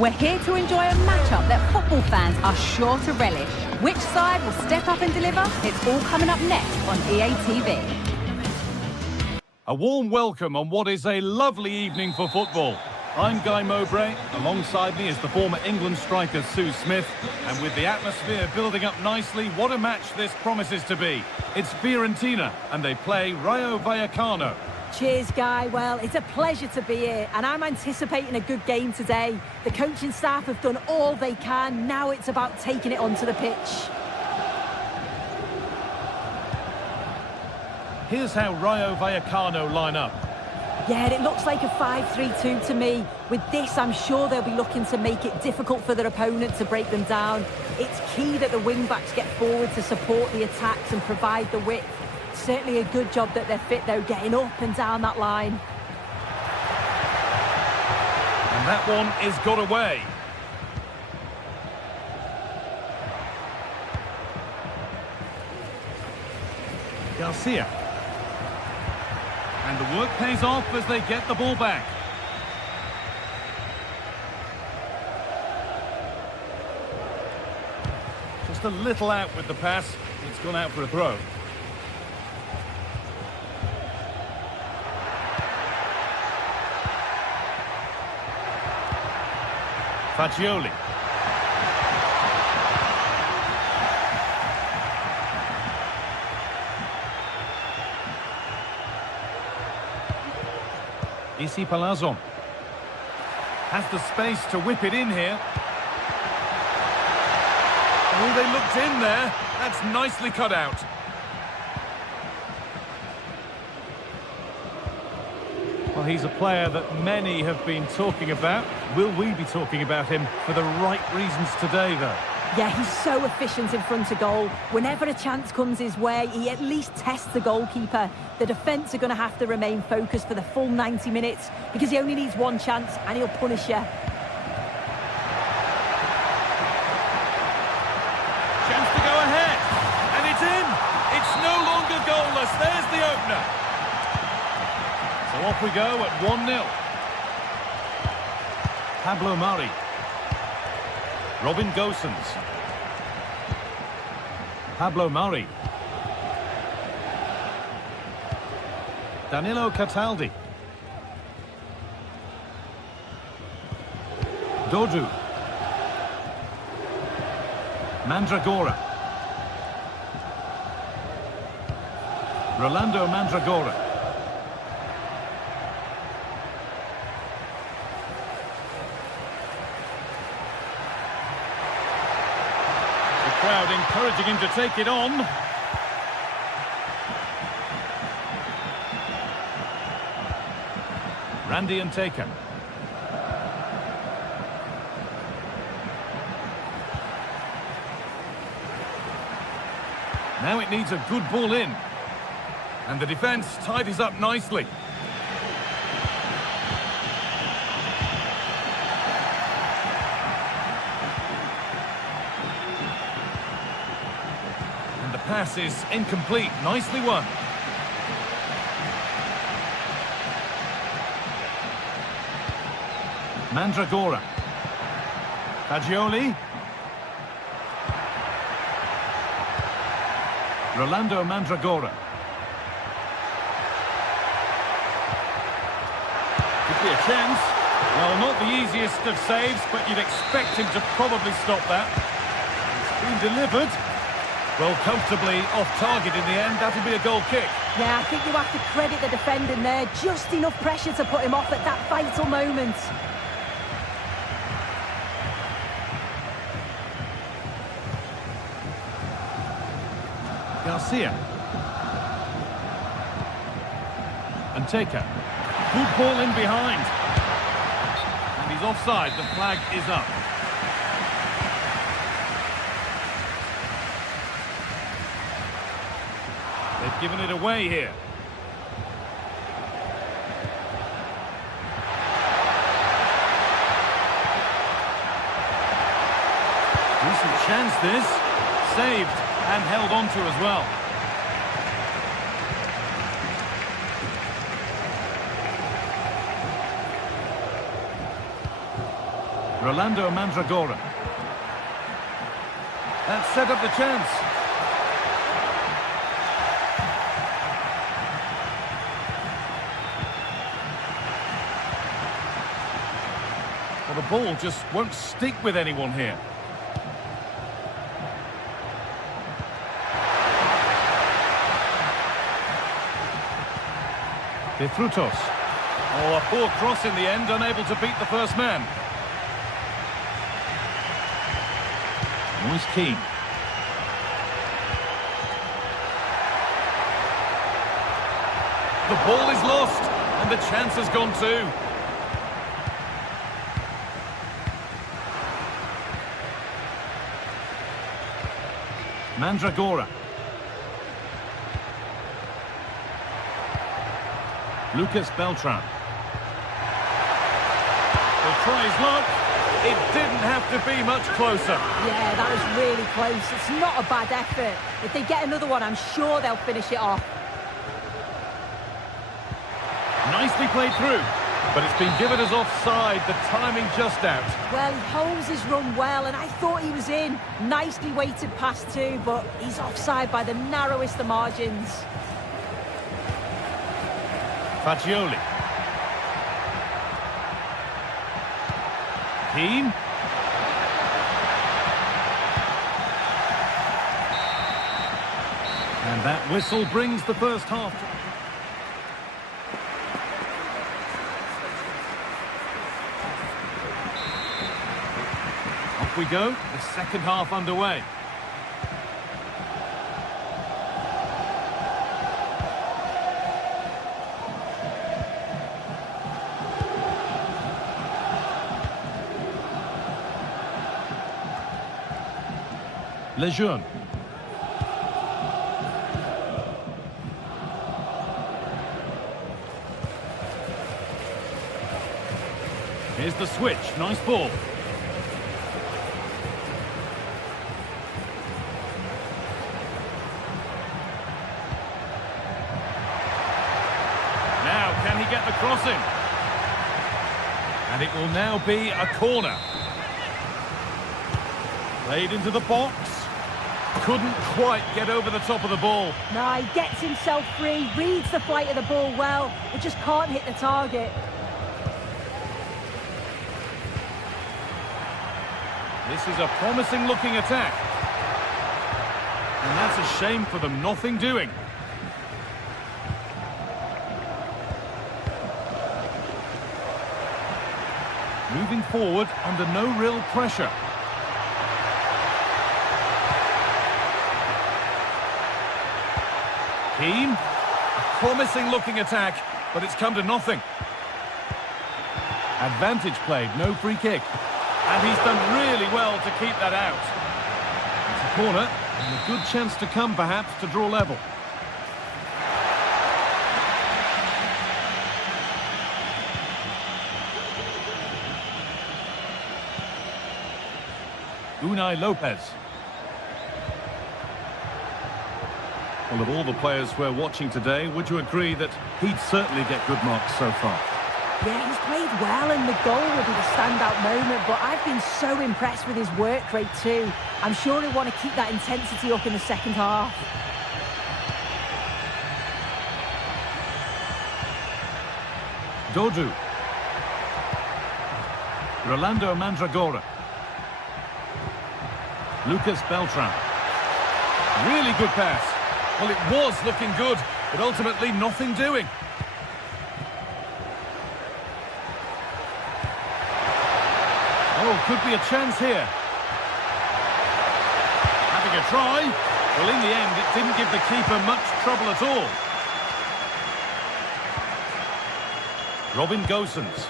We're here to enjoy a matchup that football fans are sure to relish. Which side will step up and deliver? It's all coming up next on EA TV. A warm welcome on what is a lovely evening for football. I'm Guy Mowbray. Alongside me is the former England striker Sue Smith. And with the atmosphere building up nicely, what a match this promises to be. It's Fiorentina and they play Rayo Vallecano. Cheers, Guy. Well, it's a pleasure to be here, and I'm anticipating a good game today. The coaching staff have done all they can. Now it's about taking it onto the pitch. Here's how Rayo Vallecano line up. Yeah, it looks like a 5-3-2 to me. With this, I'm sure they'll be looking to make it difficult for their opponent to break them down. It's key that the wing-backs get forward to support the attacks and provide the width. Certainly a good job that they're fit, though, getting up and down that line. And that one is got away. Garcia. And the work pays off as they get the ball back. Just a little out with the pass. It's gone out for a throw. Fagioli. Isi Palazon has the space to whip it in here. Oh, they looked in there. That's nicely cut out. Well, he's a player that many have been talking about. Will we be talking about him for the right reasons today, though? Yeah, he's so efficient in front of goal. Whenever a chance comes his way, he at least tests the goalkeeper. The defence are going to have to remain focused for the full 90 minutes because he only needs one chance and he'll punish you. Chance to go ahead. And it's in. It's no longer goalless. There's the opener. So off we go at 1-0. Pablo Mari. Robin Gosens. Pablo Mari. Danilo Cataldi. Dodu. Mandragora. Rolando Mandragora. Crowd encouraging him to take it on. Randy and Taker. Now it needs a good ball in. And the defence tidies up nicely. Pass is incomplete. Nicely won. Mandragora. Fagioli. Rolando Mandragora. Could be a chance. Well, not the easiest of saves, but you'd expect him to probably stop that. It's been delivered. Well, comfortably off target in the end. That'll be a goal kick. Yeah, I think you have to credit the defending there. Just enough pressure to put him off at that vital moment. Garcia. And Taker. Good ball in behind. And he's offside. The flag is up. They've given it away here. Decent chance this. Saved and held on to as well. Rolando Mandragora. That set up the chance. Well, the ball just won't stick with anyone here. De Frutos. Oh, a poor cross in the end, unable to beat the first man. Moise Kean. The ball is lost, and the chance has gone too. Mandragora. Lucas Beltran. He'll try his luck. It didn't have to be much closer. Yeah, that was really close. It's not a bad effort. If they get another one, I'm sure they'll finish it off. Nicely played through, but it's been given as offside. The timing just out. Well, he holds his run well, and I thought he was in. Nicely weighted pass too, but he's offside by the narrowest of margins. Fagioli. Keane. And that whistle brings the first half. Off we go, the second half underway. Lejeune. Here's the switch. Nice ball. Now, can he get the crossing? And it will now be a corner. Played into the box. Couldn't quite get over the top of the ball. No, he gets himself free, reads the flight of the ball well, but just can't hit the target. This is a promising looking attack. And that's a shame for them, nothing doing. Moving forward under no real pressure. Keane, a promising looking attack, but it's come to nothing. Advantage played, no free kick. And he's done really well to keep that out. It's a corner, and a good chance to come perhaps to draw level. Unai Lopez. Well, of all the players we're watching today, would you agree that he'd certainly get good marks so far? Yeah, he's played well, and the goal will be the standout moment, but I've been so impressed with his work rate too. I'm sure he'll want to keep that intensity up in the second half. Dodu. Rolando Mandragora. Lucas Beltran. Really good pass. Well, it was looking good, but ultimately nothing doing. Oh, could be a chance here. Having a try. Well, in the end, it didn't give the keeper much trouble at all. Robin Gosens.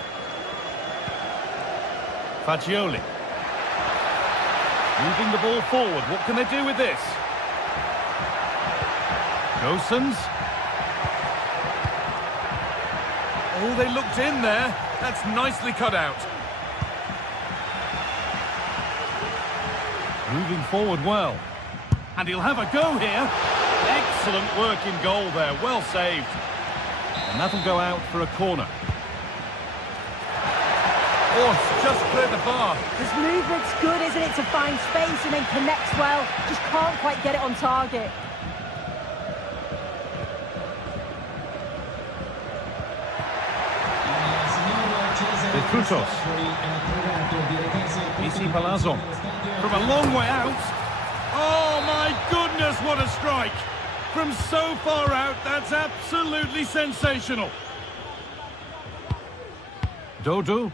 Fagioli. Moving the ball forward. What can they do with this? Gosens. Oh, they looked in there. That's nicely cut out. Moving forward well. And he'll have a go here. Excellent work in goal there. Well saved. And that'll go out for a corner. Oh, it's just cleared the bar. His movement's good, isn't it, to find space and then connects well. Just can't quite get it on target. De Frutos. Isi Palazon. From a long way out. Oh my goodness, what a strike! From so far out, that's absolutely sensational. Dodo.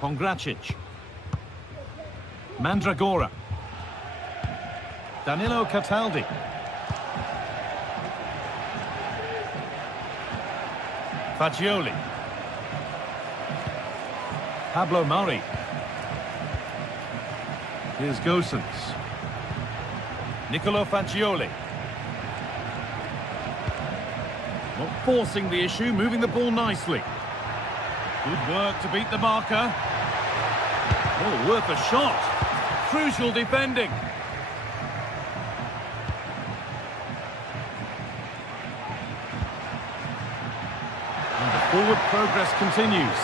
Pongracic. Mandragora. Danilo Cataldi. Fagioli. Pablo Mari. Here's Gosens. Nicolo Fagioli. Not forcing the issue, moving the ball nicely. Good work to beat the marker. Oh, worth a shot. Crucial defending. And the forward progress continues.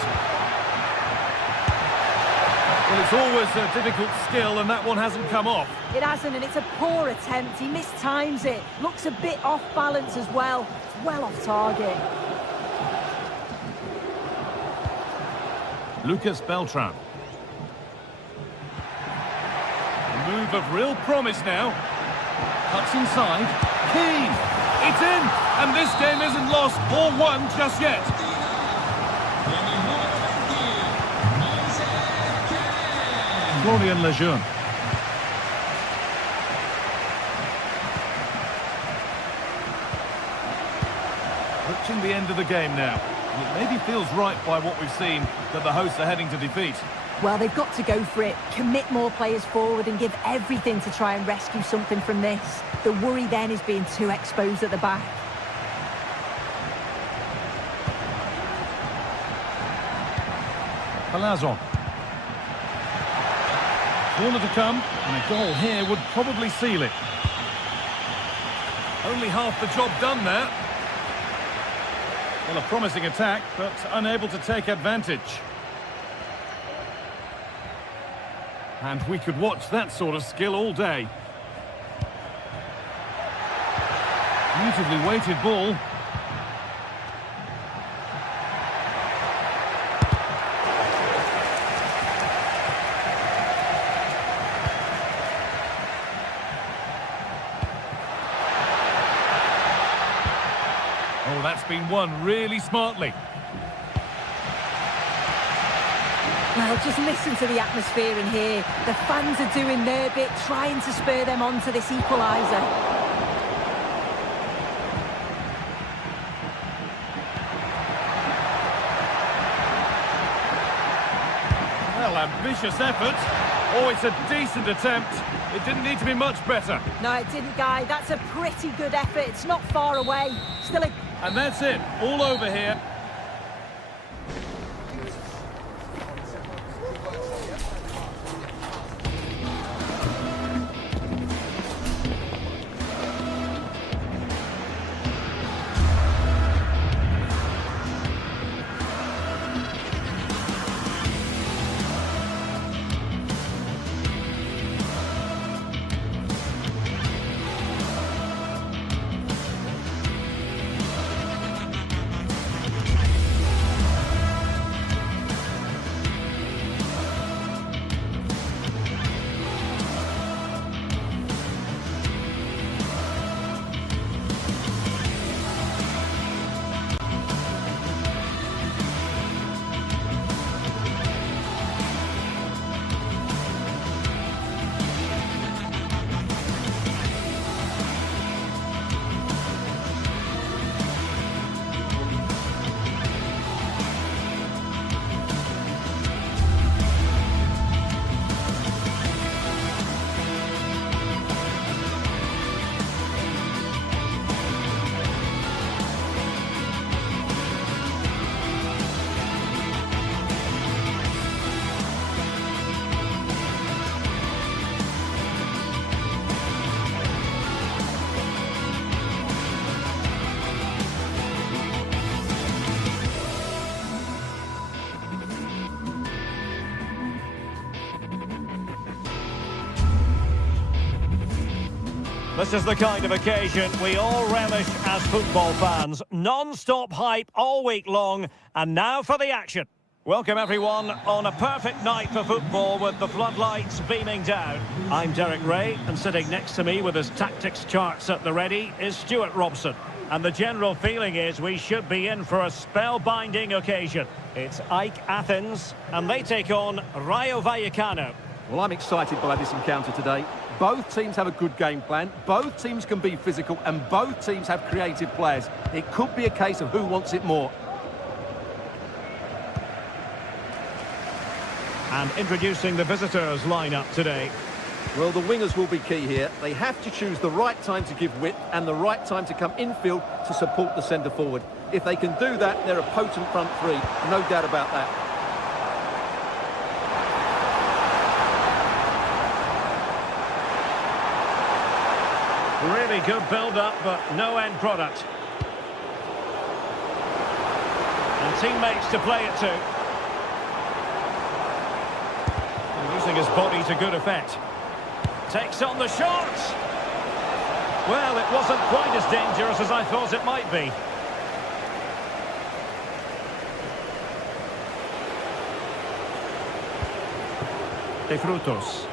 Well, it's always a difficult skill, and that one hasn't come off. It hasn't, and it's a poor attempt. He mistimes it. Looks a bit off balance as well. It's well off target. Lucas Beltran. A move of real promise now. Cuts inside. Keane. It's in. And this game isn't lost or won just yet. Florian Lejeune. Approaching the end of the game now. And it maybe feels right by what we've seen that the hosts are heading to defeat. Well, they've got to go for it, commit more players forward and give everything to try and rescue something from this. The worry then is being too exposed at the back. Palazon. Corner to come, and a goal here would probably seal it. Only half the job done there. Well, a promising attack, but unable to take advantage. And we could watch that sort of skill all day. Beautifully weighted ball. Oh, that's been won really smartly. Well, just listen to the atmosphere in here. The fans are doing their bit, trying to spur them on to this equaliser. Well, ambitious effort. Oh, it's a decent attempt. It didn't need to be much better. No, it didn't, Guy. That's a pretty good effort. It's not far away. Still a... And that's it. All over here. This is the kind of occasion we all relish as football fans. Non-stop hype all week long, and now for the action. Welcome everyone on a perfect night for football with the floodlights beaming down. I'm Derek Ray, and sitting next to me with his tactics charts at the ready is Stuart Robson. And the general feeling is we should be in for a spellbinding occasion. It's AEK Athens, and they take on Rayo Vallecano. Well, I'm excited by this encounter today. Both teams have a good game plan, both teams can be physical, and both teams have creative players. It could be a case of who wants it more. And introducing the visitors lineup today. Well, the wingers will be key here. They have to choose the right time to give width and the right time to come infield to support the centre forward. If they can do that, they're a potent front three, no doubt about that. Really good build-up, but no end product. And teammates to play it to. And using his body to good effect. Takes on the shot. Well, it wasn't quite as dangerous as I thought it might be. De Frutos.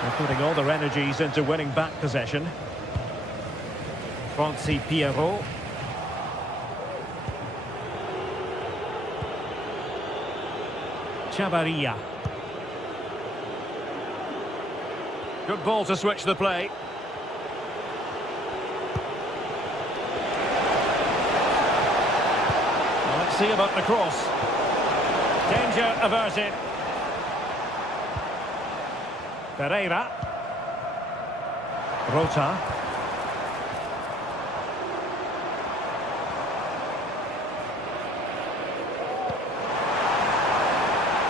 They're putting all their energies into winning back possession. Franci Pierrot. Chavarria. Good ball to switch the play. Well, let's see about the cross. Danger averted. Pereira. Rota.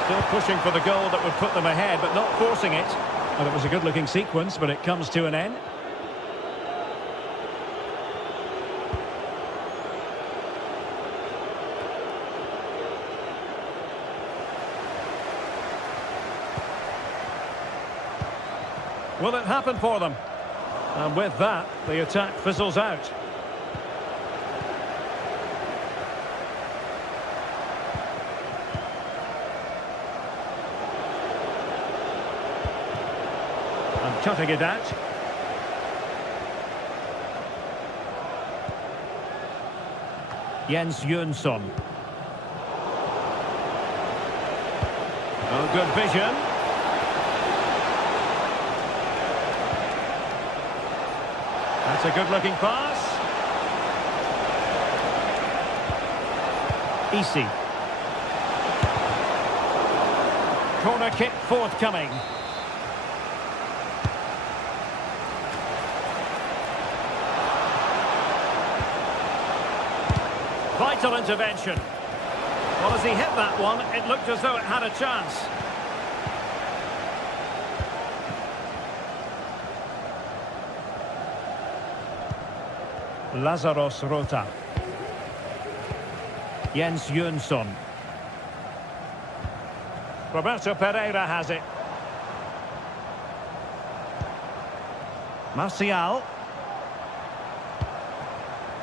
Still pushing for the goal that would put them ahead, but not forcing it. Well, it was a good-looking sequence, but it comes to an end. Will it happen for them? And with that, the attack fizzles out. And cutting it out. Jens Jönsson. Oh, good vision. That's a good-looking pass. Easy. Corner kick forthcoming. Vital intervention. Well, as he hit that one, it looked as though it had a chance. Lazarus Rota. Jens Jönsson. Roberto Pereira has it. Martial.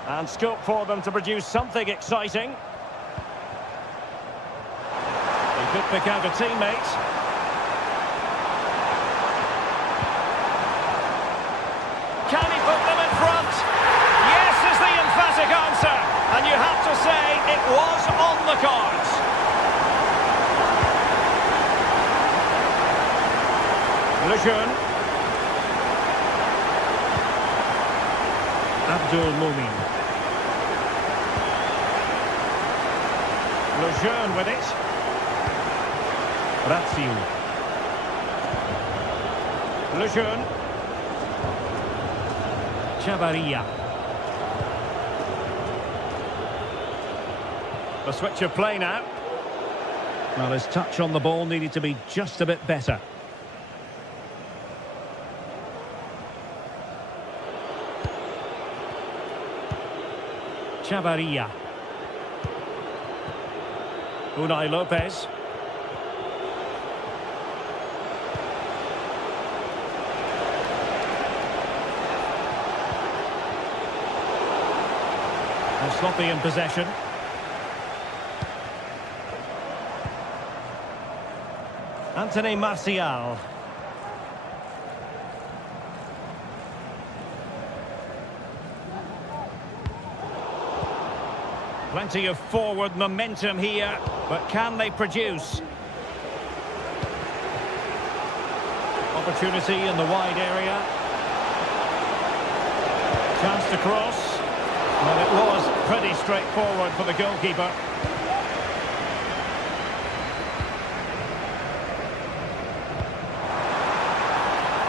And scope for them to produce something exciting. He could pick out a teammate. Can he put them in front? Yes is the emphatic answer. And you have to say it was on the cards. Lejeune. Abdul Mumin. Lejeune with it. Razziu. Lejeune. Chavarria. The switch of play now. Well, his touch on the ball needed to be just a bit better. Chavarria. Unai Lopez. Sloppy in possession. Anthony Martial. Plenty of forward momentum here, but can they produce? Opportunity in the wide area. Chance to cross. Well, it was pretty straightforward for the goalkeeper.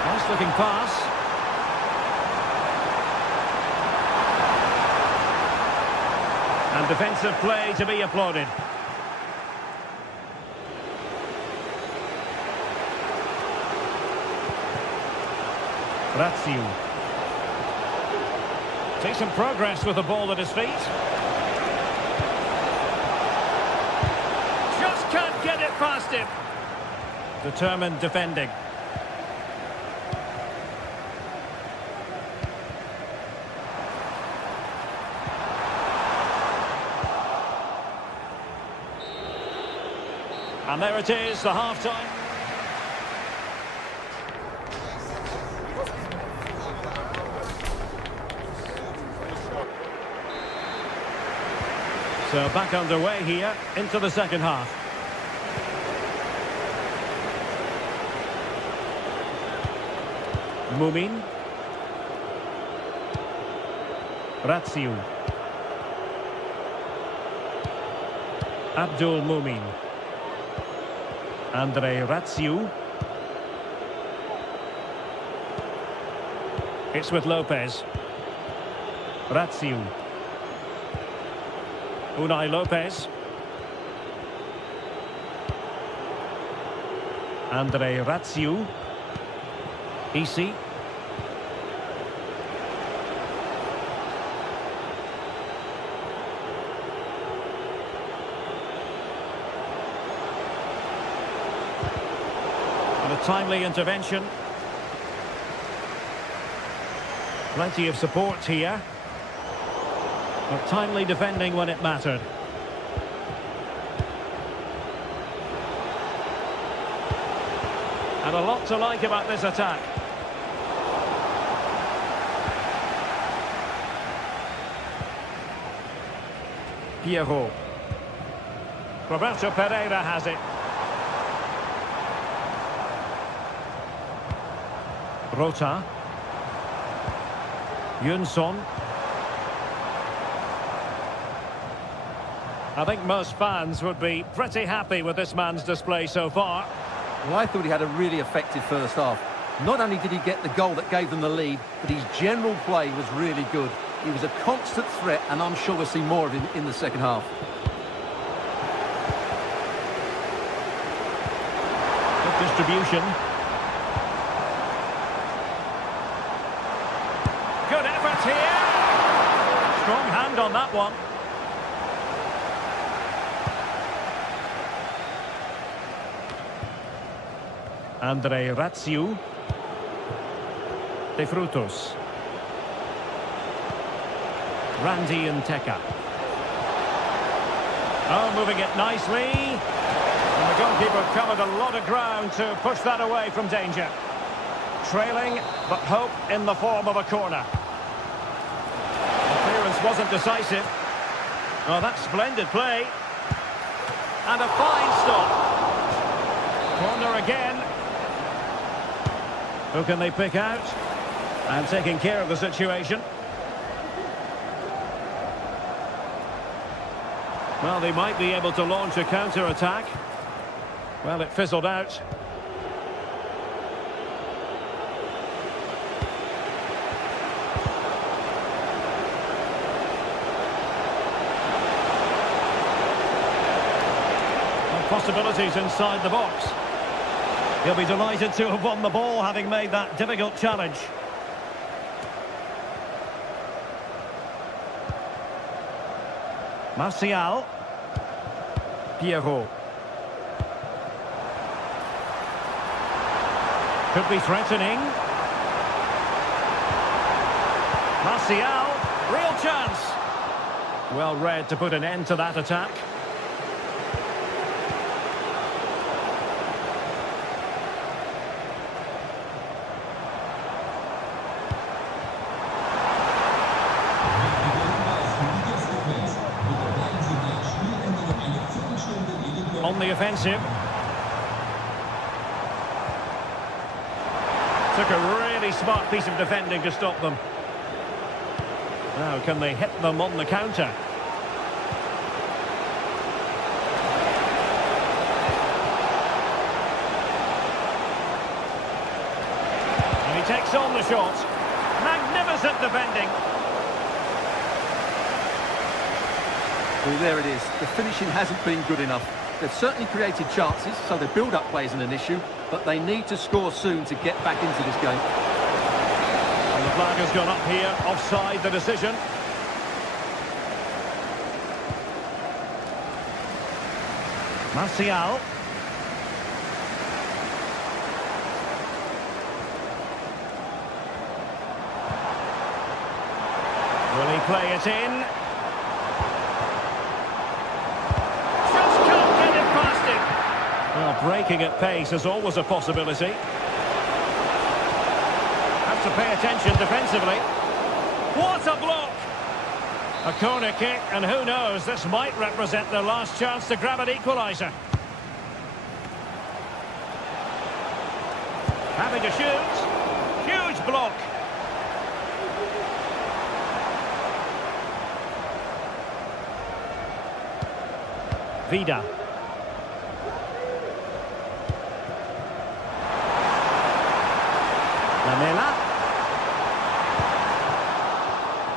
Nice looking pass. And defensive play to be applauded. Razziu. Takes some progress with the ball at his feet. Just can't get it past him. Determined defending. And there it is, the half-time. So back underway here into the second half. Mumin. Razziu. Abdul Mumin. Andre Razziu. It's with Lopez. Razziu. Unai Lopez. Andre Razziu. Isi. And a timely intervention. Plenty of support here. But timely defending when it mattered. And a lot to like about this attack. Pierrot. Roberto Pereira has it. Rota. Yunson. I think most fans would be pretty happy with this man's display so far. Well, I thought he had a really effective first half. Not only did he get the goal that gave them the lead, but his general play was really good. He was a constant threat, and I'm sure we'll see more of him in the second half. Good distribution. Good effort here. Strong hand on that one. Andre Razziu. De Frutos. Randy Nteka. Oh, moving it nicely. And the goalkeeper covered a lot of ground to push that away from danger. Trailing, but hope in the form of a corner. The clearance wasn't decisive. Oh, that's splendid play. And a fine stop. Corner again. Who can they pick out? And taking care of the situation. Well, they might be able to launch a counter-attack. Well, it fizzled out. And possibilities inside the box. He'll be delighted to have won the ball, having made that difficult challenge. Martial. Pierrot. Could be threatening. Martial. Real chance. Well read to put an end to that attack. On the offensive. Took a really smart piece of defending to stop them. Now can they hit them on the counter? And he takes on the shot. Magnificent defending. Well, there it is. The finishing hasn't been good enough. They've certainly created chances, so the build-up play isn't an issue, but they need to score soon to get back into this game. And the flag has gone up here, offside the decision. Martial. Will he play it in? Well, breaking at pace is always a possibility. Have to pay attention defensively. What a block! A corner kick, and who knows, this might represent their last chance to grab an equaliser. Having to shoot. Huge block. Vida. Lamela.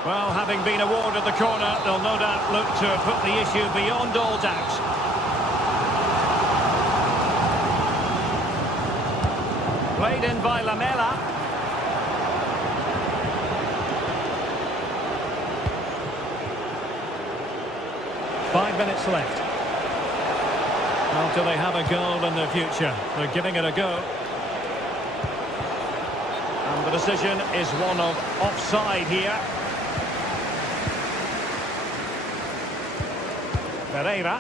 Well, having been awarded the corner, they'll no doubt look to put the issue beyond all doubt. Played in by Lamela. Five minutes left. Well, do they have a goal in the future? They're giving it a go. And the decision is one of offside here. Pereira.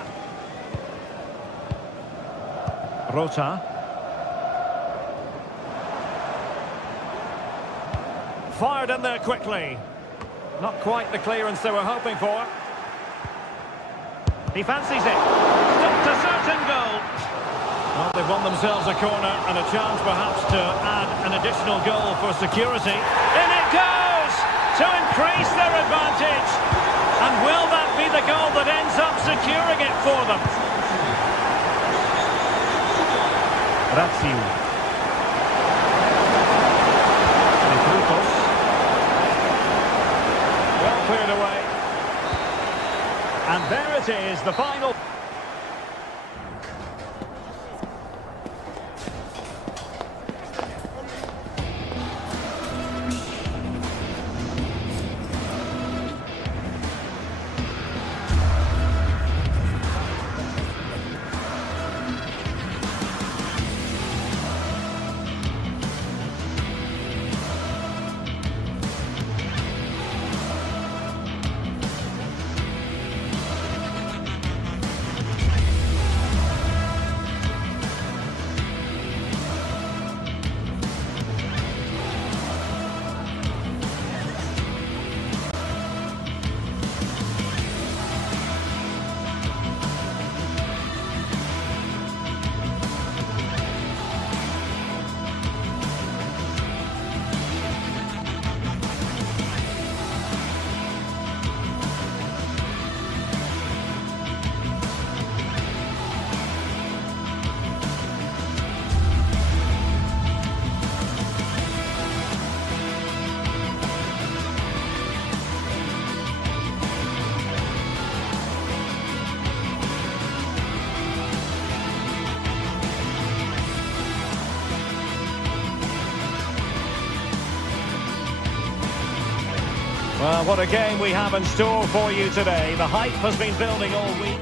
Rota. Fired in there quickly. Not quite the clearance they were hoping for. He fancies it. Stopped a certain goal. Well, they've won themselves a corner and a chance perhaps to add an additional goal for security. In it goes! To increase their advantage. And will that be the goal that ends up securing it for them? Razziu. Well cleared away. And there it is, the final. Well, what a game we have in store for you today. The hype has been building all week.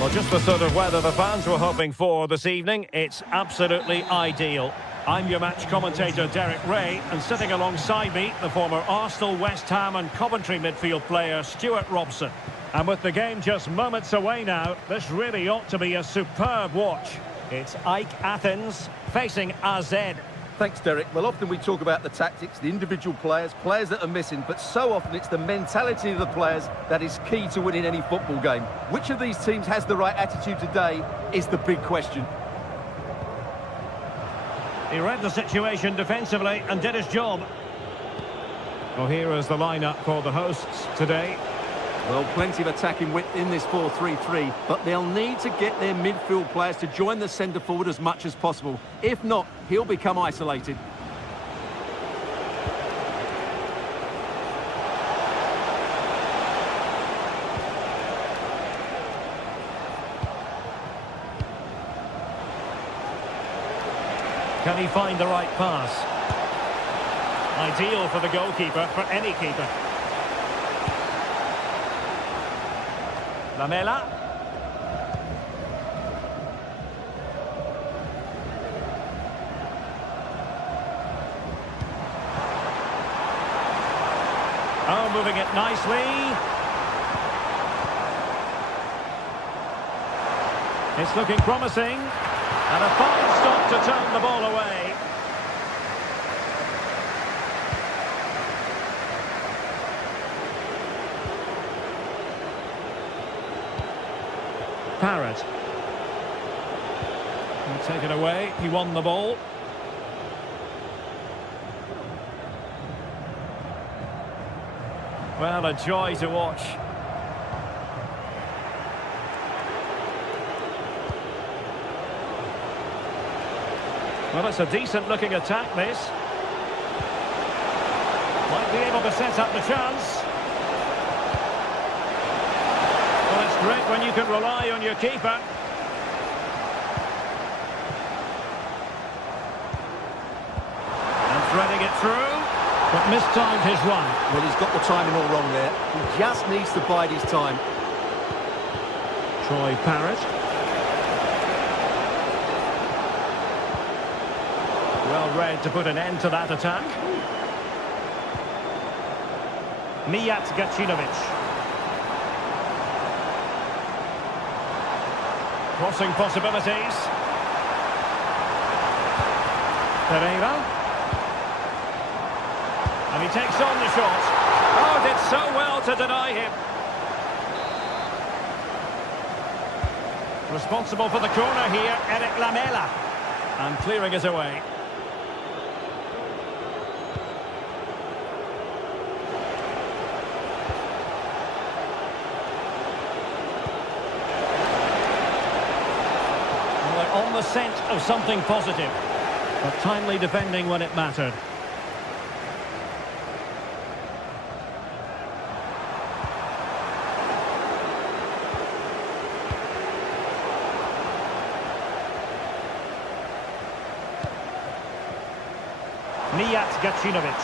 Well, just the sort of weather the fans were hoping for this evening. It's absolutely ideal. I'm your match commentator, Derek Ray, and sitting alongside me, the former Arsenal, West Ham and Coventry midfield player, Stuart Robson. And with the game just moments away now, this really ought to be a superb watch. It's AEK Athens facing AZ. Thanks, Derek. Well, often we talk about the tactics, the individual players that are missing, but so often it's the mentality of the players that is key to winning any football game. Which of these teams has the right attitude today is the big question. He read the situation defensively and did his job. Well, here is the lineup for the hosts today. Well, plenty of attacking width in this 4-3-3, but they'll need to get their midfield players to join the centre forward as much as possible. If not, he'll become isolated. Can he find the right pass? Ideal for the goalkeeper, for any keeper. Lamela. Oh, moving it nicely. It's looking promising. And a fine stop to turn the ball away. Parrott. He'll take it away. He won the ball. Well, a joy to watch. Well, it's a decent-looking attack, this. Might be able to set up the chance. Well, it's great when you can rely on your keeper. And threading it through, but mistimed his run. Well, he's got the timing all wrong there. He just needs to bide his time. Troy Parrott. Well read to put an end to that attack. Mijat Gacinovic. Crossing possibilities. Pereira. And he takes on the shot. Oh, did so well to deny him. Responsible for the corner here, Eric Lamela. And clearing it away. On the scent of something positive, but timely defending when it mattered. Mijat Gacinovic.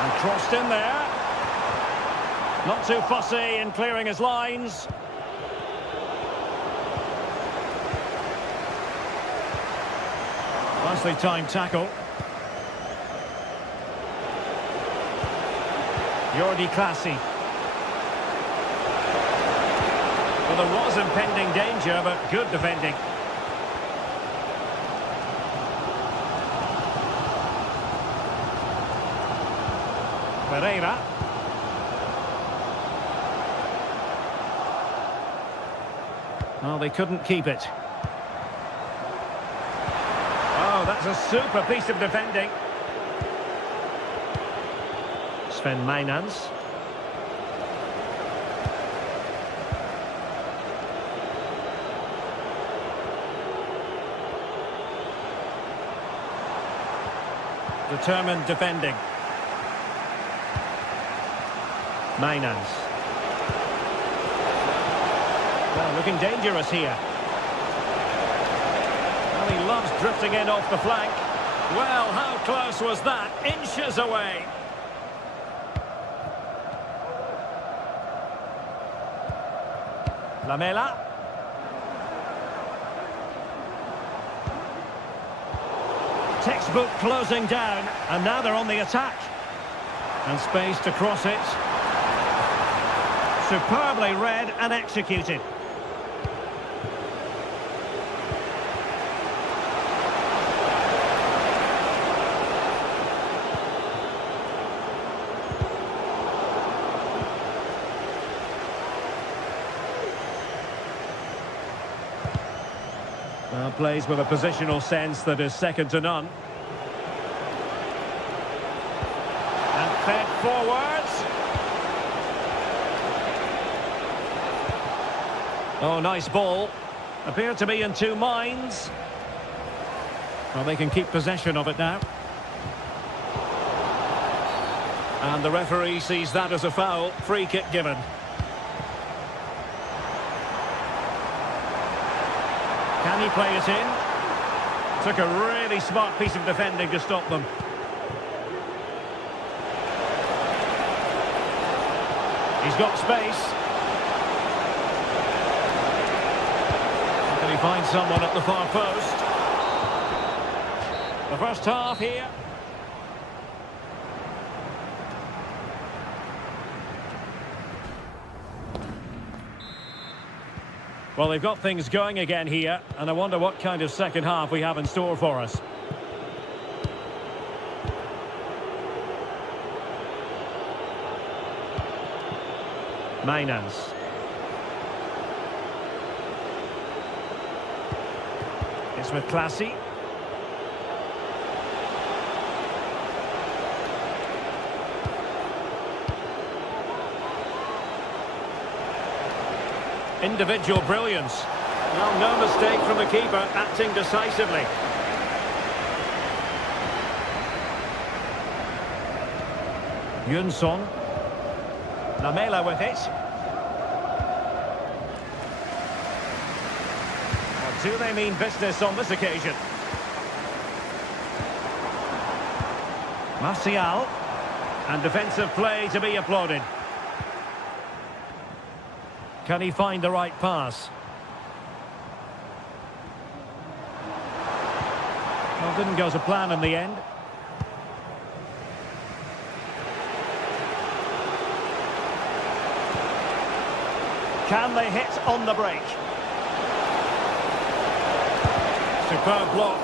And crossed in there. Not too fussy in clearing his lines. Nicely timed tackle. Jordi Classy. Well, there was impending danger, but good defending. Pereira. Well, they couldn't keep it. Oh, that's a super piece of defending. Sven Mijnans. Determined defending. Mijnans. Well, looking dangerous here. Well, he loves drifting in off the flank. Well, how close was that? Inches away. Lamela. Textbook closing down, and now they're on the attack. And space to cross it. Superbly read and executed. Well, plays with a positional sense that is second to none. And fed forwards. Oh, nice ball. Appear to be in two minds. Well, they can keep possession of it now. And the referee sees that as a foul. Free kick given. Can he play it in? Took a really smart piece of defending to stop them. He's got space. Can he find someone at the far post? The first half here. Well, they've got things going again here, and I wonder what kind of second half we have in store for us. Mainans. It's with Classy. Individual brilliance. Well, no mistake from the keeper, acting decisively. Yunson. Lamela with it. Well, do they mean business on this occasion? Martial. And defensive play to be applauded. Can he find the right pass? Well, didn't go to plan in the end. Can they hit on the break? Superb block.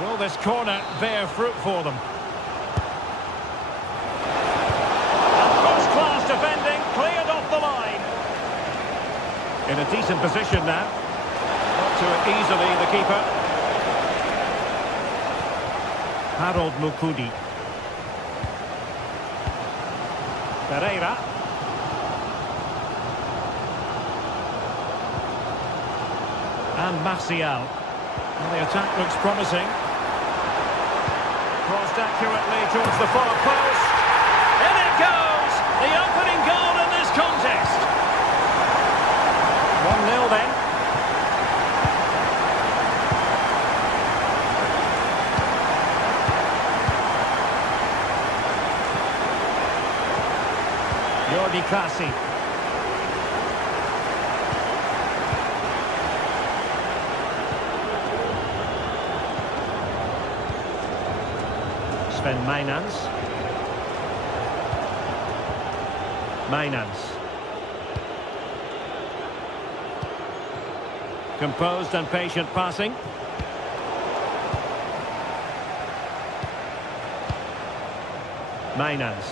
Will this corner bear fruit for them? And first-class defending, cleared off the line. In a decent position now. Got to it easily, the keeper. Harold Mukudi. Pereira. And Martial. Well, the attack looks promising. Crossed accurately towards the far post. In it goes! The opening goal in this contest. 1-0 then. Jordi Classy. Sven Mainans. Mainans. Composed and patient passing. Mainans.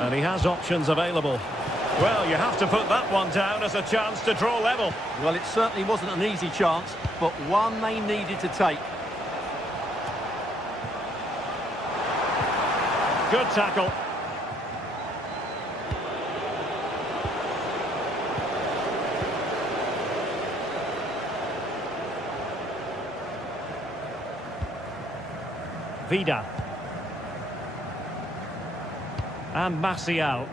And he has options available. Well, you have to put that one down as a chance to draw level. Well, it certainly wasn't an easy chance, but one they needed to take. Good tackle. Vida. And Martial.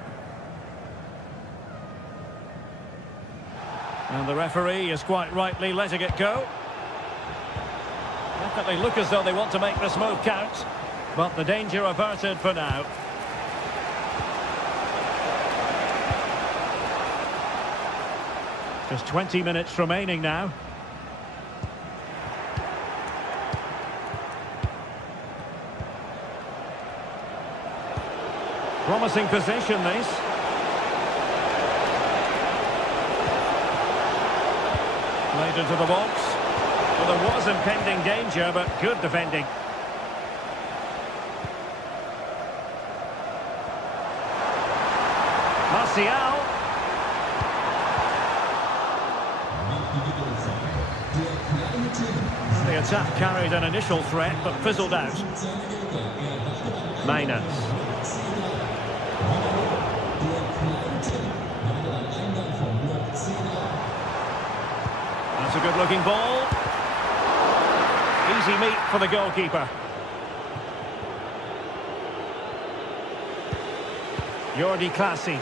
And the referee is quite rightly letting it go. Definitely look as though they want to make this move count. But the danger averted for now. Just 20 minutes remaining now. Promising possession, this. Played into the box. Well, there was impending danger, but good defending. Martial. The attack carried an initial threat, but fizzled out. Mainas. That's a good-looking ball. Easy meat for the goalkeeper. Jordi Clasie.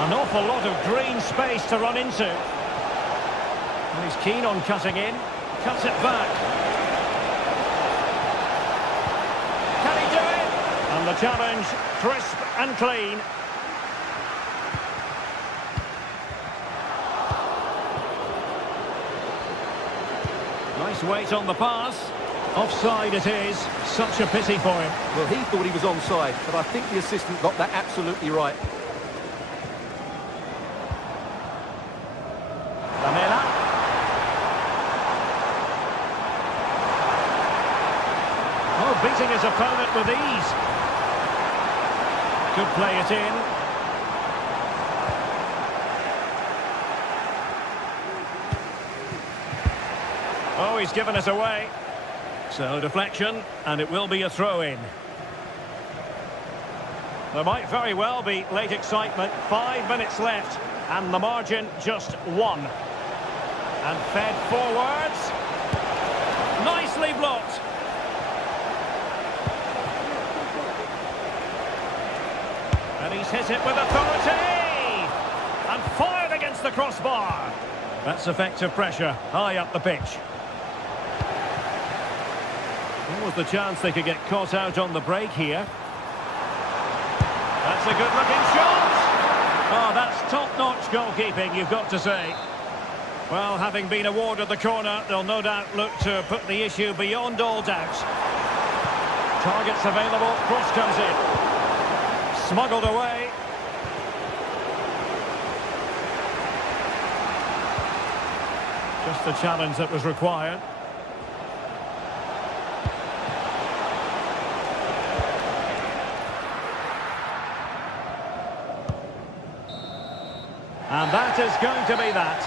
An awful lot of green space to run into. And he's keen on cutting in. Cuts it back. Can he do it? And the challenge, crisp and clean. Nice weight on the pass. Offside it is. Such a pity for him. Well, he thought he was onside, but I think the assistant got that absolutely right. Lamela. Oh, beating his opponent with ease. Could play it in. Oh, he's given it away. So deflection, and it will be a throw-in. There might very well be late excitement. 5 minutes left, and the margin just 1. And fed forwards. Nicely blocked. And he's hit it with authority. And fired against the crossbar. That's effective pressure, high up the pitch. What was the chance they could get caught out on the break here? That's a good-looking shot! Oh, that's top-notch goalkeeping, you've got to say. Well, having been awarded the corner, they'll no doubt look to put the issue beyond all doubt. Targets available, cross comes in. Smuggled away. Just the challenge that was required. And that is going to be that.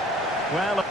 Well...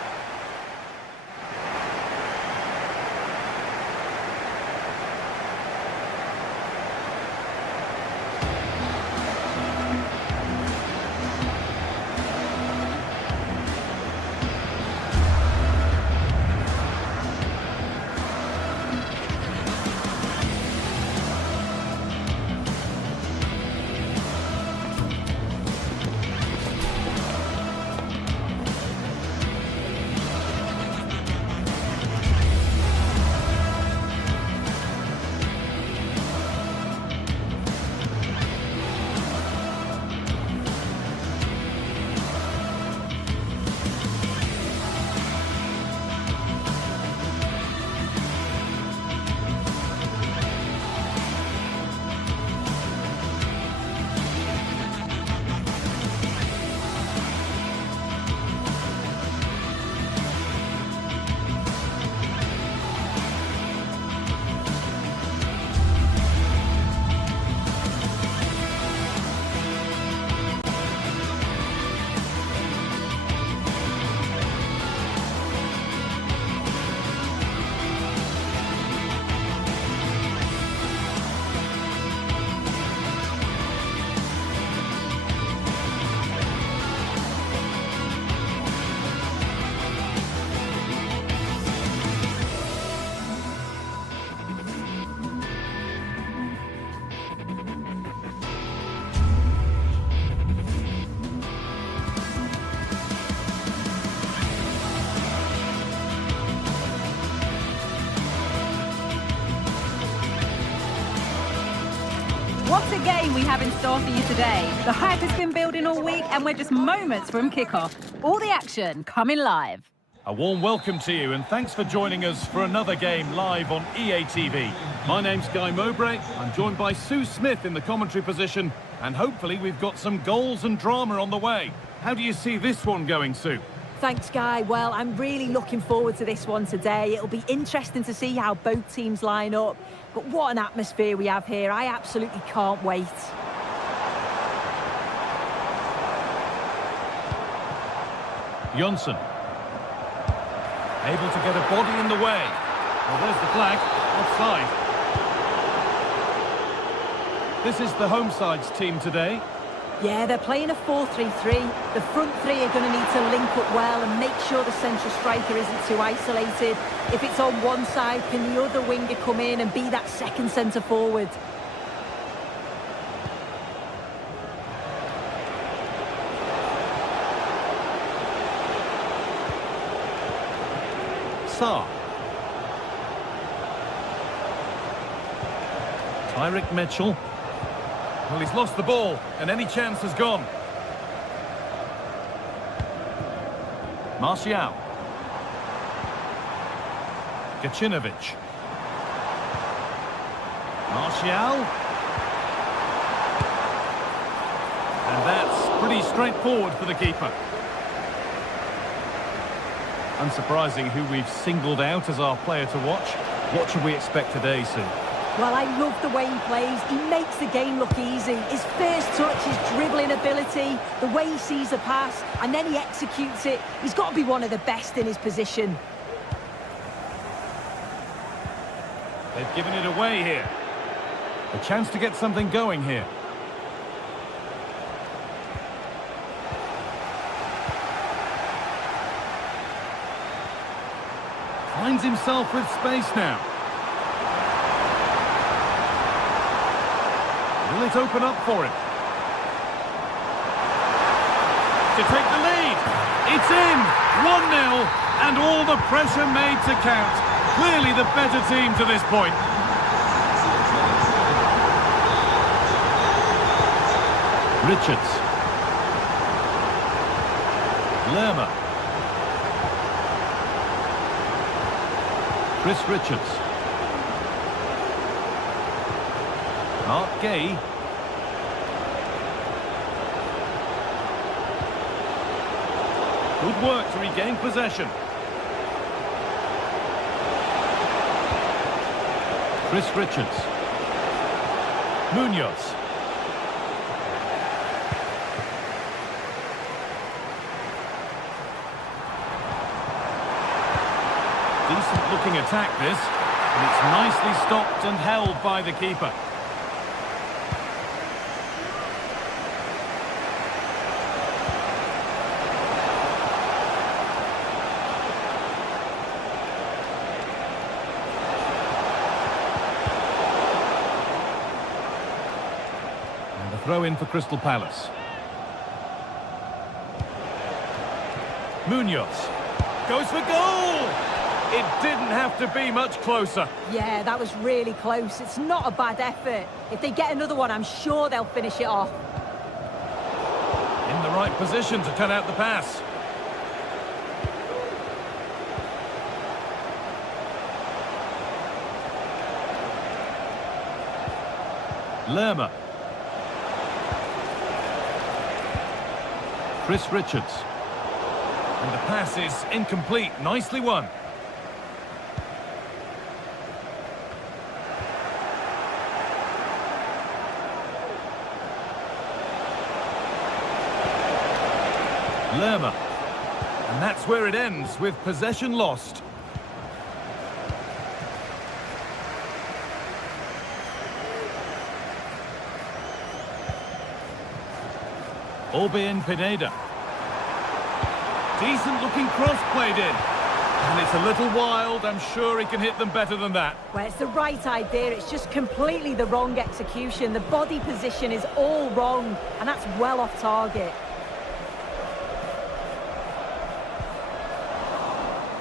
What a game we have in store for you today. The hype has been building all week and we're just moments from kickoff. All the action coming live. A warm welcome to you and thanks for joining us for another game live on EA TV. My name's Guy Mowbray. I'm joined by Sue Smith in the commentary position, and hopefully we've got some goals and drama on the way. How do you see this one going, Sue? Thanks, Guy. Well, I'm really looking forward to this one today. It'll be interesting to see how both teams line up. But what an atmosphere we have here. I absolutely can't wait. Johnson. Able to get a body in the way. Well, there's the flag. Offside. This is the home side's team today. Yeah, they're playing a 4-3-3. The front three are going to need to link up well and make sure the central striker isn't too isolated. If it's on one side, can the other winger come in and be that second centre forward? Sarr. Tyrick Mitchell. Well, he's lost the ball, and any chance has gone. Martial. Gacinovic. Martial. And that's pretty straightforward for the keeper. Unsurprising who we've singled out as our player to watch. What should we expect today, Sue? Well, I love the way he plays. He makes the game look easy. His first touch, his dribbling ability, the way he sees a pass, and then he executes it. He's got to be one of the best in his position. They've given it away here. A chance to get something going here. Finds himself with space now. Will it open up for him? To take the lead. It's in. 1-0. And all the pressure made to count. Clearly the better team to this point. Richards. Lerma. Chris Richards. Mark Gay. Good work to regain possession. Chris Richards. Munoz. Decent looking attack this, and it's nicely stopped and held by the keeper. And the throw in for Crystal Palace. Munoz goes for goal! It didn't have to be much closer. Yeah, that was really close. It's not a bad effort. If they get another one, I'm sure they'll finish it off. In the right position to cut out the pass. Lerma. Chris Richards. And the pass is incomplete. Nicely won. Lerma. And that's where it ends, with possession lost. Orbien Pineda. Decent looking cross played in. And it's a little wild. I'm sure he can hit them better than that. Well, it's the right idea. It's just completely the wrong execution. The body position is all wrong, and that's well off target.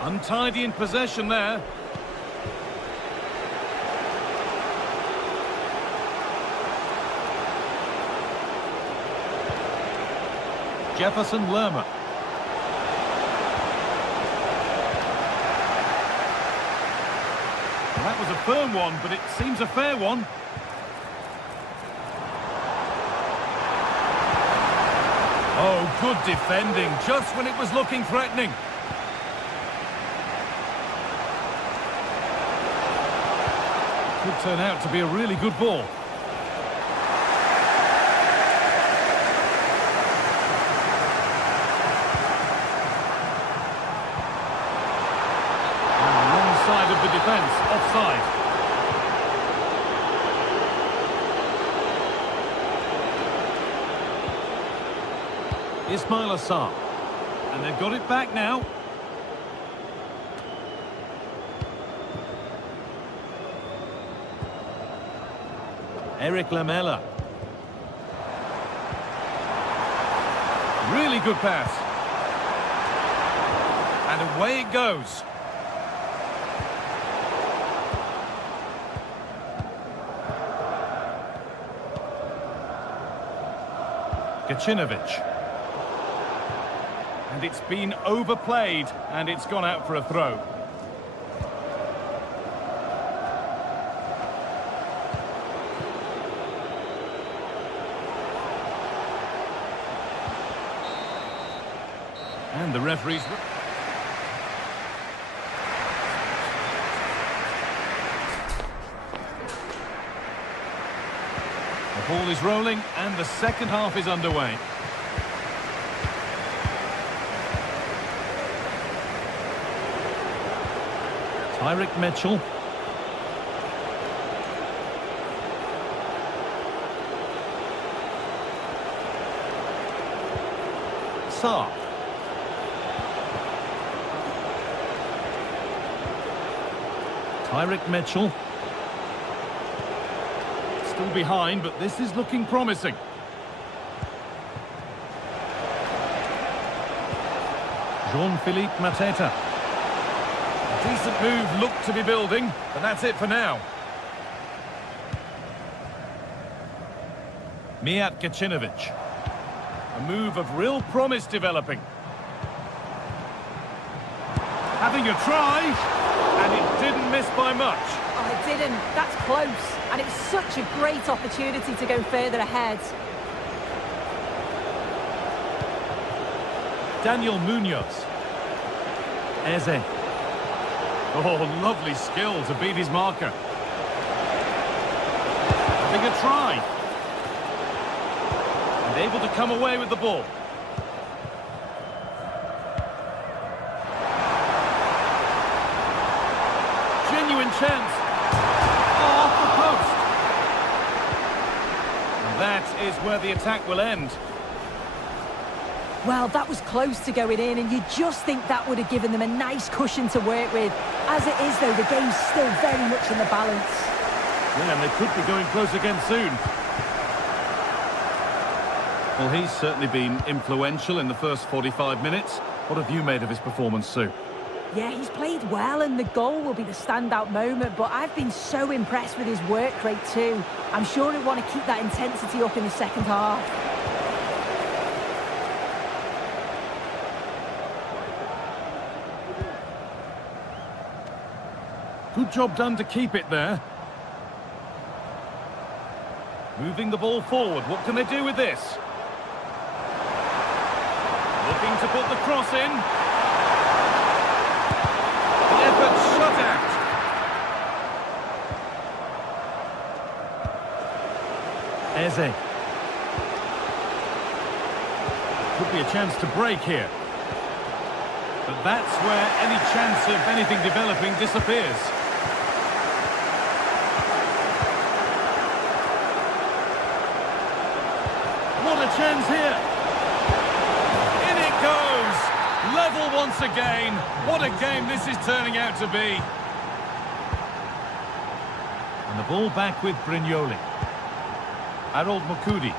Untidy in possession there. Jefferson Lerma. That was a firm one, but it seems a fair one. Oh, good defending, just when it was looking threatening. Could turn out to be a really good ball. On the wrong side of the defence, offside. Ismail Assar. And they've got it back now. Eric Lamela. Really good pass. And away it goes. Gacinovic. And it's been overplayed, and it's gone out for a throw. And the referee's... The ball is rolling, and the second half is underway. Tyrick Mitchell. Sarr. Tyrick Mitchell. Still behind, but this is looking promising. Jean-Philippe Mateta. A decent move looked to be building, but that's it for now. Mijat Gacinovic. A move of real promise developing. Having a try, and it didn't miss by much. Oh, it didn't. That's close. And it's such a great opportunity to go further ahead. Daniel Munoz. Eze. Oh, lovely skill to beat his marker. Having a try. And able to come away with the ball. Genuine chance. Oh, off the post. And that is where the attack will end. Well, that was close to going in, and you just think that would have given them a nice cushion to work with. As it is, though, the game's still very much in the balance. Yeah, and they could be going close again soon. Well, he's certainly been influential in the first 45 minutes. What have you made of his performance, Sue? Yeah, he's played well, and the goal will be the standout moment, but I've been so impressed with his work rate too. I'm sure he'll want to keep that intensity up in the second half. Good job done to keep it there. Moving the ball forward. What can they do with this? Looking to put the cross in. The effort shut out. Eze. Could be a chance to break here. But that's where any chance of anything developing disappears. What a chance here. In it goes. Level once again. What a game this is turning out to be. And the ball back with Brignoli. Harold Mukudi.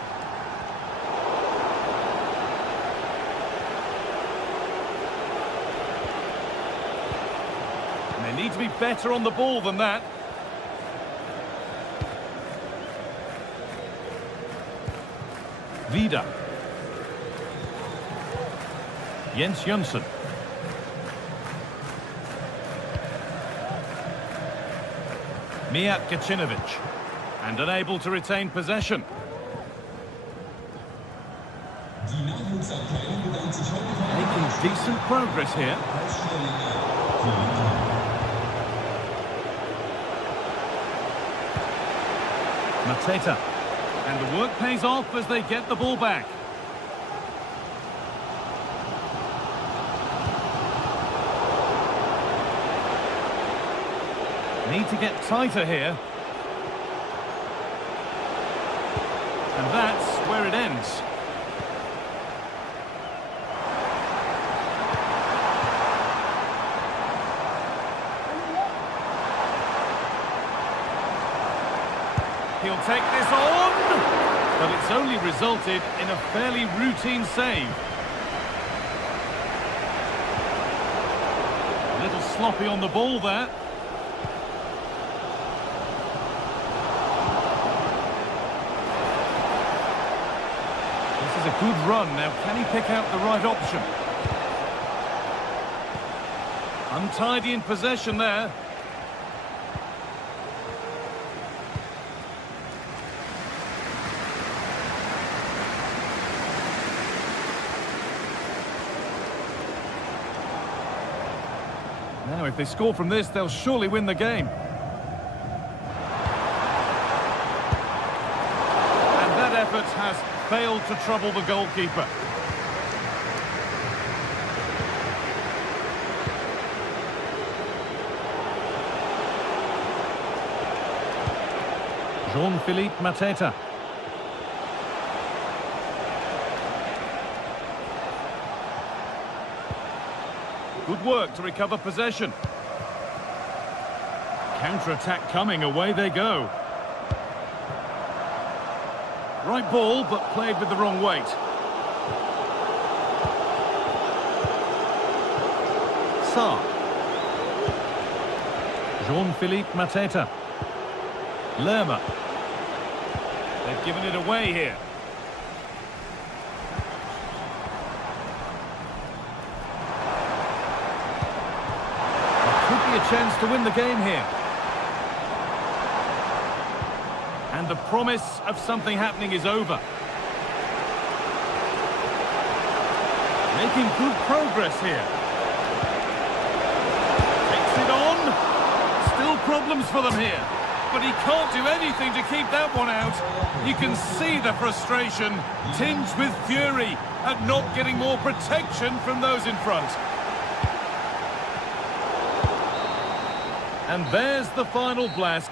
And they need to be better on the ball than that. Vida. Jens Jensen. Mijat Gacinovic. And unable to retain possession. Making decent progress here. Mateta. And the work pays off as they get the ball back. Need to get tighter here. And that's where it ends. He'll take this on, but it's only resulted in a fairly routine save. A little sloppy on the ball there. This is a good run. Now, can he pick out the right option? Untidy in possession there. Now, if they score from this, they'll surely win the game. And that effort has failed to trouble the goalkeeper. Jean-Philippe Mateta. Good work to recover possession. Counter-attack coming, away they go. Right ball, but played with the wrong weight. Sarr. Jean-Philippe Mateta. Lerma. They've given it away here. A chance to win the game here. And the promise of something happening is over. Making good progress here. Takes it on. Still problems for them here. But he can't do anything to keep that one out. You can see the frustration, tinged with fury at not getting more protection from those in front. And there's the final blast.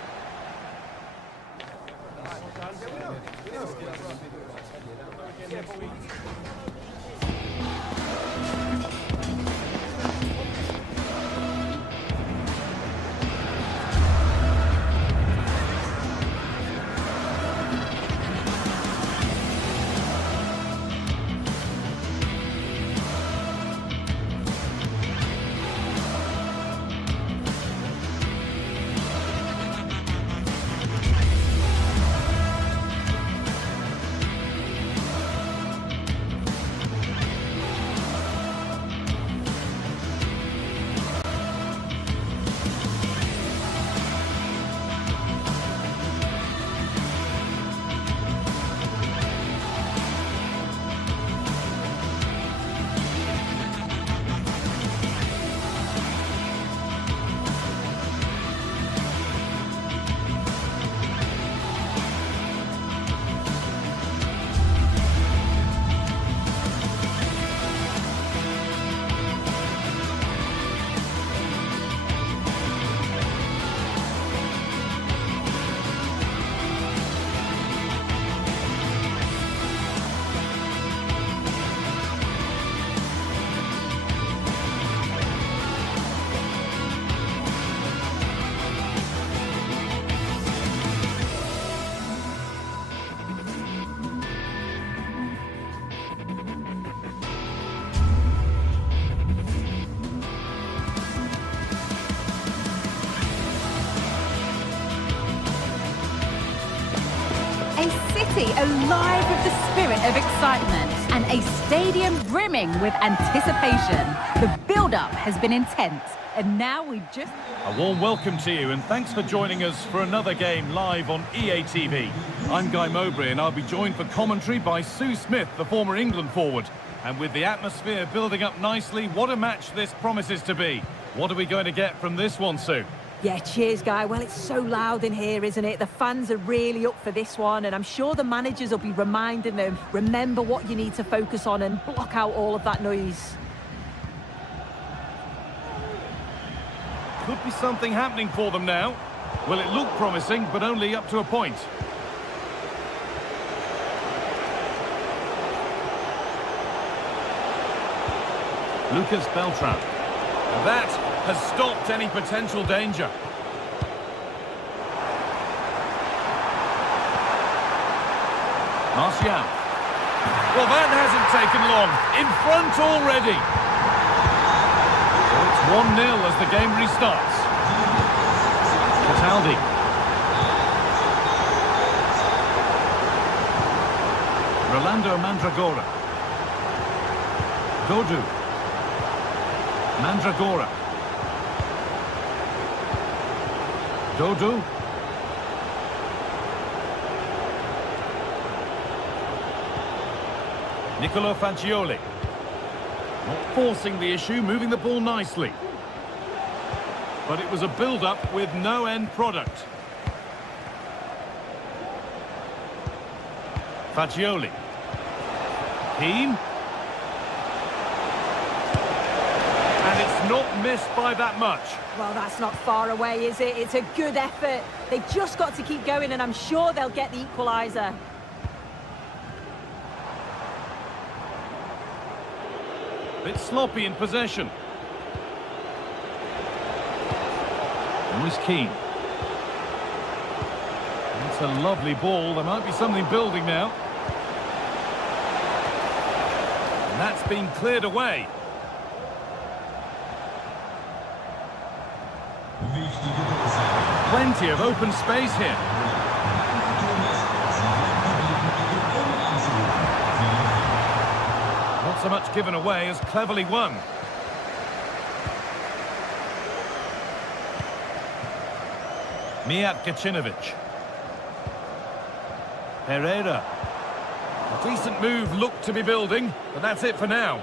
A city alive with the spirit of excitement and a stadium brimming with anticipation. The build-up has been intense, and now we've just... A warm welcome to you, and thanks for joining us for another game live on EA TV. I'm Guy Mowbray, and I'll be joined for commentary by Sue Smith, the former England forward. And with the atmosphere building up nicely, what a match this promises to be. What are we going to get from this one, Sue? Yeah, cheers, Guy. Well, it's so loud in here, isn't it? The fans are really up for this one, and I'm sure the managers will be reminding them, remember what you need to focus on and block out all of that noise. Could be something happening for them now. Well, it looked promising, but only up to a point. Lucas Beltran. That has stopped any potential danger. Martial. Well, that hasn't taken long. In front already. So it's 1-0 as the game restarts. Cataldi. Rolando Mandragora. Dodu. Mandragora. Dodu. Nicolo Fagioli. Not forcing the issue, moving the ball nicely. But it was a build-up with no end product. Fagioli. Keane. And it's not missed by that much. Well, that's not far away, is it? It's a good effort. They've just got to keep going, and I'm sure they'll get the equaliser. Bit sloppy in possession. Moise Keane. That's a lovely ball. There might be something building now. And that's been cleared away. Plenty of open space here. Not so much given away as cleverly won. Mijat Gacinovic. Pereira. A decent move looked to be building, but that's it for now.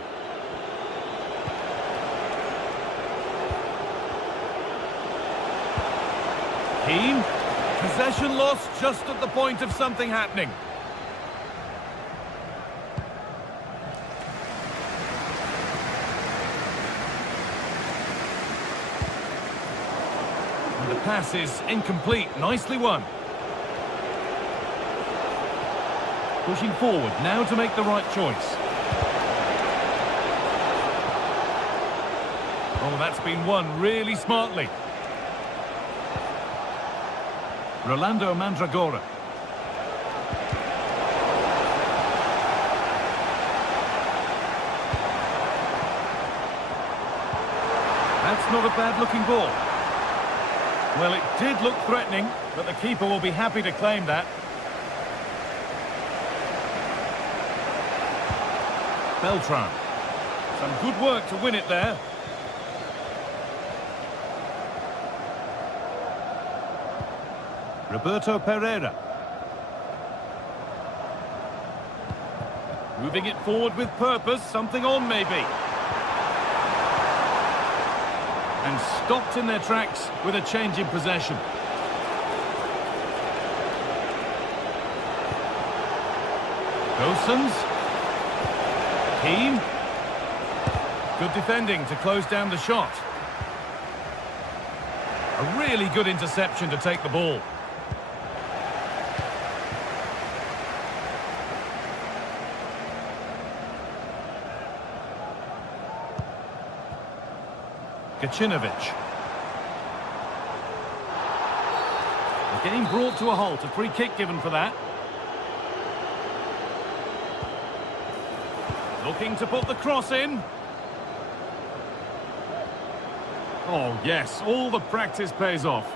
Keane. Possession lost just at the point of something happening. And the pass is incomplete. Nicely won. Pushing forward now to make the right choice. Oh, that's been won really smartly. Rolando Mandragora. That's not a bad-looking ball. Well, it did look threatening, but the keeper will be happy to claim that. Beltran. Some good work to win it there. Roberto Pereira. Moving it forward with purpose, something on maybe. And stopped in their tracks with a change in possession. Gosens. Keane. Good defending to close down the shot. A really good interception to take the ball. Gacinovic. The game brought to a halt, a free kick given for that. Looking to put the cross in. Oh yes, all the practice pays off.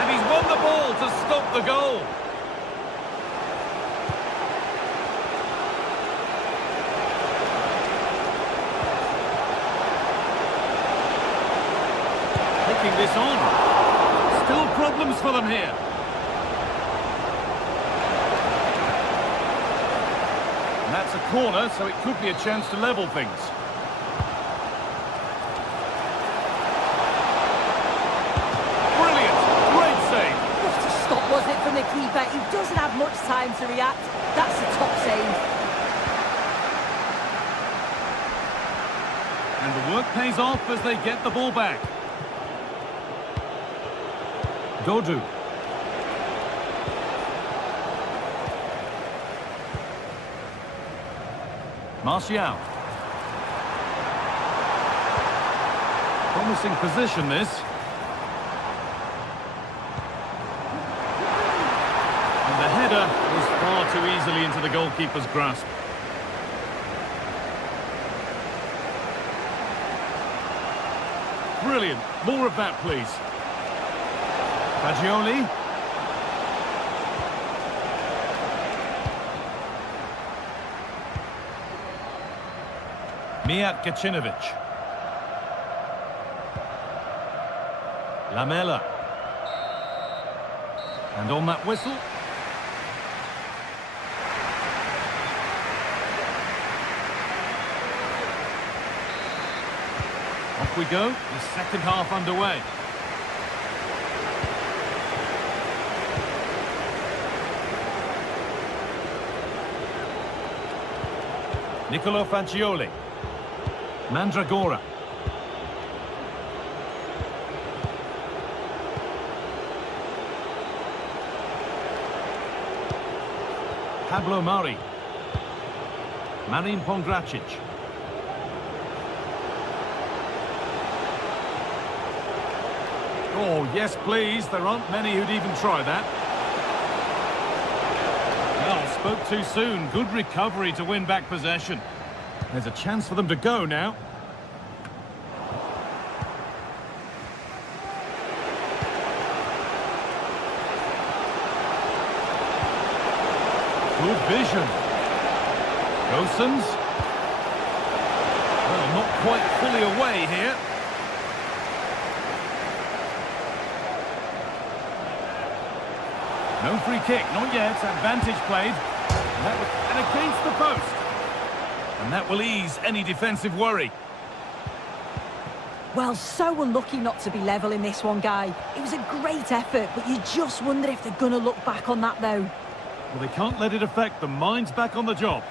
And he's won the ball to stop the goal. this on. Still problems for them here. And that's a corner, so it could be a chance to level things. Brilliant! Great save! What a stop was it from the keeper? He doesn't have much time to react. That's a top save. And the work pays off as they get the ball back. Dodu. Martial. Promising position, this. And the header was far too easily into the goalkeeper's grasp. Brilliant. More of that, please. Fagioli. Mijat Gacinovic. Lamela. And on that whistle. Off we go, the second half underway. Nicolo Fagioli. Mandragora. Pablo Mari. Marin Pongracic. Oh, yes, please. There aren't many who'd even try that. Well, spoke too soon. Good recovery to win back possession. There's a chance for them to go now. Good vision. Gosens. Well, not quite fully away here. No free kick, not yet. Advantage played. And against the post. And that will ease any defensive worry. Well, so unlucky not to be level in this one, Guy. It was a great effort, but you just wonder if they're going to look back on that, though. Well, they can't let it affect them. Mind's back on the job.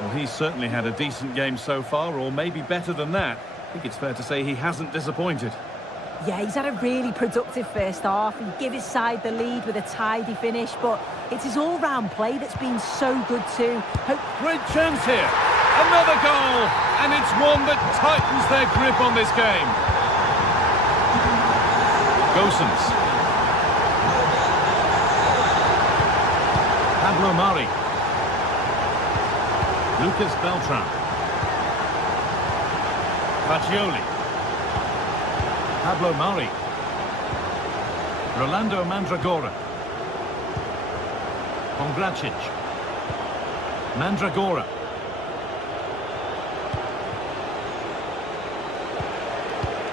Well, he's certainly had a decent game so far, or maybe better than that. I think it's fair to say he hasn't disappointed. Yeah, he's had a really productive first half. He gave his side the lead with a tidy finish, but it's his all-round play that's been so good too. Great chance here. Another goal, and it's one that tightens their grip on this game. Gosens. Pablo Mari. Lucas Beltran. Fagioli. Pablo Mari. Rolando Mandragora. Pongracic. Mandragora.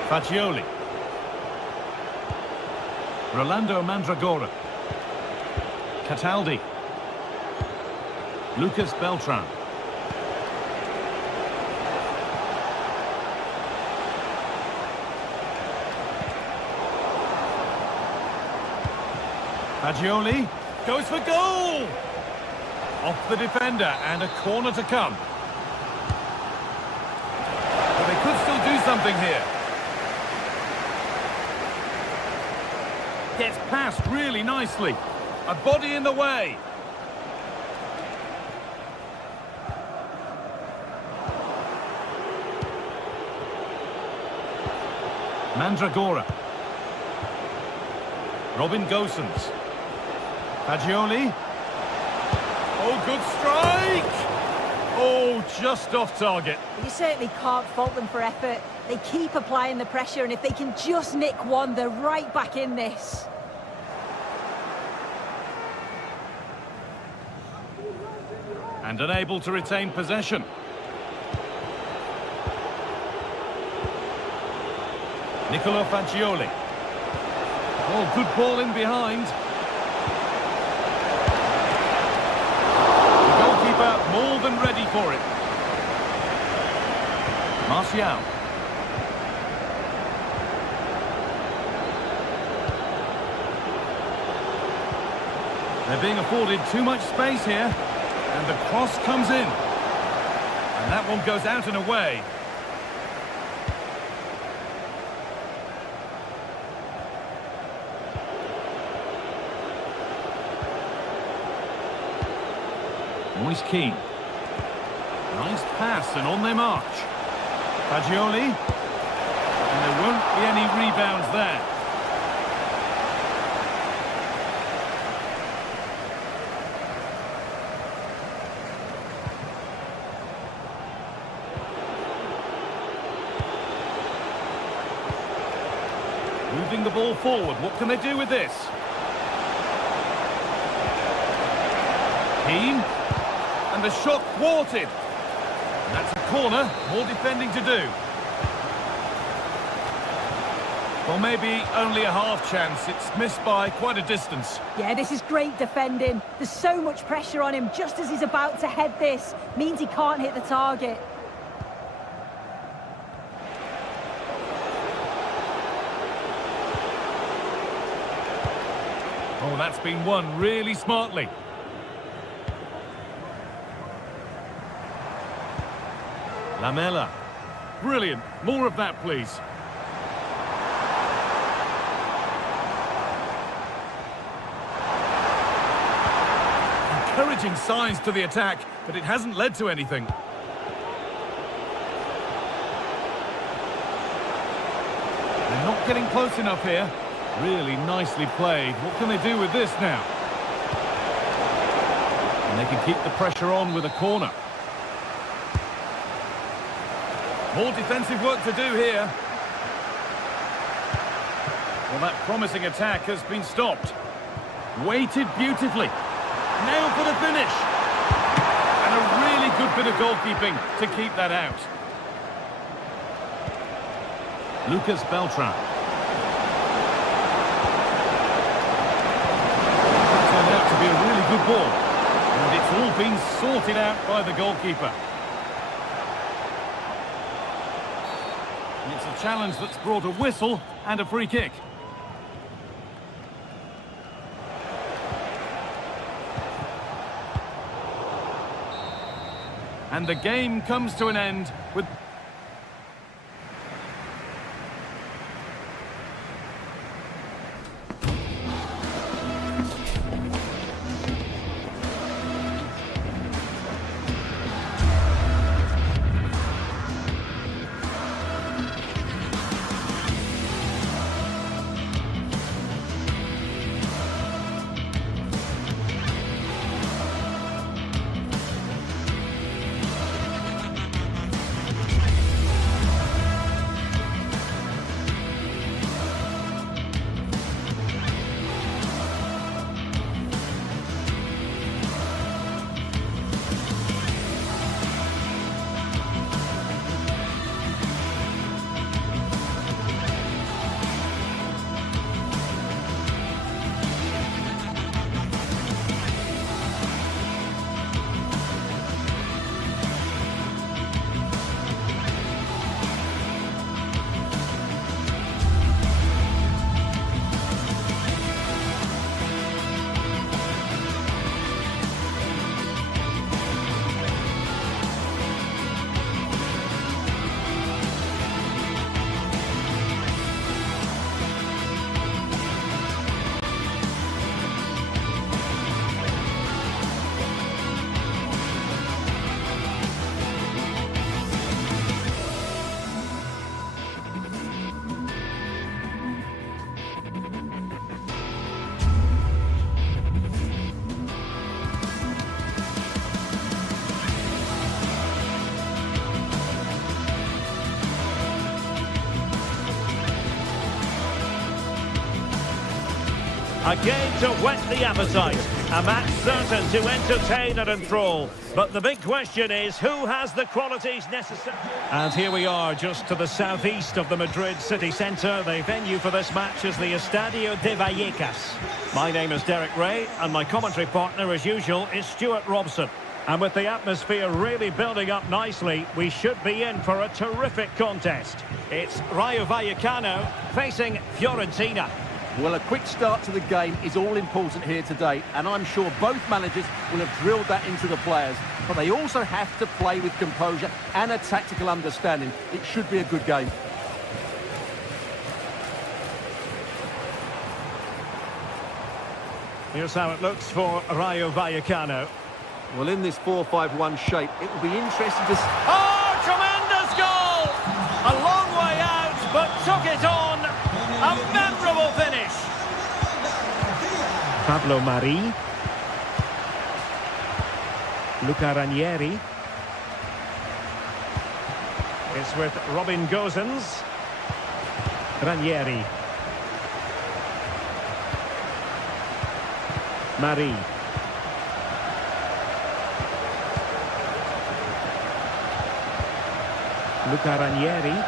Fagioli. Rolando Mandragora. Cataldi. Lucas Beltran. Fagioli goes for goal! Off the defender and a corner to come. But they could still do something here. Gets past really nicely. A body in the way. Mandragora. Robin Gosens. Fagioli. Oh, good strike! Oh, just off target. You certainly can't fault them for effort. They keep applying the pressure, and if they can just nick one, they're right back in this. And unable to retain possession. Nicolo Fagioli. Oh, good ball in behind. The goalkeeper more than ready for it. Martial. They're being afforded too much space here. And the cross comes in. And that one goes out and away. Moise Keane. Nice pass and on their march. Fagioli. And there won't be any rebounds there. Moving the ball forward. What can they do with this? Keane. And the shot thwarted. And that's a corner. More defending to do. Well, maybe only a half chance. It's missed by quite a distance. Yeah, this is great defending. There's so much pressure on him just as he's about to head this. Means he can't hit the target. Oh, that's been won really smartly. Lamela. Brilliant. More of that, please. Encouraging signs to the attack, but it hasn't led to anything. They're not getting close enough here. Really nicely played. What can they do with this now? And they can keep the pressure on with a corner. More defensive work to do here. Well, that promising attack has been stopped. Weighted beautifully. Now for the finish. And a really good bit of goalkeeping to keep that out. Lucas Beltran. Turned out to be a really good ball. And it's all been sorted out by the goalkeeper. It's a challenge that's brought a whistle and a free kick. And the game comes to an end with... A game to whet the appetite. A match certain to entertain and enthrall. But the big question is, who has the qualities necessary? And here we are, just to the southeast of the Madrid city centre. The venue for this match is the Estadio de Vallecas. My name is Derek Ray, and my commentary partner, as usual, is Stuart Robson. And with the atmosphere really building up nicely, we should be in for a terrific contest. It's Rayo Vallecano facing Fiorentina. Well, a quick start to the game is all important here today, and I'm sure both managers will have drilled that into the players. But they also have to play with composure and a tactical understanding. It should be a good game. Here's how it looks for Rayo Vallecano. Well, in this 4-5-1 shape, it will be interesting to... Oh, tremendous goal! A long way out, but took it on. A memorable finish. Pablo Mari. Luca Ranieri. It's with Robin Gosens. Ranieri. Mari. Luca Ranieri.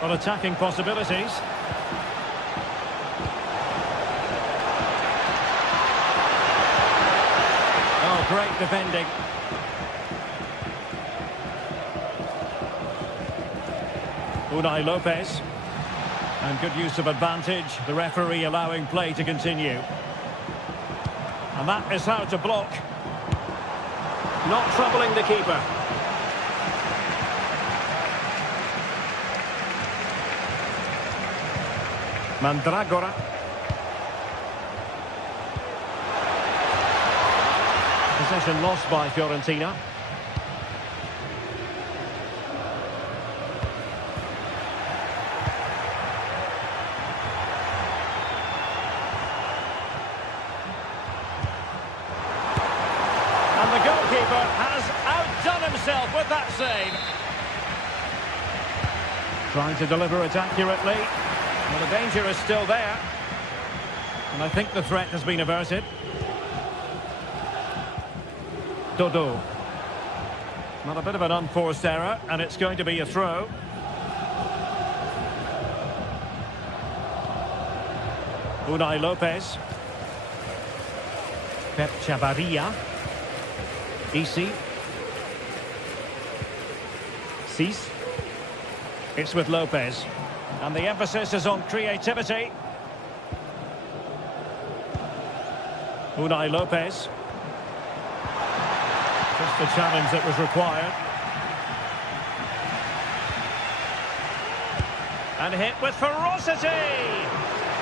Well, attacking possibilities. Oh, great defending. Unai Lopez. And good use of advantage. The referee allowing play to continue. And that is how to block. Not troubling the keeper. Mandragora. Possession lost by Fiorentina. And the goalkeeper has outdone himself with that save. Trying to deliver it accurately. Well, the danger is still there. And I think the threat has been averted. Dodo. Not a bit of an unforced error, and it's going to be a throw. Unai Lopez. Pep Chavarria. Isi. Cis. It's with Lopez. And the emphasis is on creativity. Unai Lopez. Just the challenge that was required. And hit with ferocity.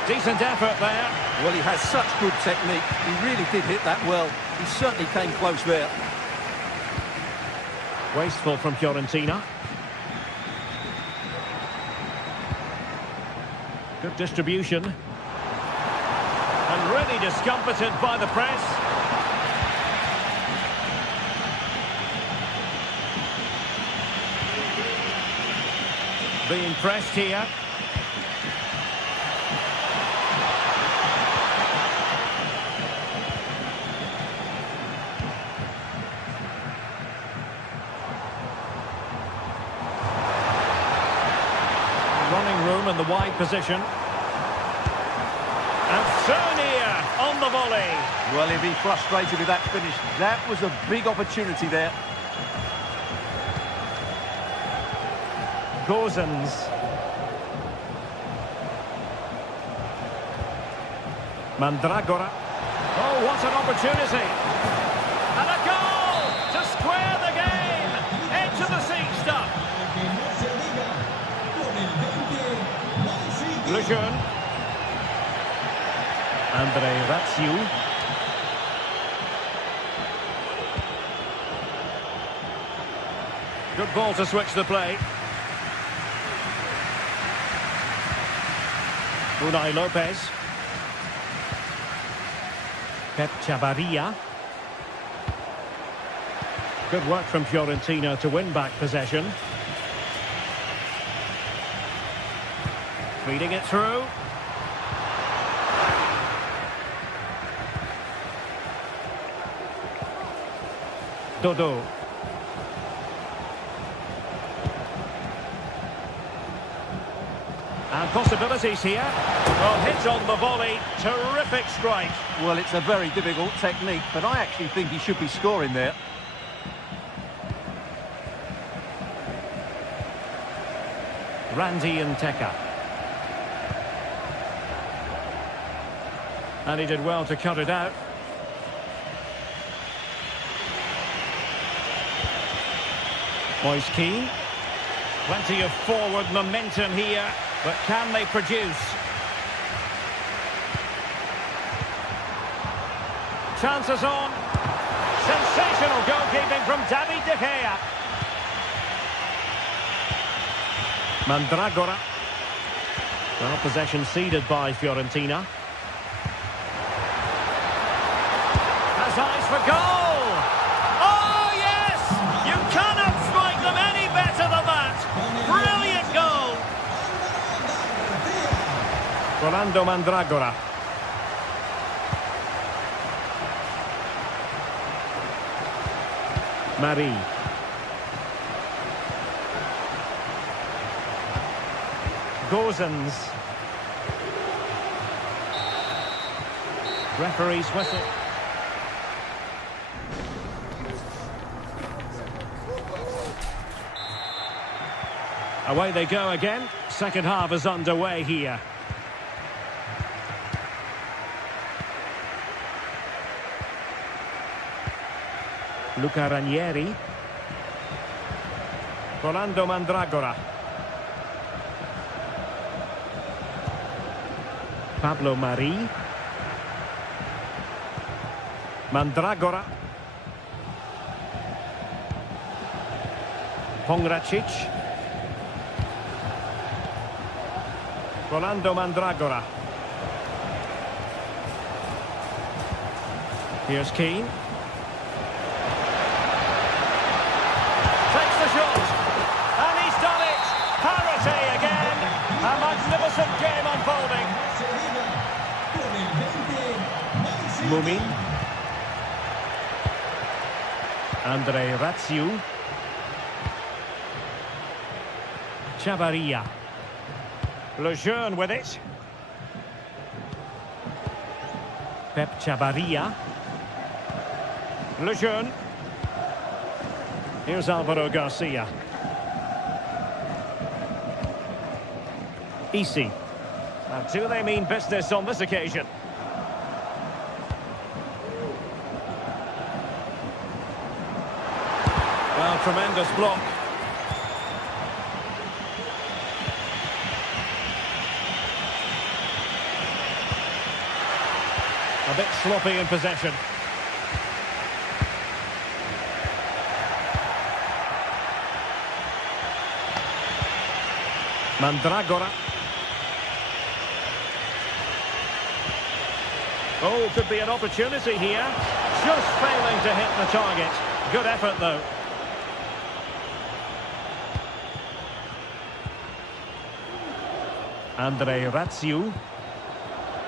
Decent effort there. Well, he has such good technique. He really did hit that well. He certainly came close there. Wasteful from Fiorentina. Good distribution. And really discomfited by the press. Being pressed here. Running room in the wide position. And Sonia on the volley. Well, he'll be frustrated with that finish. That was a big opportunity there. Gosens. Mandragora. Oh, what an opportunity. And a goal to square the game. Edge of the seat stuff. Lejeune. Andre Ratsiu. Good ball to switch the play. Unai Lopez. Pep Chavarria. Good work from Fiorentina to win back possession. Feeding it through. Dodo. And possibilities here. Well, hit on the volley. Terrific strike. Well, it's a very difficult technique, but I actually think he should be scoring there. Randy and Teka. And he did well to cut it out. Moise Keane. Plenty of forward momentum here, but can they produce? Chances on. Sensational goalkeeping from David De Gea. Mandragora. Well, possession ceded by Fiorentina. Has eyes for goal! Oh, yes! You cannot strike them any better than that! Brilliant goal! Rolando Mandragora. Marie. Gozens. Referee's whistle. Away they go again. Second half is underway here. Luca Ranieri. Rolando Mandragora. Pablo Mari. Mandragora. Pongracic. Rolando Mandragora. Here's Keane. Takes the shot. And he's done it. Parity again. A magnificent game unfolding. Mumin. Andre Ratsiu. Chavarria. Lejeune with it. Pep Chavarria. Lejeune. Here's Alvaro Garcia. Isi. Now, do they mean business on this occasion? Well, tremendous block. A bit sloppy in possession. Mandragora. Oh, could be an opportunity here. Just failing to hit the target. Good effort, though. Andre Ratsiu.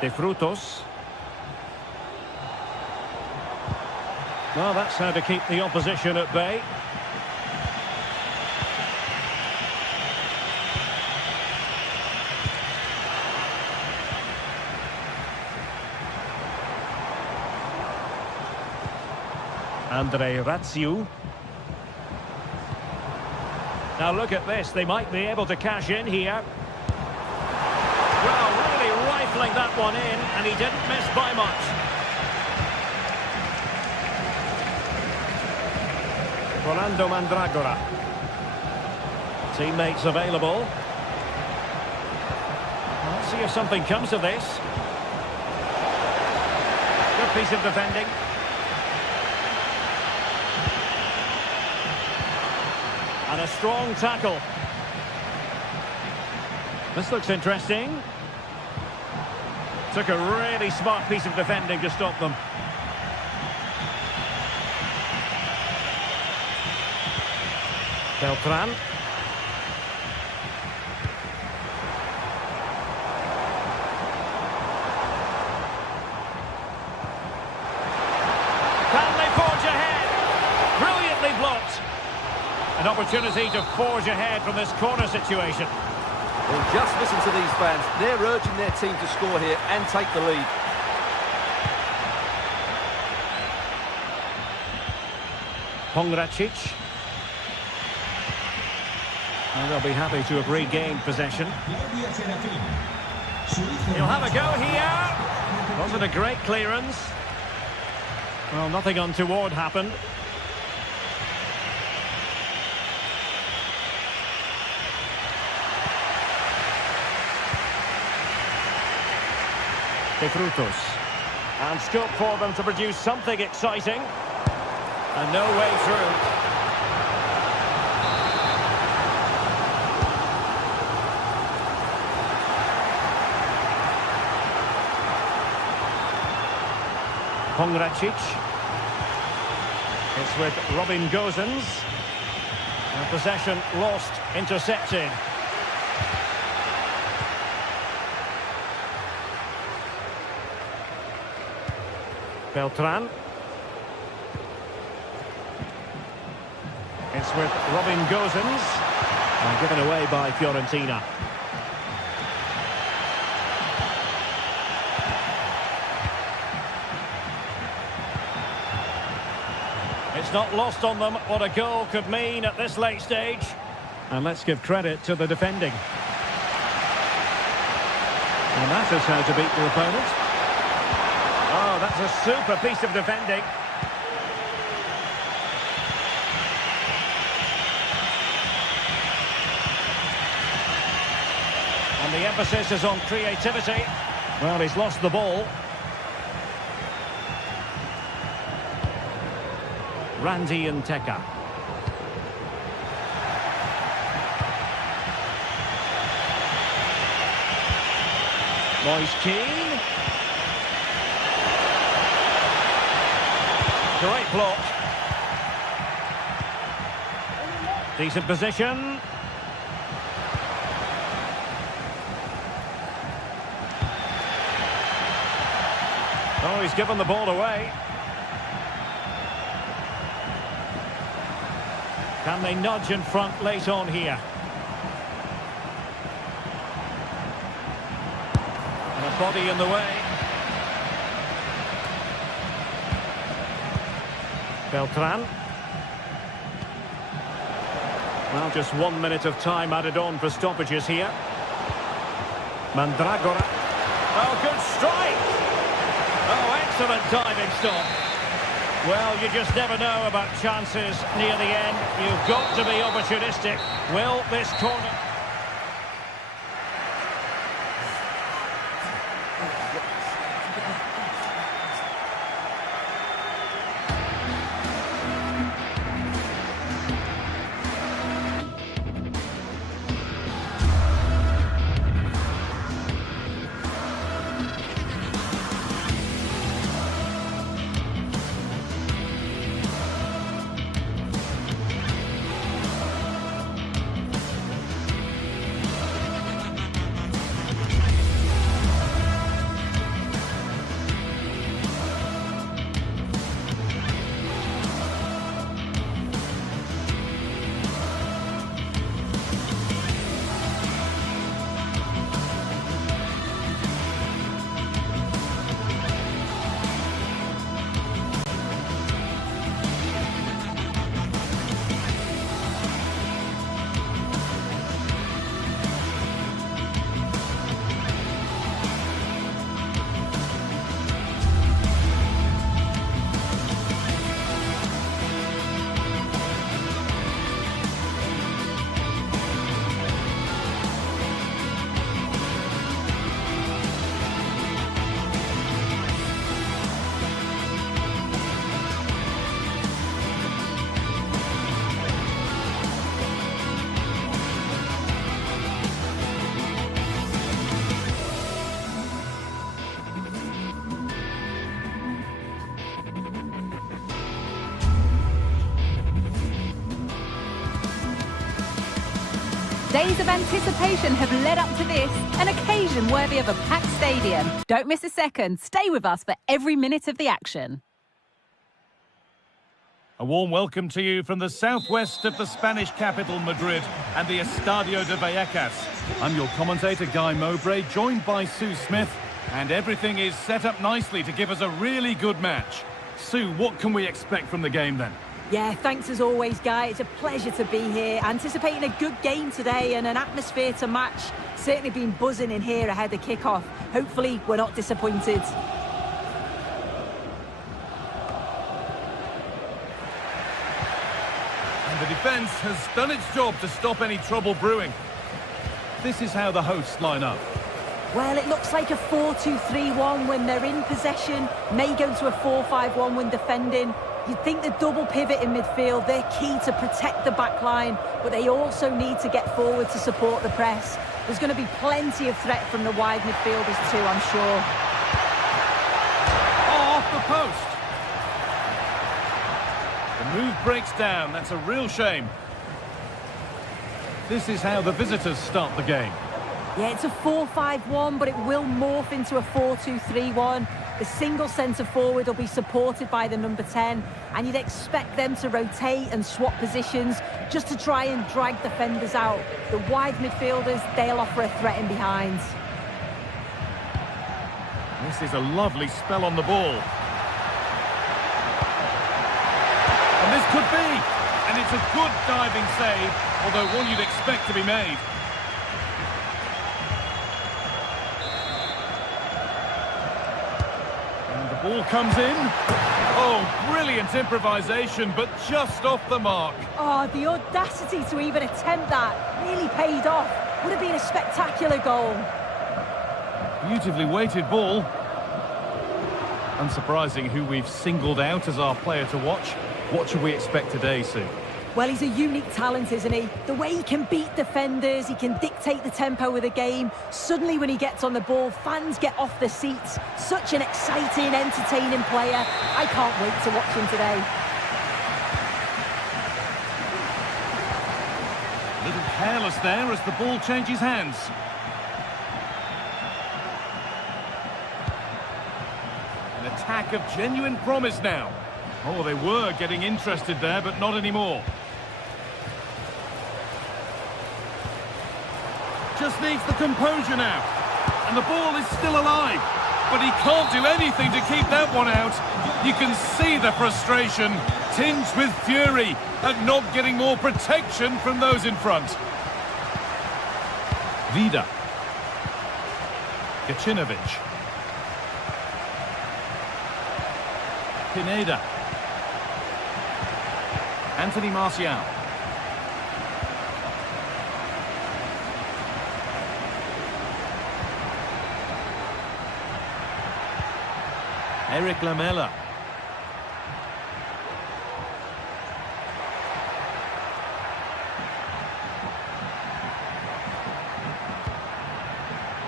De Frutos. Well, that's how to keep the opposition at bay. Andre Ratsiu. Now look at this, they might be able to cash in here. Well, really rifling that one in, and he didn't miss by much. Rolando Mandragora. Teammates available. Let's see if something comes of this. Good piece of defending. And a strong tackle. This looks interesting. Took a really smart piece of defending to stop them. Beltran. An opportunity to forge ahead from this corner situation. Well, just listen to these fans. They're urging their team to score here and take the lead. Pongracic. And they'll be happy to have regained possession. He'll have a go here. Wasn't a great clearance. Well, nothing untoward happened. De Frutos. And scope for them to produce something exciting. And no way through. Pongracic. It's with Robin Gosens. And possession lost, intercepted. Beltran. It's with Robin Gosens. And given away by Fiorentina. It's not lost on them what a goal could mean at this late stage. And let's give credit to the defending. And that is how to beat your opponent. Oh, that's a super piece of defending. And the emphasis is on creativity. Well, he's lost the ball. Randy and Teka. Moise Keane. Great block. Decent position. Oh, he's given the ball away. Can they nudge in front late on here? And a body in the way. Beltran. Well, just 1 minute of time added on for stoppages here. Mandragora. Oh, good strike! Oh, excellent diving stop. Well, you just never know about chances near the end. You've got to be opportunistic. Will this corner... Days of anticipation have led up to this, an occasion worthy of a packed stadium. Don't miss a second. Stay with us for every minute of the action. A warm welcome to you from the southwest of the Spanish capital, Madrid, and the Estadio de Vallecas. I'm your commentator, Guy Mowbray, joined by Sue Smith, and everything is set up nicely to give us a really good match. Sue, what can we expect from the game then? Yeah, thanks as always, Guy. It's a pleasure to be here. Anticipating a good game today and an atmosphere to match. Certainly been buzzing in here ahead of kick-off. Hopefully, we're not disappointed. The defence has done its job to stop any trouble brewing. This is how the hosts line up. Well, it looks like a 4-2-3-1 when they're in possession. May go to a 4-5-1 when defending. You'd think the double pivot in midfield, they're key to protect the back line, but they also need to get forward to support the press. There's going to be plenty of threat from the wide midfielders too, I'm sure. Oh, off the post. The move breaks down. That's a real shame. This is how the visitors start the game. Yeah, it's a 4-5-1, but it will morph into a 4-2-3-1. The single centre forward will be supported by the number 10, and you'd expect them to rotate and swap positions just to try and drag defenders out. The wide midfielders, they'll offer a threat in behind. This is a lovely spell on the ball. And this could be, and it's a good diving save, although one you'd expect to be made. And the ball comes in. Oh, brilliant improvisation, but just off the mark. Oh, the audacity to even attempt that really paid off. Would have been a spectacular goal. Beautifully weighted ball. Unsurprising who we've singled out as our player to watch. What should we expect today, Sue? Well, he's a unique talent, isn't he? The way he can beat defenders, he can dictate the tempo of the game. Suddenly, when he gets on the ball, fans get off their seats. Such an exciting, entertaining player. I can't wait to watch him today. A little careless there as the ball changes hands. An attack of genuine promise now. Oh, they were getting interested there, but not anymore. Just needs the composure now. And the ball is still alive. But he can't do anything to keep that one out. You can see the frustration, tinged with fury, at not getting more protection from those in front. Vida. Gacinovic. Pineda. Anthony Martial. Eric Lamela.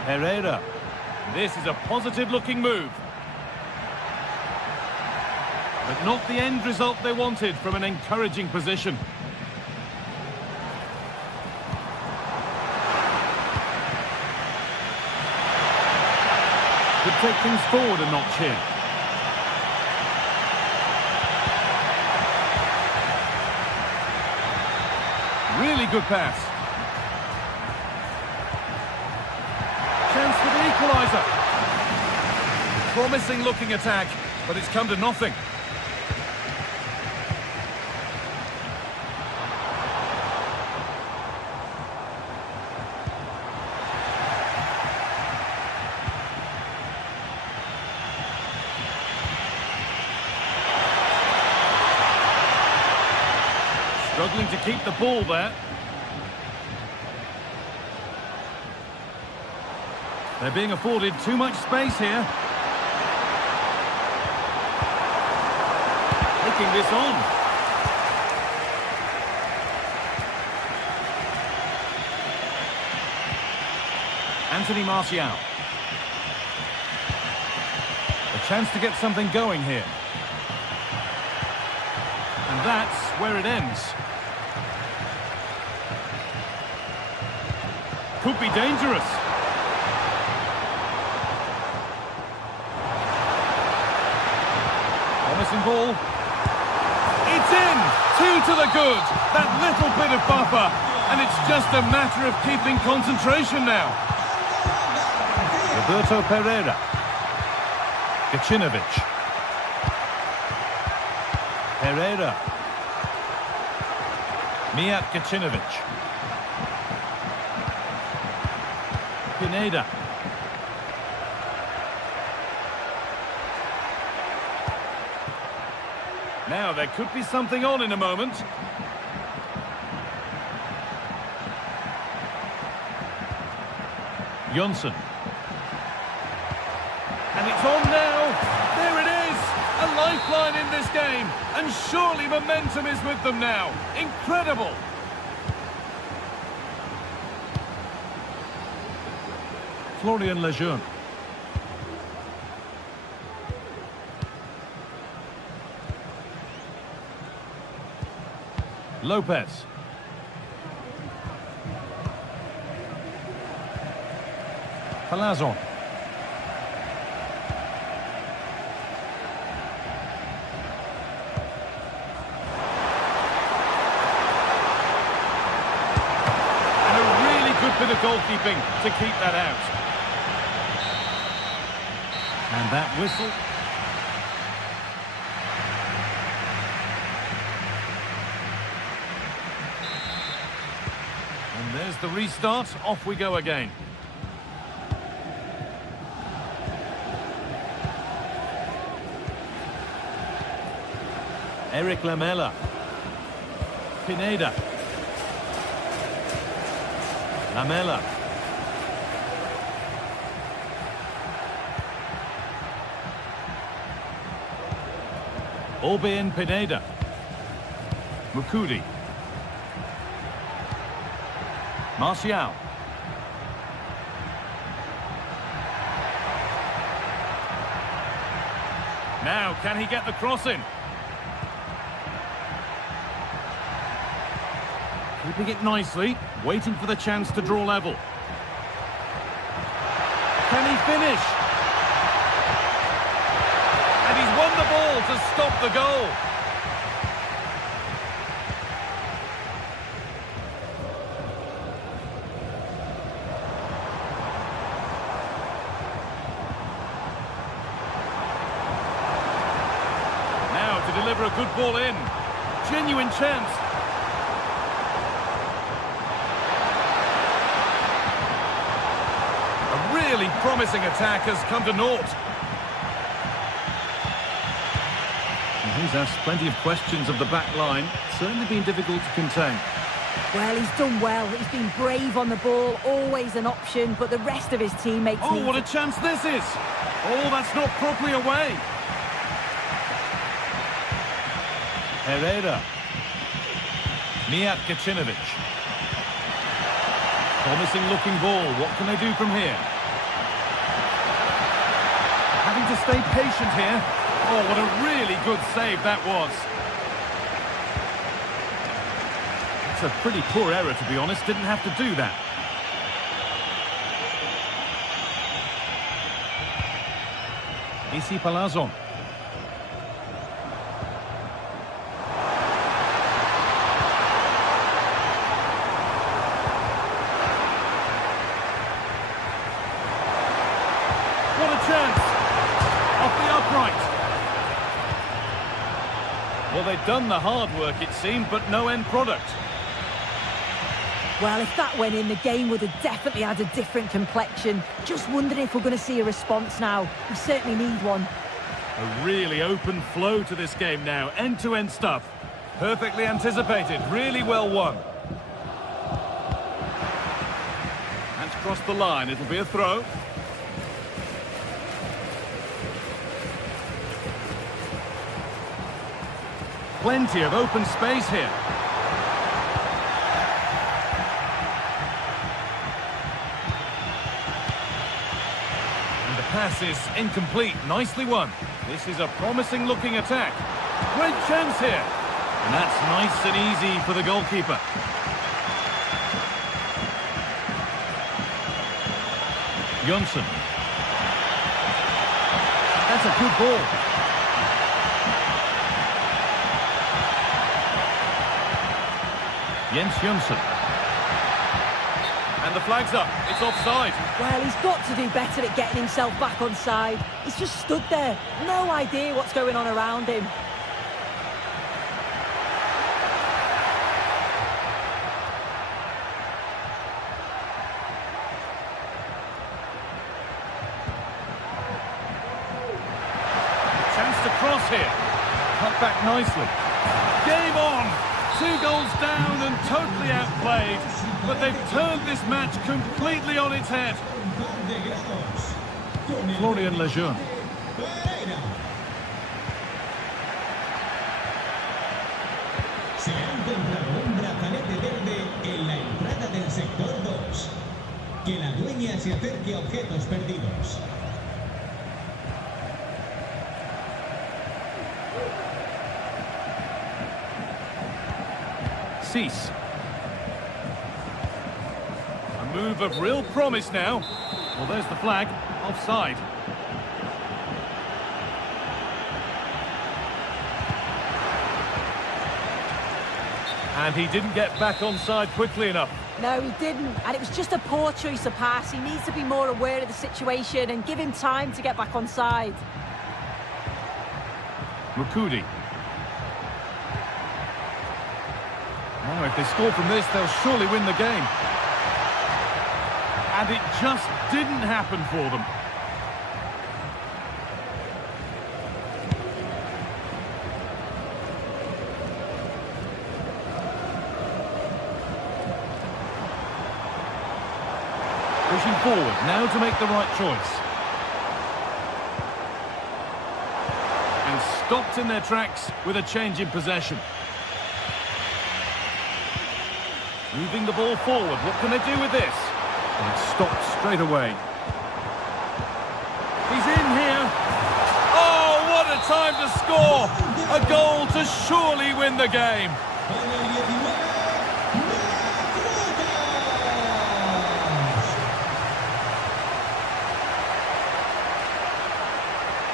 Herrera. This is a positive-looking move. But not the end result they wanted from an encouraging position. Could take things forward a notch here. Really good pass. Chance for the equaliser. Promising looking attack, but it's come to nothing. Struggling to keep the ball there. They're being afforded too much space here. Taking this on. Anthony Martial. A chance to get something going here. And that's where it ends. Could be dangerous. Promising ball. It's in! to the good. That little bit of buffer. And it's just a matter of keeping concentration now. Roberto Pereira. Gacinovic. Pereira. Mijat Gacinovic. Pineda. Now there could be something on in a moment. Johnson. And it's on now. There it is. A lifeline in this game. And surely momentum is with them now. Incredible. Florian Lejeune. Lopez. Palazon. And a really good bit of goalkeeping to keep that out. And that whistle. And there's the restart. Off we go again. Eric Lamela. Pineda. Lamela. Orbin Pineda. Mukudi. Martial. Now, can he get the cross in? Keeping it nicely, waiting for the chance to draw level. Can he finish? And he's won the ball to stop the goal. Now to deliver a good ball in. Genuine chance. Really promising attack has come to naught. And he's asked plenty of questions of the back line. Certainly been difficult to contain. Well, he's done well. He's been brave on the ball, always an option, but the rest of his teammates... Oh, what a chance this is! Oh, that's not properly away. Herrera. Mijat Gacinovic. Promising looking ball. What can they do from here? Having to stay patient here. Oh, what a really good save that was. It's a pretty poor error, to be honest. Didn't have to do that. Issy Palazon. What a chance! Off the upright. Well, they've done the hard work, it seemed, but no end product. Well, if that went in, the game would have definitely had a different complexion. Just wondering if we're going to see a response now. We certainly need one. A really open flow to this game now. End-to-end stuff. Perfectly anticipated. Really well won. That's crossed the line. It'll be a throw. Plenty of open space here. And the pass is incomplete. Nicely won. This is a promising looking attack. Great chance here. And that's nice and easy for the goalkeeper. Johnson. That's a good ball. Jens Jonsson. And the flag's up. It's offside. Well, he's got to do better at getting himself back on side. He's just stood there. No idea what's going on around him. Chance to cross here. Cut back nicely. Game on! 2 goals down and totally outplayed. But they've turned this match completely on its head. Florian Lejeune. Se ha encontrado un brazalete verde en la entrada del sector 2. Que la dueña se acerque a objetos perdidos. Cease. A move of real promise now. Well, there's the flag. Offside. And he didn't get back onside quickly enough. No, he didn't. And it was just a poor choice of pass. He needs to be more aware of the situation and give him time to get back on side. Mukudi. Now, if they score from this, they'll surely win the game. And it just didn't happen for them. Pushing forward, now to make the right choice. And stopped in their tracks with a change in possession. Moving the ball forward, what can they do with this? And it's stopped straight away. He's in here. Oh, what a time to score! A goal to surely win the game.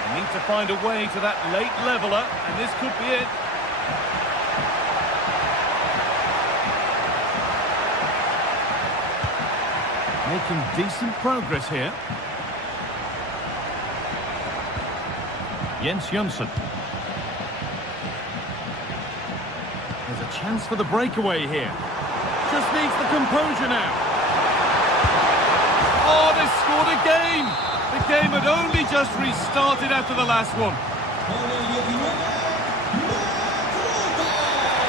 They need to find a way to that late leveller, and this could be it. Making decent progress here. Jens Jonsson. There's a chance for the breakaway here. Just needs the composure now. Oh, they scored again! The game had only just restarted after the last one.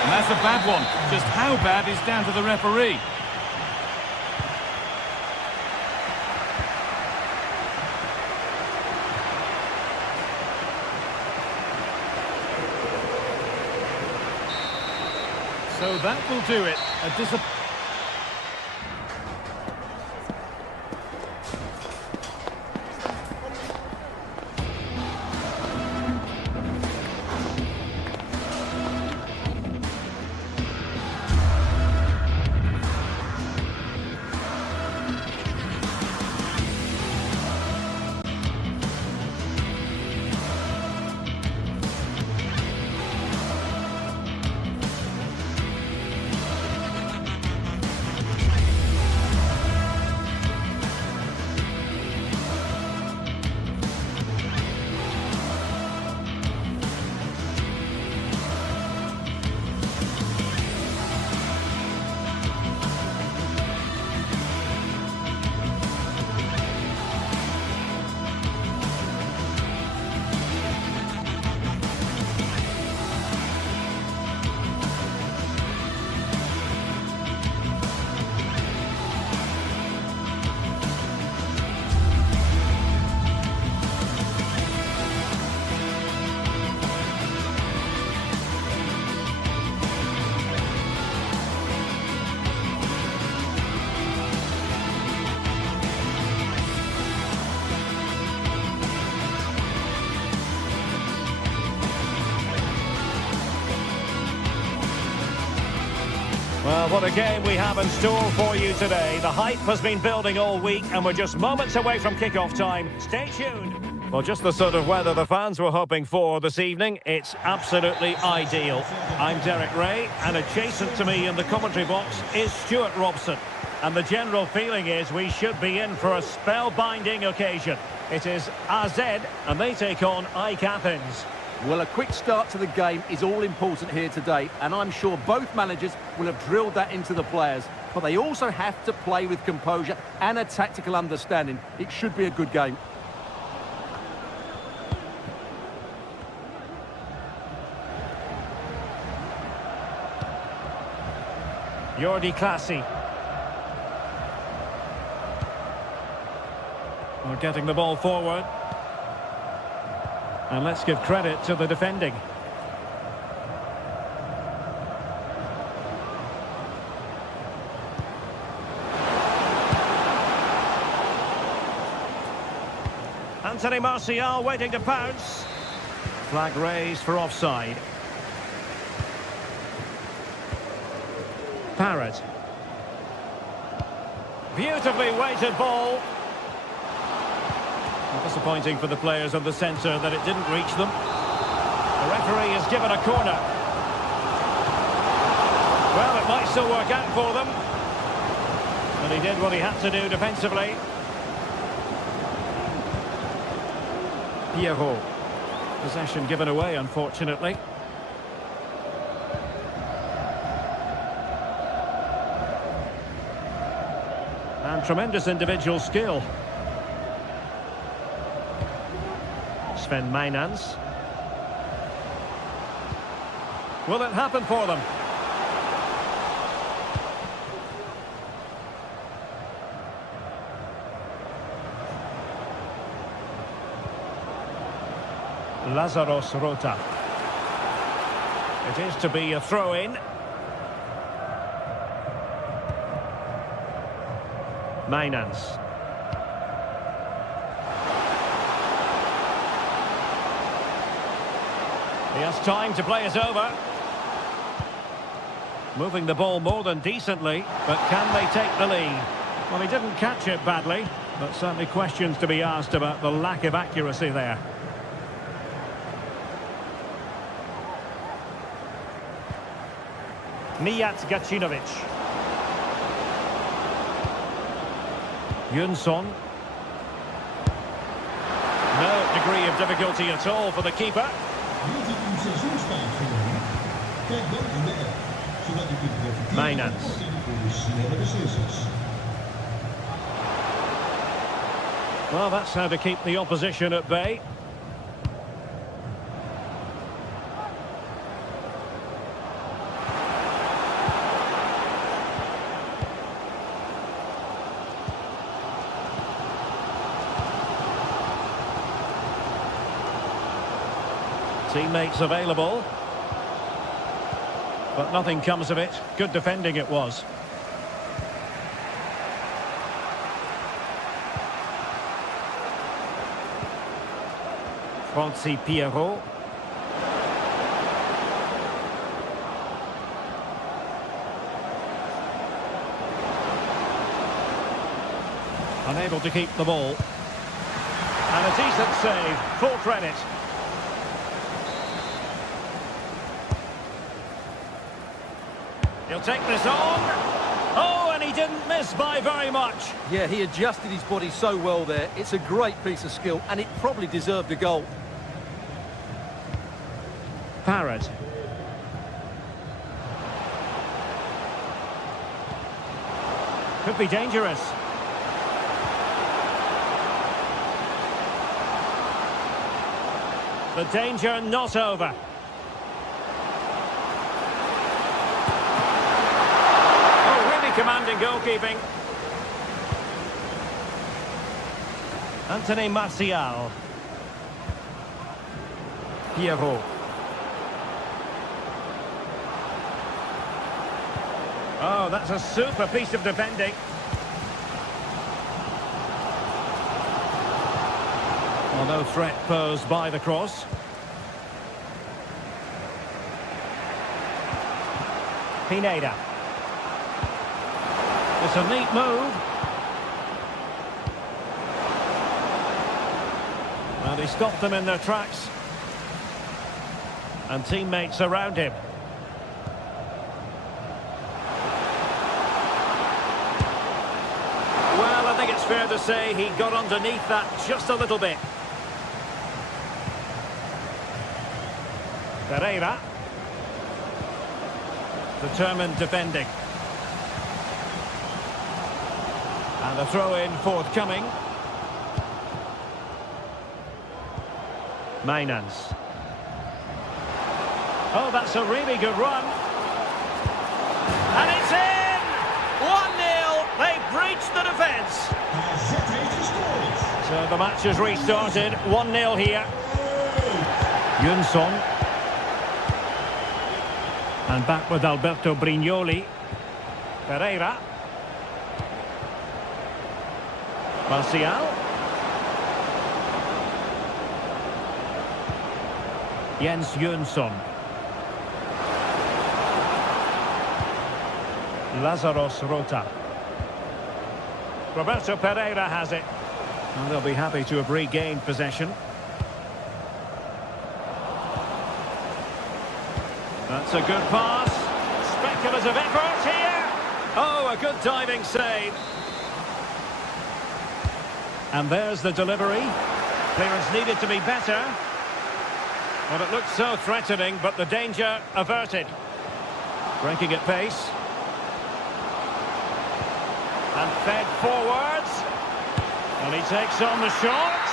And that's a bad one. Just how bad is down to the referee. So that will do it. A Well, what a game we have in store for you today. The hype has been building all week and we're just moments away from kick-off time. Stay tuned. Well, just the sort of weather the fans were hoping for this evening. It's absolutely ideal. I'm Derek Ray, and adjacent to me in the commentary box is Stuart Robson. And the general feeling is we should be in for a spellbinding occasion. It is AZ, and they take on AEK Athens. Well, a quick start to the game is all important here today, and I'm sure both managers will have drilled that into the players. But they also have to play with composure and a tactical understanding. It should be a good game. Jordi Classy. We're getting the ball forward. And let's give credit to the defending. Anthony Martial waiting to pounce. Flag raised for offside. Parrott. Beautifully weighted ball. Disappointing for the players of the centre that it didn't reach them. The referee has given a corner. Well, it might still work out for them. And he did what he had to do defensively. Pierrot. Possession given away, unfortunately. And tremendous individual skill. Sven Mainans. Will it happen for them? Lazaros Rota. It is to be a throw-in. Mainans. He has time to play it over. Moving the ball more than decently, but can they take the lead? Well, he didn't catch it badly, but certainly questions to be asked about the lack of accuracy there. Mijat Gacinovic. Jönsson. No degree of difficulty at all for the keeper. Mainans. Well, that's how to keep the opposition at bay. Teammates available. But nothing comes of it. Good defending it was. Francis Pierrot. Unable to keep the ball. And a decent save. Full credit. He'll take this on. Oh, and he didn't miss by very much. Yeah, he adjusted his body so well there. It's a great piece of skill, and it probably deserved a goal. Parrott. Could be dangerous. The danger not over. Commanding goalkeeping. Anthony Martial. Pierrot. Oh, that's a super piece of defending. Well, no threat posed by the cross. Pineda. It's a neat move. And he stopped them in their tracks. And teammates around him. Well, I think it's fair to say he got underneath that just a little bit. Pereira. Determined defending. And the throw-in forthcoming. Mainans. Oh, that's a really good run. And it's in! 1-0. They've breached the defence. So the match has restarted. 1-0 here. Jonsson. And back with Alberto Brignoli. Pereira. Martial. Jens Jonsson. Lazaros Rota. Roberto Pereira has it. And they'll be happy to have regained possession. That's a good pass. Speculative effort here. Oh, a good diving save. And there's the delivery. Clearance needed to be better. Well, it looked so threatening, but the danger averted. Breaking at pace. And fed forwards. And he takes on the shots.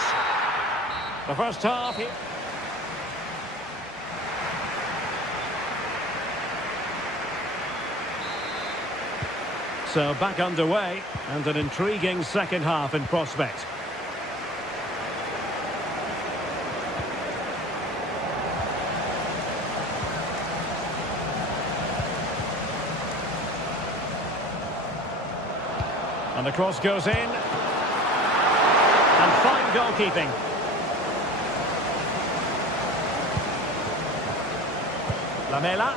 The first half. So back underway, and an intriguing second half in prospect. And the cross goes in. And fine goalkeeping. Lamela.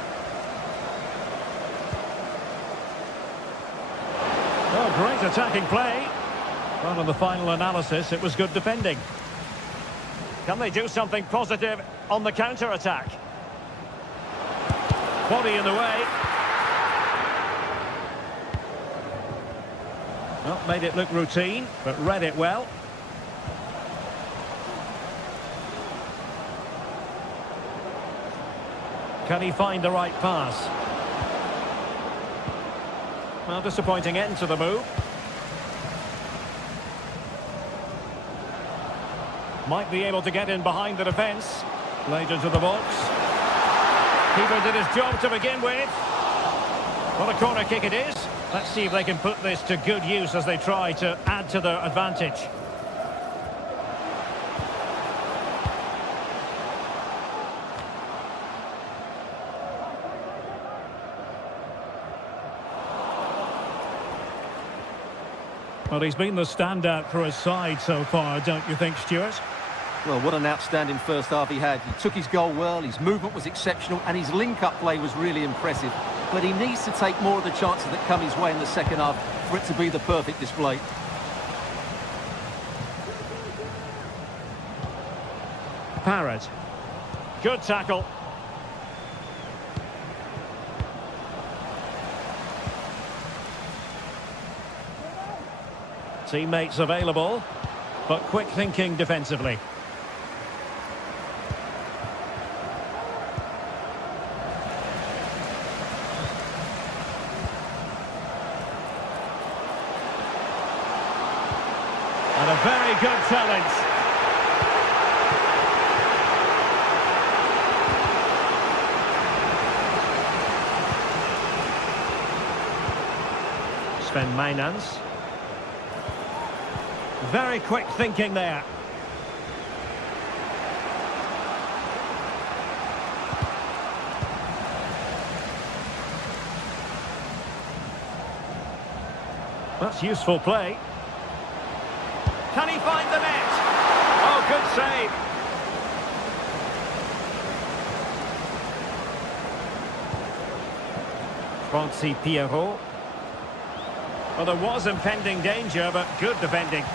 Oh, great attacking play. Well, in the final analysis, it was good defending. Can they do something positive on the counter-attack? Body in the way. Well, made it look routine, but read it well. Can he find the right pass? Well, disappointing end to the move. Might be able to get in behind the defence. Played into the box. Keeper did his job to begin with. What a corner kick it is. Let's see if they can put this to good use as they try to add to their advantage. Well, he's been the standout for his side so far, don't you think, Stuart? Well, what an outstanding first half he had. He took his goal well, his movement was exceptional, and his link-up play was really impressive. But he needs to take more of the chances that come his way in the second half for it to be the perfect display. Parrott. Good tackle. Teammates available, but quick thinking defensively. And a very good challenge. Sven Mainans. Very quick thinking there. That's useful play. Can he find the net? Oh, good save. Francis Pierrot. Well, there was impending danger, but good defending.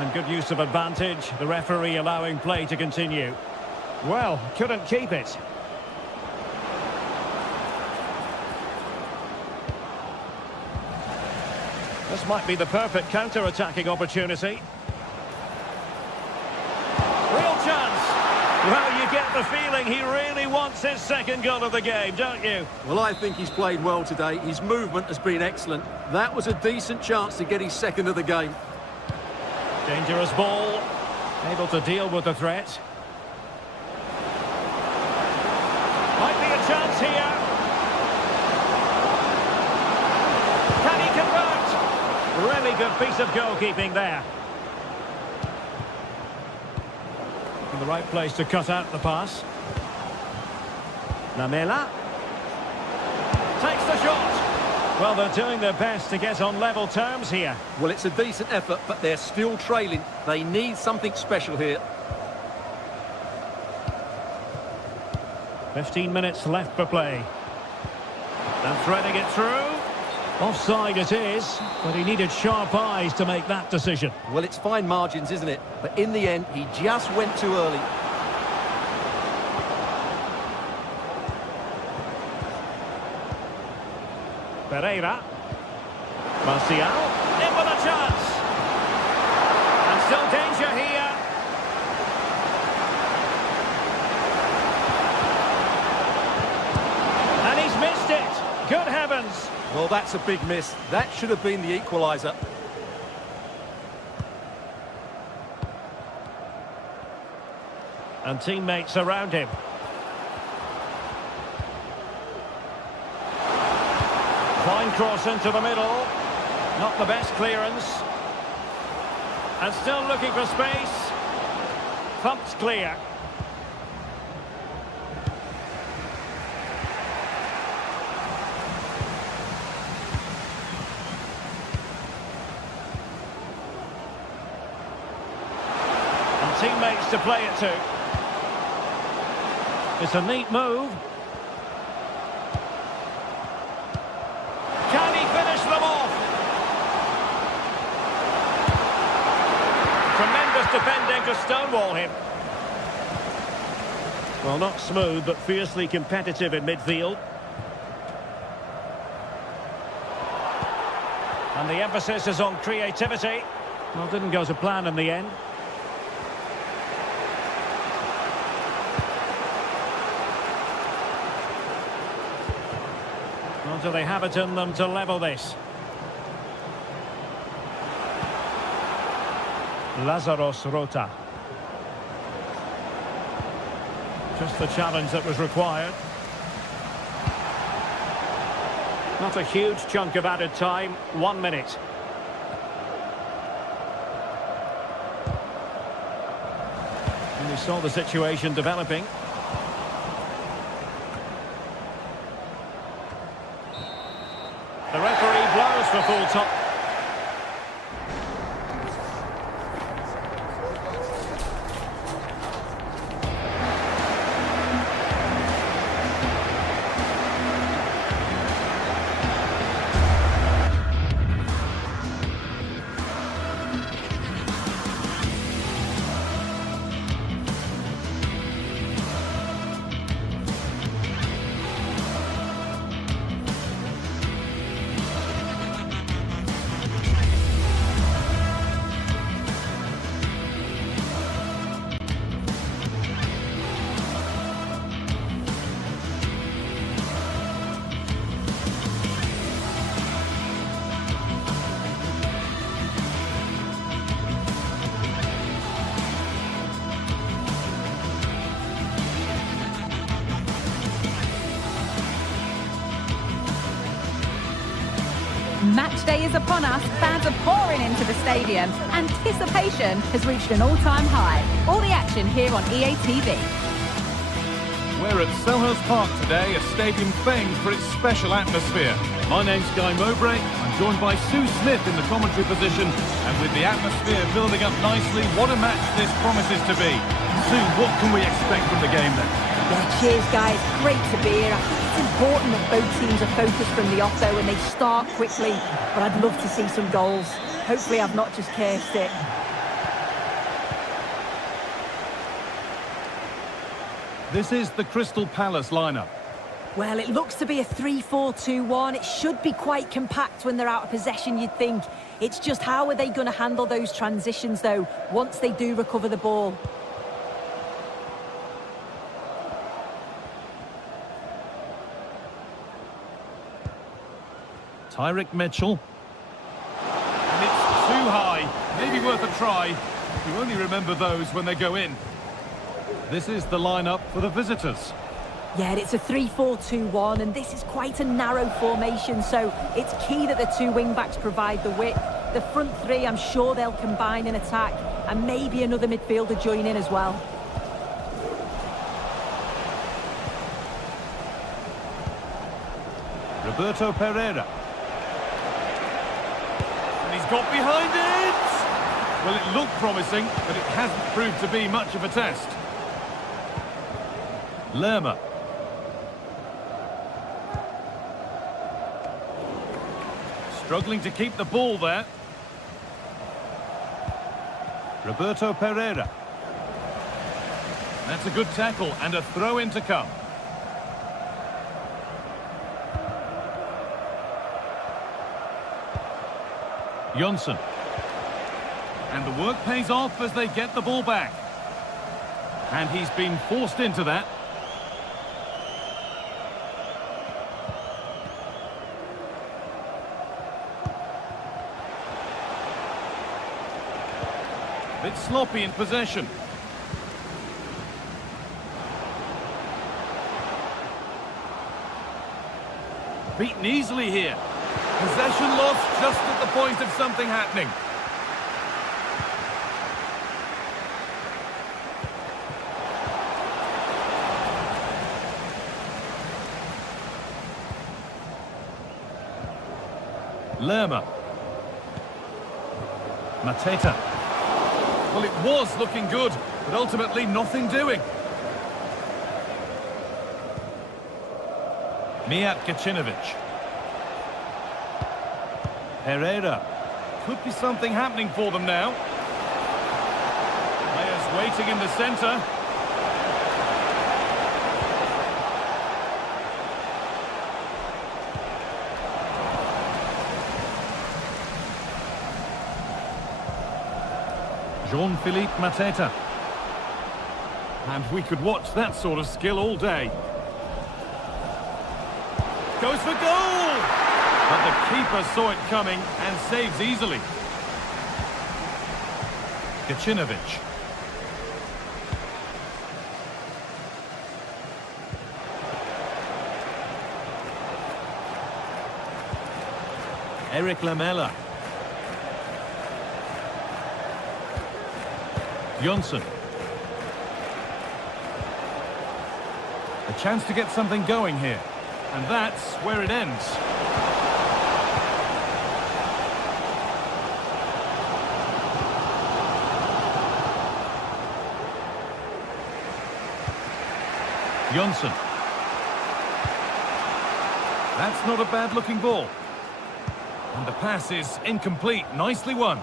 And good use of advantage. The referee allowing play to continue. Well, couldn't keep it. This might be the perfect counter-attacking opportunity. Real chance. Well, you get the feeling he really wants his second goal of the game, don't you? Well, I think he's played well today. His movement has been excellent. That was a decent chance to get his second of the game. Dangerous ball. Able to deal with the threat. Might be a chance here. Can he convert? Really good piece of goalkeeping there. In the right place to cut out the pass. Lamela. Takes the shot. Well, they're doing their best to get on level terms here. Well, it's a decent effort, but they're still trailing. They need something special here. 15 minutes left for play. And threading it through. Offside it is, but he needed sharp eyes to make that decision. Well, it's fine margins, isn't it? But in the end, he just went too early. Pereira. Martial. In with a chance. And still danger here. And he's missed it. Good heavens. Well, that's a big miss. That should have been the equaliser. And teammates around him. Fine cross into the middle. Not the best clearance. And still looking for space. Thumped clear. Teammates to play it to. It's a neat move. Can he finish them off? Tremendous defending to stonewall him. Well, not smooth, but fiercely competitive in midfield. And the emphasis is on creativity. Well, didn't go to plan in the end. Do they have it in them to level this? Lazaros Rota. Just the challenge that was required. Not a huge chunk of added time. 1 minute. And we saw the situation developing. The referee blows for full time. Match day is upon us. Fans are pouring into the stadium. Anticipation has reached an all-time high. All the action here on EA TV. We're at Selhurst Park today, a stadium famed for its special atmosphere. My name's Guy Mowbray. I'm joined by Sue Smith in the commentary position. And with the atmosphere building up nicely, what a match this promises to be. Sue, what can we expect from the game then? Yeah, cheers, guys. Great to be here. I think it's important that both teams are focused from the off, though, and they start quickly. But I'd love to see some goals. Hopefully I've not just cursed it. This is the Crystal Palace lineup. Well, it looks to be a 3-4-2-1. It should be quite compact when they're out of possession, you'd think. It's just how are they going to handle those transitions, though, once they do recover the ball? Tyrick Mitchell. And it's too high. Maybe worth a try. You only remember those when they go in. This is the lineup for the visitors. Yeah, it's a 3-4-2-1, and this is quite a narrow formation, so it's key that the two wing-backs provide the width. The front three, I'm sure they'll combine in attack, and maybe another midfielder join in as well. Roberto Pereira. And he's got behind it! Well, it looked promising, but it hasn't proved to be much of a test. Lerma. Struggling to keep the ball there. Roberto Pereira. That's a good tackle and a throw-in to come. Jonsson. And the work pays off as they get the ball back. And he's been forced into that. Bit sloppy in possession. Beaten easily here. Possession lost just at the point of something happening. Lerma. Mateta. Well, it was looking good, but ultimately nothing doing. Mijat Kacinovic. Pereira. Could be something happening for them now. Players waiting in the centre. Jean-Philippe Mateta. And we could watch that sort of skill all day. Goes for goal! But the keeper saw it coming and saves easily. Kacinovic. Eric Lamela. Jonsson. A chance to get something going here. And that's where it ends. Jonsson. That's not a bad-looking ball. And the pass is incomplete. Nicely won.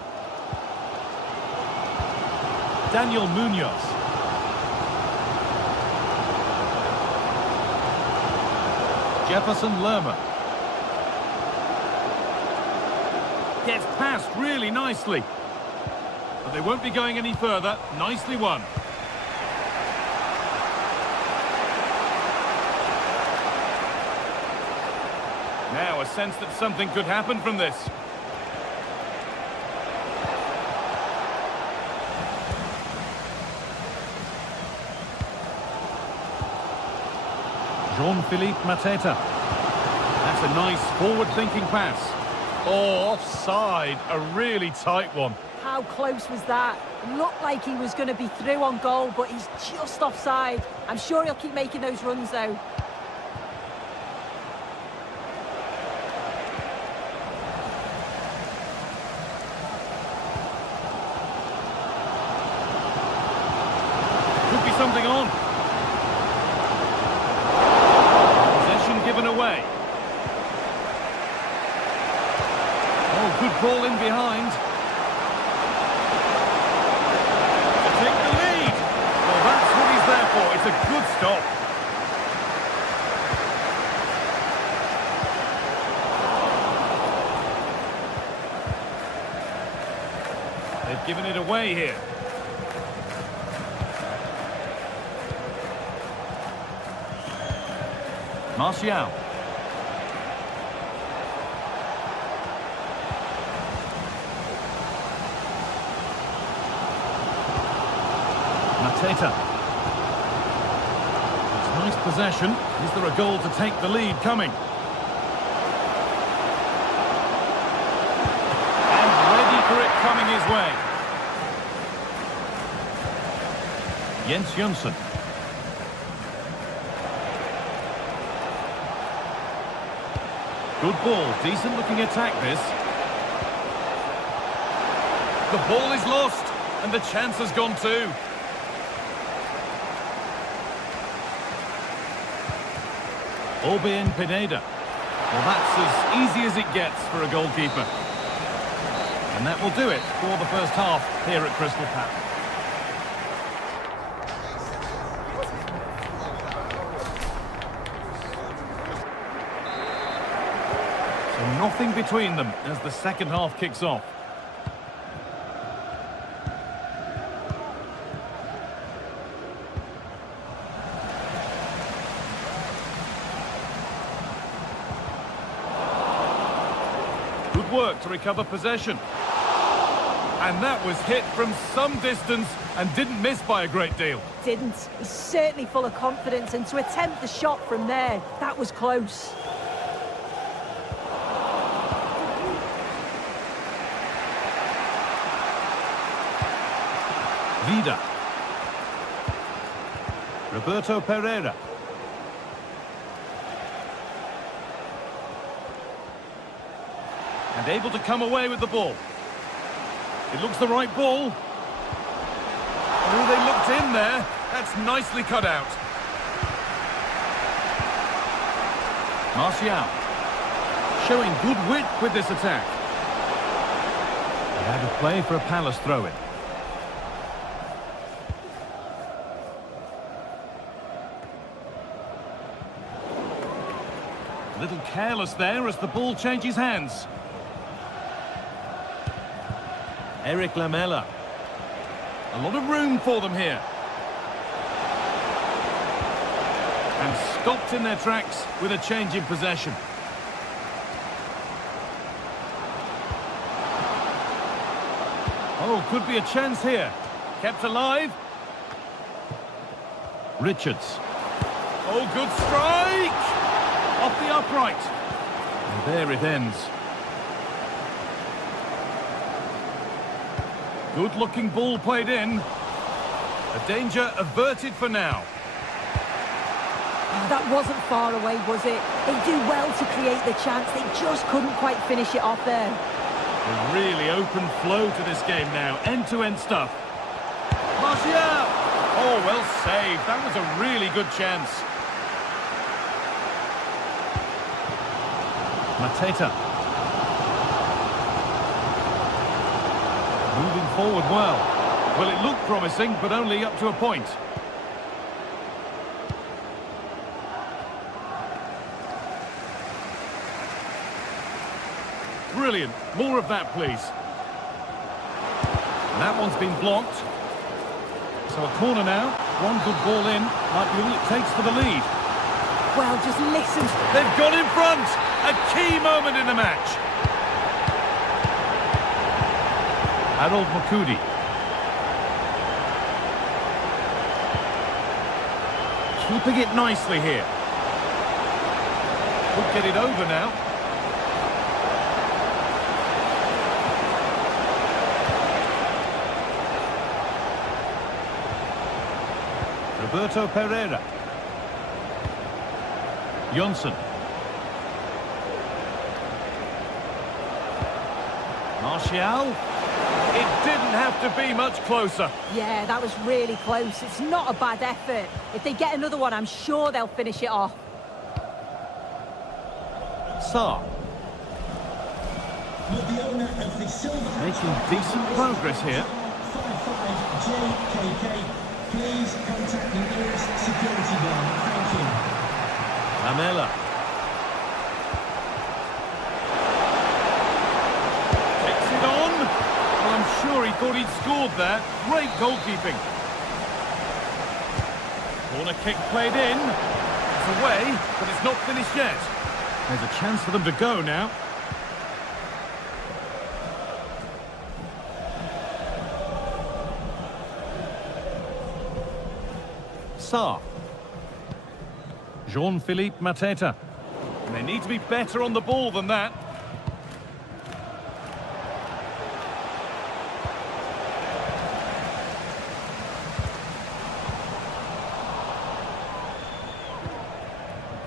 Daniel Munoz. Jefferson Lerma. Gets past really nicely. But they won't be going any further. Nicely won. Now a sense that something could happen from this. Jean-Philippe Mateta. That's a nice forward-thinking pass. Oh, offside. A really tight one. How close was that? Looked like he was going to be through on goal, but he's just offside. I'm sure he'll keep making those runs, though. Could be something on. Given away. Oh, good ball in behind. To take the lead. Well, that's what he's there for. It's a good stop. They've given it away here. Martial. Mateta. It's nice possession. Is there a goal to take the lead coming? And ready for it coming his way. Jens Jönsson. Good ball, decent looking attack this. The ball is lost, and the chance has gone too. Orbien Pineda. Well, that's as easy as it gets for a goalkeeper. And that will do it for the first half here at Crystal Palace. So nothing between them as the second half kicks off. Good work to recover possession. And that was hit from some distance and didn't miss by a great deal. Didn't. He's certainly full of confidence, and to attempt the shot from there, that was close. Vida. Roberto Pereira. And able to come away with the ball. It looks the right ball. Oh, they looked in there. That's nicely cut out. Martial. Showing good wit with this attack. Out of play for a Palace throw-in. A little careless there as the ball changes hands. Eric Lamela. A lot of room for them here. And stopped in their tracks with a change in possession. Oh, could be a chance here. Kept alive. Richards. Oh, good strike! Off the upright. And there it ends. Good-looking ball played in. A danger averted for now. That wasn't far away, was it? They do well to create the chance. They just couldn't quite finish it off there. A really open flow to this game now. End-to-end stuff. Martial! Oh, well saved. That was a really good chance. Mateta. Moving forward well. Well, it looked promising, but only up to a point. Brilliant. More of that, please. And that one's been blocked. So a corner now. One good ball in. Might be all it takes for the lead. Well, just listen. They've got in front. A key moment in the match. Harold Makudi. Keeping it nicely here. Could get it over now. Roberto Pereira. Jönsson. Martial. It didn't have to be much closer. Yeah, that was really close. It's not a bad effort. If they get another one, I'm sure they'll finish it off. Sarr. Making decent progress here. 5-5 JKK. Please contact the nearest security guard. Thank you. Lamela. Takes it on. Well, I'm sure he thought he'd scored there. Great goalkeeping. Corner kick played in. It's away, but it's not finished yet. There's a chance for them to go now. Sarr. Jean-Philippe Mateta. And they need to be better on the ball than that.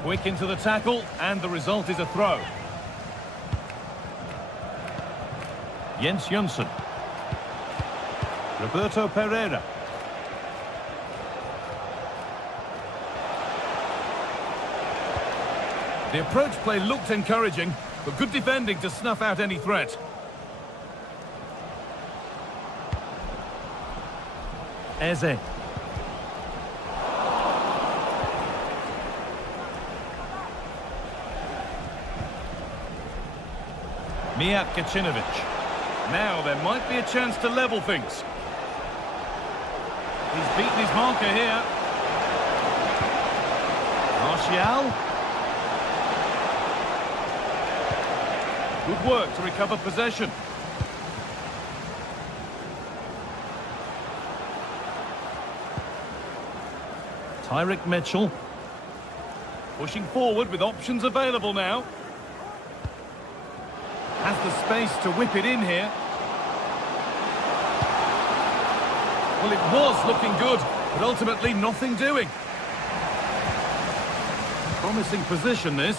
Quick into the tackle, and the result is a throw. Jens Jönsson. Roberto Pereira. The approach play looked encouraging, but good defending to snuff out any threat. Eze. Mijat Gacinovic. Now there might be a chance to level things. He's beaten his marker here. Martial. Good work to recover possession. Tyrick Mitchell. Pushing forward with options available now. Has the space to whip it in here. Well, it was looking good, but ultimately nothing doing. Promising position, this.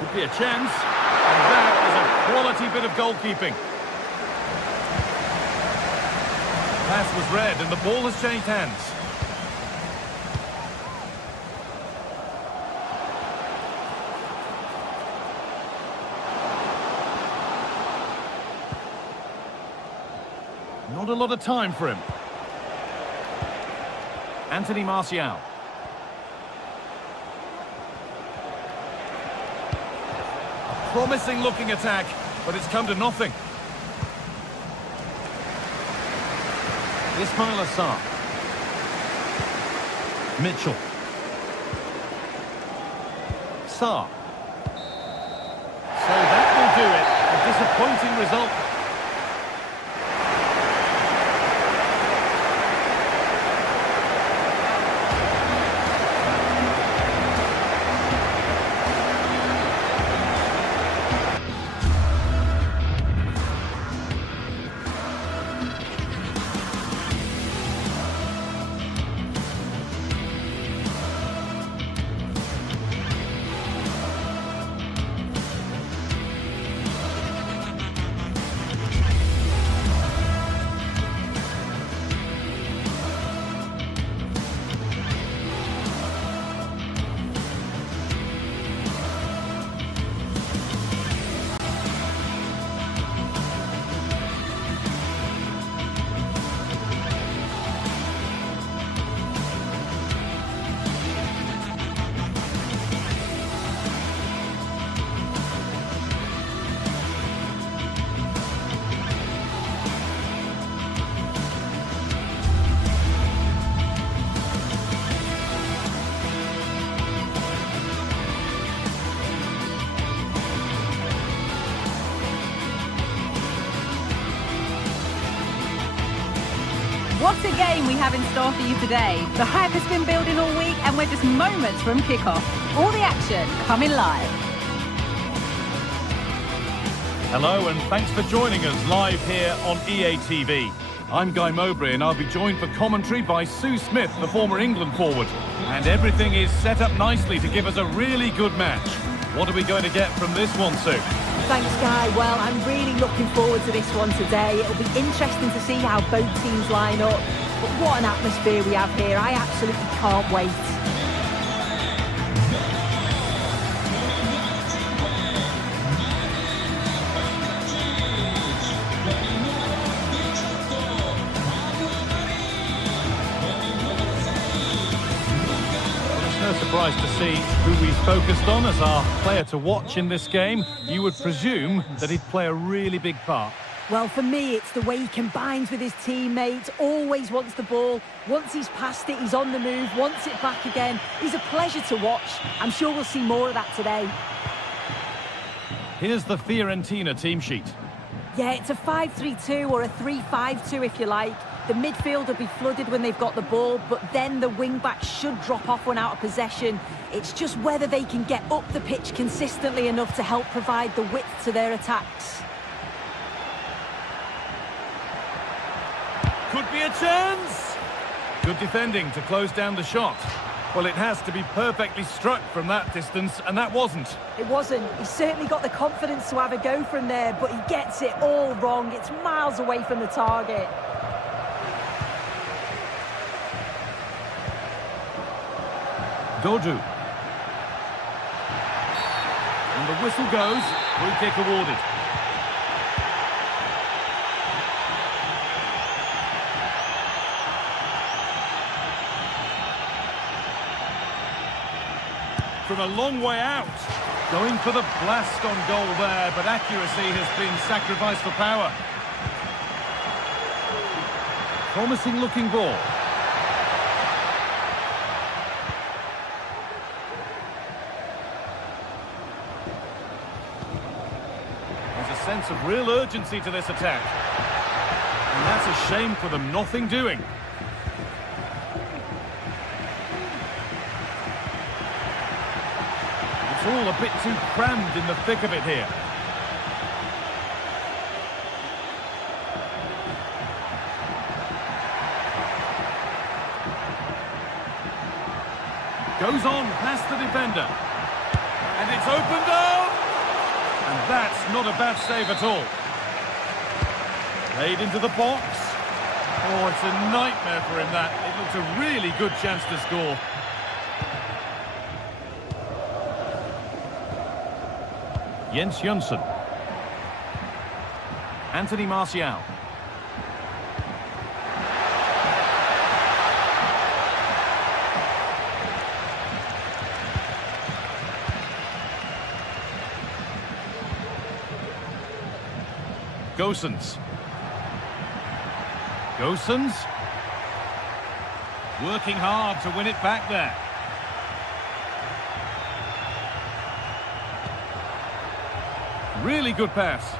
Could be a chance. And that is a quality bit of goalkeeping. Pass was read and the ball has changed hands. Not a lot of time for him. Anthony Martial. A promising looking attack, but it's come to nothing. Ismail Assar. Mitchell. Sarr. So that will do it. A disappointing result. What a game we have in store for you today. The hype has been building all week and we're just moments from kickoff. All the action coming live. Hello and thanks for joining us live here on EA TV. I'm Guy Mowbray and I'll be joined for commentary by Sue Smith, the former England forward. And everything is set up nicely to give us a really good match. What are we going to get from this one, Sue? Thanks, Guy. Well, I'm really looking forward to this one today. It'll be interesting to see how both teams line up. But what an atmosphere we have here. I absolutely can't wait. see who we focused on as our player to watch in this game, you would presume that he'd play a really big part. Well, for me, it's the way he combines with his teammates, always wants the ball. Once he's passed it, he's on the move, wants it back again. He's a pleasure to watch. I'm sure we'll see more of that today. Here's the Fiorentina team sheet. Yeah, it's a 5-3-2 or a 3-5-2 if you like. The midfield will be flooded when they've got the ball, but then the wing-backs should drop off when out of possession. It's just whether they can get up the pitch consistently enough to help provide the width to their attacks. Could be a chance! Good defending to close down the shot. Well, it has to be perfectly struck from that distance, and that wasn't. It wasn't. He's certainly got the confidence to have a go from there, but he gets it all wrong. It's miles away from the target. Dodu. And the whistle goes. Free kick awarded. From a long way out. Going for the blast on goal there, but accuracy has been sacrificed for power. Promising looking ball. There's a sense of real urgency to this attack. And that's a shame for them, nothing doing. It's all a bit too crammed in the thick of it here. Goes on past the defender. And it's opened up! And that's not a bad save at all. Played into the box. Oh, it's a nightmare for him, that. It looked a really good chance to score. Jens Jönsson. Anthony Martial. Gosens. Gosens. Working hard to win it back there. Really good pass.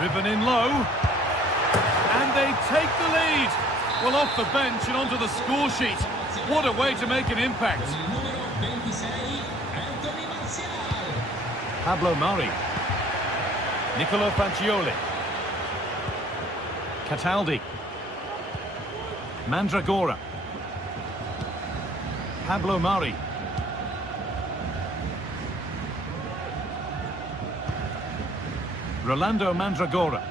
Driven in low. And they take the lead. Well, off the bench and onto the score sheet. What a way to make an impact. Pablo Mari. Nicolo Fagioli. Cataldi. Mandragora. Pablo Mari. Rolando Mandragora.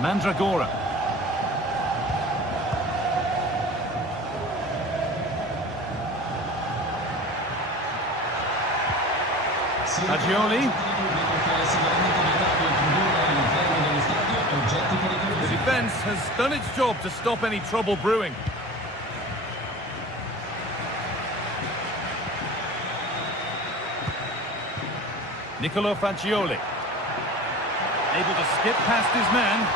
Mandragora. Fagioli. The defence has done its job to stop any trouble brewing. Nicolo Fagioli. Able to skip past his man.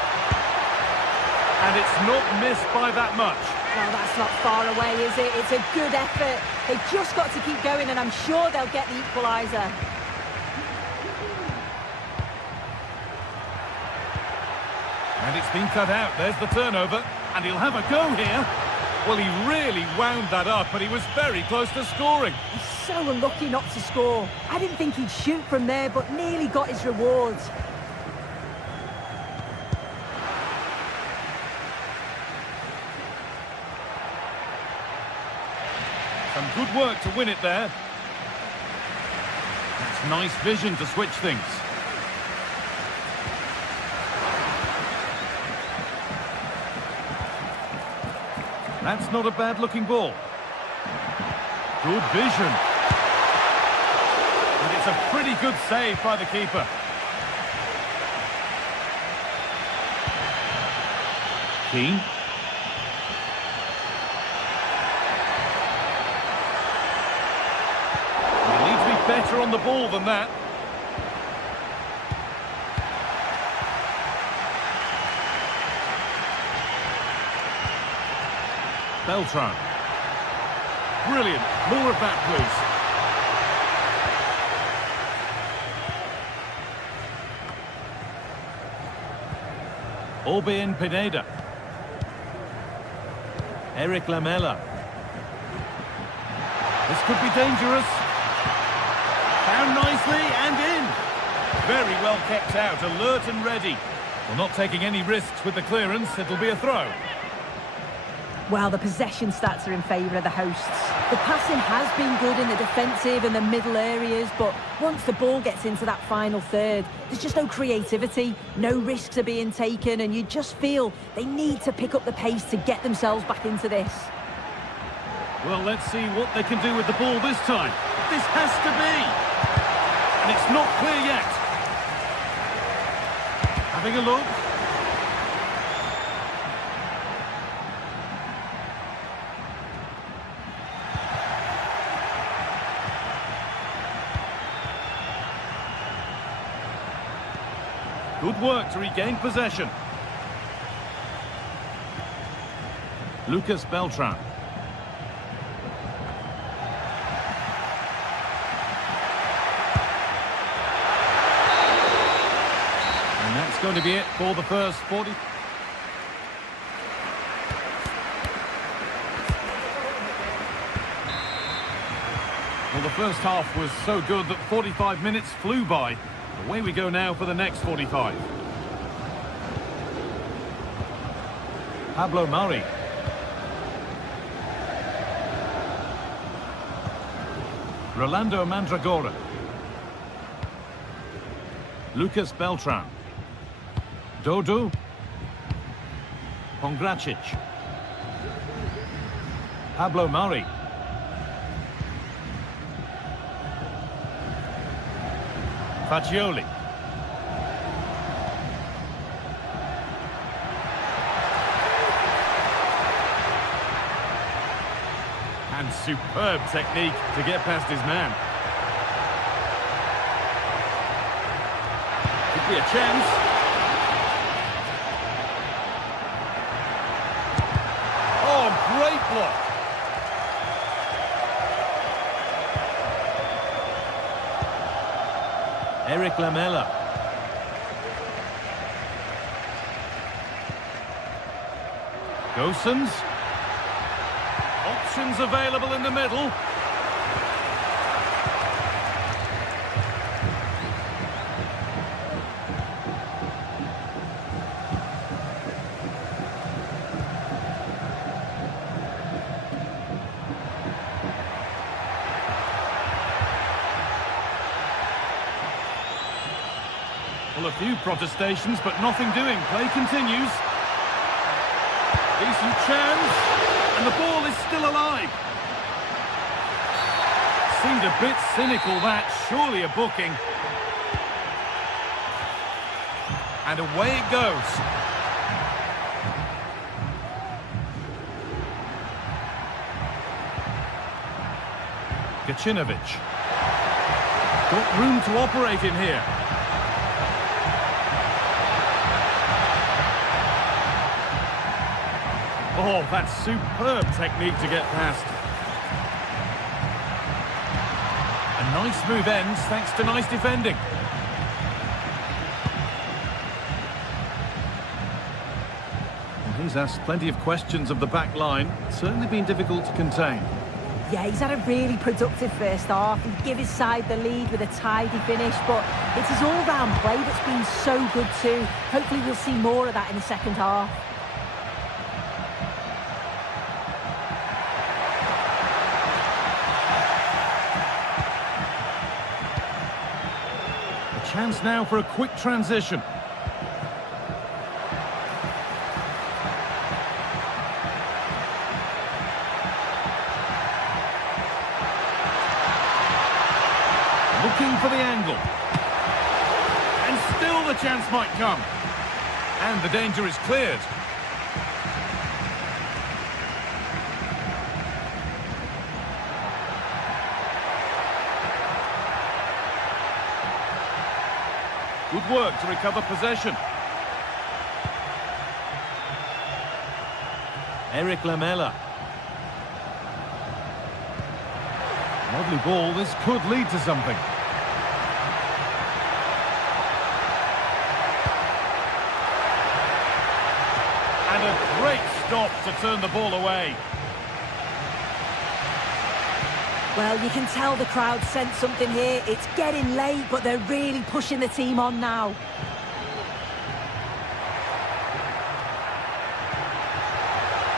And it's not missed by that much. Well, that's not far away, is it? It's a good effort. They've just got to keep going, and I'm sure they'll get the equaliser. And it's been cut out. There's the turnover. And he'll have a go here. Well, he really wound that up, but he was very close to scoring. He's so unlucky not to score. I didn't think he'd shoot from there, but nearly got his rewards. Some good work to win it there. That's nice vision to switch things. That's not a bad-looking ball. Good vision. And it's a pretty good save by the keeper. Keane. They need to be better on the ball than that. Beltran. Brilliant. More of that, please. Orbien Pineda. Eric Lamela. This could be dangerous. Found nicely and in. Very well kept out, alert and ready. Well, not taking any risks with the clearance, it'll be a throw. Well, the possession stats are in favour of the hosts. The passing has been good in the defensive and the middle areas, but once the ball gets into that final third, there's just no creativity, no risks are being taken, and you just feel they need to pick up the pace to get themselves back into this. Well, let's see what they can do with the ball this time. This has to be! And it's not clear yet. Having a look. Good work to regain possession. Lucas Beltran. And that's going to be it for the first 40. Well, the first half was so good that 45 minutes flew by. Away we go now for the next 45. Pablo Mari. Rolando Mandragora. Lucas Beltran. Dodo. Pongracic. Pablo Mari. Fagioli. And superb technique to get past his man. Could be a chance. Oh, great block. Eric Lamela. Gosens. Options available in the middle. Well, a few protestations, but nothing doing. Play continues. Decent chance. And the ball is still alive. Seemed a bit cynical, that. Surely a booking. And away it goes. Gacinovic. Got room to operate in here. Oh, that's superb technique to get past. A nice move ends thanks to nice defending. Well, he's asked plenty of questions of the back line. It's certainly been difficult to contain. Yeah, he's had a really productive first half. He gave his side the lead with a tidy finish, but it's his all-round play that's been so good too. Hopefully we'll see more of that in the second half. Chance now for a quick transition. Looking for the angle. And still the chance might come. And the danger is cleared. smooth work to recover possession. Eric Lamela. Lovely ball, this could lead to something. And a great stop to turn the ball away. Well, you can tell the crowd sense something here. It's getting late, but they're really pushing the team on now.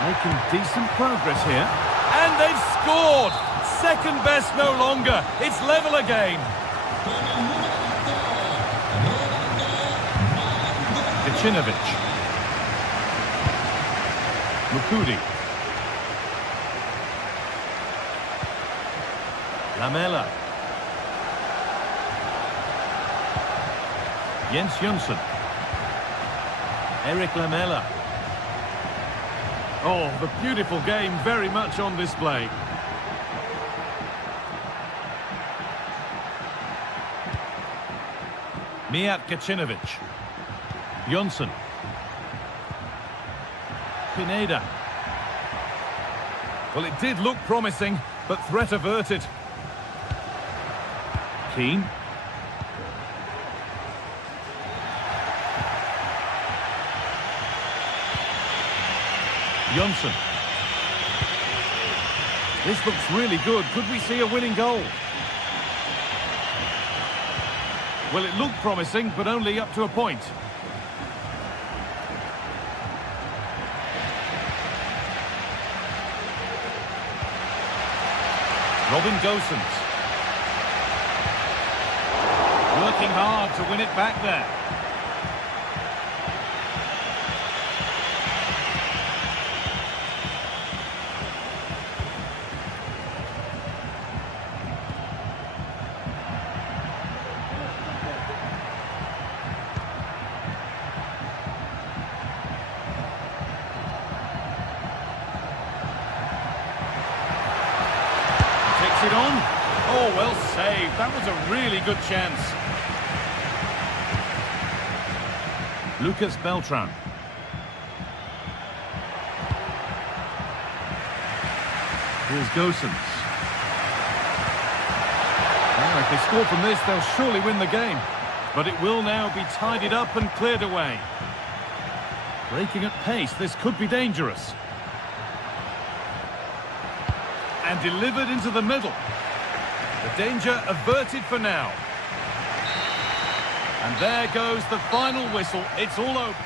Making decent progress here. And they've scored! Second best no longer. It's level again. Gacinovic. Mukudi. Lamela. Jens Jonsson. Eric Lamela. Oh, the beautiful game very much on display. Mijat Gacinovic. Jonsson. Pineda. Well, it did look promising, but threat averted. Keane. Jonsson. This looks really good. Could we see a winning goal? Well, it looked promising, but only up to a point. Robin Gosens. Working hard to win it back there. It on. Oh, well saved. That was a really good chance. Lucas Beltran. Here's Gosens. Well, if they score from this, they'll surely win the game. But it will now be tidied up and cleared away. Breaking at pace, this could be dangerous. And delivered into the middle. The danger averted for now. And there goes the final whistle. It's all over.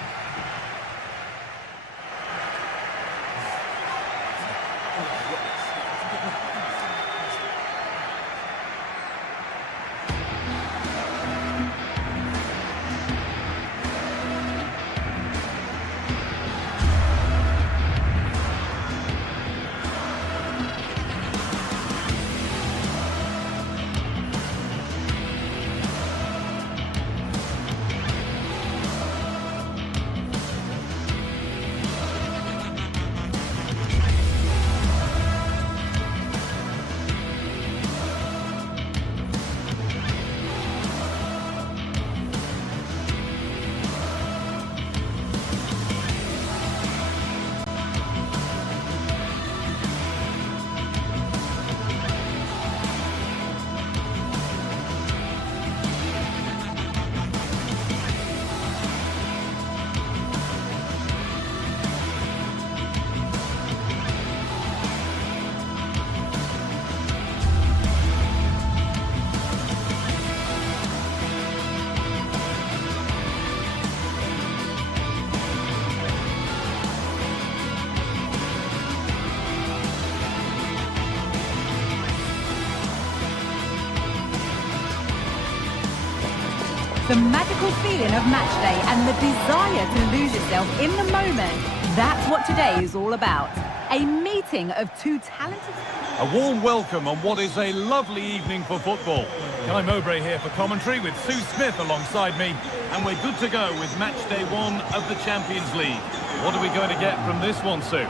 The magical feeling of match day and the desire to lose yourself in the moment. That's what today is all about. A meeting of two talented... A warm welcome on what is a lovely evening for football. Guy Mowbray here for commentary with Sue Smith alongside me, and we're good to go with match day 1 of the Champions League. What are we going to get from this one, Sue?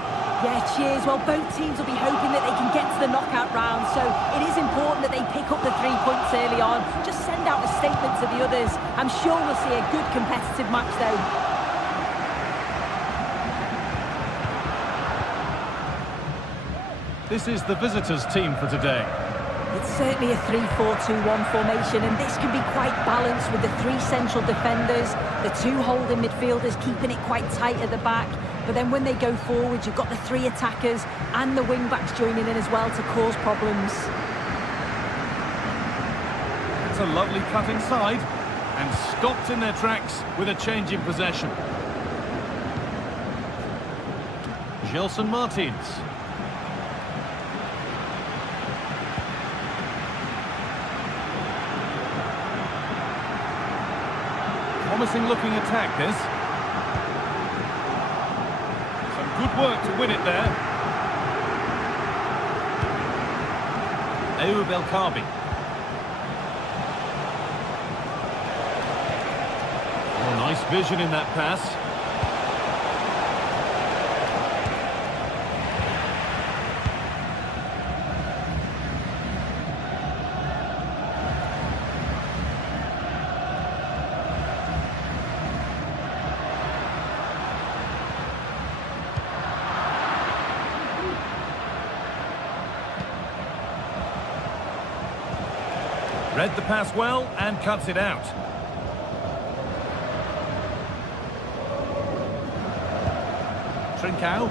Yeah, cheers. Well, both teams will be hoping that they can get to the knockout round, so it is important that they pick up the 3 points early on. Just send out a statement to the others. I'm sure we'll see a good competitive match, though. This is the visitors' team for today. It's certainly a 3-4-2-1 formation, and this can be quite balanced with the 3 central defenders, the 2 holding midfielders keeping it quite tight at the back. But then when they go forward, you've got the 3 attackers and the wing-backs joining in as well to cause problems. It's a lovely cut inside, and stopped in their tracks with a change in possession. Gelson Martins. Promising looking attack, this. Some good work to win it there. Ayoub El Kaabi. Oh, nice vision in that pass. Read the pass well and cuts it out. Trincao.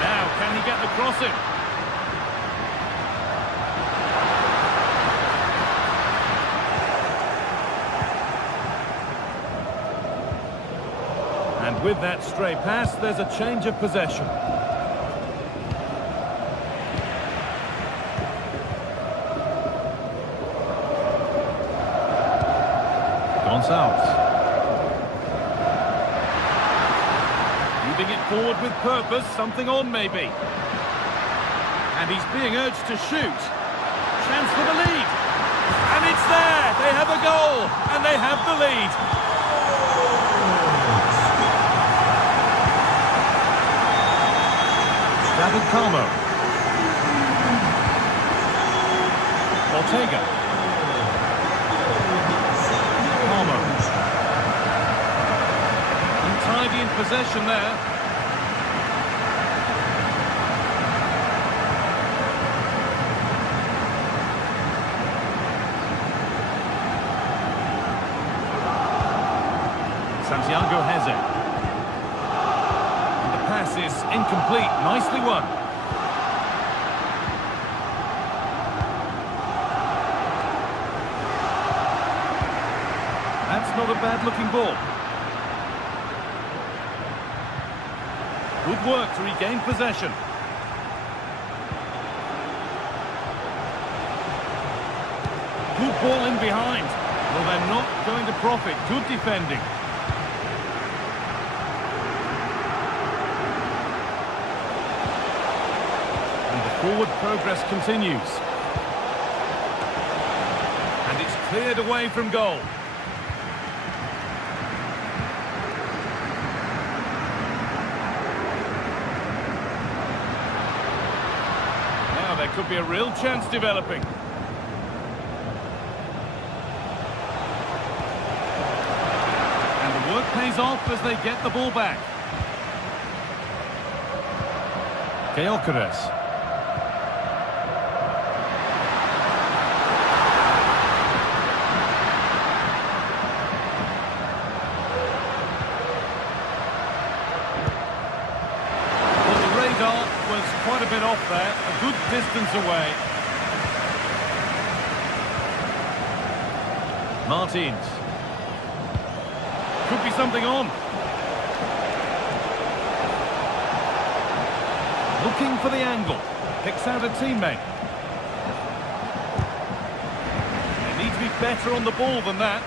Now, can he get the cross in? And with that stray pass, there's a change of possession. Gonçalves. Moving it forward with purpose, something on maybe. And he's being urged to shoot. Chance for the lead. And it's there! They have a goal! And they have the lead! David Calmo. Ortega. Tidy in possession there. Santiago Heze. And the pass is incomplete. Nicely won. That's not a bad-looking ball. Good work to regain possession. Good ball in behind. Well, they're not going to profit. Good defending. And the forward progress continues. And it's cleared away from goal. There could be a real chance developing. And the work pays off as they get the ball back. Gyökeres. Was quite a bit off there, a good distance away. Martins. Could be something on. Looking for the angle. Picks out a teammate. They need to be better on the ball than that.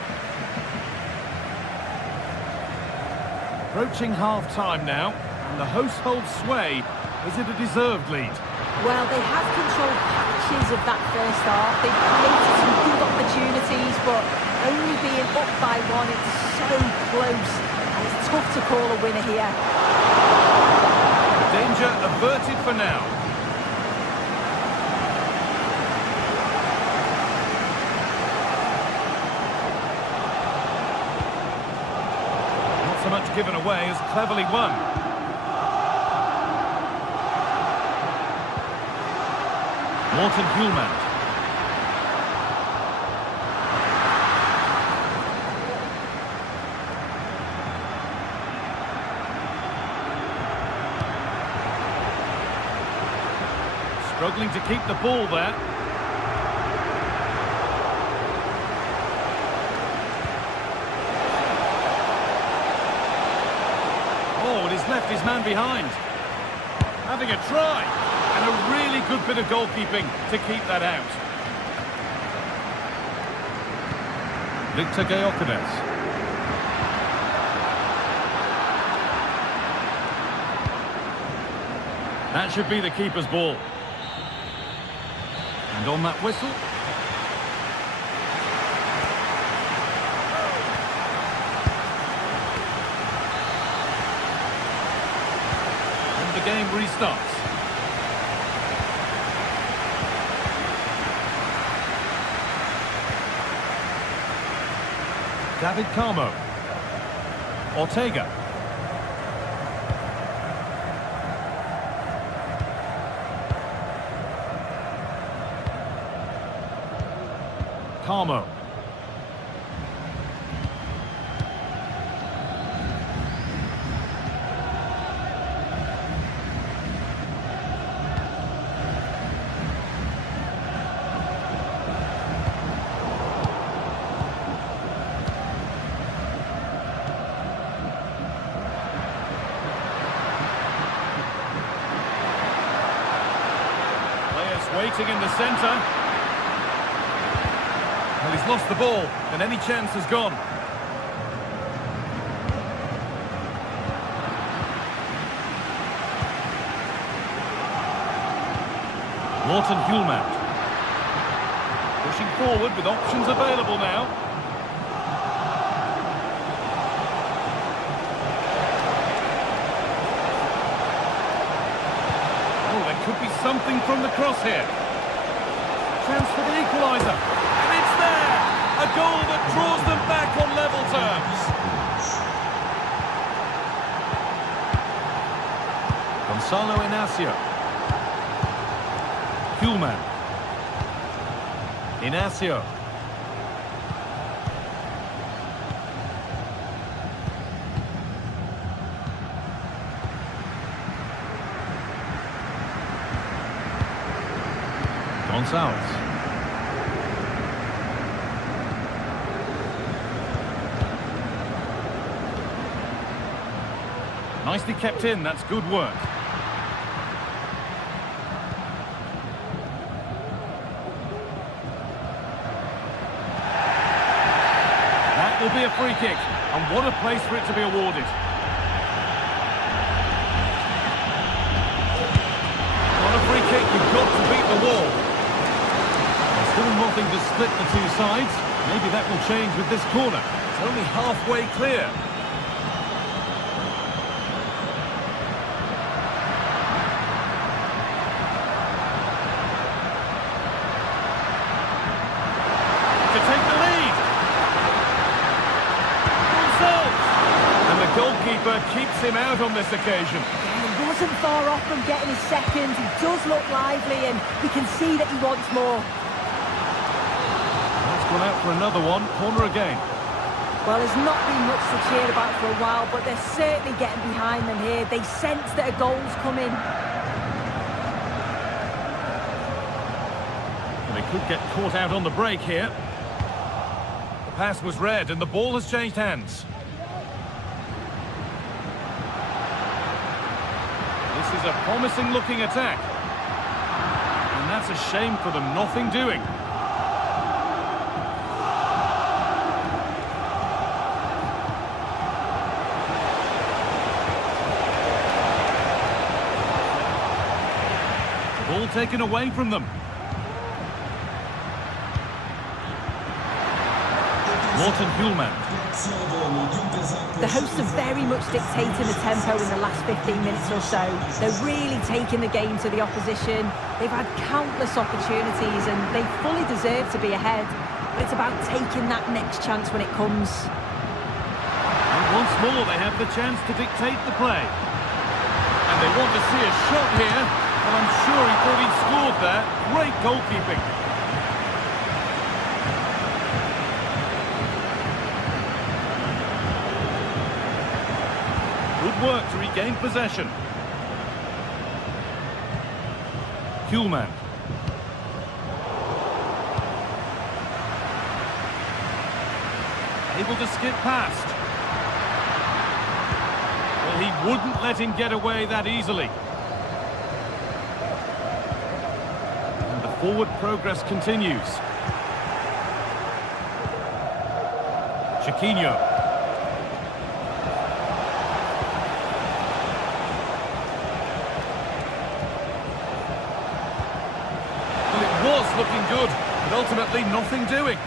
Approaching half-time now, and the hosts hold sway Is it a deserved lead? Well, they have controlled patches of that first half. They've created some good opportunities, but only being up by one, it's so close. And it's tough to call a winner here. Danger averted for now. Not so much given away as cleverly won. Morten Hjulmand. Struggling to keep the ball there. Oh, and he's left his man behind. Having a try. And a really good bit of goalkeeping to keep that out. Victor Gyökeres. That should be the keeper's ball. And on that whistle. And the game restarts. David Carmo. Ortega. Carmo. Waiting in the centre. Well, he's lost the ball, and any chance has gone. Morten Hjulmand. Pushing forward with options available now. Could be something from the cross here. Chance for the equaliser. And it's there! A goal that draws them back on level terms. Gonzalo Inacio. Hjulmand. Inacio. Gonzalez. Nicely kept in, that's good work. That will be a free kick, and what a place for it to be awarded. On a free kick, you've got to beat the wall. Still nothing to split the two sides. Maybe that will change with this corner. It's only halfway clear. To take the lead. And the goalkeeper keeps him out on this occasion. He wasn't far off from getting his second. He does look lively, and we can see that he wants more. Gone out for another one, corner again. Well, there's not been much to cheer about for a while, but they're certainly getting behind them here. They sense that a goal's coming. Well, they could get caught out on the break here. The pass was read and the ball has changed hands. This is a promising looking attack. And that's a shame for them, nothing doing. Ball taken away from them. Morten Hjulmand. The hosts are very much dictating the tempo in the last 15 minutes or so. They're really taking the game to the opposition. They've had countless opportunities and they fully deserve to be ahead. But it's about taking that next chance when it comes. And once more they have the chance to dictate the play. And they want to see a shot here. Well, I'm sure he thought he scored there. Great goalkeeping. Good work to regain possession. Hjulmand. Able to skip past. Well, he wouldn't let him get away that easily. And the forward progress continues. Chiquinho. Looking good, but ultimately nothing doing.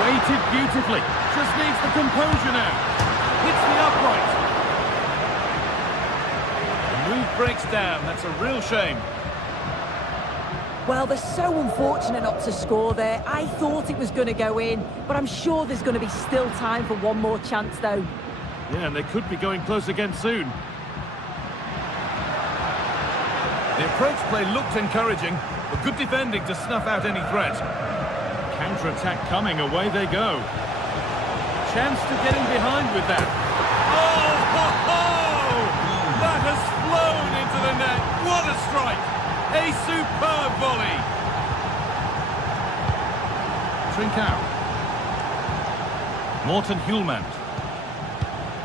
Weighted beautifully. Just needs the composure now. Hits the upright. The move breaks down. That's a real shame. Well, they're so unfortunate not to score there. I thought it was going to go in, but I'm sure there's going to be still time for one more chance, though. Yeah, and they could be going close again soon. The approach play looked encouraging, but good defending to snuff out any threat. Counter-attack coming, away they go. Chance to get in behind with that. Oh, ho, ho! That has flown into the net. What a strike! A superb volley. Trincao. Morten Hjulmand.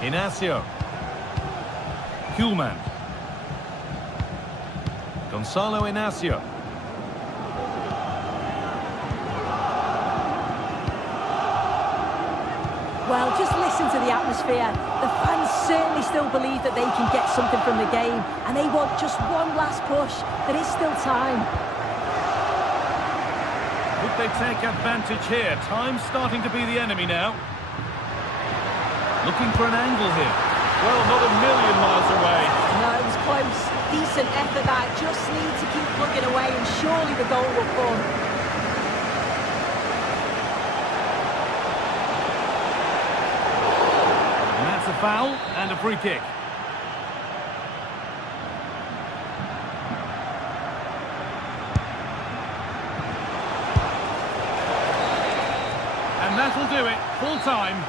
Inacio. Hjulmand. Gonzalo Inacio. Well, just listen to the atmosphere. The fans certainly still believe that they can get something from the game, and they want just one last push. There is still time. Could they take advantage here? Time's starting to be the enemy now. Looking for an angle here. Well, not a million miles away. No, it was close. Decent effort that. Just need to keep plugging away and surely the goal will come. And that's a foul and a free kick. And that'll do it. Full time.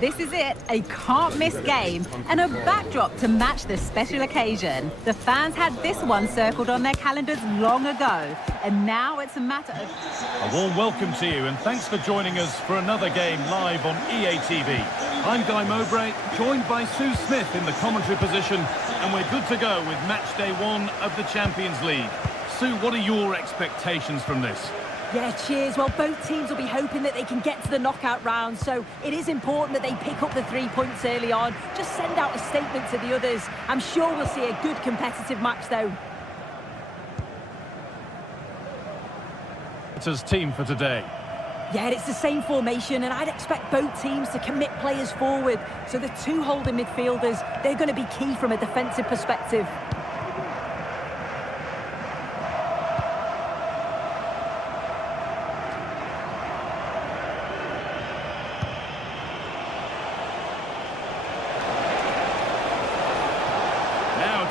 This is it, a can't-miss game and a backdrop to match the special occasion. The fans had this one circled on their calendars long ago, and now it's a matter of... A warm welcome to you, and thanks for joining us for another game live on EA TV. I'm Guy Mowbray, joined by Sue Smith in the commentary position, and we're good to go with match day 1 of the Champions League. Sue, what are your expectations from this? Yeah, cheers. Well, both teams will be hoping that they can get to the knockout round, so it is important that they pick up the 3 points early on. Just send out a statement to the others. I'm sure we'll see a good competitive match, though. It's his team for today. Yeah, it's the same formation, and I'd expect both teams to commit players forward. So the 2 holding midfielders, they're going to be key from a defensive perspective.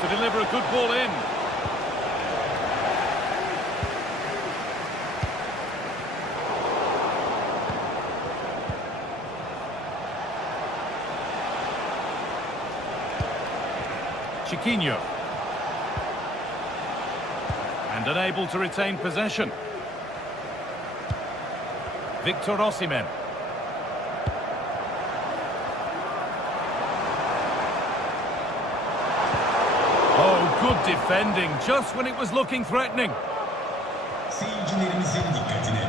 To deliver a good ball in. Chiquinho. And unable to retain possession. Victor Osimhen. Oh, good defending, just when it was looking threatening. Seyircilerimizin dikkatine.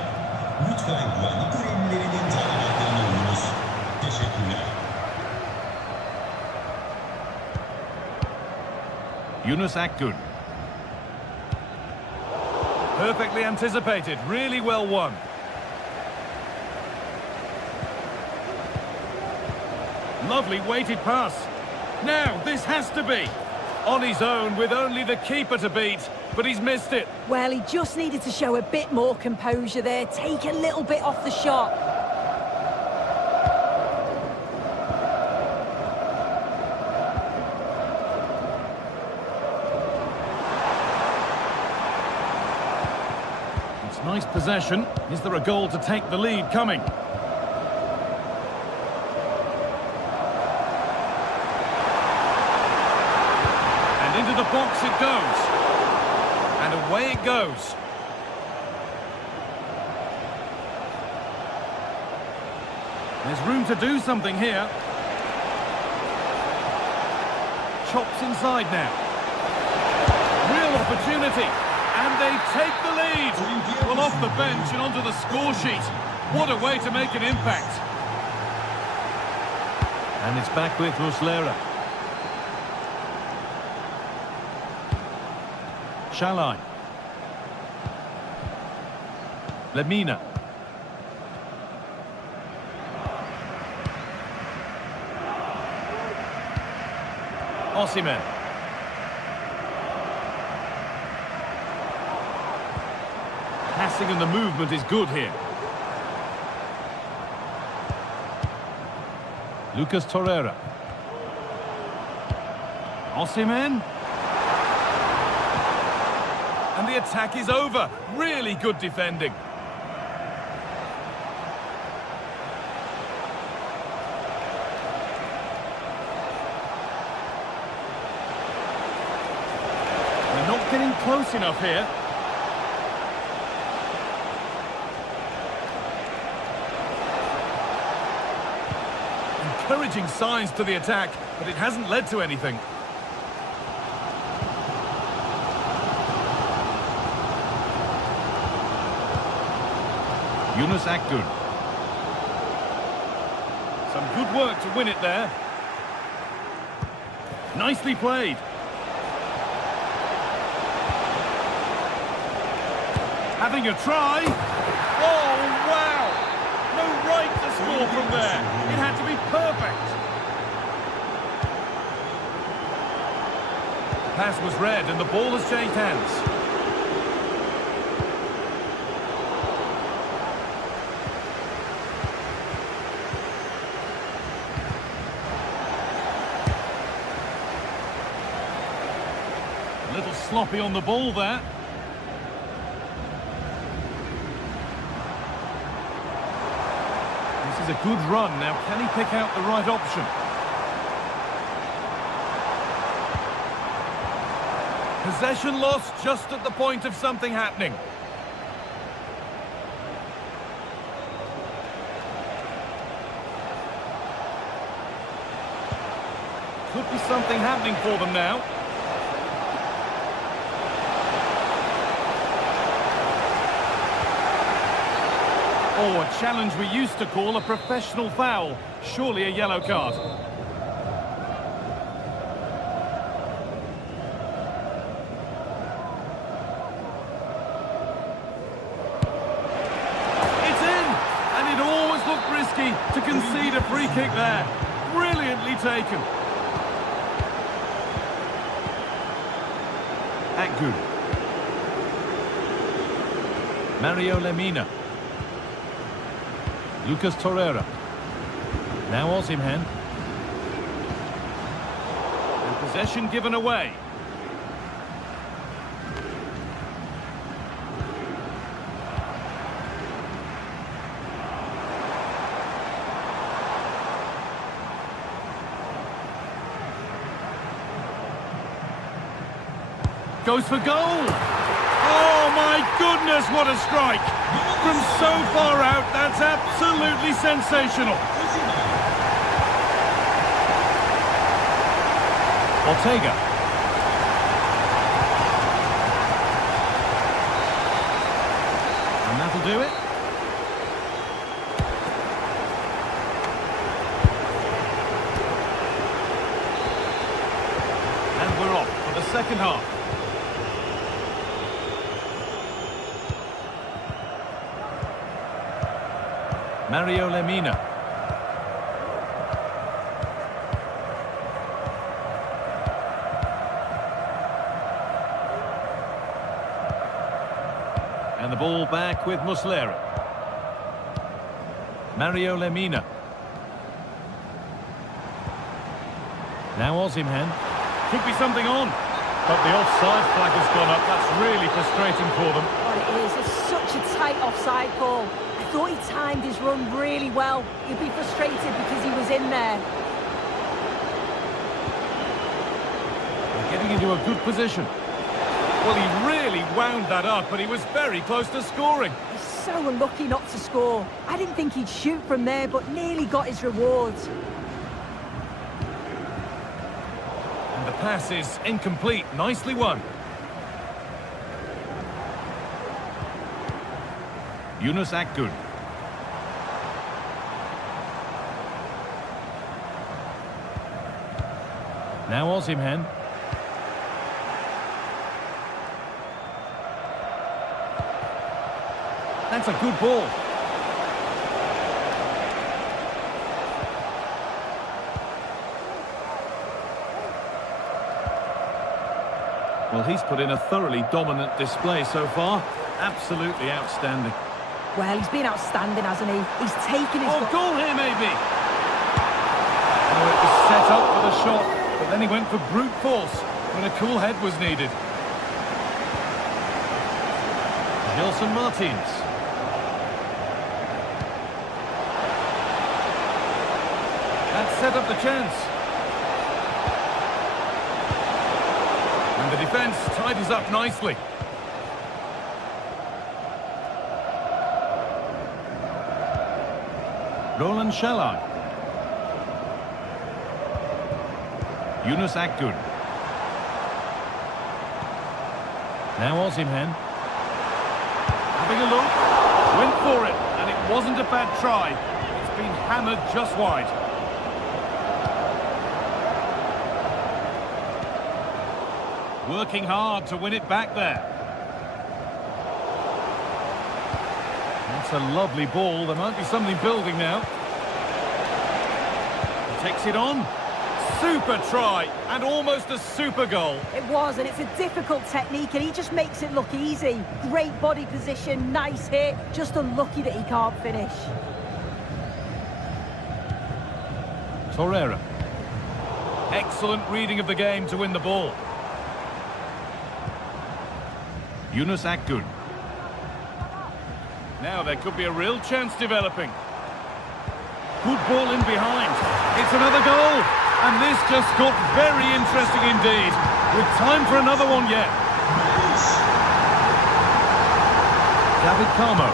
Lütfen güvenlik görevlilerinin talimatlarına uyunuz. Teşekkürler. Yunus Akgün. Perfectly anticipated, really well won. Lovely weighted pass. Now, this has to be. On his own, with only the keeper to beat, but he's missed it. Well, he just needed to show a bit more composure there, take a little bit off the shot. It's nice possession. Is there a goal to take the lead coming? Into the box it goes. And away it goes. There's room to do something here. Chops inside now. Real opportunity. And they take the lead. Well, off the bench and onto the score sheet. What a way to make an impact. And it's back with Muslera. Shalai. Lemina. Osimhen. Passing and the movement is good here. Lucas Torreira. Osimhen. And the attack is over. Really good defending. They're not getting close enough here. Encouraging signs to the attack, but it hasn't led to anything. Yunus Akgün. Some good work to win it there. Nicely played. Having a try. Oh, wow! No right to score from there. It had to be perfect. Pass was read and the ball has changed hands. A little sloppy on the ball there. is a good run. Now, can he pick out the right option? Possession lost just at the point of something happening. Could be something happening for them now. Oh, a challenge we used to call a professional foul. Surely a yellow card. It's in! And it always looked risky to concede a free kick there. Brilliantly taken. Good. Mario Lemina. Lucas Torreira. Now Osimhen. And possession given away. Goes for goal! Oh my goodness, what a strike! From so far out, that's absolutely sensational. Ortega. And that'll do it. And we're off for the second half. Mario Lemina. And the ball back with Muslera. Mario Lemina. Now Osimhen. Could be something on. But the offside flag has gone up. That's really frustrating for them. Oh, it is. It's such a tight offside call. I thought he timed his run really well. He'd be frustrated because he was in there. They're getting into a good position. Well, he really wound that up, but he was very close to scoring. He's so unlucky not to score. I didn't think he'd shoot from there, but nearly got his rewards. And the pass is incomplete. Nicely won. Yunus Akgün. Now Osimhen. That's a good ball. Well, he's put in a thoroughly dominant display so far. Absolutely outstanding. Well, he's been outstanding, hasn't he? He's taken his... Oh, goal here, maybe! Oh, it was set up for the shot, but then he went for brute force when a cool head was needed. Gelson Martins. That set up the chance. And the defence tidies up nicely. Roland Shalai. Yunus Akgün. Now Osimhen. Having a look. Went for it, and it wasn't a bad try. It's been hammered just wide. Working hard to win it back there. That's a lovely ball. There might be something building now. He takes it on. Super try, and almost a super goal. It was, and it's a difficult technique, and he just makes it look easy. Great body position, nice hit, just unlucky that he can't finish. Torreira. Excellent reading of the game to win the ball. Yunus Akgün. Now there could be a real chance developing. Good ball in behind. It's another goal. And this just got very interesting indeed. With time for another one yet. David Carmo.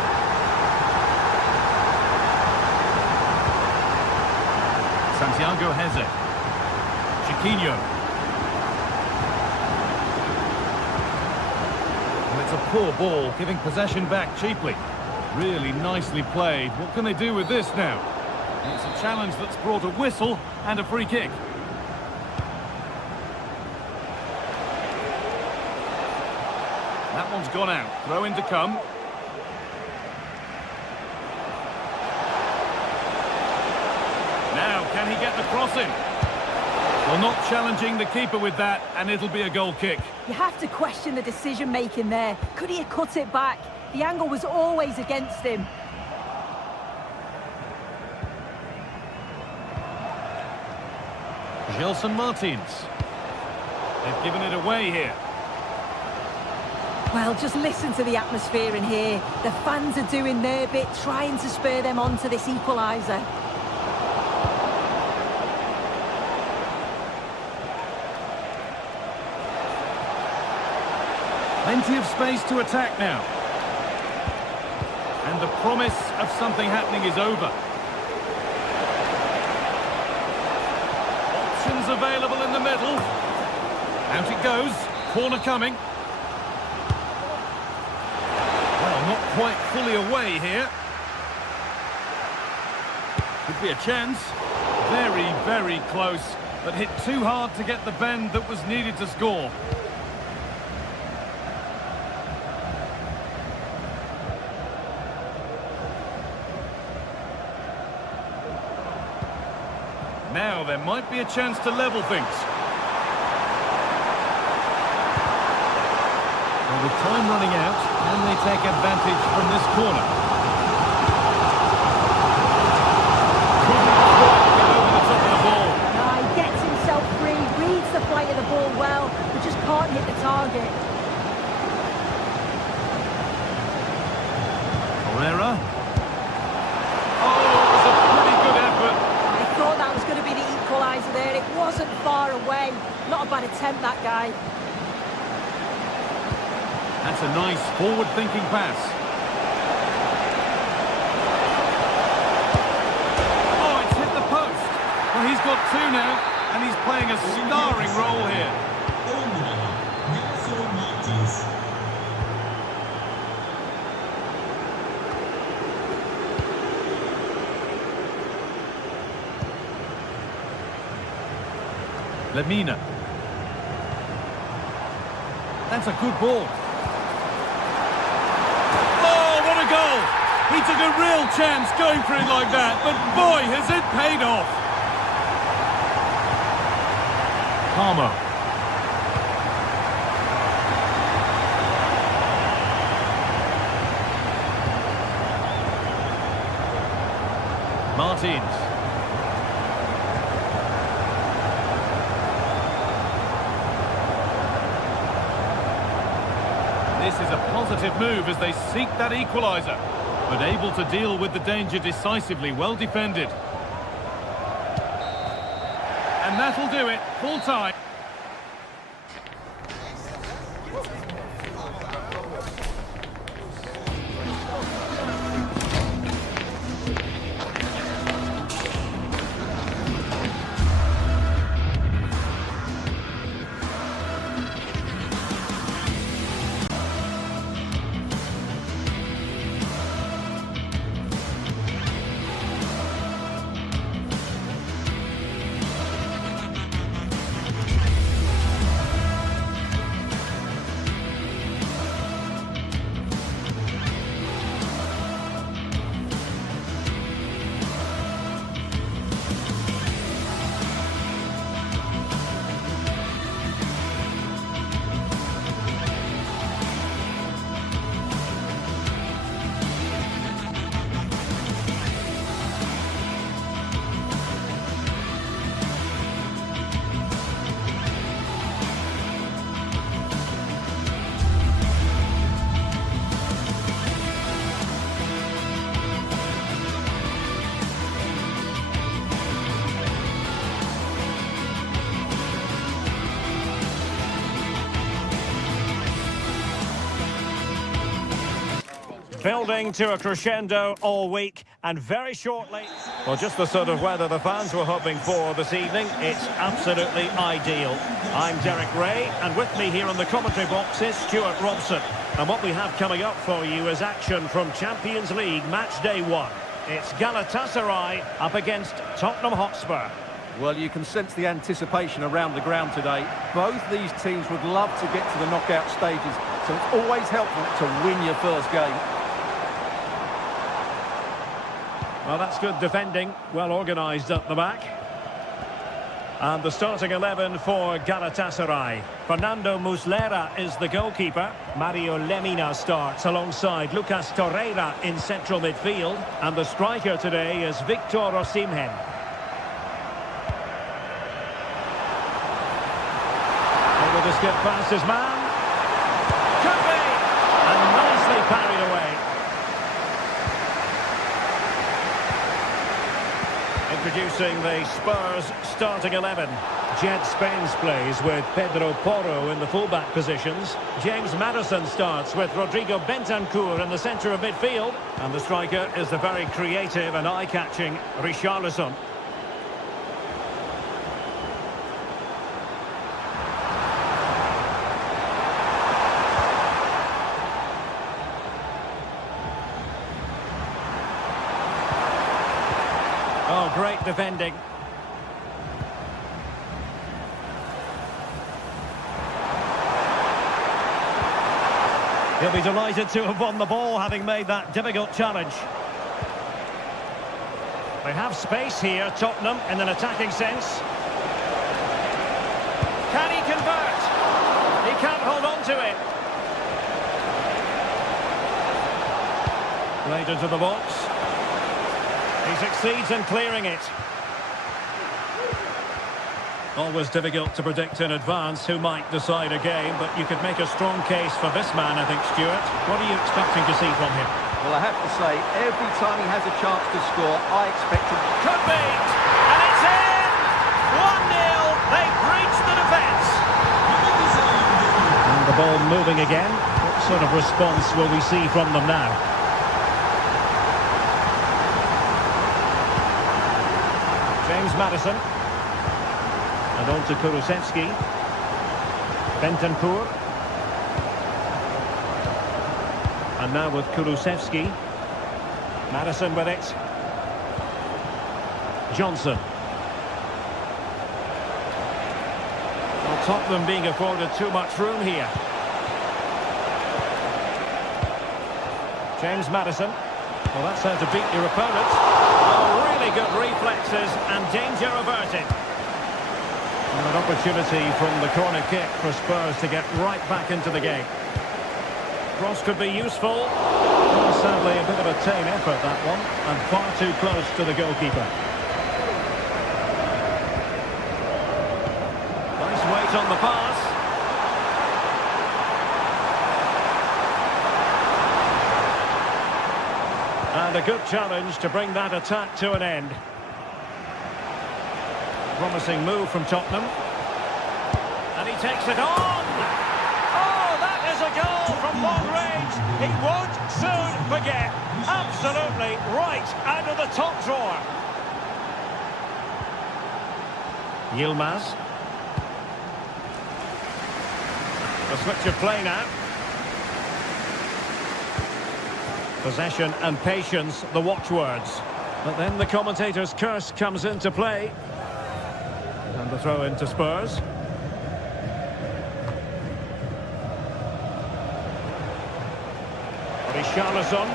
Santiago Heze. Chiquinho. Well, it's a poor ball, giving possession back cheaply. Really nicely played. What can they do with this now? It's a challenge that's brought a whistle and a free kick. That one's gone out. Throw in to come. Now, can he get the cross in? Well, not challenging the keeper with that, and it'll be a goal kick. You have to question the decision-making there. Could he have cut it back? The angle was always against him. Gelson Martins. They've given it away here. Well, just listen to the atmosphere in here. The fans are doing their bit, trying to spur them on to this equaliser. Plenty of space to attack now. And the promise of something happening is over. Options available in the middle. Out it goes. Corner coming. Well, not quite fully away here. Could be a chance. Very, very close. But hit too hard to get the bend that was needed to score. Now there might be a chance to level things. Well, with time running out, can they take advantage from this corner? Couldn't quite get over the top of the ball. He gets himself free, reads the flight of the ball well, but just can't hit the target. Herrera. Oh, it was a pretty good effort. I thought that was going to be the equaliser there. It wasn't far away. Not a bad attempt, that guy. That's a nice forward-thinking pass. Oh, it's hit the post. Well, he's got two now, and he's playing a starring role here. Lemina. That's a good ball. Oh, what a goal! He took a real chance going for it like that, but boy, has it paid off! Carmo. Martins. This is a positive move as they seek that equaliser, but able to deal with the danger decisively, well defended. And that'll do it, full time. building to a crescendo all week, and very shortly... Well, just the sort of weather the fans were hoping for this evening. It's absolutely ideal. I'm Derek Ray, and with me here on the commentary box is Stuart Robson. And what we have coming up for you is action from Champions League Match Day 1. It's Galatasaray up against Tottenham Hotspur. Well, you can sense the anticipation around the ground today. Both these teams would love to get to the knockout stages, so it's always helpful to win your first game. Well, that's good defending, well organised at the back. And the starting 11 for Galatasaray. Fernando Muslera is the goalkeeper. Mario Lemina starts alongside Lucas Torreira in central midfield. And the striker today is Victor Osimhen. Able to skip past his man. Could be! And nicely parried away. Introducing the Spurs starting 11. Jed Spence plays with Pedro Porro in the fullback positions. James Maddison starts with Rodrigo Bentancur in the centre of midfield. And the striker is the very creative and eye-catching Richarlison. Oh, great defending. He'll be delighted to have won the ball, having made that difficult challenge. They have space here, Tottenham, in an attacking sense. Can he convert? He can't hold on to it. Played into the box. He succeeds in clearing it. Always difficult to predict in advance who might decide a game, but you could make a strong case for this man, I think, Stuart. What are you expecting to see from him? Well, I have to say, every time he has a chance to score, I expect him... Could be! And it's in! 1-0! They breached the defence! And the ball moving again. What sort of response will we see from them now? James Maddison. And on to Kulusevski. Bentancur. And now with Kulusevski. Maddison with it. Johnson. Well, Tottenham being afforded too much room here. James Maddison. Well, that's how to beat your opponent. Oh, really good reflexes and danger averted. And an opportunity from the corner kick for Spurs to get right back into the game. Cross could be useful. Well, sadly, a bit of a tame effort, that one, and far too close to the goalkeeper. Nice weight on the pass. And a good challenge to bring that attack to an end. Promising move from Tottenham. And he takes it on! Oh, that is a goal from long range. He won't soon forget. Absolutely right out of the top drawer. Yilmaz. A switch of play now. Possession and patience, the watchwords. But then the commentator's curse comes into play. And the throw into Spurs. Richarlison.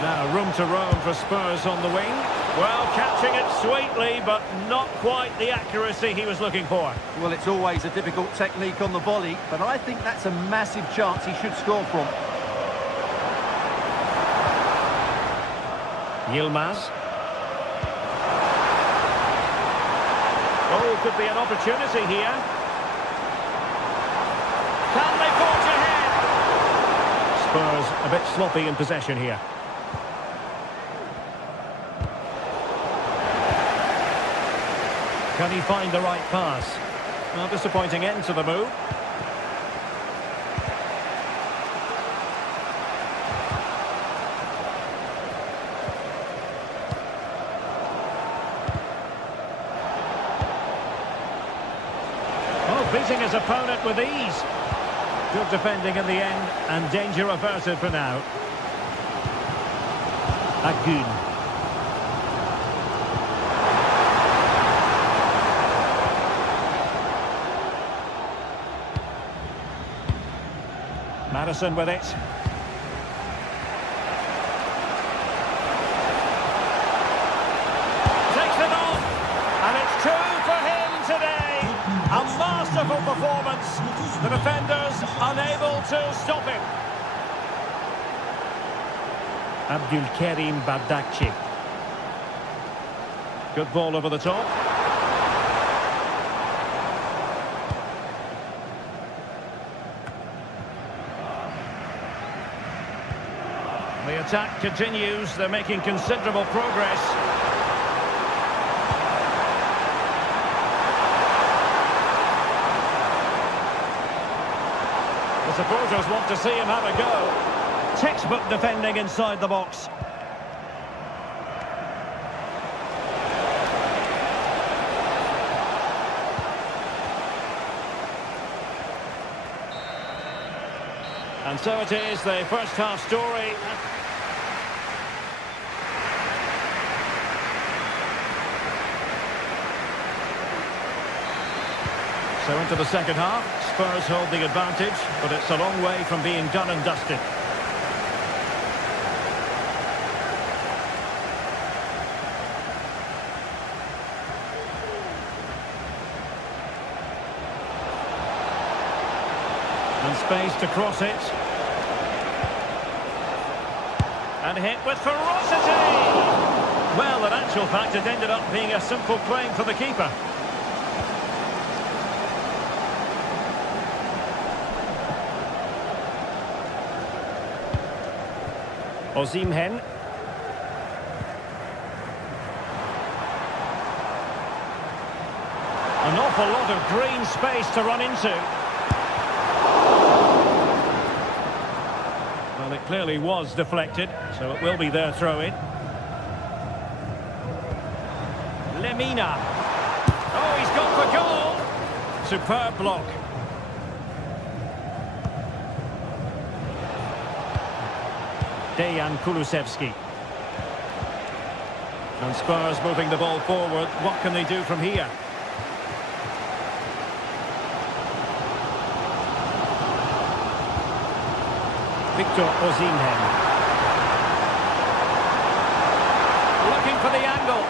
Now room to roam for Spurs on the wing. Well, catching it sweetly, but not quite the accuracy he was looking for. Well, it's always a difficult technique on the volley, but I think that's a massive chance he should score from. Yilmaz. Oh, could be an opportunity here. Can they forge ahead? Spurs a bit sloppy in possession here. Can he find the right pass? Well, disappointing end to the move. beating his opponent with ease. Good defending in the end, and danger averted for now. Agun. Madison with it. Takes it off, and it's two for him today. A masterful performance. The defenders unable to stop him. Abdulkarim Bardakci. Good ball over the top. The attack continues. They're making considerable progress. The supporters want to see him have a go. Textbook defending inside the box. And so it is, the first half story. So into the second half, Spurs hold the advantage, but it's a long way from being done and dusted. And space to cross it. And hit with ferocity! Well, in actual fact, it ended up being a simple claim for the keeper. Osimhen. An awful lot of green space to run into. Well, it clearly was deflected, so it will be their throw-in. Lemina. Oh, he's gone for goal! Superb block. Dejan Kulusevski. And Spurs moving the ball forward. What can they do from here? Victor Osimhen. Looking for the angle.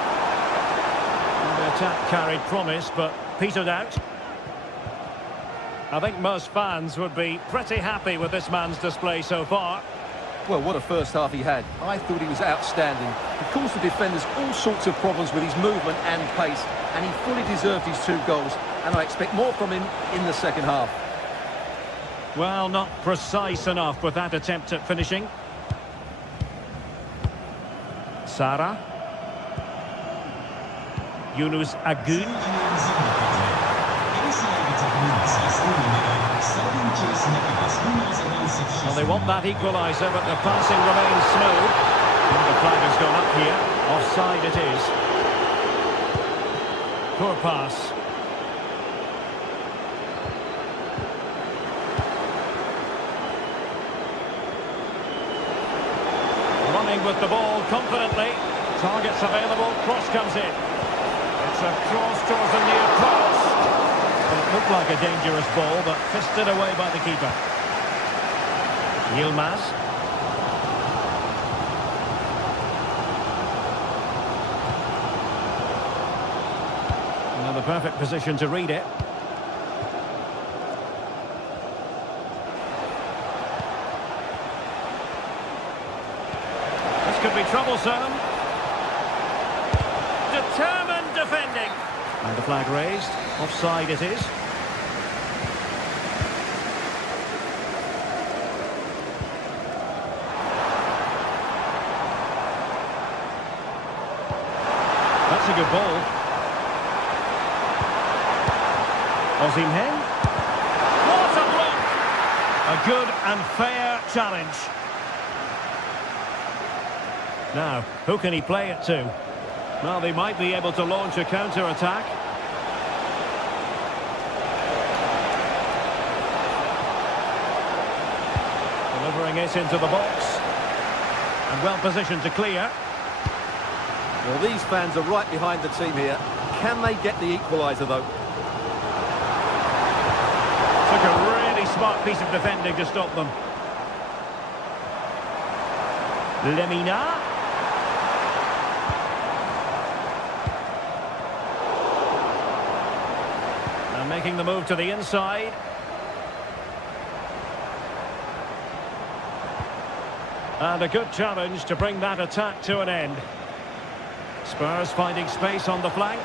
And the attack carried promise, but petered out. I think most fans would be pretty happy with this man's display so far. Well, what a first half he had. I thought he was outstanding. He caused the defenders all sorts of problems with his movement and pace, and he fully deserved his 2 goals, and I expect more from him in the second half. Well, not precise enough with that attempt at finishing. Sara. Yunus Agun. Well, they want that equaliser, but the passing remains smooth. And the flag has gone up here. Offside it is. Poor pass. Running with the ball confidently. Targets available. Cross comes in. It's a cross towards the near post. It looked like a dangerous ball, but fisted away by the keeper. Yilmaz. Another perfect position to read it. This could be troublesome. Determined defending. And the flag raised. Offside it is. That's a good ball. Osimhen. What a block! A good and fair challenge. Now, who can he play it to? Well, they might be able to launch a counter-attack. Throwing it into the box. And well positioned to clear. Well, these fans are right behind the team here. Can they get the equaliser, though? Took a really smart piece of defending to stop them. Lemina. And making the move to the inside. And a good challenge to bring that attack to an end. Spurs finding space on the flank.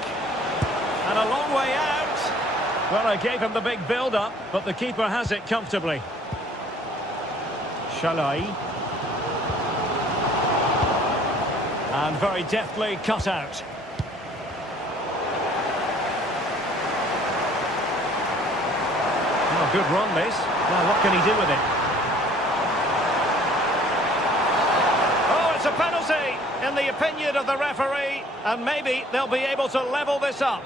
And a long way out. Well, I gave him the big build-up, but the keeper has it comfortably. Shalai. And very deftly cut out. Oh, good run this. Now what can he do with it? Oh, it's a penalty in the opinion of the referee, and maybe they'll be able to level this up.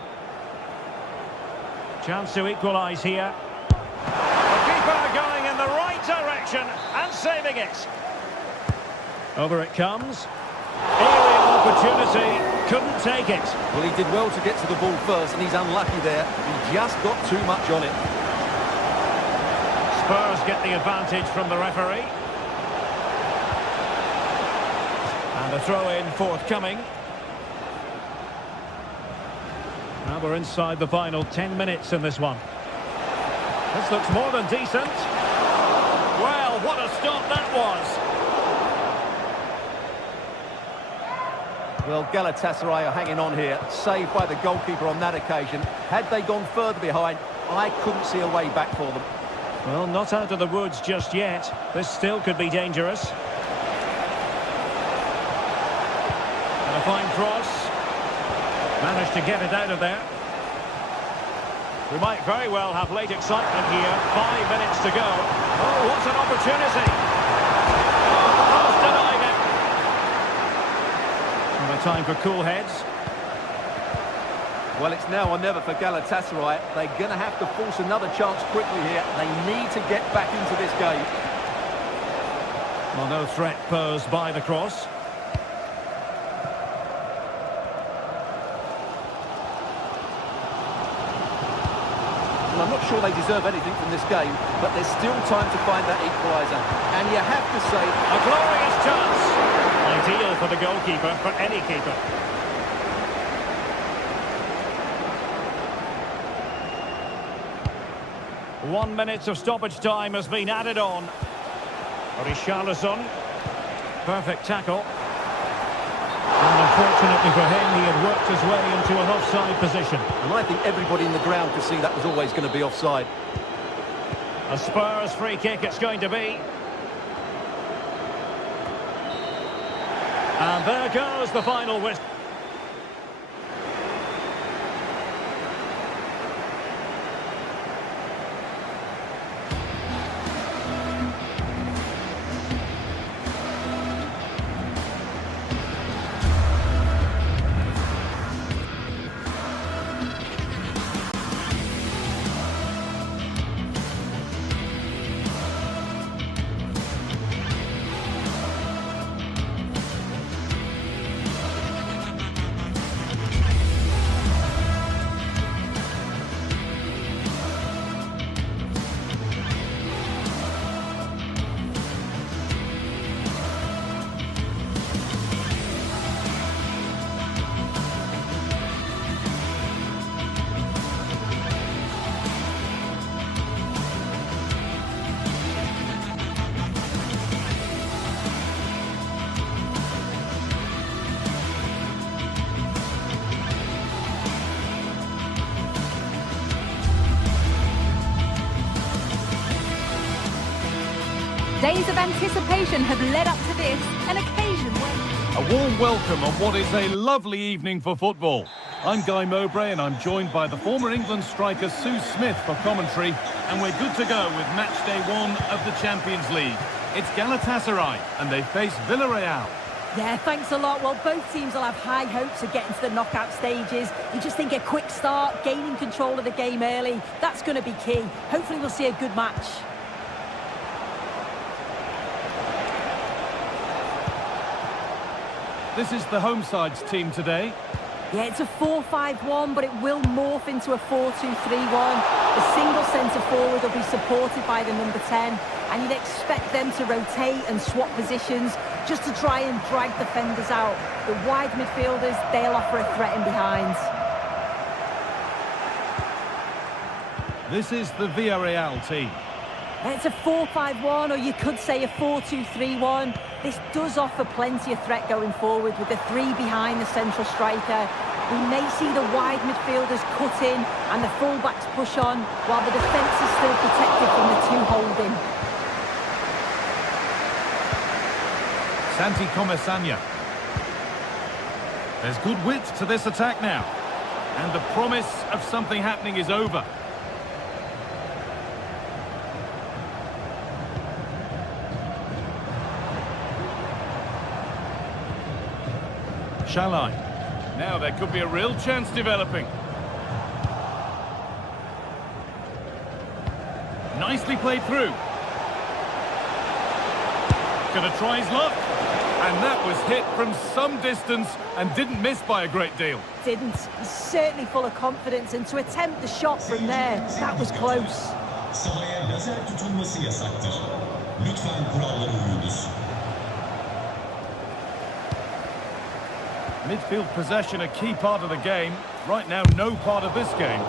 Chance to equalise here. The keeper going in the right direction and saving it. Over it comes. Aerial opportunity, couldn't take it. Well, he did well to get to the ball first, and he's unlucky there. He just got too much on it. Spurs get the advantage from the referee. And a throw-in forthcoming. Now we're inside the final 10 minutes in this one. This looks more than decent. Well, what a stop that was. Well, Galatasaray are hanging on here, saved by the goalkeeper on that occasion. Had they gone further behind, I couldn't see a way back for them. Well, not out of the woods just yet. This still could be dangerous. And a fine cross. Managed to get it out of there. We might very well have late excitement here. 5 minutes to go. Oh, what an opportunity. Almost denied it. And a time for cool heads. Well, it's now or never for Galatasaray. They're going to have to force another chance quickly here. They need to get back into this game. Well, no threat posed by the cross. Well, I'm not sure they deserve anything from this game, but there's still time to find that equaliser. And you have to say... A glorious chance. Ideal for the goalkeeper, for any keeper. 1 minute of stoppage time has been added on. Richarlison. Perfect tackle. And unfortunately for him, he had worked his way into an offside position. And I think everybody in the ground could see that was always going to be offside. A Spurs free kick it's going to be. And there goes the final whistle. Days of anticipation have led up to this, an occasion when... A warm welcome on what is a lovely evening for football. I'm Guy Mowbray and I'm joined by the former England striker Sue Smith for commentary, and we're good to go with match day 1 of the Champions League. It's Galatasaray and they face Villarreal. Yeah, thanks a lot. Well, both teams will have high hopes of getting to the knockout stages. You just think a quick start, gaining control of the game early, that's going to be key. Hopefully we'll see a good match. This is the home side's team today. Yeah, it's a 4-5-1, but it will morph into a 4-2-3-1. The single centre forward will be supported by the number 10, and you'd expect them to rotate and swap positions just to try and drag defenders out. The wide midfielders, they'll offer a threat in behind. This is the Villarreal team. It's a 4-5-1, or you could say a 4-2-3-1. This does offer plenty of threat going forward with the three behind the central striker. We may see the wide midfielders cut in and the fullbacks push on, while the defence is still protected from the two holding. Santi Comesaña. There's good width to this attack now. And the promise of something happening is over. Shalai. Now there could be a real chance developing. Nicely played through. Gonna try his luck. And that was hit from some distance and didn't miss by a great deal. Didn't. He's certainly full of confidence, and to attempt the shot from there, that was close. Sahaya lazer tutulması yasaktır. Lütfen kurallara uyunuz. Midfield possession a key part of the game. Right now, no part of this game.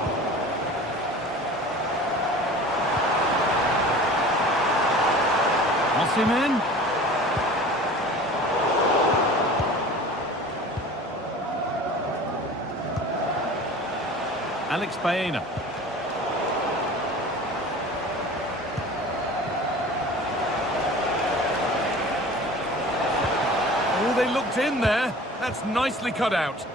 Osimhen. Alex Baena. Oh, they looked in there. That's nicely cut out.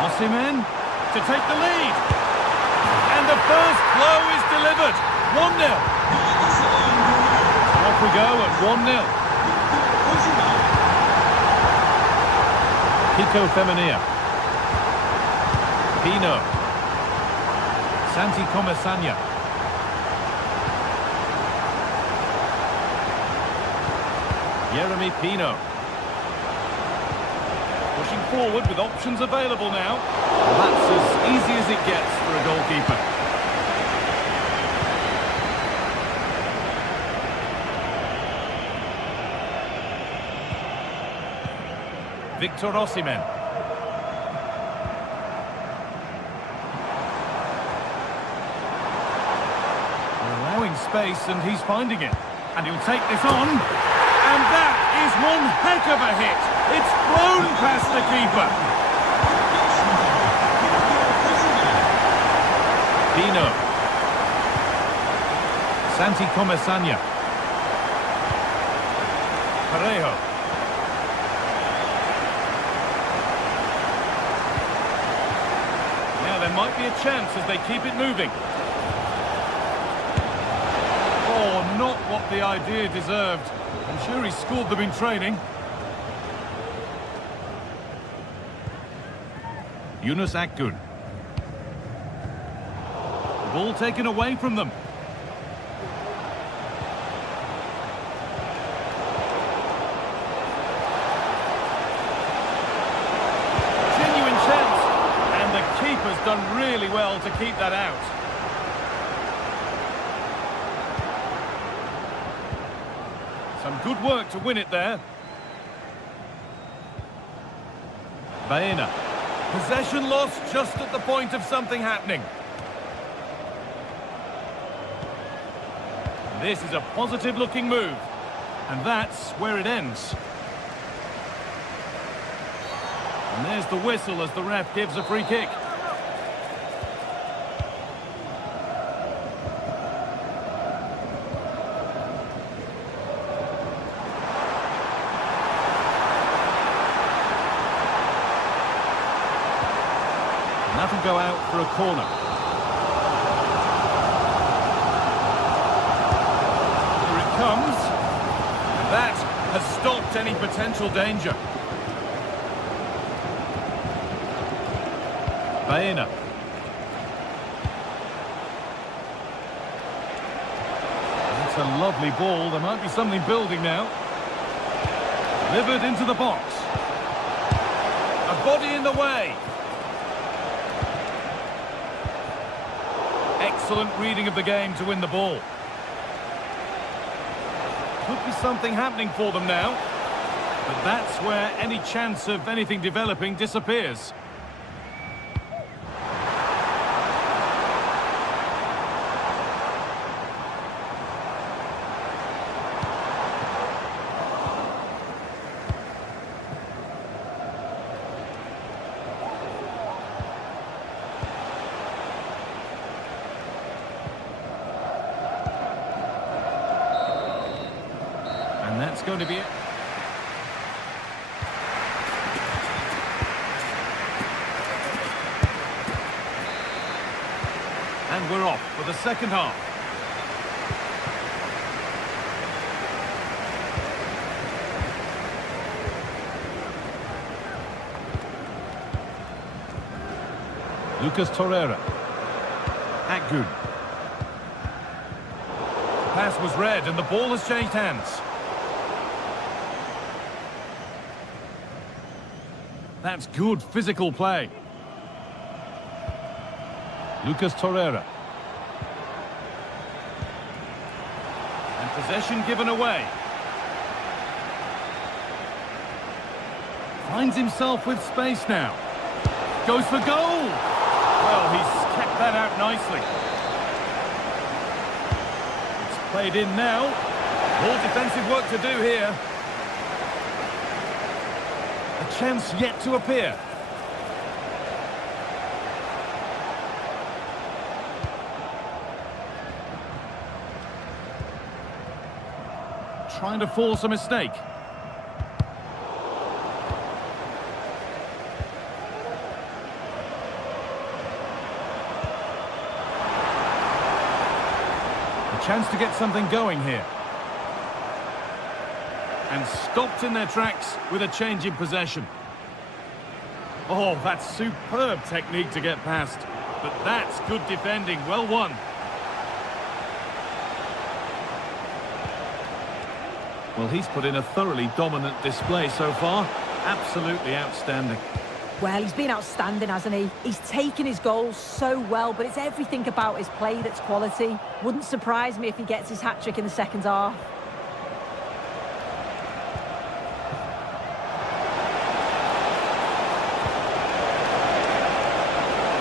Osimhen to take the lead. And the first blow is delivered. 1-0. Off we go at 1-0. Pico Femenia. Pino. Santi Comesaña. Jeremy Pino. Pushing forward with options available now. That's as easy as it gets for a goalkeeper. Victor Osimhen. Allowing space, and he's finding it. And he'll take this on. And that is one heck of a hit. It's flown past the keeper. Pino. Santi Comesaña. Parejo. There might be a chance as they keep it moving. Oh, not what the idea deserved. I'm sure he scored them in training. Yunus Akgün. The ball taken away from them. Keeper's done really well to keep that out. Some good work to win it there. Baena. Possession lost just at the point of something happening. This is a positive looking move. And that's where it ends. And there's the whistle as the ref gives a free kick. And that'll go out for a corner. Here it comes. And that has stopped any potential danger. Baena. That's a lovely ball. There might be something building now. Delivered into the box. A body in the way. Excellent reading of the game to win the ball. Could be something happening for them now. But that's where any chance of anything developing disappears. And that's going to be it. And we're off for the second half. Lucas Torreira. Akgün. The pass was read and the ball has changed hands. That's good physical play. Lucas Torreira. And possession given away. Finds himself with space now. Goes for goal! Well, he's kept that out nicely. It's played in now. More defensive work to do here. A chance yet to appear. Trying to force a mistake. A chance to get something going here. And stopped in their tracks with a change in possession. Oh, that's superb technique to get past. But that's good defending. Well won. Well, he's put in a thoroughly dominant display so far. Absolutely outstanding. Well, he's been outstanding, hasn't he? He's taken his goals so well, but it's everything about his play that's quality. Wouldn't surprise me if he gets his hat-trick in the second half.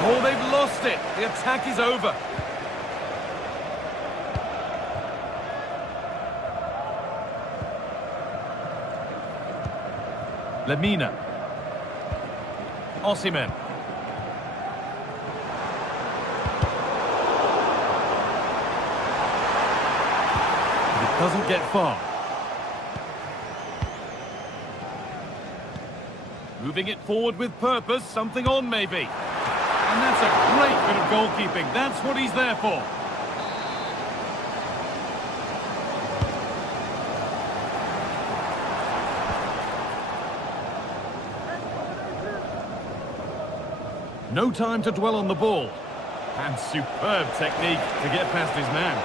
Oh, they've lost it. The attack is over. Lemina. Osimhen. It doesn't get far. Moving it forward with purpose, something on maybe. And that's a great bit of goalkeeping. That's what he's there for. No time to dwell on the ball. And superb technique to get past his man.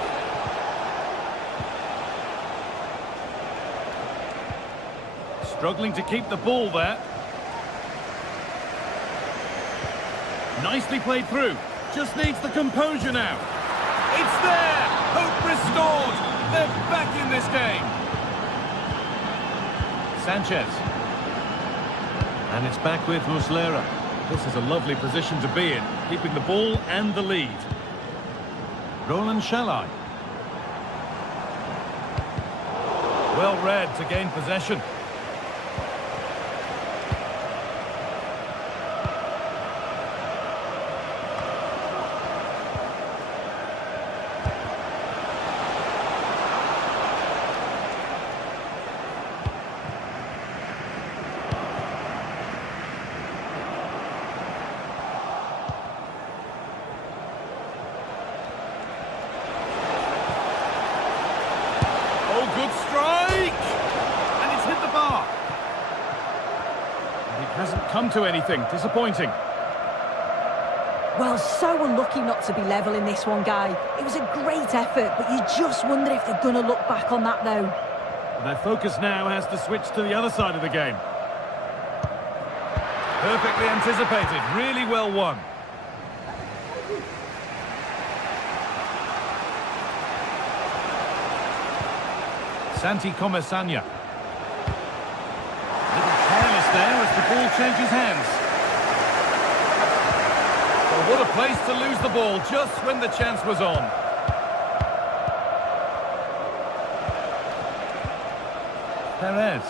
Struggling to keep the ball there. Nicely played through. Just needs the composure now. It's there! Hope restored! They're back in this game. Sanchez. And it's back with Muslera. This is a lovely position to be in, keeping the ball and the lead. Roland Shalai. Well read to gain possession. Good strike! And it's hit the bar. And it hasn't come to anything. Disappointing. Well, so unlucky not to be level in this one, Guy. It was a great effort, but you just wonder if they're going to look back on that, though. Their focus now has to switch to the other side of the game. Perfectly anticipated, really well won. Santi Comesaña. A little careless there as the ball changes hands. Well, what a place to lose the ball just when the chance was on. Perez.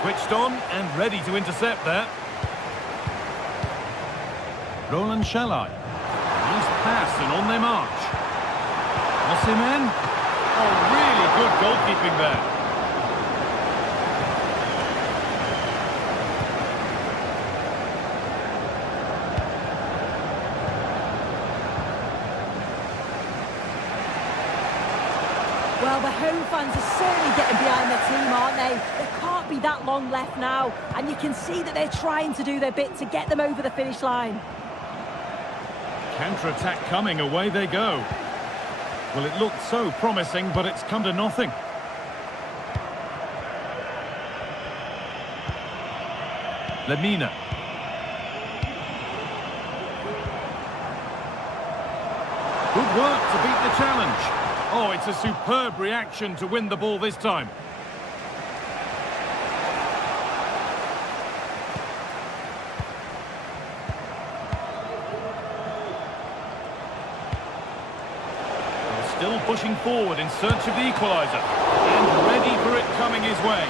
Switched on and ready to intercept there. Roland Shalai. Nice pass and on their march. Osimhen. Oh, really good goalkeeping there. Well, the home fans are certainly getting behind their team, aren't they? There can't be that long left now, and you can see that they're trying to do their bit to get them over the finish line. Counter-attack coming, away they go. Well, it looked so promising, but it's come to nothing. Lemina. Good work to beat the challenge. Oh, it's a superb reaction to win the ball this time. Still pushing forward in search of the equaliser. And ready for it coming his way.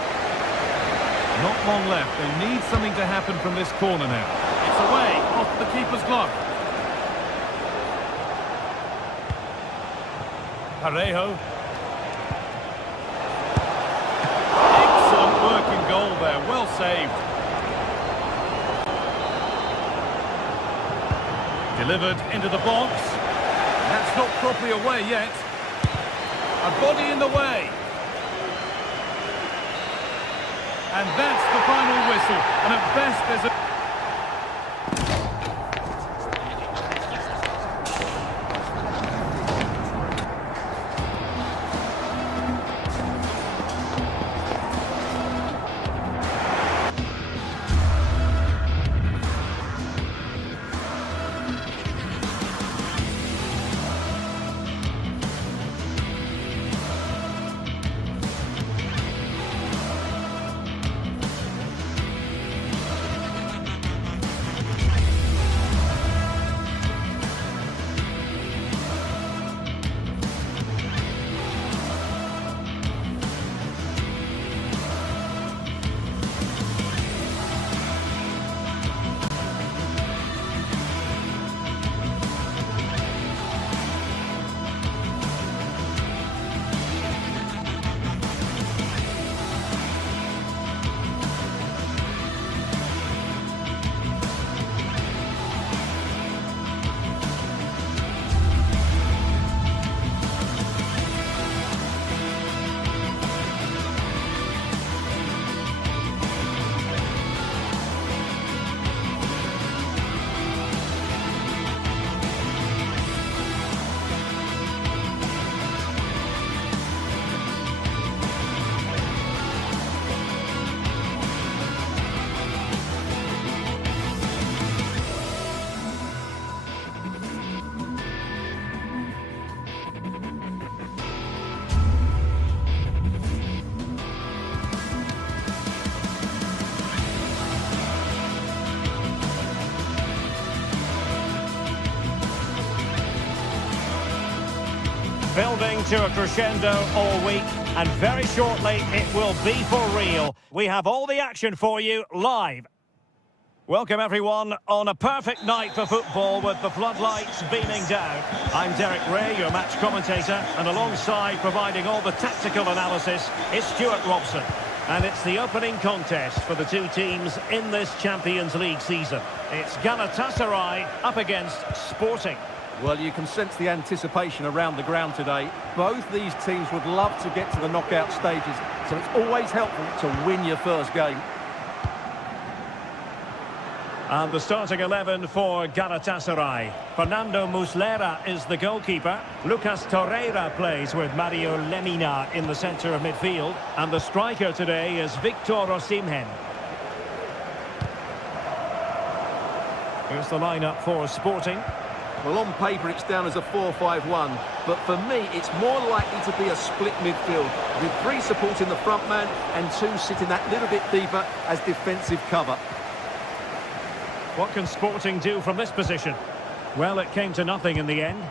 Not long left. They need something to happen from this corner now. It's away, off the keeper's glove. Parejo. Excellent work in goal there. Well saved. Delivered into the box. That's not properly away yet. A body in the way. And that's the final whistle. And at best there's a... Building to a crescendo all week, and very shortly it will be for real. We have all the action for you live. Welcome everyone on a perfect night for football with the floodlights beaming down. I'm Derek Ray, your match commentator, and alongside providing all the tactical analysis is Stuart Robson. And it's the opening contest for the two teams in this Champions League season. It's Galatasaray up against Sporting. Well, you can sense the anticipation around the ground today. Both these teams would love to get to the knockout stages, so it's always helpful to win your first game. And the starting 11 for Galatasaray. Fernando Muslera is the goalkeeper. Lucas Torreira plays with Mario Lemina in the centre of midfield. And the striker today is Victor Osimhen. Here's the lineup for Sporting. Well, on paper it's down as a 4-5-1, but for me it's more likely to be a split midfield, with 3 supporting the front man and 2 sitting that little bit deeper as defensive cover. What can Sporting do from this position? Well, it came to nothing in the end.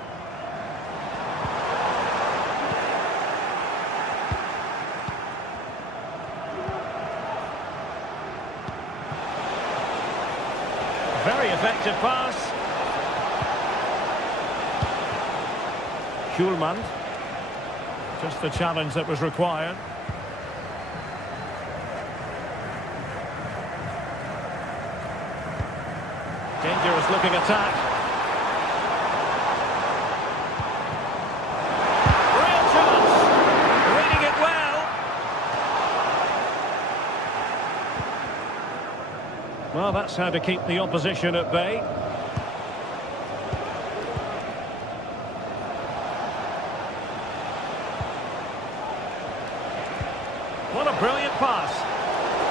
Very effective pass. Schulman. Just the challenge that was required. Dangerous looking attack. Real chance. Reading it well. Well, that's how to keep the opposition at bay. What a brilliant pass.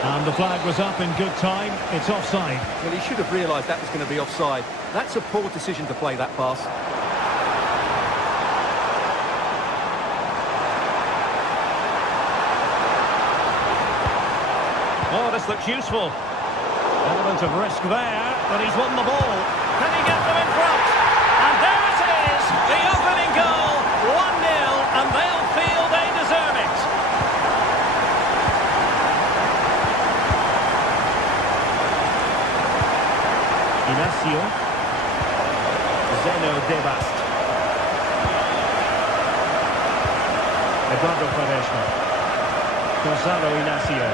And the flag was up in good time. It's offside. Well, he should have realised that was going to be offside. That's a poor decision to play that pass. Oh, this looks useful. Element of risk there, but he's won the ball. Can he get them in front? And there it is, the opening goal. 1-0, and they'll feel they deserve it. Inacio. Zeno Debast. Eduardo Quaresma. Gonzalo Inacio.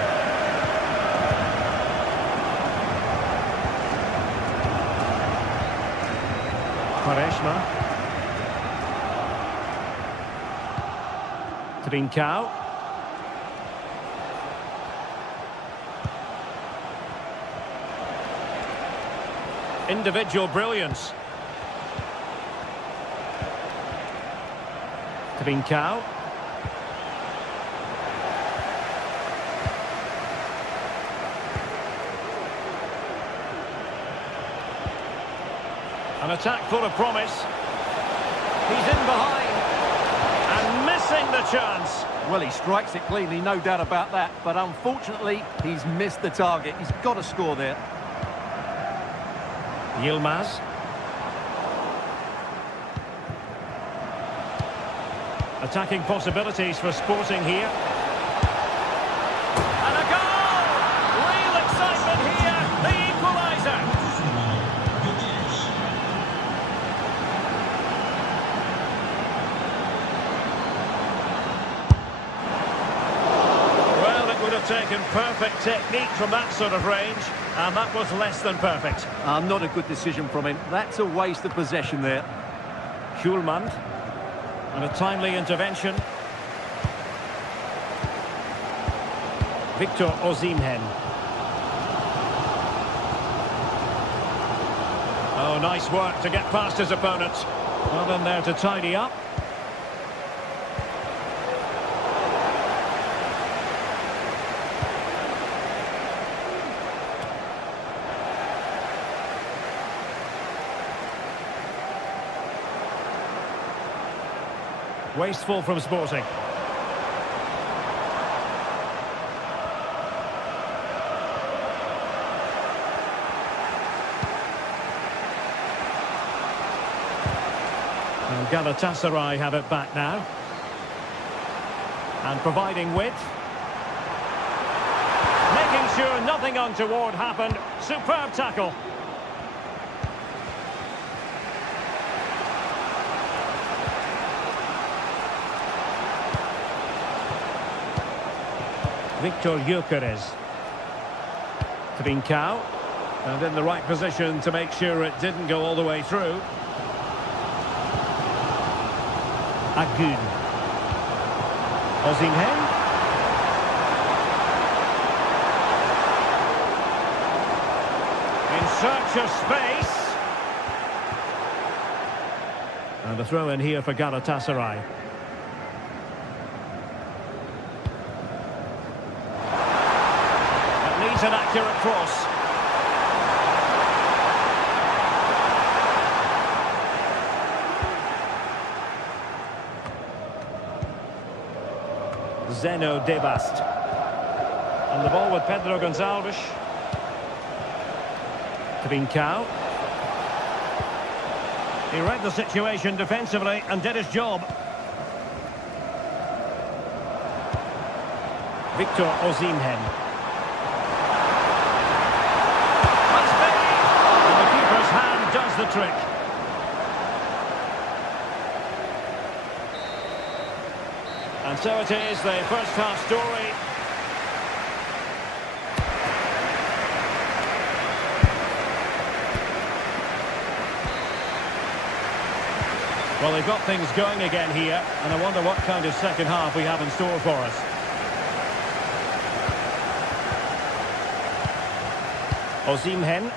Quaresma. Trincao. Individual brilliance. Trincao. An attack full of promise. He's in behind. And missing the chance. Well, he strikes it cleanly, no doubt about that. But unfortunately, he's missed the target. He's got to score there. Yilmaz. Attacking possibilities for Sporting here. And a goal! Real excitement here. The equaliser. Well, it would have taken perfect technique from that sort of range. And that was less than perfect. Not a good decision from him. That's a waste of possession there. Schulman. And a timely intervention. Victor Osimhen. Oh, nice work to get past his opponent. Well done there to tidy up. Wasteful from Sporting. And Galatasaray have it back now. And providing width. Making sure nothing untoward happened. Superb tackle. Victor Gyökeres. Trincao. And in the right position to make sure it didn't go all the way through. Agun. Osimhen. In search of space. And the throw in here for Galatasaray. It needs an accurate cross. Zeno Debast. And the ball with Pedro Gonçalves. Trincao. He read the situation defensively and did his job. Victor Osimhen. That's big! And the keeper's hand does the trick. And so it is, the first half story. Well, they've got things going again here, and I wonder what kind of second half we have in store for us. Osimhen.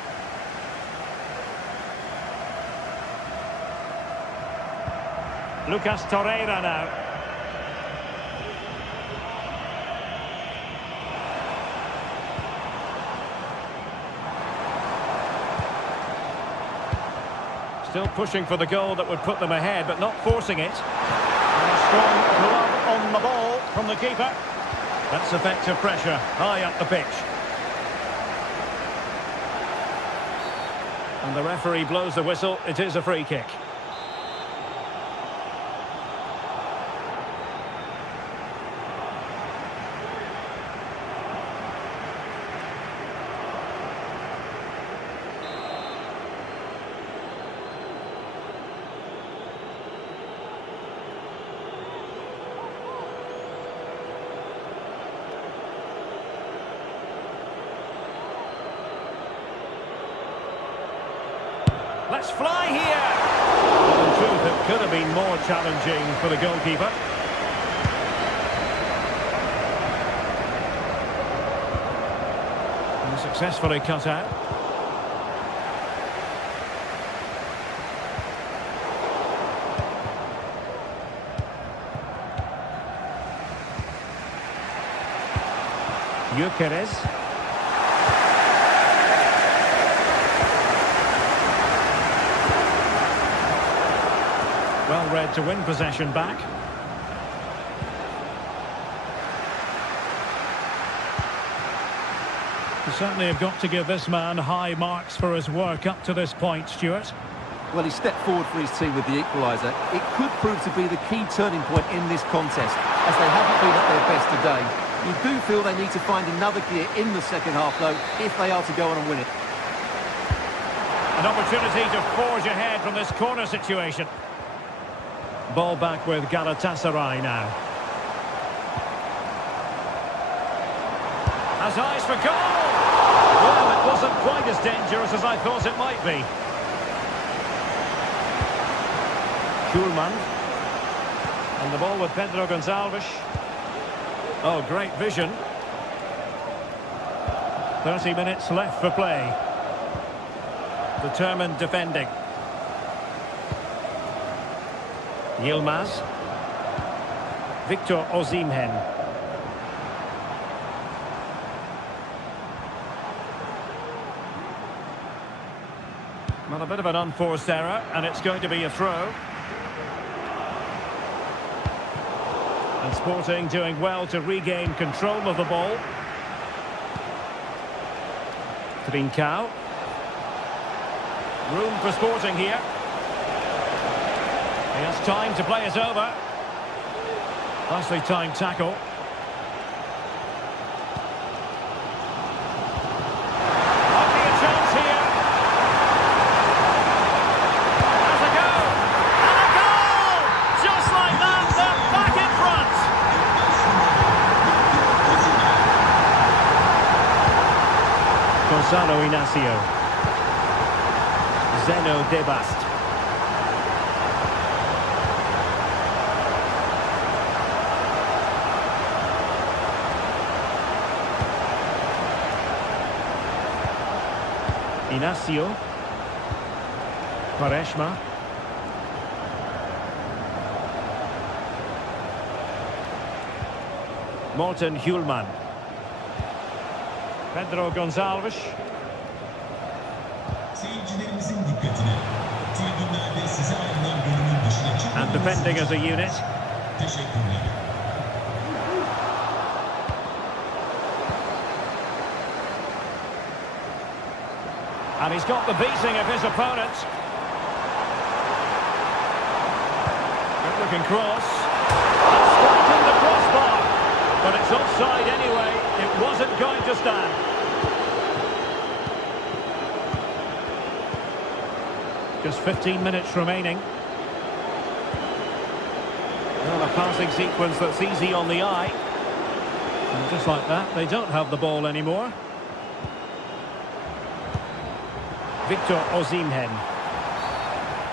Lucas Torreira now. Still pushing for the goal that would put them ahead, but not forcing it. And a strong glove on the ball from the keeper. That's effective pressure high up the pitch. And the referee blows the whistle. It is a free kick. Let's fly here! Well, in truth, it could have been more challenging for the goalkeeper. And successfully cut out. Gyökeres. Well read to win possession back. You certainly have got to give this man high marks for his work up to this point, Stuart. Well, he stepped forward for his team with the equaliser. It could prove to be the key turning point in this contest, as they haven't been at their best today. You do feel they need to find another gear in the second half, though, if they are to go on and win it. An opportunity to forge ahead from this corner situation. Ball back with Galatasaray now. Has eyes for goal! Well, it wasn't quite as dangerous as I thought it might be. Schulman. And the ball with Pedro Gonçalves. Oh, great vision. 30 minutes left for play. Determined defending. Yilmaz. Victor Osimhen. Well, a bit of an unforced error, and it's going to be a throw. And Sporting doing well to regain control of the ball. Trincao. Room for Sporting here. He has time to play it over. Nicely timed tackle. Might be a chance here. Has a go. And a goal! Just like that, they're back in front. Gonzalo Inacio. Zeno Debast. Inacio. Quaresma. Morten Hjulman. Pedro Gonçalves. Seyircilerimizin dikkatine. Tribünlerde size ayrılan bölümün dışına çıkmamanız And defending as a unit. teşekkürler. And he's got the beating of his opponent. Good looking cross. And striking the crossbar. But it's offside anyway. It wasn't going to stand. Just 15 minutes remaining. Well, a passing sequence that's easy on the eye. And just like that, they don't have the ball anymore. Victor Osimhen.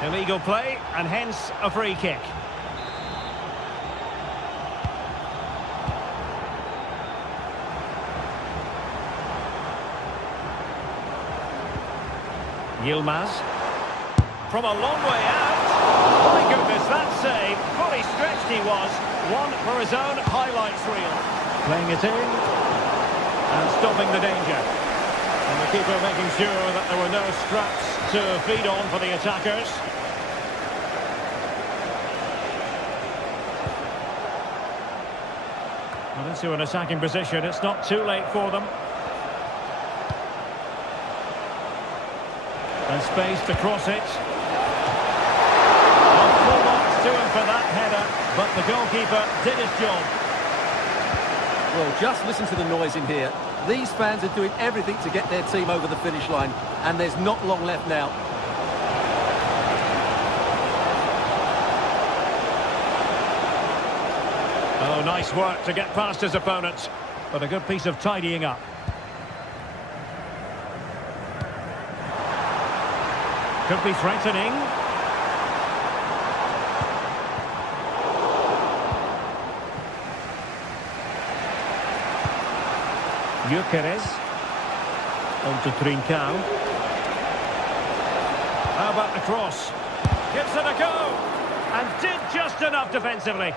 Illegal play, and hence a free kick. Yilmaz. From a long way out. My goodness, that save. Fully stretched he was. One for his own highlights reel. Playing it in. And stopping the danger. And the keeper making sure that there were no scraps to feed on for the attackers. Well, into an attacking position. It's not too late for them. And space to cross it. And full marks to him for that header, but the goalkeeper did his job. Well, just listen to the noise in here. These fans are doing everything to get their team over the finish line, and there's not long left now. Oh, nice work to get past his opponents, but a good piece of tidying up. Could be threatening. Gyökeres. On to Trincao. How about the cross? Gives it a go. And did just enough defensively.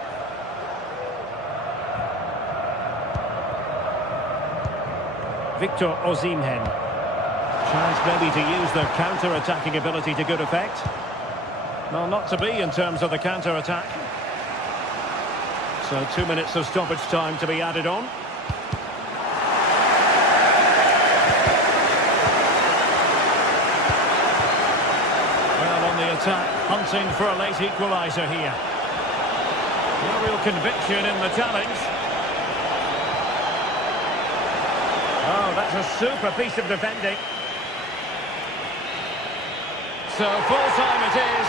Victor Osimhen. Chance maybe to use their counter-attacking ability to good effect. Well, not to be in terms of the counter-attack. So 2 minutes of stoppage time to be added on. Well, on the attack, hunting for a late equaliser here. No real conviction in the challenge. Oh, that's a super piece of defending. So full time it is.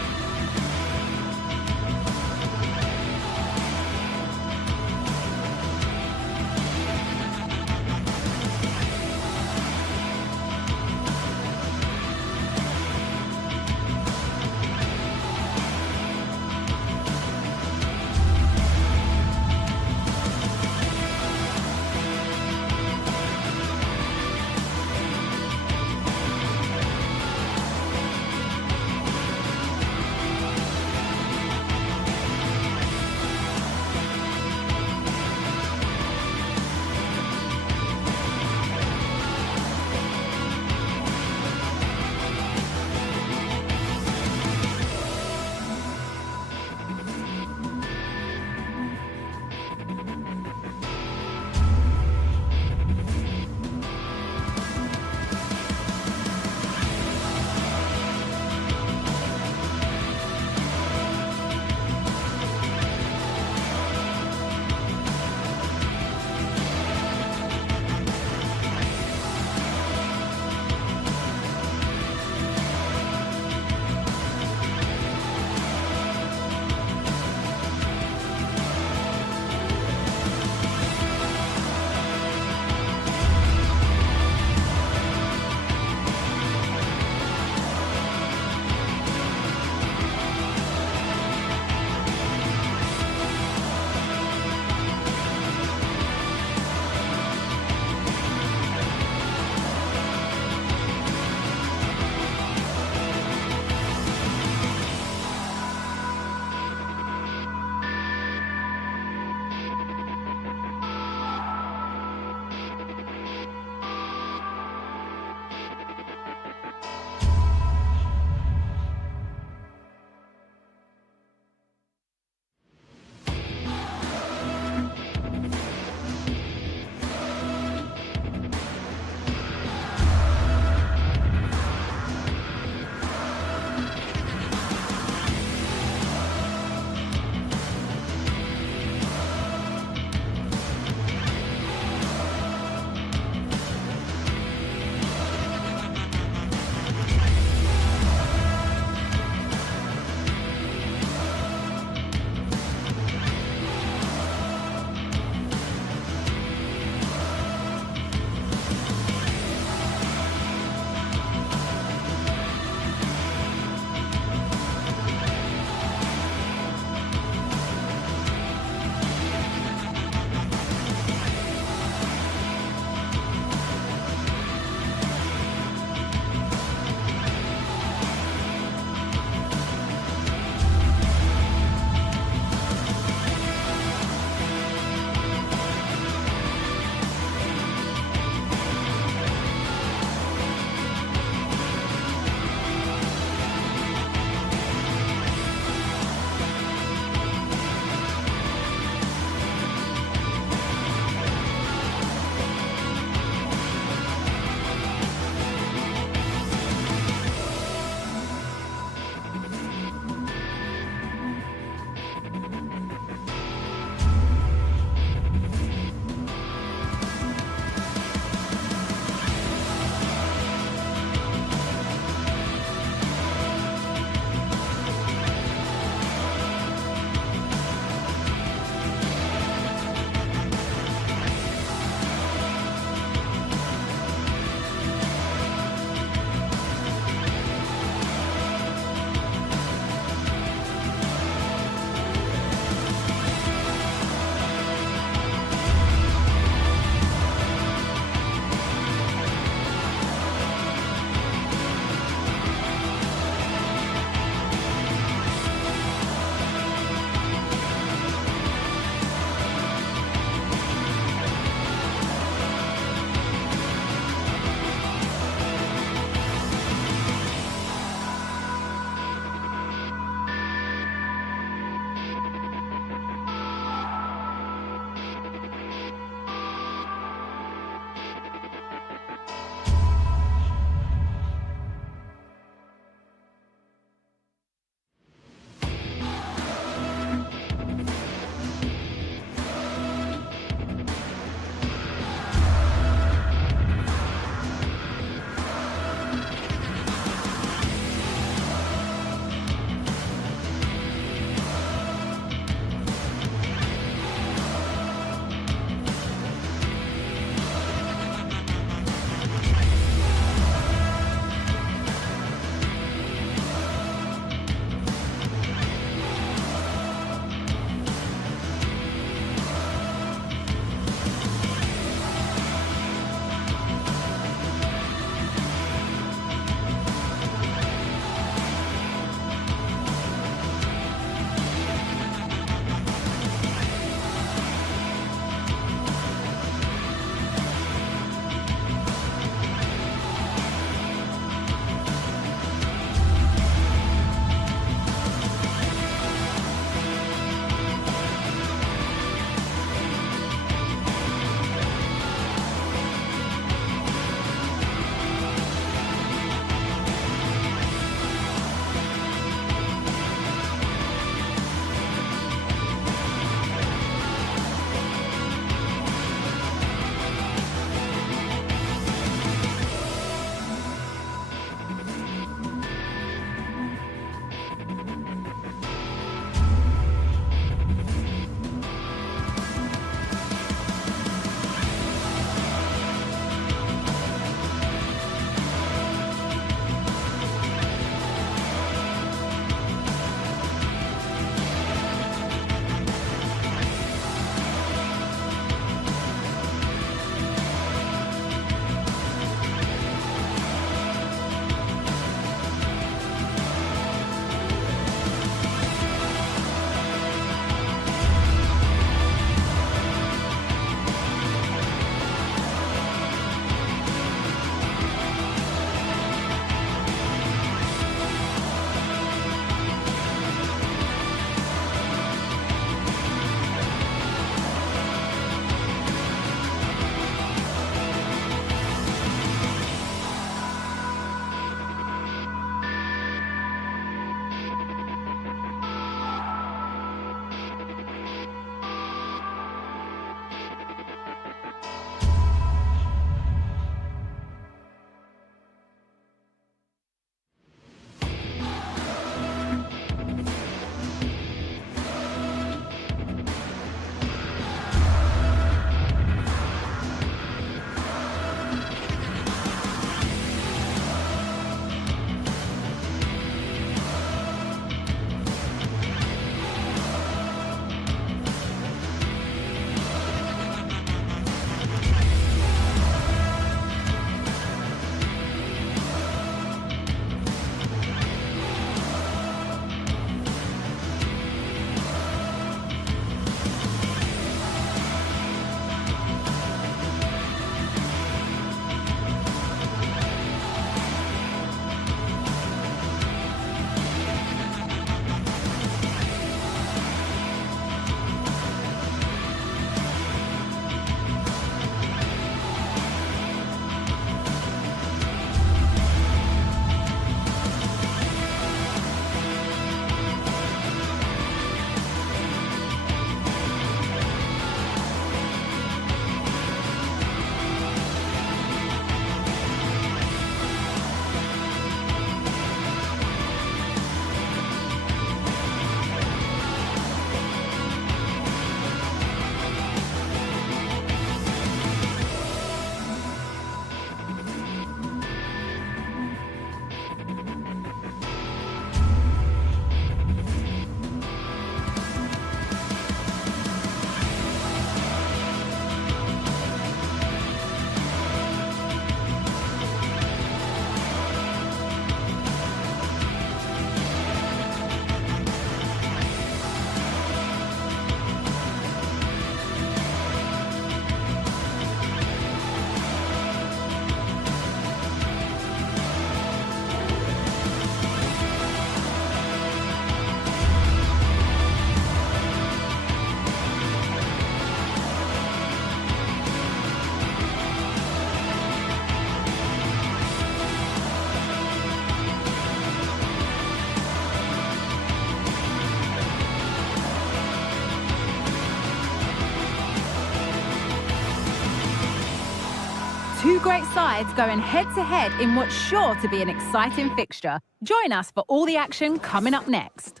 great sides going head-to-head in what's sure to be an exciting fixture. Join us for all the action coming up next.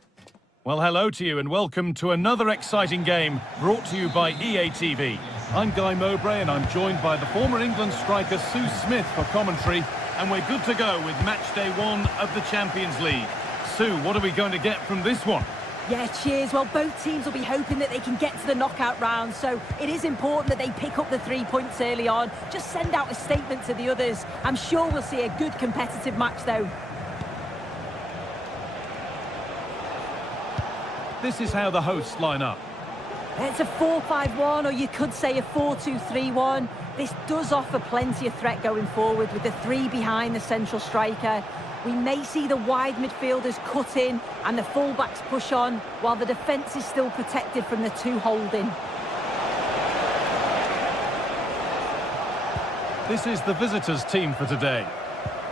Well, hello to you and welcome to another exciting game brought to you by EA TV. I'm Guy Mowbray and I'm joined by the former England striker Sue Smith for commentary, and we're good to go with match day 1 of the Champions League. Sue, what are we going to get from this one? Yeah, cheers. Well, both teams will be hoping that they can get to the knockout round, so it is important that they pick up the 3 points early on. Just send out a statement to the others. I'm sure we'll see a good competitive match, though. This is how the hosts line up. It's a 4-5-1, or you could say a 4-2-3-1. This does offer plenty of threat going forward with the 3 behind the central striker. We may see the wide midfielders cut in and the fullbacks push on, while the defence is still protected from the 2 holding. This is the visitors' team for today.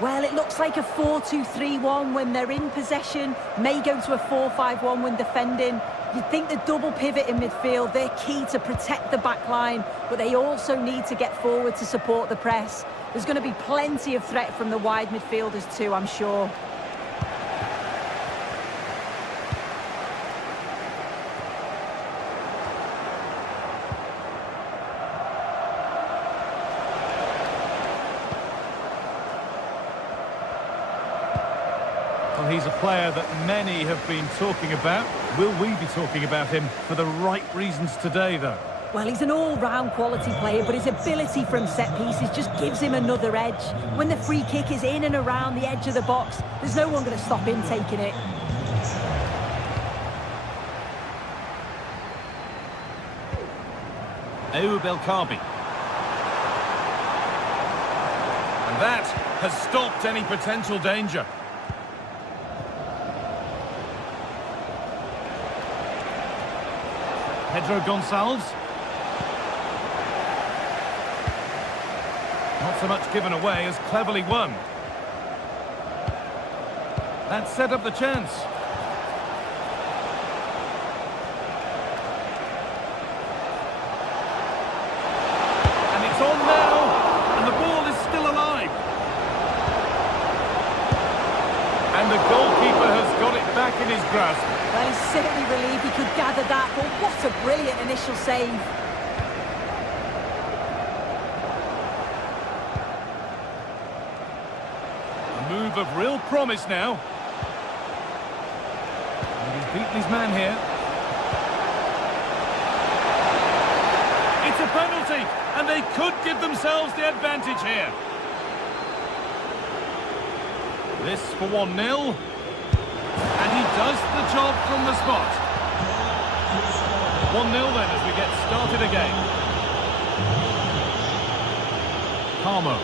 Well, it looks like a 4-2-3-1 when they're in possession, may go to a 4-5-1 when defending. You'd think the double pivot in midfield, they're key to protect the back line, but they also need to get forward to support the press. There's going to be plenty of threat from the wide midfielders too, I'm sure. Well, he's a player that many have been talking about. Will we be talking about him for the right reasons today, though? Well, he's an all-round quality player, but his ability from set pieces just gives him another edge. When the free kick is in and around the edge of the box, there's no one going to stop him taking it. Ayoub El Kaabi. And that has stopped any potential danger. Pedro Gonçalves. Not so much given away as cleverly won. That set up the chance. And it's on now, and the ball is still alive. And the goalkeeper has got it back in his grasp. Well, he's certainly relieved he could gather that, but what a brilliant initial save. Move of real promise now. And he's beaten his man here. It's a penalty, and they could give themselves the advantage here. This for 1-0. And he does the job from the spot. 1-0 then as we get started again. Carmo.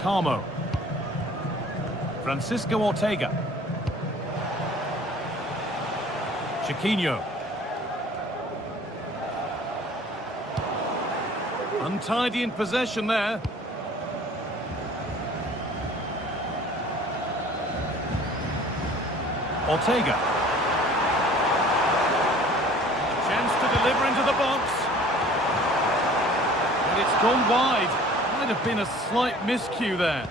Carmo. Francisco Ortega. Chiquinho. Untidy in possession there. Ortega. Chance to deliver into the box. And it's gone wide. Might have been a slight miscue there.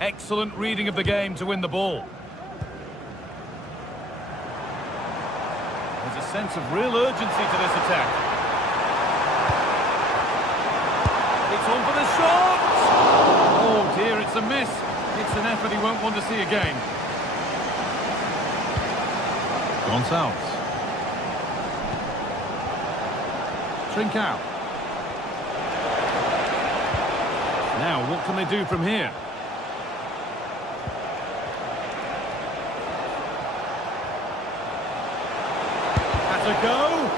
Excellent reading of the game to win the ball. There's a sense of real urgency to this attack. It's on for the shot! Oh dear, it's a miss. It's an effort he won't want to see again. Gonçalves. Trincao. Now, what can they do from here? That's a go.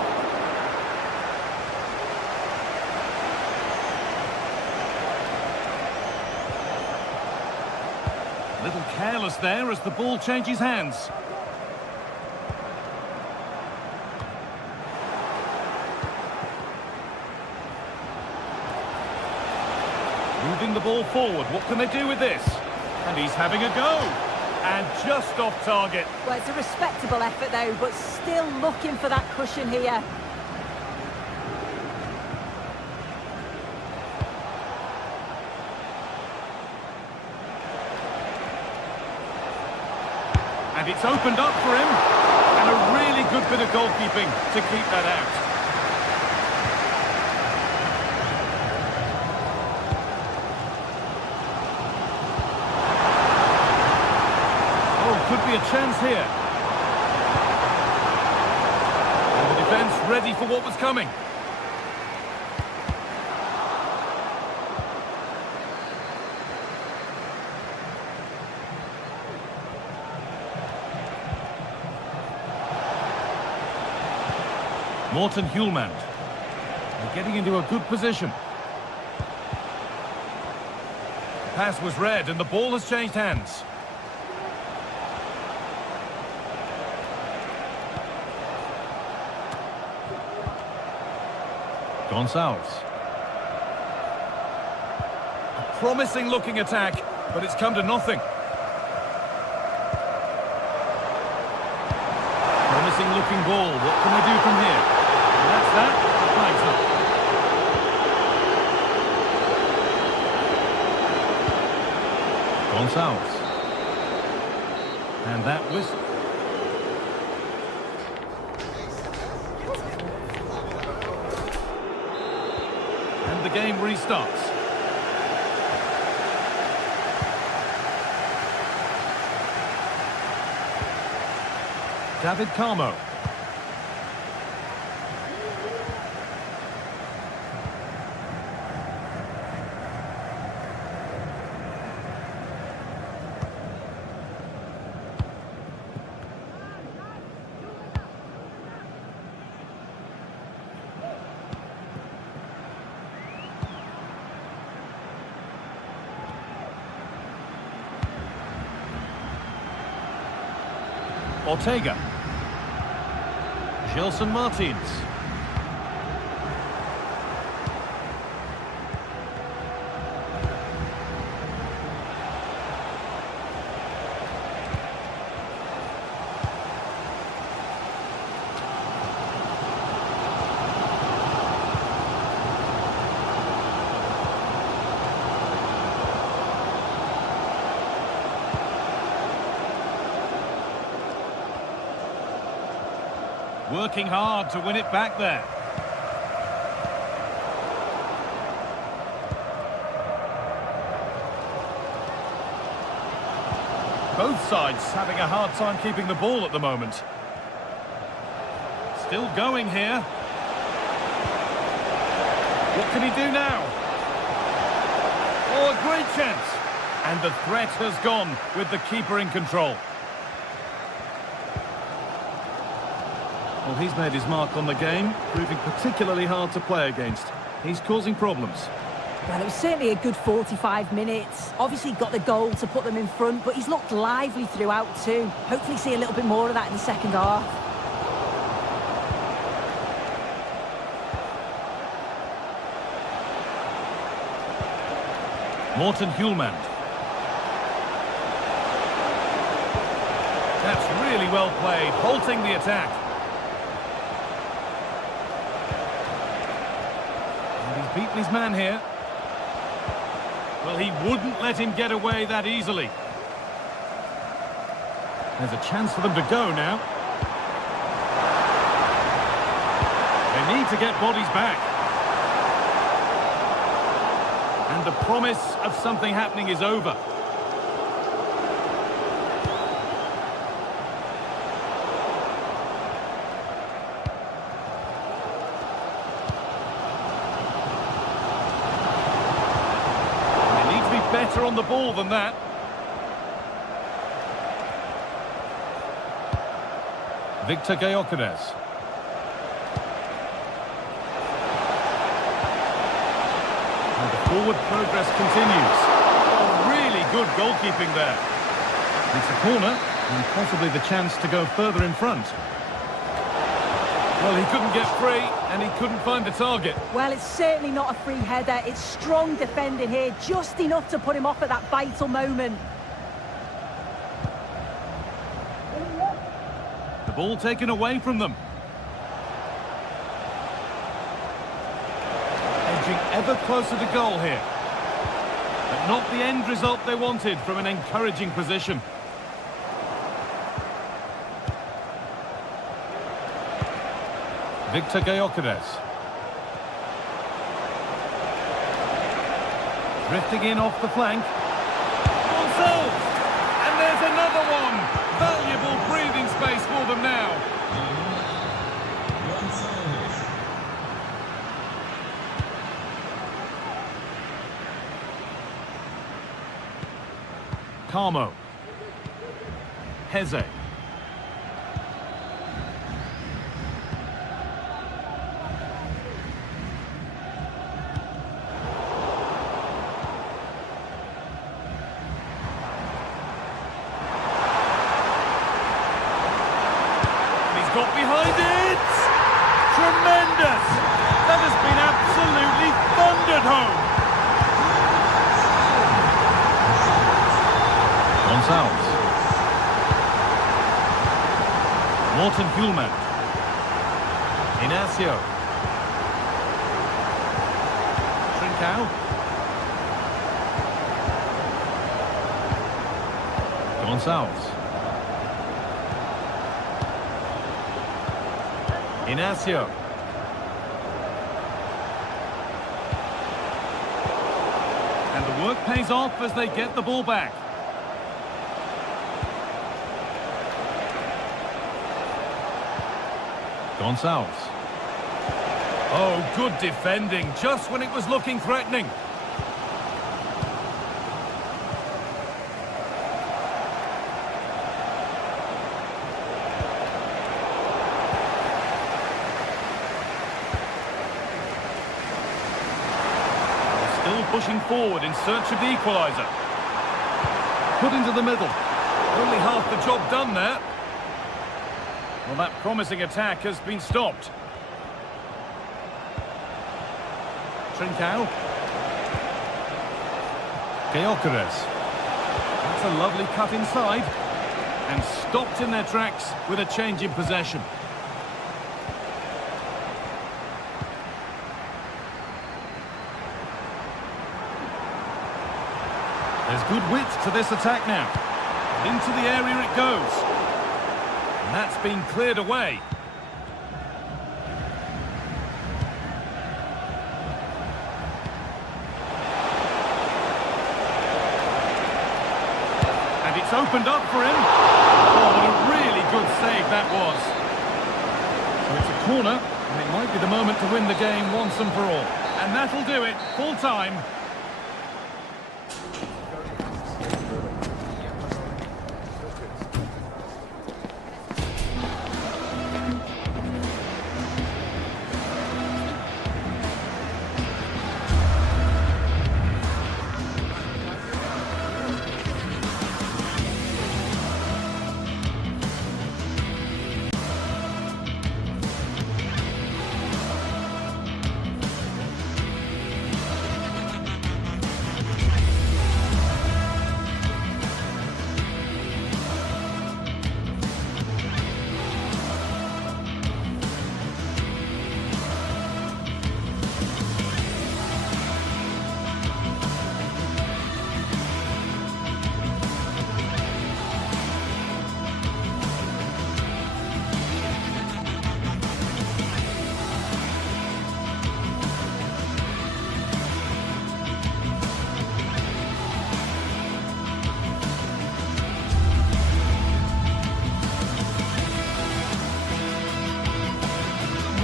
A little careless there as the ball changes hands. Moving the ball forward. What can they do with this? And he's having a go. And just off target. Well, it's a respectable effort, though, but still looking for that cushion here. And it's opened up for him. And a really good bit of goalkeeping to keep that out. Could be a chance here. And the defence ready for what was coming. Morten Hjulmand. They're getting into a good position. The pass was read and the ball has changed hands. Gonçalves. A promising looking attack, but it's come to nothing. Promising looking ball. What can they do from here? And that's that. Flags up. Gonçalves. And that whistle. And the game restarts. David Carmo. Ortega. Gelson Martins. Working hard to win it back there. Both sides having a hard time keeping the ball at the moment. Still going here. What can he do now? Oh, a great chance. And the threat has gone with the keeper in control. Well, he's made his mark on the game, proving particularly hard to play against. He's causing problems. Well, it was certainly a good 45 minutes. Obviously got the goal to put them in front, but he's looked lively throughout too. Hopefully see a little bit more of that in the second half. Morten Hjulmand. That's really well played, halting the attack. And he's beaten his man here. Well, he wouldn't let him get away that easily. There's a chance for them to go now. They need to get bodies back. And the promise of something happening is over. They need to be better on the ball than that. Victor Gyökeres. And the forward progress continues. Oh, really good goalkeeping there. It's a corner and possibly the chance to go further in front. Well, he couldn't get free, and he couldn't find the target. Well, it's certainly not a free header. It's strong defending here, just enough to put him off at that vital moment. The ball taken away from them. Edging ever closer to goal here. But not the end result they wanted from an encouraging position. Victor Gyökeres. Drifting in off the flank. Gonzalez! And there's another one! Valuable breathing space for them now. Carmo. Heze. Got behind it! Tremendous! That has been absolutely thundered home! Gonzalez. Morten Hjulmand. Inacio. Trincao. Gonzalez. Inacio. And the work pays off as they get the ball back. Gonzalez. Oh, good defending, just when it was looking threatening. Pushing forward in search of the equaliser. Put into the middle. Only half the job done there. Well, that promising attack has been stopped. Trincao. Gyökeres. That's a lovely cut inside. And stopped in their tracks with a change in possession. There's good width to this attack now. Into the area it goes. And that's been cleared away. And it's opened up for him. Oh, what a really good save that was. So it's a corner, and it might be the moment to win the game once and for all. And that'll do it, full time.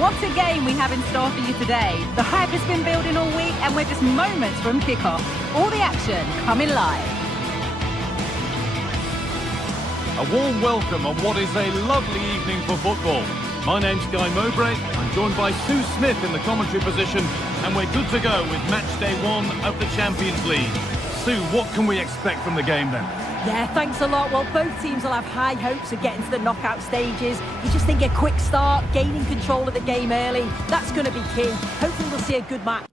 What a game we have in store for you today. The hype has been building all week and we're just moments from kickoff. All the action coming live. A warm welcome on what is a lovely evening for football. My name's Guy Mowbray. I'm joined by Sue Smith in the commentary position, and we're good to go with match day 1 of the Champions League. Sue, what can we expect from the game then? Yeah, thanks a lot. Well, both teams will have high hopes of getting to the knockout stages. You just think a quick start, gaining control of the game early, that's going to be key. Hopefully we'll see a good match.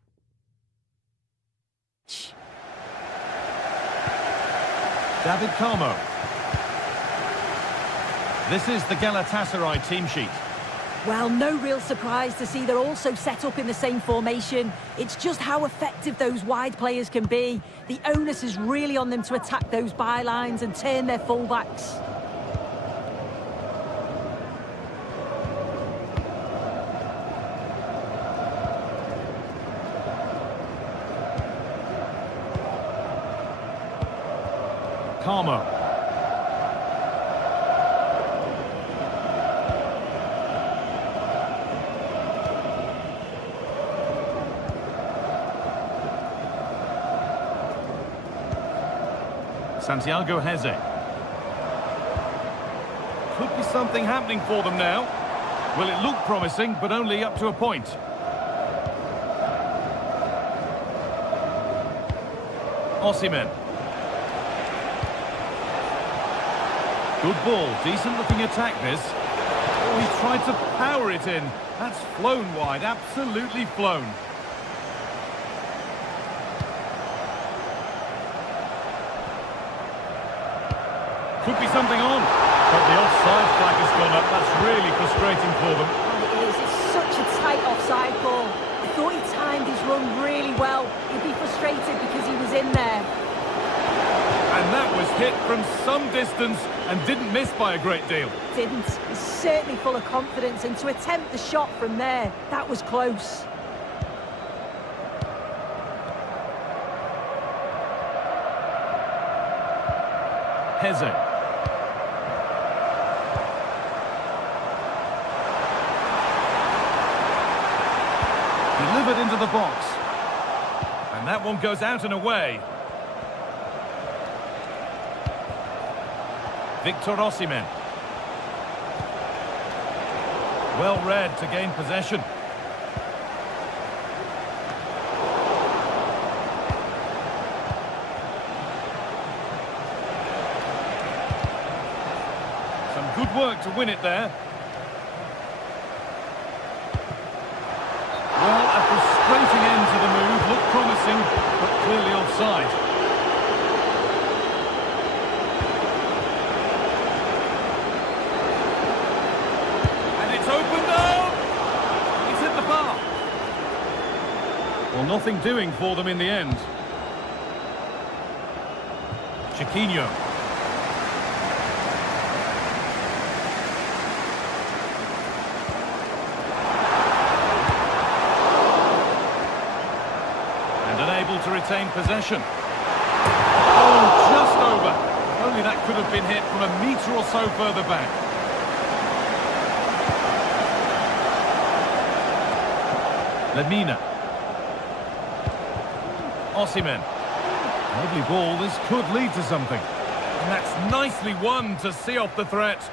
David Carmo. This is the Galatasaray team sheet. Well, no real surprise to see they're also set up in the same formation. It's just how effective those wide players can be. The onus is really on them to attack those bylines and turn their fullbacks. Carmo. Santiago Heze. Could be something happening for them now. Well, it looked promising, but only up to a point. Osimhen. Good ball, decent looking attack this. Oh, he tried to power it in. That's flown wide, absolutely flown. Could be something on, but the offside flag has gone up. That's really frustrating for them. It is. It's such a tight offside ball. I thought he timed his run really well. He'd be frustrated because he was in there. And that was hit from some distance and didn't miss by a great deal. Didn't. He's certainly full of confidence, and to attempt the shot from there, that was close. Heze. Delivered into the box. And that one goes out and away. Victor Osimhen. Well read to gain possession. Some good work to win it there. Well, a frustrating end to the move. Looked promising, but clearly offside. And it's opened up! It's hit the bar. Well, nothing doing for them in the end. Chiquinho. To retain possession. Oh, just over. Only that could have been hit from a metre or so further back. Lemina. Osimhen. Lovely ball. This could lead to something. And that's nicely won to see off the threat.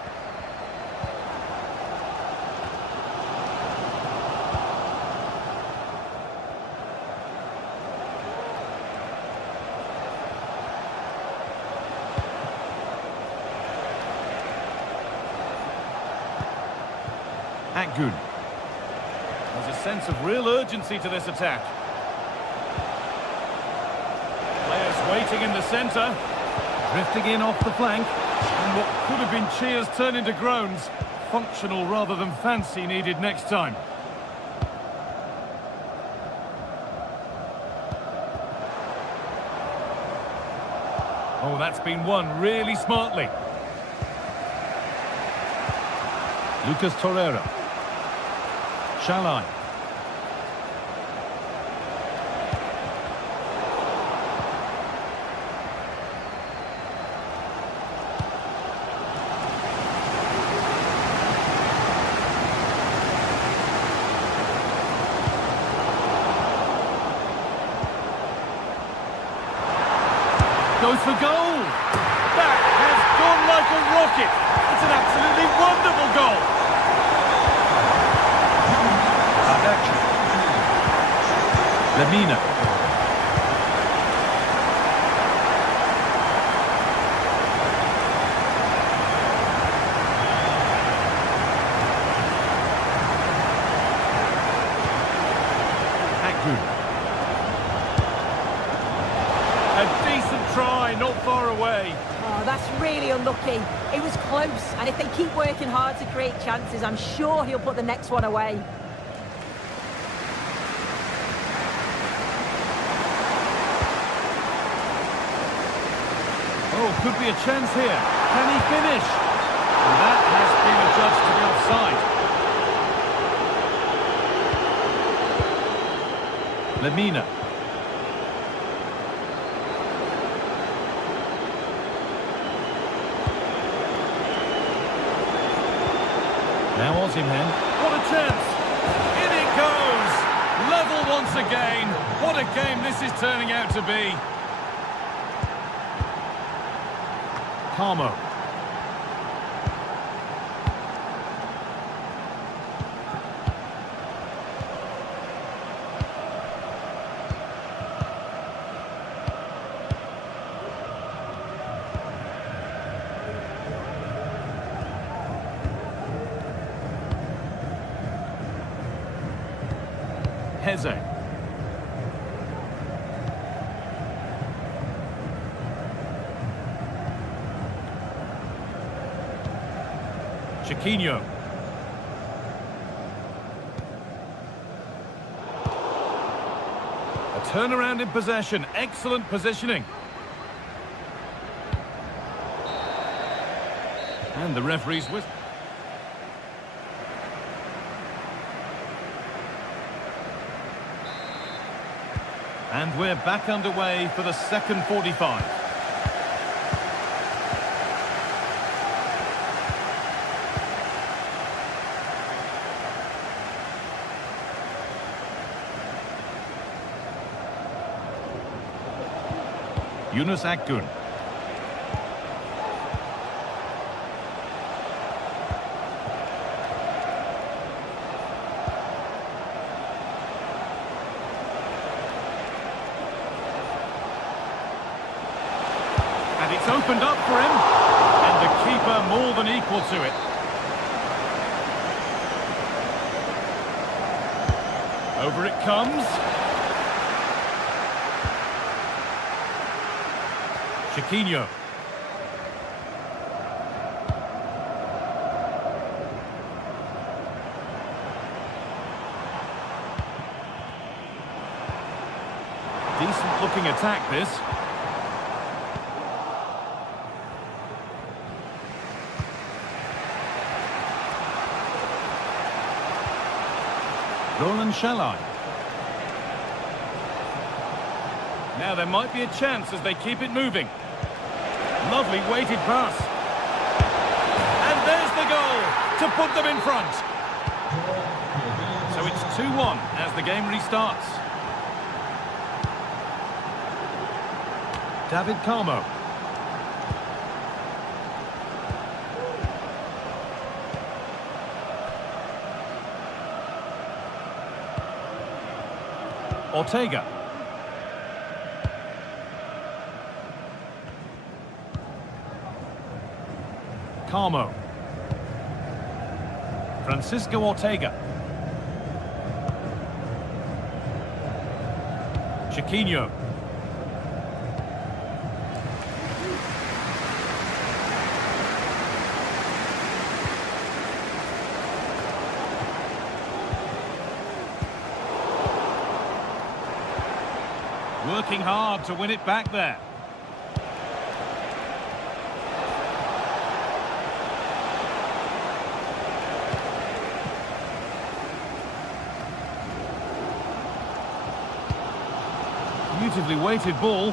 Good. There's a sense of real urgency to this attack. Players waiting in the centre, drifting in off the flank, and what could have been cheers turn into groans. Functional rather than fancy needed next time. Oh, that's been won really smartly. Lucas Torreira. Shalai. Goes for goal. That has gone like a rocket. It's an absolutely wonderful goal. Lemina. not far away. Oh, that's really unlucky. It was close, and if they keep working hard to create chances, I'm sure he'll put the next one away. Oh, could be a chance here. Can he finish? And that has been adjudged to be offside. Lemina. Now Osimhen. What a chance! In it goes! Level once again. What a game this is turning out to be. Carmo. Heze. Chiquinho. A turnaround in possession. Excellent positioning. And the referee's whistle. And we're back underway for the second 45. Yunus Akgün. And it's opened up for him. And the keeper more than equal to it. Over it comes. Chiquinho. Decent looking attack this. Roland Shalai. Now there might be a chance as they keep it moving. Lovely weighted pass. And there's the goal to put them in front. So it's 2-1 as the game restarts. David Carmo. Ortega. Carmo. Francisco Ortega. Chiquinho. Working hard to win it back there. Beautifully weighted ball.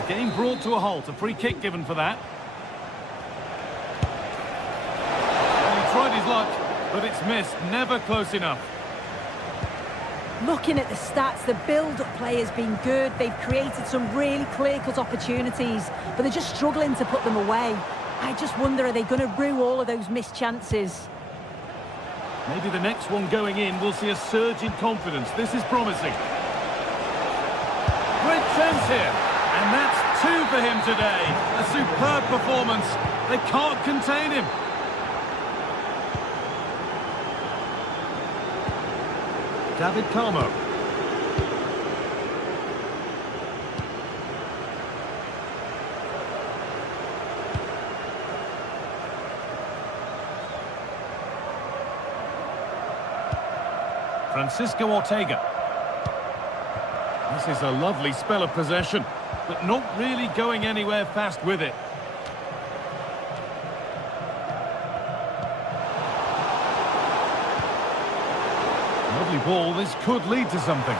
The game brought to a halt. A free kick given for that. Tried his luck, but it's missed. Never close enough. Looking at the stats, the build-up play has been good. They've created some really clear-cut opportunities, but they're just struggling to put them away. I just wonder, are they going to rue all of those missed chances? Maybe the next one going in will see a surge in confidence. This is promising. Great chance here. And that's 2 for him today. A superb performance. They can't contain him. David Carmo. Francisco Ortega. This is a lovely spell of possession, but not really going anywhere fast with it. Lovely ball, this could lead to something.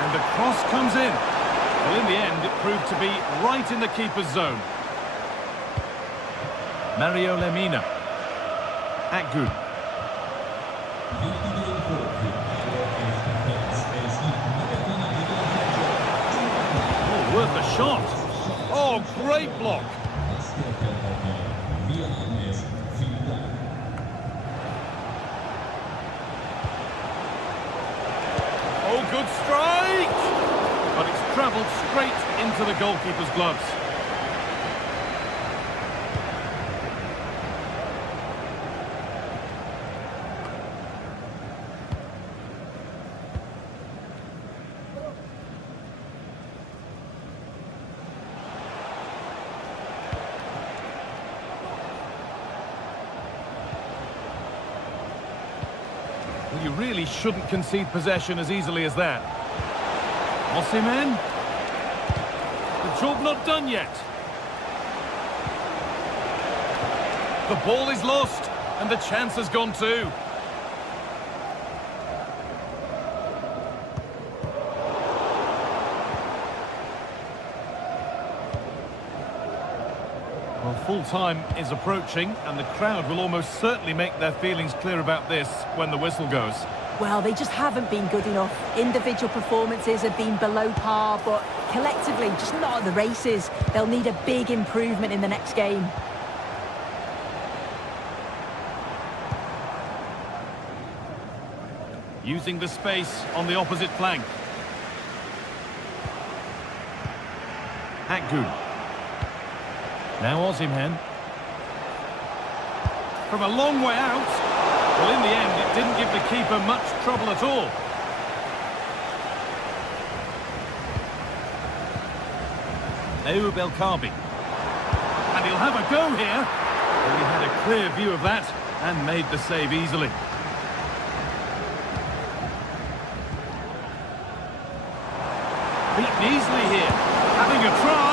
And the cross comes in. Well, in the end, it proved to be right in the keeper's zone. Mario Lemina. Akgün. Oh, worth a shot. Oh, great block. Oh, good strike! But it's travelled straight into the goalkeeper's gloves. You really shouldn't concede possession as easily as that. Osimhen. The job not done yet. The ball is lost, and the chance has gone too. Well, full-time is approaching, and the crowd will almost certainly make their feelings clear about this when the whistle goes. Well, they just haven't been good enough. Individual performances have been below par, but collectively, just not at the races. They'll need a big improvement in the next game. Using the space on the opposite flank. Akgün. Now Osimhen. From a long way out. Well, in the end, it didn't give the keeper much trouble at all. Ayoub El Kaabi. And he'll have a go here. Well, he had a clear view of that and made the save easily. Beaten easily here. Having a try.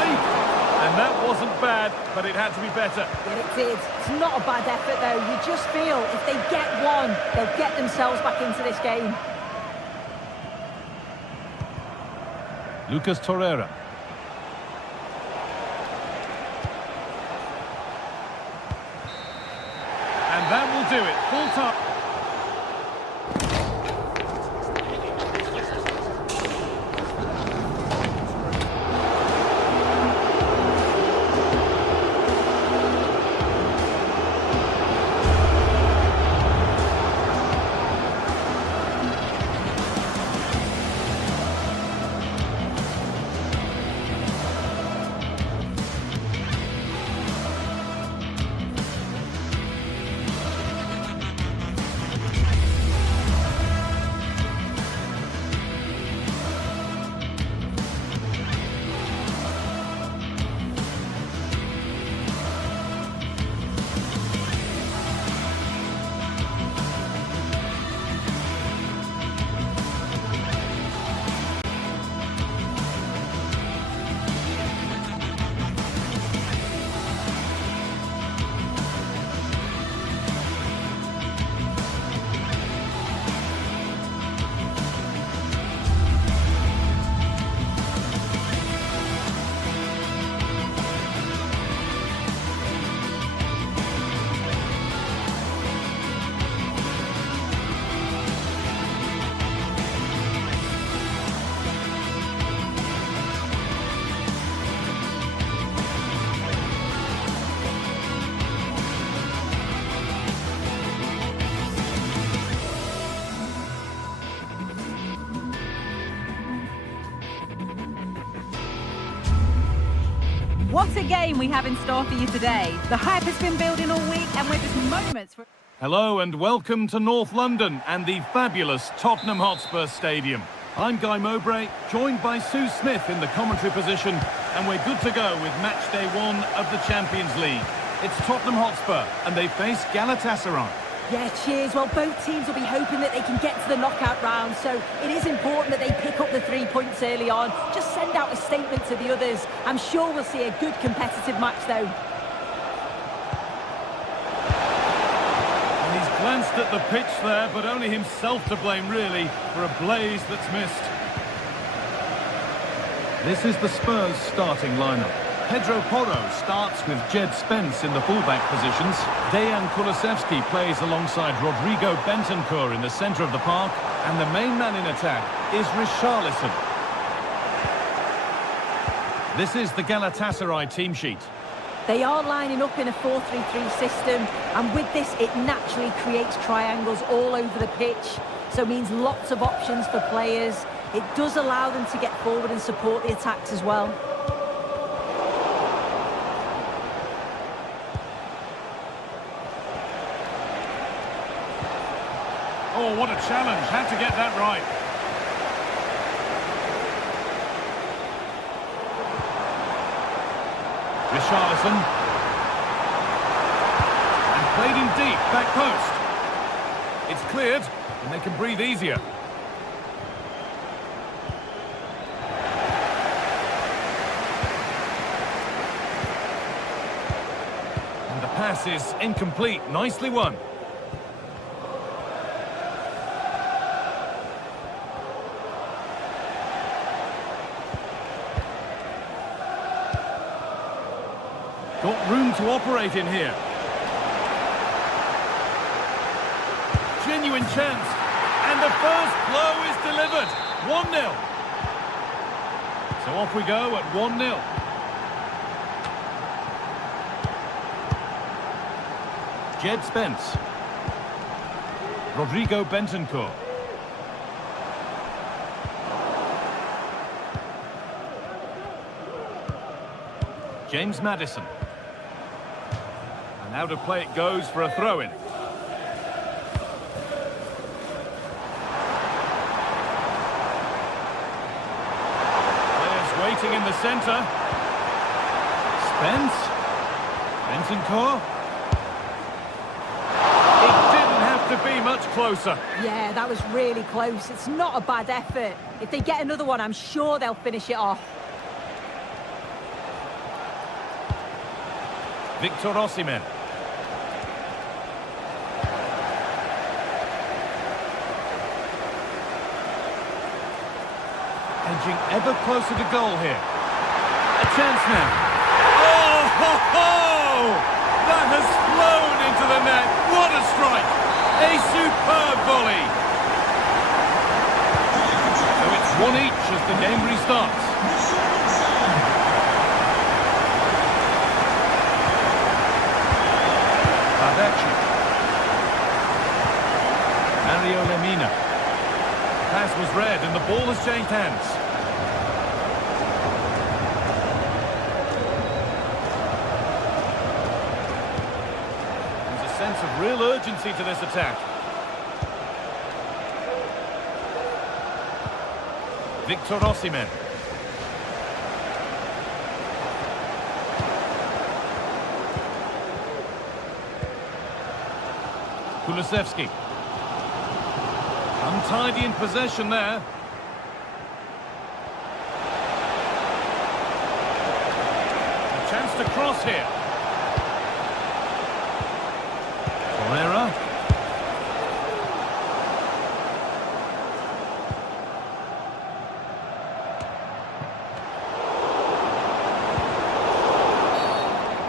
And that wasn't bad, but it had to be better. Yeah, it did. It's not a bad effort, though. You just feel if they get one, they'll get themselves back into this game. Lucas Torreira. And that will do it. Full time. What a game we have in store for you today. The hype has been building all week and we're just moments from... Hello and welcome to North London and the fabulous Tottenham Hotspur Stadium. I'm Guy Mowbray, joined by Sue Smith in the commentary position, and we're good to go with match day 1 of the Champions League. It's Tottenham Hotspur and they face Galatasaray. Yeah, cheers. Well, both teams will be hoping that they can get to the knockout round, so it is important that they pick up the 3 points early on. Just send out a statement to the others. I'm sure we'll see a good competitive match though. Glanced at the pitch there, but only himself to blame, really, for a blaze that's missed. This is the Spurs starting lineup. Pedro Porro starts with Jed Spence in the fullback positions. Dejan Kulusevski plays alongside Rodrigo Bentancur in the centre of the park. And the main man in attack is Richarlison. This is the Galatasaray team sheet. They are lining up in a 4-3-3 system, and with this it naturally creates triangles all over the pitch, so it means lots of options for players. It does allow them to get forward and support the attacks as well. Oh, what a challenge. Had to get that right. Richarlison. And played in deep, back post. It's cleared, and they can breathe easier. And the pass is incomplete. Nicely won. Got room to operate in here. Genuine chance. And the first blow is delivered. 1-0. So off we go at 1-0. Jed Spence. Rodrigo Bentancur. James Maddison. And out of play it goes for a throw-in. Players waiting in the centre. Spence. Bentancur. It didn't have to be much closer. Yeah, that was really close. It's not a bad effort. If they get another one, I'm sure they'll finish it off. Victor Osimhen. Edging ever closer to goal here. A chance now. Oh, ho, ho! That has flown into the net. What a strike! A superb volley. So it's 1 each as the game restarts. Mario Lemina. Pass was read and the ball has changed hands. There's a sense of real urgency to this attack. Victor Osimhen. Kulusevski. Untidy in possession there. A chance to cross here. Torreira.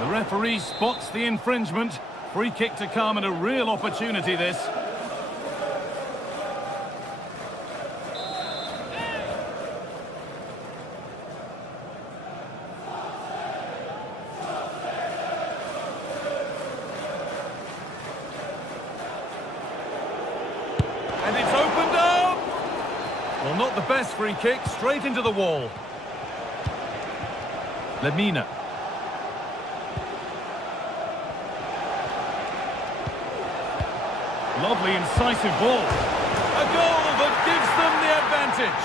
The referee spots the infringement. Free kick to come and a real opportunity this. And it's opened up! Well, not the best free kick, straight into the wall. Lemina. Lovely, incisive ball. A goal that gives them the advantage.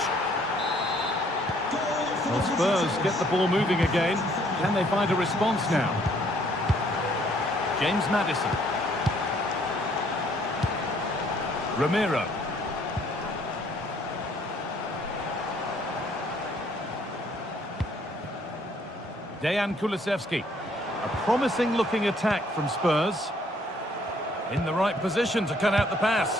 Well, Spurs get the ball moving again. Can they find a response now? James Maddison. Ramiro. Dejan Kulusevski. A promising-looking attack from Spurs. In the right position to cut out the pass.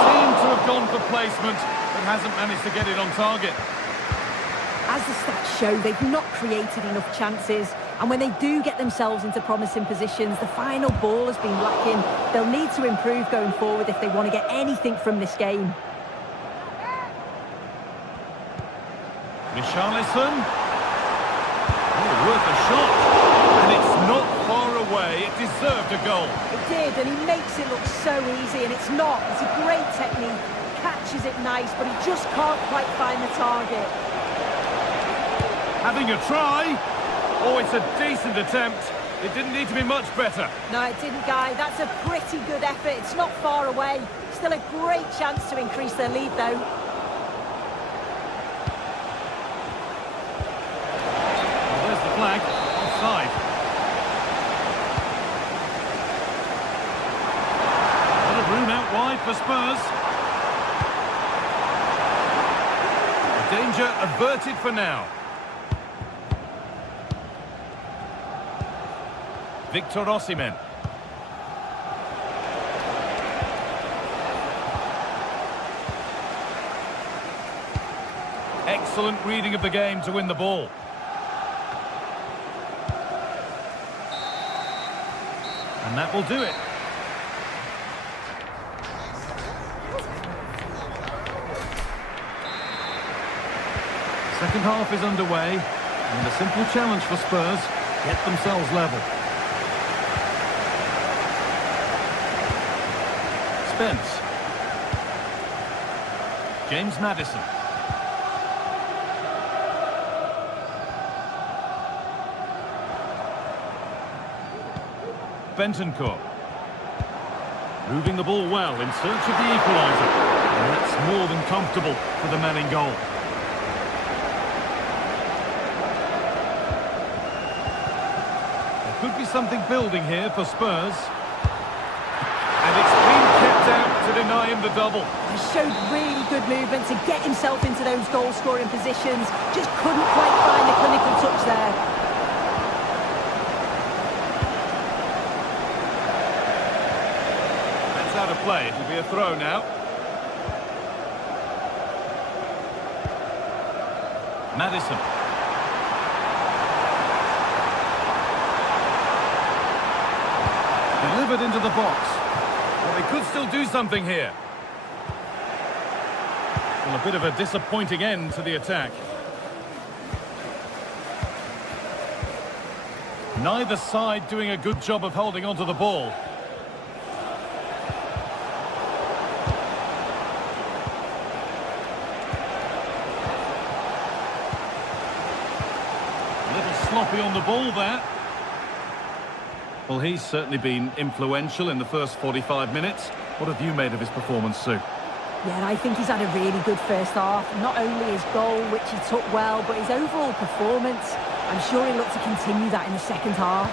Seemed to have gone for placement, but hasn't managed to get it on target. As the stats show, they've not created enough chances. And when they do get themselves into promising positions, the final ball has been lacking. They'll need to improve going forward if they want to get anything from this game. Richarlison. Oh, worth a shot. And it's not far away. It deserved a goal. It did, and he makes it look so easy, and it's not. It's a great technique. Catches it nice, but he just can't quite find the target. Having a try. Oh, it's a decent attempt. It didn't need to be much better. No, it didn't, Guy. That's a pretty good effort. It's not far away. Still a great chance to increase their lead, though. Well, there's the flag. Offside. A lot of room out wide for Spurs. The danger averted for now. Victor Osimhen. Excellent reading of the game to win the ball. And that will do it. Second half is underway, and a simple challenge for Spurs: get themselves level. Spence. James Maddison. Bentancur. Moving the ball well in search of the equaliser. And that's more than comfortable for the man in goal. There could be something building here for Spurs. And it's been kept out to deny him the double. He showed really good movement to get himself into those goal-scoring positions. Just couldn't quite find the clinical touch there. That's out of play. It'll be a throw now. Maddison. Delivered into the box. Well, they could still do something here. Well, a bit of a disappointing end to the attack. Neither side doing a good job of holding onto the ball. A little sloppy on the ball there. Well, he's certainly been influential in the first 45 minutes. What have you made of his performance, Sue? Yeah, I think he's had a really good first half. Not only his goal, which he took well, but his overall performance. I'm sure he'll look to continue that in the second half.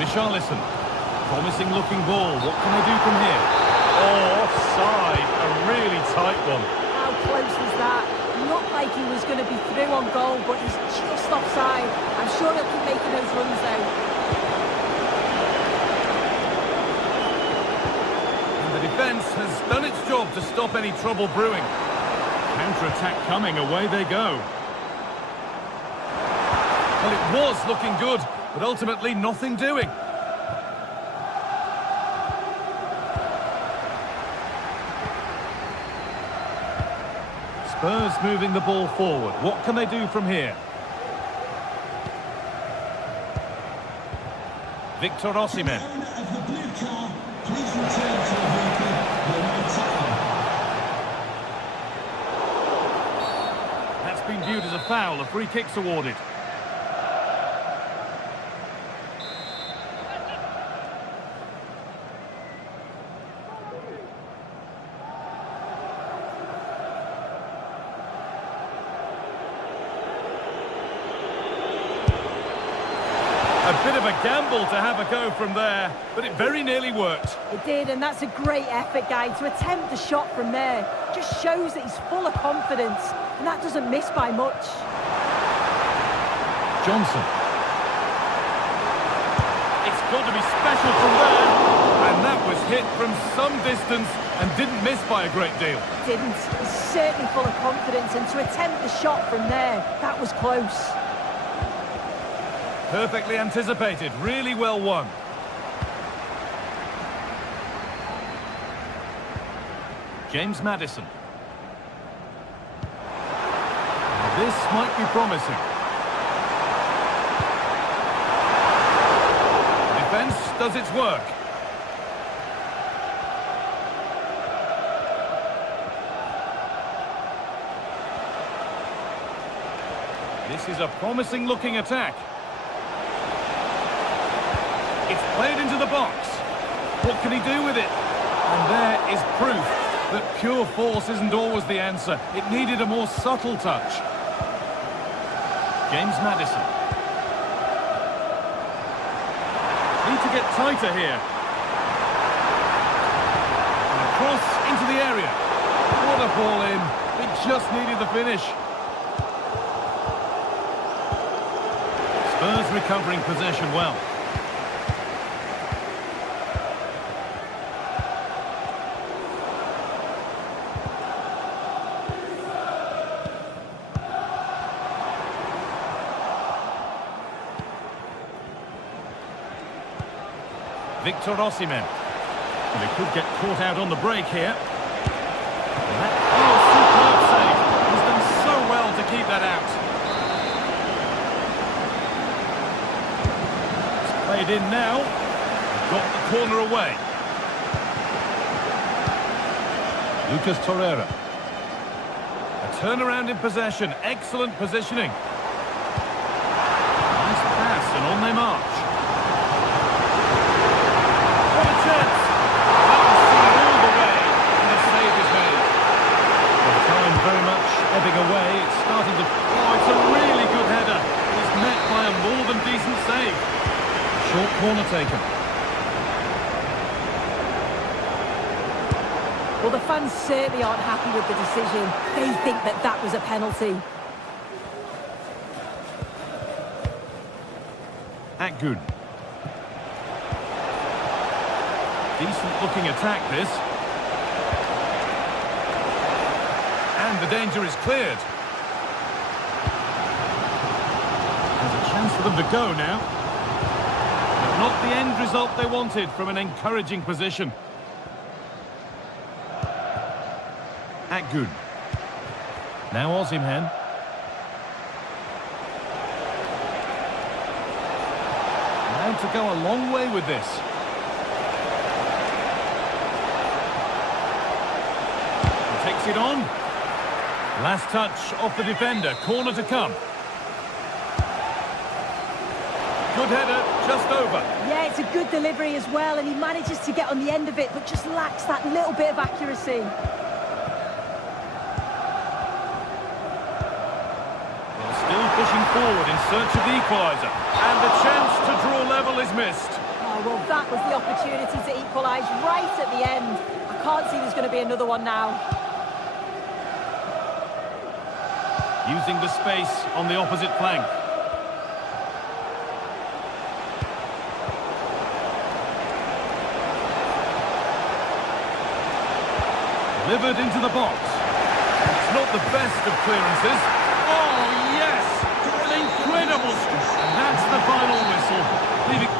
Richarlison. Promising looking ball. What can they do from here? Oh, offside. A really tight one. How close was that? Looked like he was going to be through on goal, but he's just offside. I'm sure he'll keep making those runs, though. And the defence has done its job to stop any trouble brewing. Counter-attack coming, away they go. Well, it was looking good, but ultimately nothing doing. Spurs moving the ball forward. What can they do from here? Victor Osimhen. Owner of the blue car, please return to the vehicle. You're now time. That's been viewed as a foul. A free kick's awarded. A bit of a gamble to have a go from there, but it very nearly worked. It did, and that's a great effort, guy. To attempt the shot from there just shows that he's full of confidence, and that doesn't miss by much. Johnson. It's got to be special from there, and that was hit from some distance and didn't miss by a great deal. Didn't. He's certainly full of confidence, and to attempt the shot from there, that was close. Perfectly anticipated, really well won. James Maddison. This might be promising. Defence does its work. This is a promising looking attack. It's played into the box. What can he do with it? And there is proof that pure force isn't always the answer. It needed a more subtle touch. James Maddison. Need to get tighter here. And across into the area. What a ball in. It just needed the finish. Spurs recovering possession well. Victor Osimhen. Well, he could get caught out on the break here. Oh, superb save. He's done so well to keep that out. It's played in now. Got the corner away. Lucas Torreira. A turnaround in possession. Excellent positioning. Nice pass and on they march. Ebbing away, it's starting to... Oh, it's a really good header. It's met by a more than decent save. Short corner taken. Well, the fans certainly aren't happy with the decision. They think that that was a penalty. Akgün. Decent looking attack, this. And the danger is cleared. There's a chance for them to go now. But not the end result they wanted from an encouraging position. Akgün. Now Osimhen. Now to go a long way with this. He takes it on. Last touch off the defender, corner to come. Good header, just over. Yeah, it's a good delivery as well, and he manages to get on the end of it, but just lacks that little bit of accuracy. Well, still pushing forward in search of the equaliser. And the chance to draw level is missed. Oh, well, that was the opportunity to equalise right at the end. I can't see there's going to be another one now. Using the space on the opposite flank. Delivered into the box. It's not the best of clearances. Oh, yes! An incredible... And that's the final whistle. Leaving...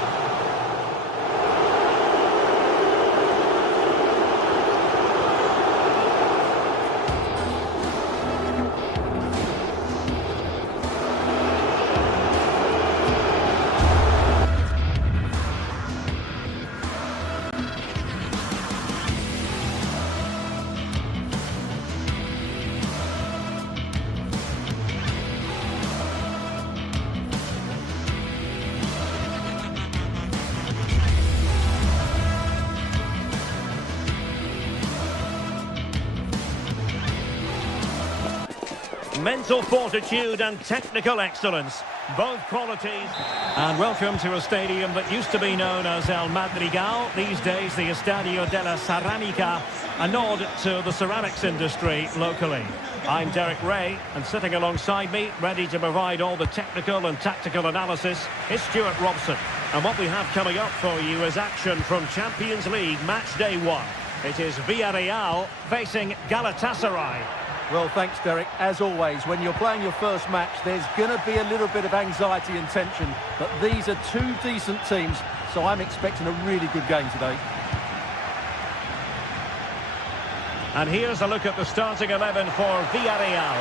Mental fortitude and technical excellence, both qualities. And welcome to a stadium that used to be known as El Madrigal, these days the Estadio de la Ceramica, a nod to the ceramics industry locally. I'm Derek Ray, and sitting alongside me, ready to provide all the technical and tactical analysis, is Stuart Robson. And what we have coming up for you is action from Champions League match day 1. It is Villarreal facing Galatasaray. Well, thanks, Derek. As always, when you're playing your first match, there's going to be a little bit of anxiety and tension. But these are two decent teams, so I'm expecting a really good game today. And here's a look at the starting 11 for Villarreal.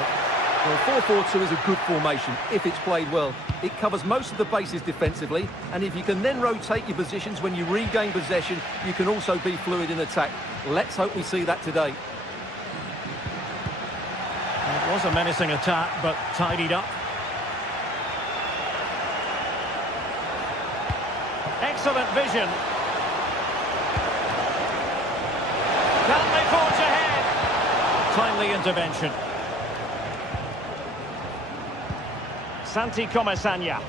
Well, 4-4-2 is a good formation if it's played well. It covers most of the bases defensively, and if you can then rotate your positions when you regain possession, you can also be fluid in attack. Let's hope we see that today. It was a menacing attack, but tidied up. Excellent vision. Can they forge ahead? Timely intervention. Santi Comesaña.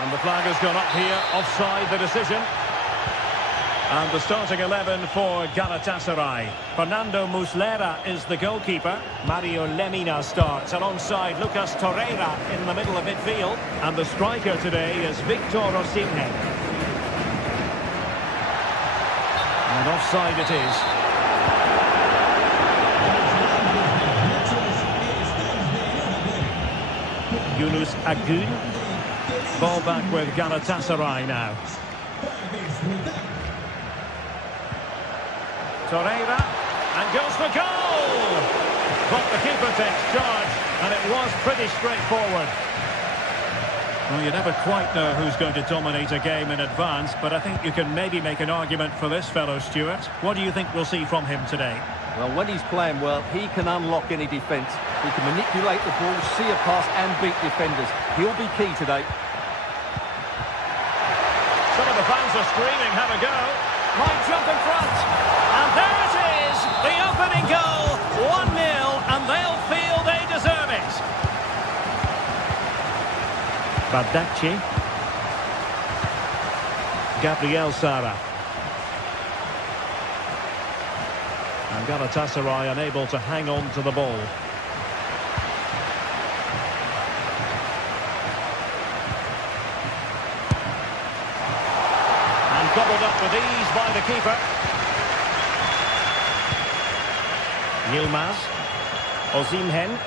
And the flag has gone up here, offside the decision. And the starting 11 for Galatasaray. Fernando Muslera is the goalkeeper. Mario Lemina starts alongside Lucas Torreira in the middle of midfield. And the striker today is Victor Osimhen. And offside it is. Yunus Agun. Ball back with Galatasaray now. Torreira, and goes for goal! But the keeper takes charge, and it was pretty straightforward. Well, you never quite know who's going to dominate a game in advance, but I think you can maybe make an argument for this fellow, Stuart. What do you think we'll see from him today? Well, when he's playing well, he can unlock any defence. He can manipulate the ball, see a pass and beat defenders. He'll be key today. Some of the fans are screaming, have a go. Might jump in front. And there it is, the opening goal, 1-0, and they'll feel they deserve it. Bardacci. Gabriel Sara. And Galatasaray unable to hang on to the ball. And gobbled up with ease by the keeper. Yilmaz, Osimhen.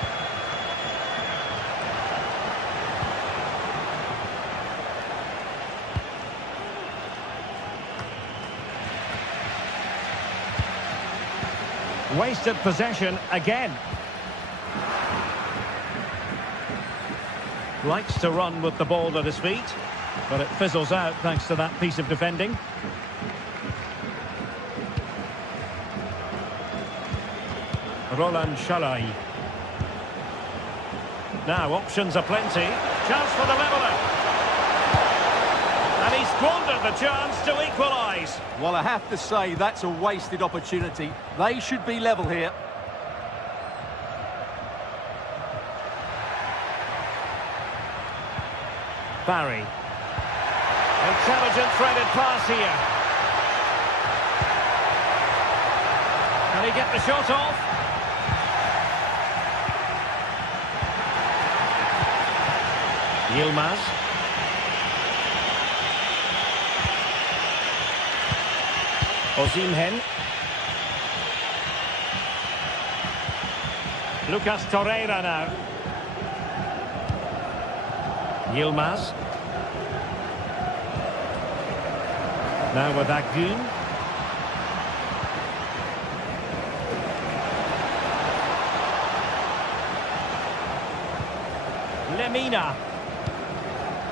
Wasted possession again. Likes to run with the ball at his feet, but it fizzles out thanks to that piece of defending. Roland Shalai. Now options are plenty. Chance for the leveller. And he squandered the chance to equalise. Well, I have to say that's a wasted opportunity. They should be level here. Barry. Intelligent threaded pass here. Can he get the shot off? Yilmaz. Osimhen. Lucas Torreira now. Yilmaz. Now with Agun. Lemina.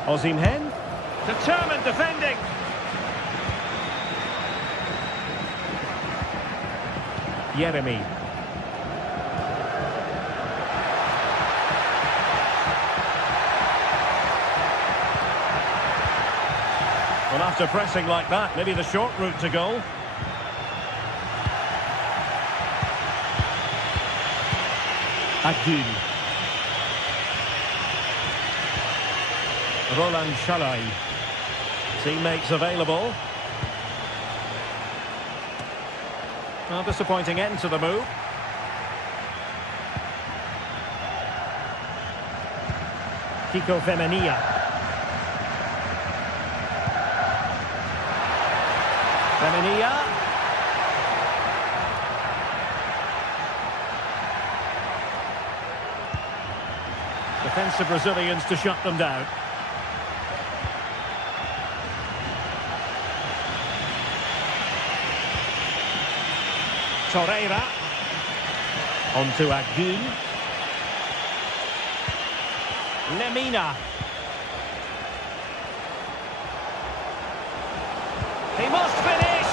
Osimhen. Determined defending. Yeremy. Well, after pressing like that, maybe the short route to goal. Agun. Roland Chalai. Teammates available. A disappointing end to the move. Kiko Femenia. Femenia. Defensive Brazilians to shut them down. Torreira. On to Agun. Lemina. He must finish!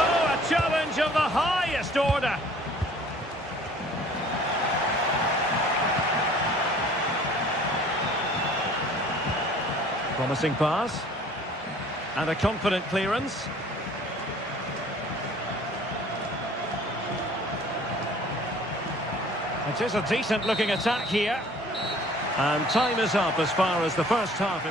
Oh, a challenge of the highest order. Promising pass. And a confident clearance. It is a decent-looking attack here. And time is up as far as the first half.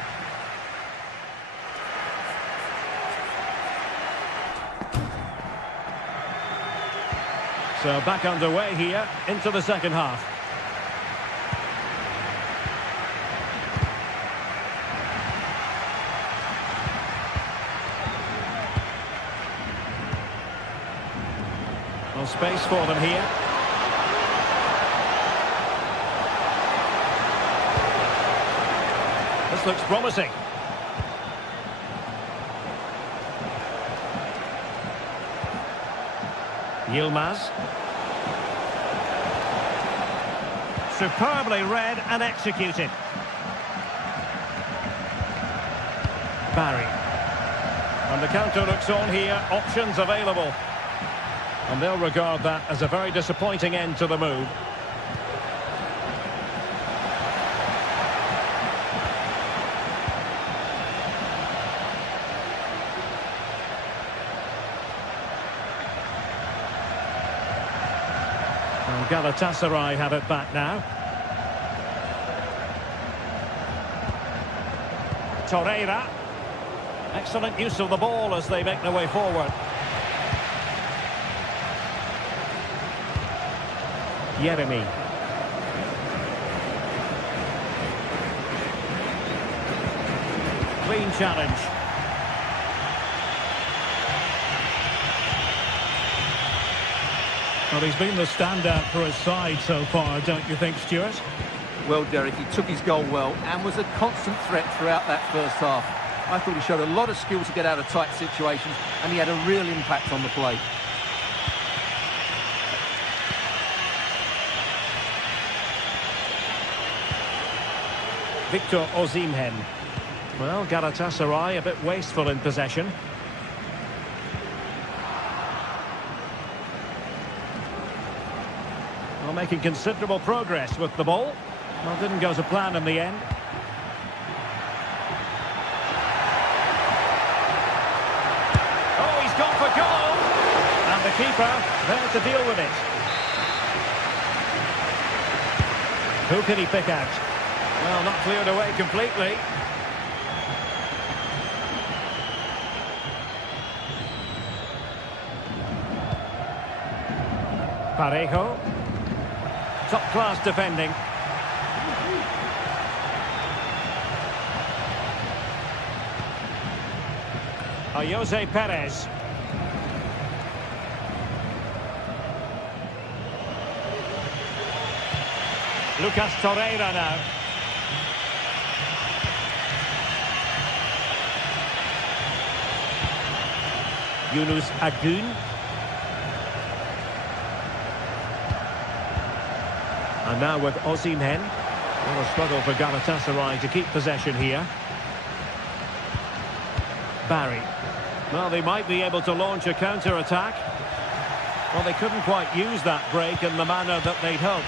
So back underway here into the second half. No space for them here. This looks promising. Yilmaz. Superbly read and executed. Barry. And the counter looks on here. Options available. And they'll regard that as a very disappointing end to the move. And Galatasaray have it back now. Torreira. Excellent use of the ball as they make their way forward. Yeremy. Clean challenge. Well, he's been the standout for his side so far, don't you think, Stuart? Well, Derek, he took his goal well and was a constant threat throughout that first half. I thought he showed a lot of skill to get out of tight situations, and he had a real impact on the play. Victor Osimhen. Well, Galatasaray a bit wasteful in possession. Well, making considerable progress with the ball. Well, didn't go to plan in the end. Oh, he's gone for goal! And the keeper there to deal with it. Who can he pick out? Well, not cleared away completely. Parejo. Top-class defending. Jose Perez. Lucas Torreira now. Yunus Agun. And now with Osimhen. Well, a struggle for Galatasaray to keep possession here. Barry. Well, they might be able to launch a counter-attack. Well, they couldn't quite use that break in the manner that they'd hoped.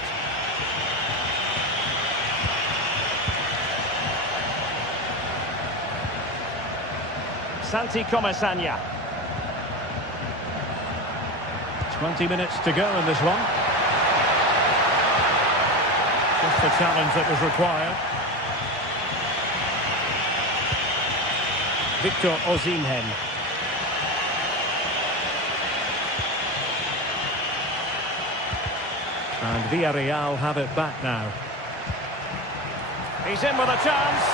Santi Comesaña. 20 minutes to go in this one. Just the challenge that was required. Victor Osimhen. And Villarreal have it back now. He's in with a chance.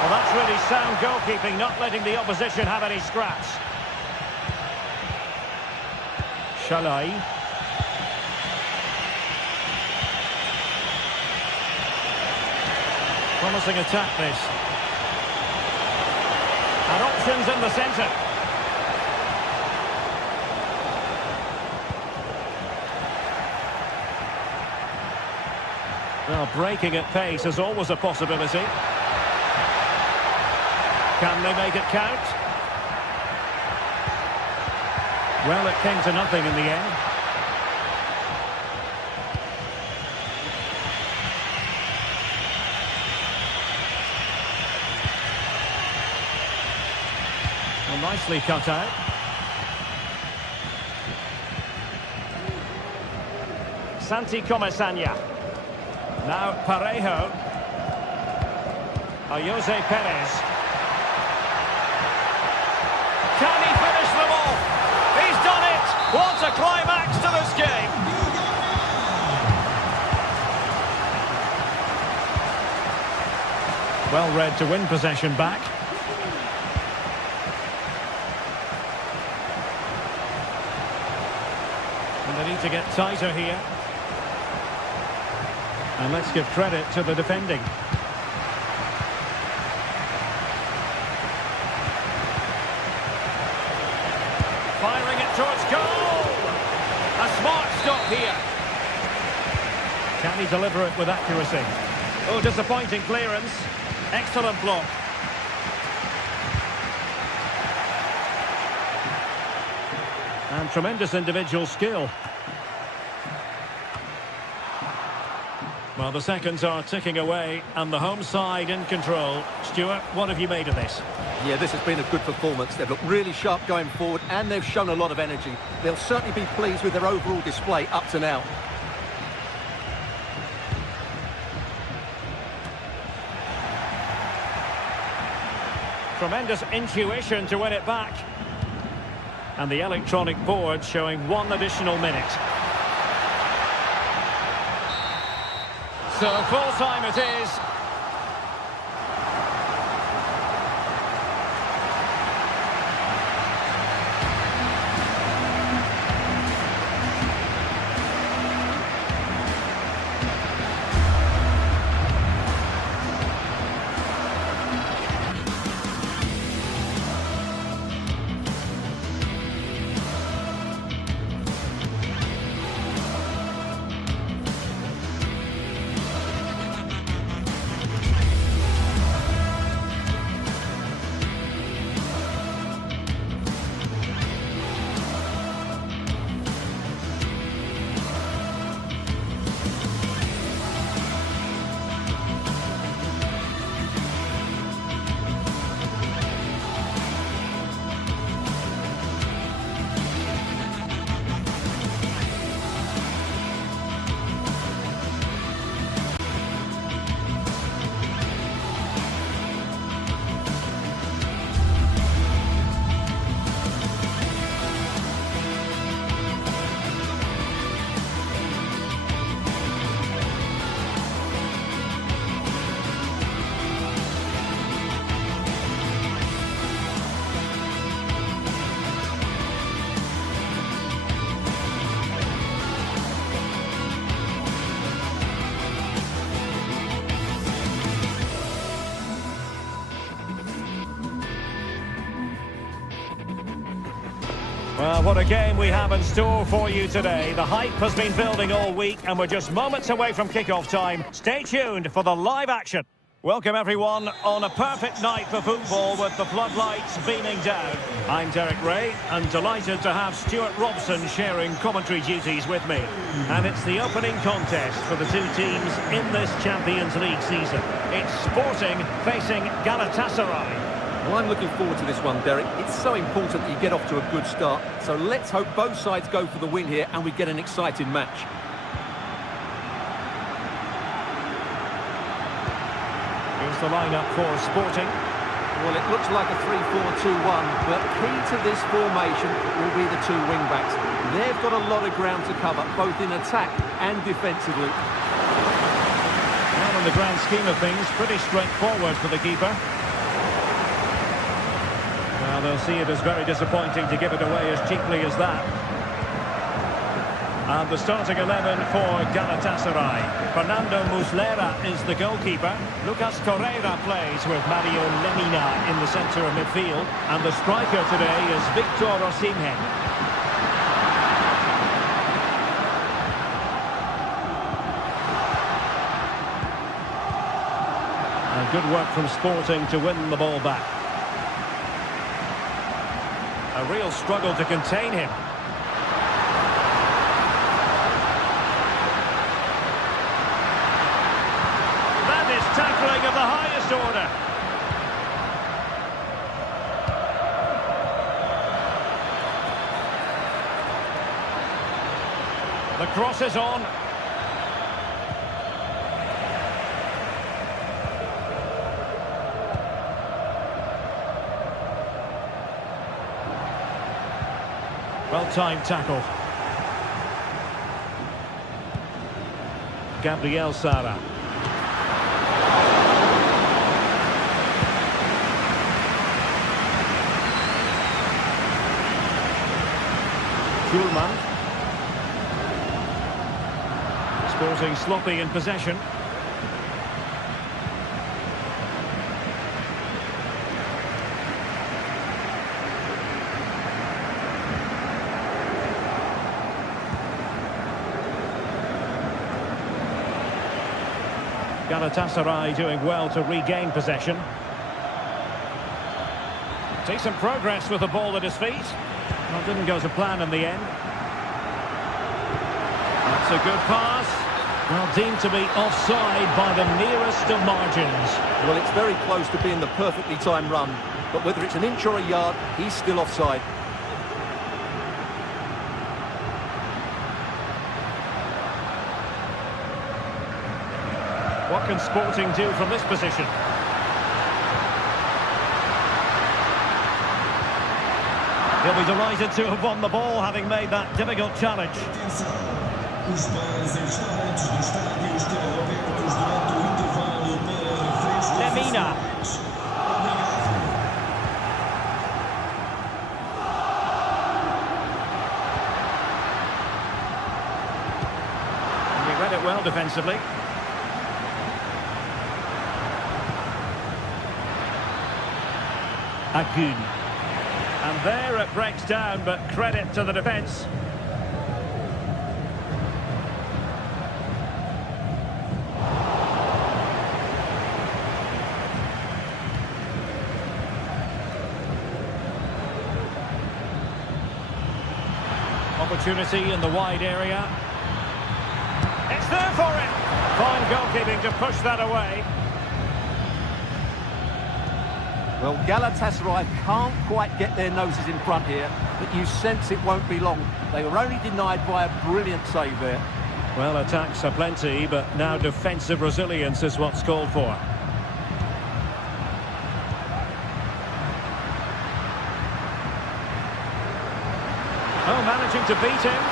Well, that's really sound goalkeeping, not letting the opposition have any scraps. Shalai. Promising attack, this. And options in the centre. Well, breaking at pace is always a possibility. Can they make it count? Well, it came to nothing in the end. Well, nicely cut out. Santi Comesaña. Now Parejo. Jose Perez. Can he finish them off? He's done it! What a climax to this game! Well read to win possession back. And they need to get tighter here. And let's give credit to the defending. Firing it towards goal! A smart stop here. Can he deliver it with accuracy? Oh, disappointing clearance. Excellent block. And tremendous individual skill. Well, the seconds are ticking away, and the home side in control. Stuart, what have you made of this? Yeah, this has been a good performance. They've looked really sharp going forward, and they've shown a lot of energy. They'll certainly be pleased with their overall display up to now. Tremendous intuition to win it back. And the electronic board showing 1 additional minute. So full time it is. Well, what a game we have in store for you today. The hype has been building all week, and we're just moments away from kick-off time. Stay tuned for the live action. Welcome, everyone, on a perfect night for football with the floodlights beaming down. I'm Derek Ray, and delighted to have Stuart Robson sharing commentary duties with me. And it's the opening contest for the two teams in this Champions League season. It's Sporting facing Galatasaray. Well, I'm looking forward to this one, Derek. It's so important that you get off to a good start. So let's hope both sides go for the win here and we get an exciting match. Here's the lineup for Sporting. Well, it looks like a 3-4-2-1, but key to this formation will be the two wing-backs. They've got a lot of ground to cover, both in attack and defensively. Well, in the grand scheme of things, pretty straightforward for the keeper. Well, they'll see it as very disappointing to give it away as cheaply as that. And the starting 11 for Galatasaray. Fernando Muslera is the goalkeeper. Lucas Torreira plays with Mario Lemina in the centre of midfield. And the striker today is Victor Osimhen. And good work from Sporting to win the ball back. A real struggle to contain him. Tackling of the highest order. The cross is on. Well-timed tackle. Gabriel Sara. Schulman. Sporting sloppy in possession. Galatasaray doing well to regain possession. Decent progress with the ball at his feet. Well, didn't go to plan in the end. That's a good pass. Well, deemed to be offside by the nearest of margins. Well, it's very close to being the perfectly timed run, but whether it's an inch or a yard, he's still offside. What can Sporting do from this position? He'll be delighted to have won the ball, having made that difficult challenge. Os bares e restaurantes do estádio estarão abertos durante o intervalo para refrescos. Lemina. He read it well defensively. Agun. And there it breaks down, but credit to the defence. Opportunity in the wide area. It's there for him. Fine goalkeeping to push that away. Well, Galatasaray can't quite get their noses in front here, but you sense it won't be long. They were only denied by a brilliant save there. Well, attacks are plenty, but now defensive resilience is what's called for. Oh, managing to beat him.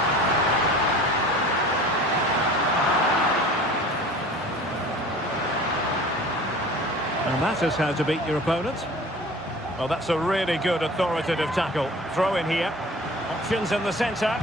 And that is how to beat your opponent. Well, that's a really good authoritative tackle. Throw in here. Options in the centre.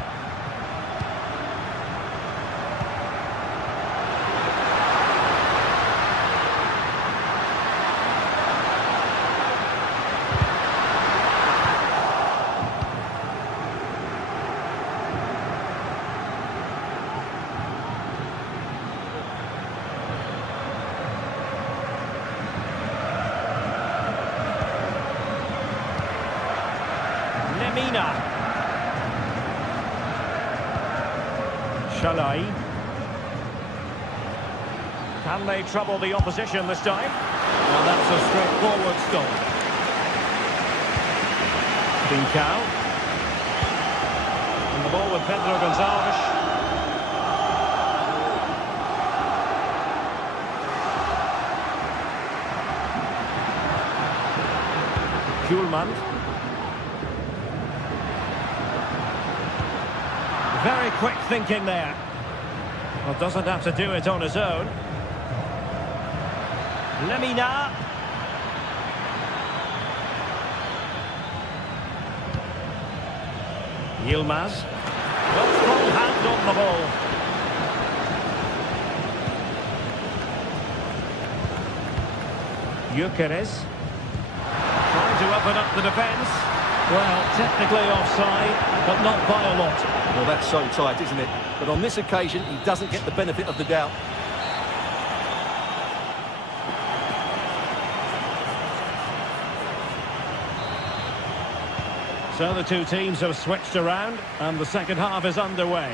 Lemina. Shalai. Can they trouble the opposition this time? Well, that's a straightforward stop. Bincao. And the ball with Pedro Gonçalves. Schulman. Very quick thinking there. Well, doesn't have to do it on his own. Lemina. Yilmaz. Well, strong hand on the ball. Gyökeres. Trying to open up the defence. Well, technically offside, but not by a lot. Well, that's so tight, isn't it? But on this occasion, he doesn't get the benefit of the doubt. So the two teams have switched around, and the second half is underway.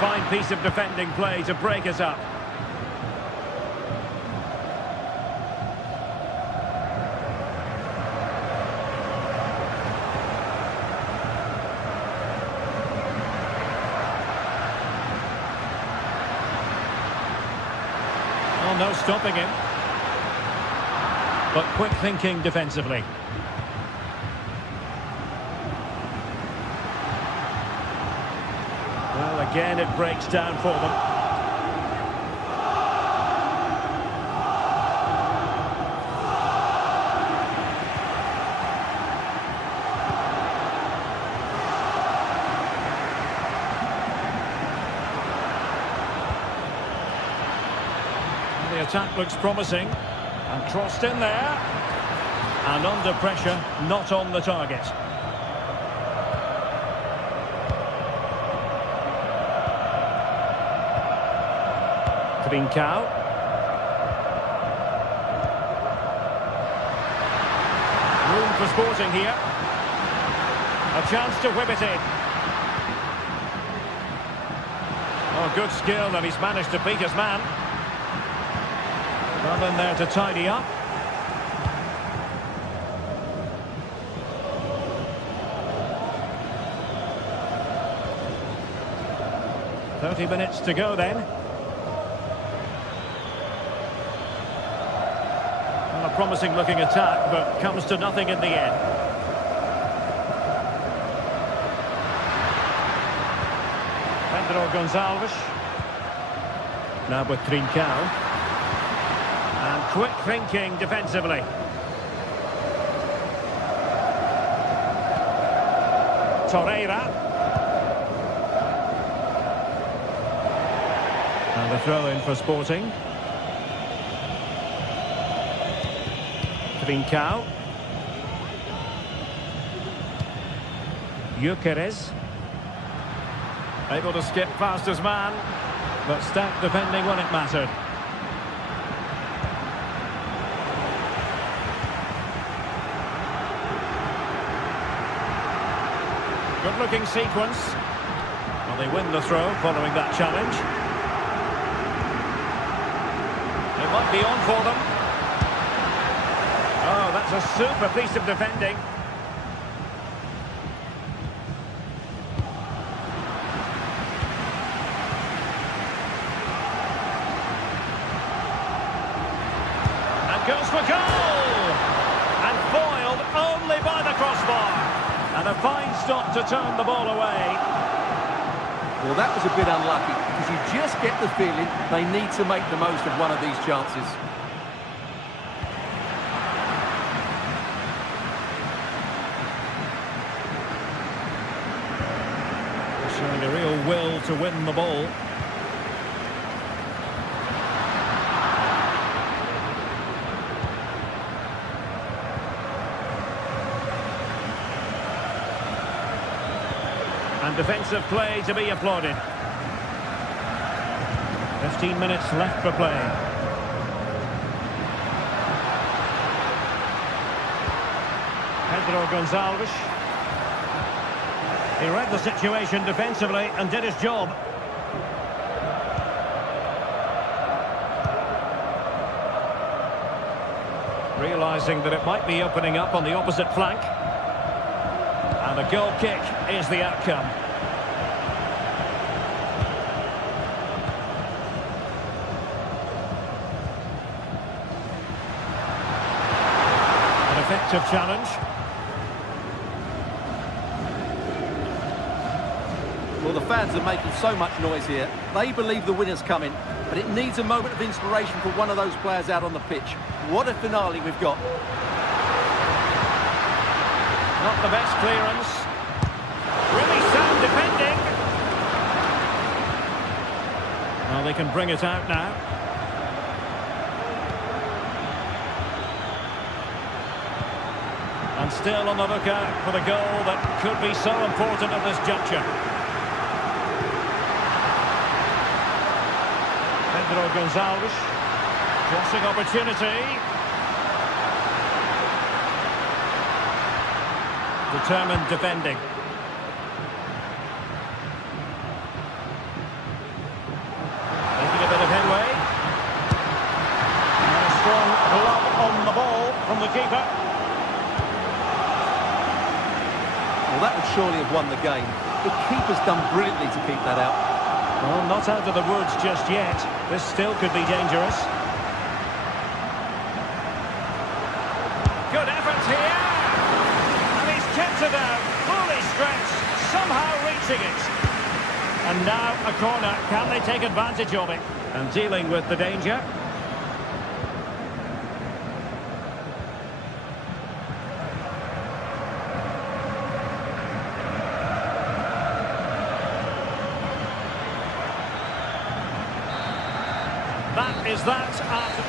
Fine piece of defending play to break us up. Oh, no stopping him. But quick thinking defensively. Well, again, it breaks down for them. The attack looks promising. And crossed in there. And under pressure, not on the target. Trincao. Room for Sporting here. A chance to whip it in. Oh, good skill, and he's managed to beat his man. Well in there to tidy up. "30 minutes to go then. A promising looking attack, but comes to nothing in the end. Pedro Gonçalves. Now with Trincao. And quick thinking defensively. Torreira. And the throw in for Sporting. Trincao. Gyökeres. Able to skip past his man, but stout defending when it mattered. Good looking sequence. Well, they win the throw following that challenge. It might be on for them. Oh, that's a super piece of defending. And goes for goal! And foiled only by the crossbar. And a fine stop to turn the ball away. Well, that was a bit unlucky, because you just get the feeling they need to make the most of one of these chances. Showing a real will to win the ball. And defensive play to be applauded. 15 minutes left for play. Pedro Gonçalves. He read the situation defensively and did his job. Realising that it might be opening up on the opposite flank. And a goal kick is the outcome. An effective challenge. Well, the fans are making so much noise here. They believe the winner's coming, but it needs a moment of inspiration for one of those players out on the pitch. What a finale we've got. Not the best clearance. Really sound defending. Well, they can bring it out now. And still on the lookout for the goal that could be so important at this juncture. Pedro Gonçalves. Crossing opportunity. Determined defending. Making a bit of headway. And a strong glove on the ball from the keeper. Well, that would surely have won the game. The keeper's done brilliantly to keep that out. Well, not out of the woods just yet. This still could be dangerous. Good effort here. And he's kept it out. Fully stretched. Somehow reaching it. And now a corner. Can they take advantage of it? And dealing with the danger. That is that after...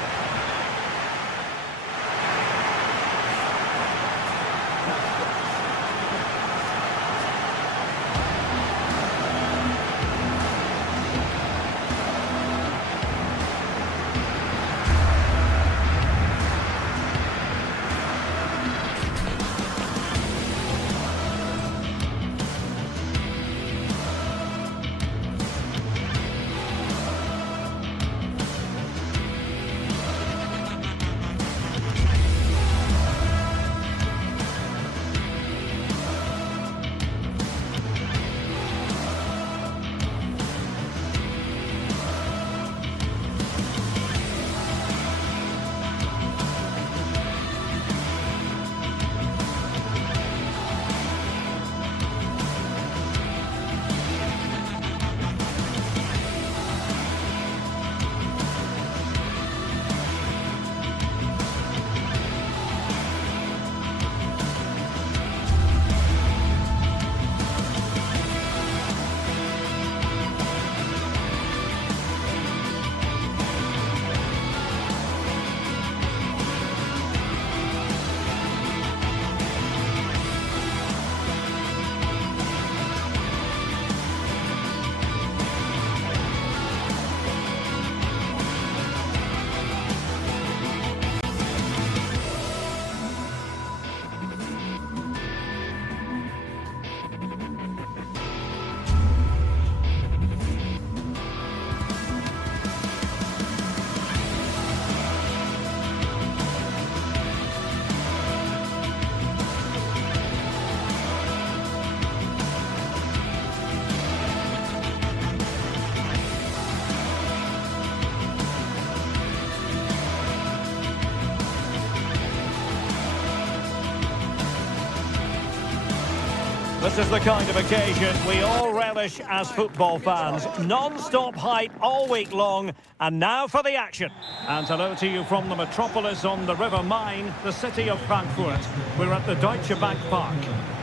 This is the kind of occasion we all relish as football fans. Non-stop hype all week long, and now for the action. And hello to you from the metropolis on the River Main, the city of Frankfurt. We're at the Deutsche Bank Park.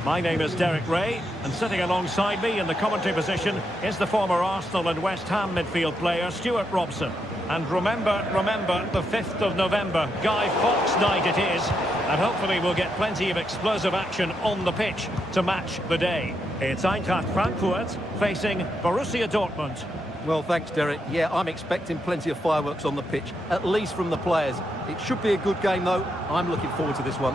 My name is Derek Ray, and sitting alongside me in the commentary position is the former Arsenal and West Ham midfield player Stuart Robson. And remember, the 5th of November, Guy Fawkes night it is. And hopefully we'll get plenty of explosive action on the pitch to match the day. It's Eintracht Frankfurt facing Borussia Dortmund. Well, thanks, Derek. Yeah, I'm expecting plenty of fireworks on the pitch, at least from the players. It should be a good game, though. I'm looking forward to this one.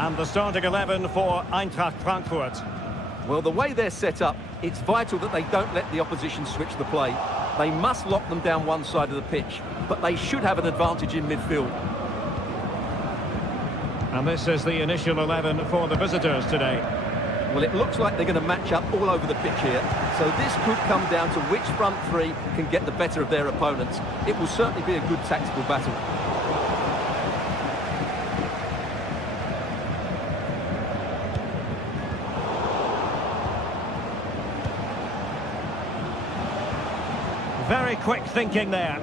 And the starting 11 for Eintracht Frankfurt. Well, the way they're set up, it's vital that they don't let the opposition switch the play. They must lock them down one side of the pitch, but they should have an advantage in midfield. And this is the initial 11 for the visitors today. Well, it looks like they're going to match up all over the pitch here, so this could come down to which front three can get the better of their opponents. It will certainly be a good tactical battle. Very quick thinking there.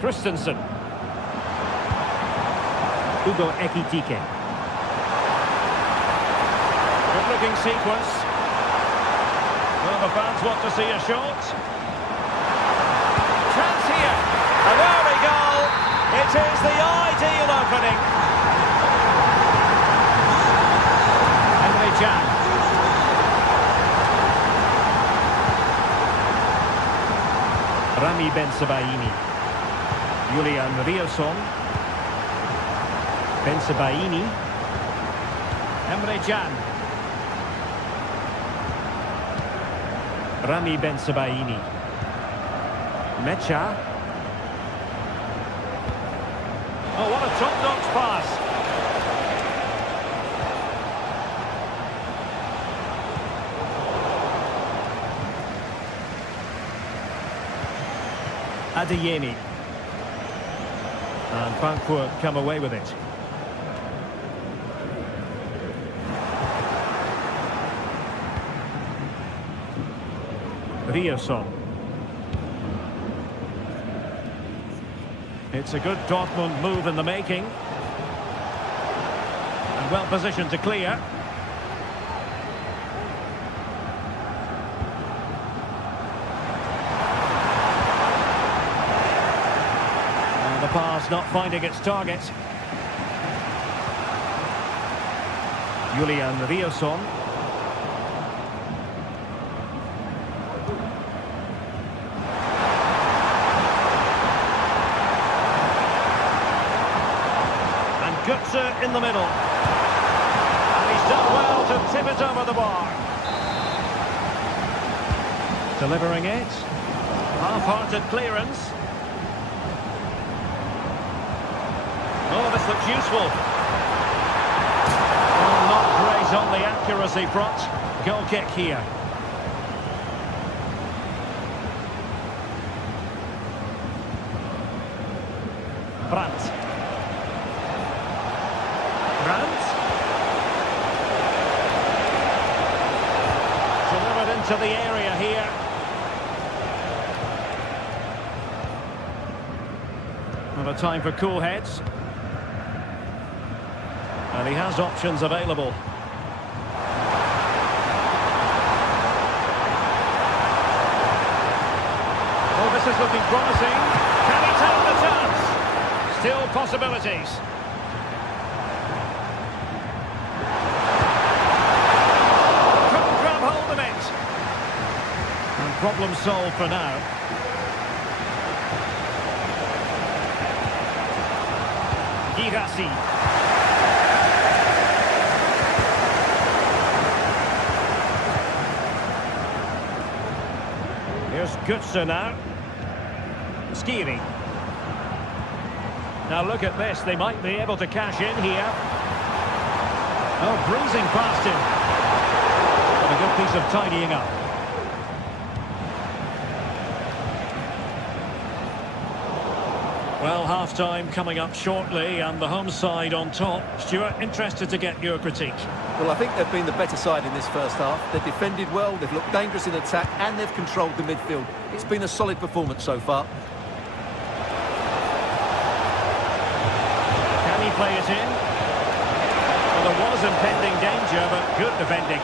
Christensen. Hugo Ekitike. Good-looking sequence. Well, the fans want to see a shot. Chance here. And there we go. It is the ideal opening. Emre Can. Rami Ben-Sebaini. Julian Rielson. Ben-Sebaini. Emre Can. Rami Ben-Sebaini. Mecha. Oh, what a top-notch pass. Adeyemi. And Frankfurt come away with it. Rielson. It's a good Dortmund move in the making. And well positioned to clear. And the pass not finding its target. Julian Rielson. Götze in the middle. And he's done well to tip it over the bar. Delivering it. Half-hearted clearance. Oh, this looks useful. Oh, not great on the accuracy front. Goal kick here. Brandt. Delivered into the area here. Not a time for cool heads. And he has options available. Oh, this is looking promising. Can he take the chance? Still possibilities. Problem solved for now. Girassi. Here's Götze now. Skiri. Now look at this, they might be able to cash in here. Oh, breezing past him. A good piece of tidying up. Well, half-time coming up shortly and the home side on top. Stuart, interested to get your critique. Well, I think they've been the better side in this first half. They've defended well, they've looked dangerous in attack and they've controlled the midfield. It's been a solid performance so far. Can he play it in? Well, there was impending danger, but good defending.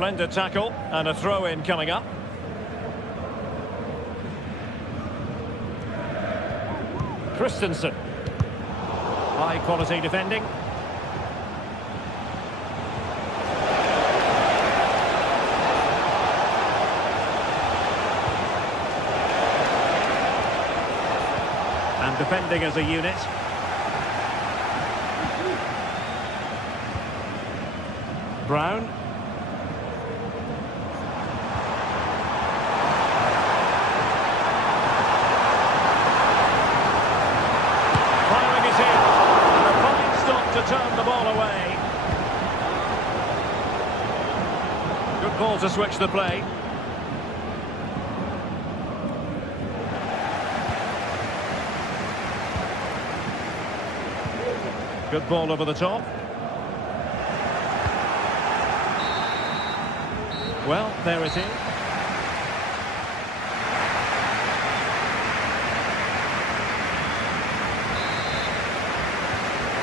Splendid tackle and a throw-in coming up. Christensen. High quality defending. defending as a unit. Brown. Firing it in. And a fine stop to turn the ball away. Good ball to switch the play. Good ball over the top. Well, there it is.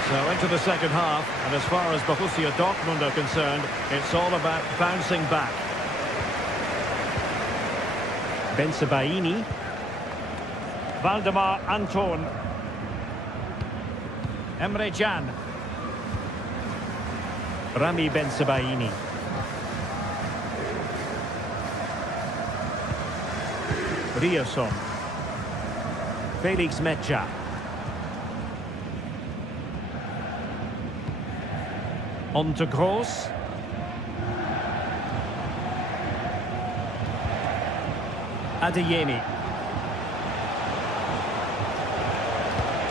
So into the second half, and as far as Borussia Dortmund are concerned, it's all about bouncing back. Bensebaini. Valdemar Anton. Emre Can. Rami Bensebaini. Rioson. Felix Mecha. On to Gross. Adeyemi.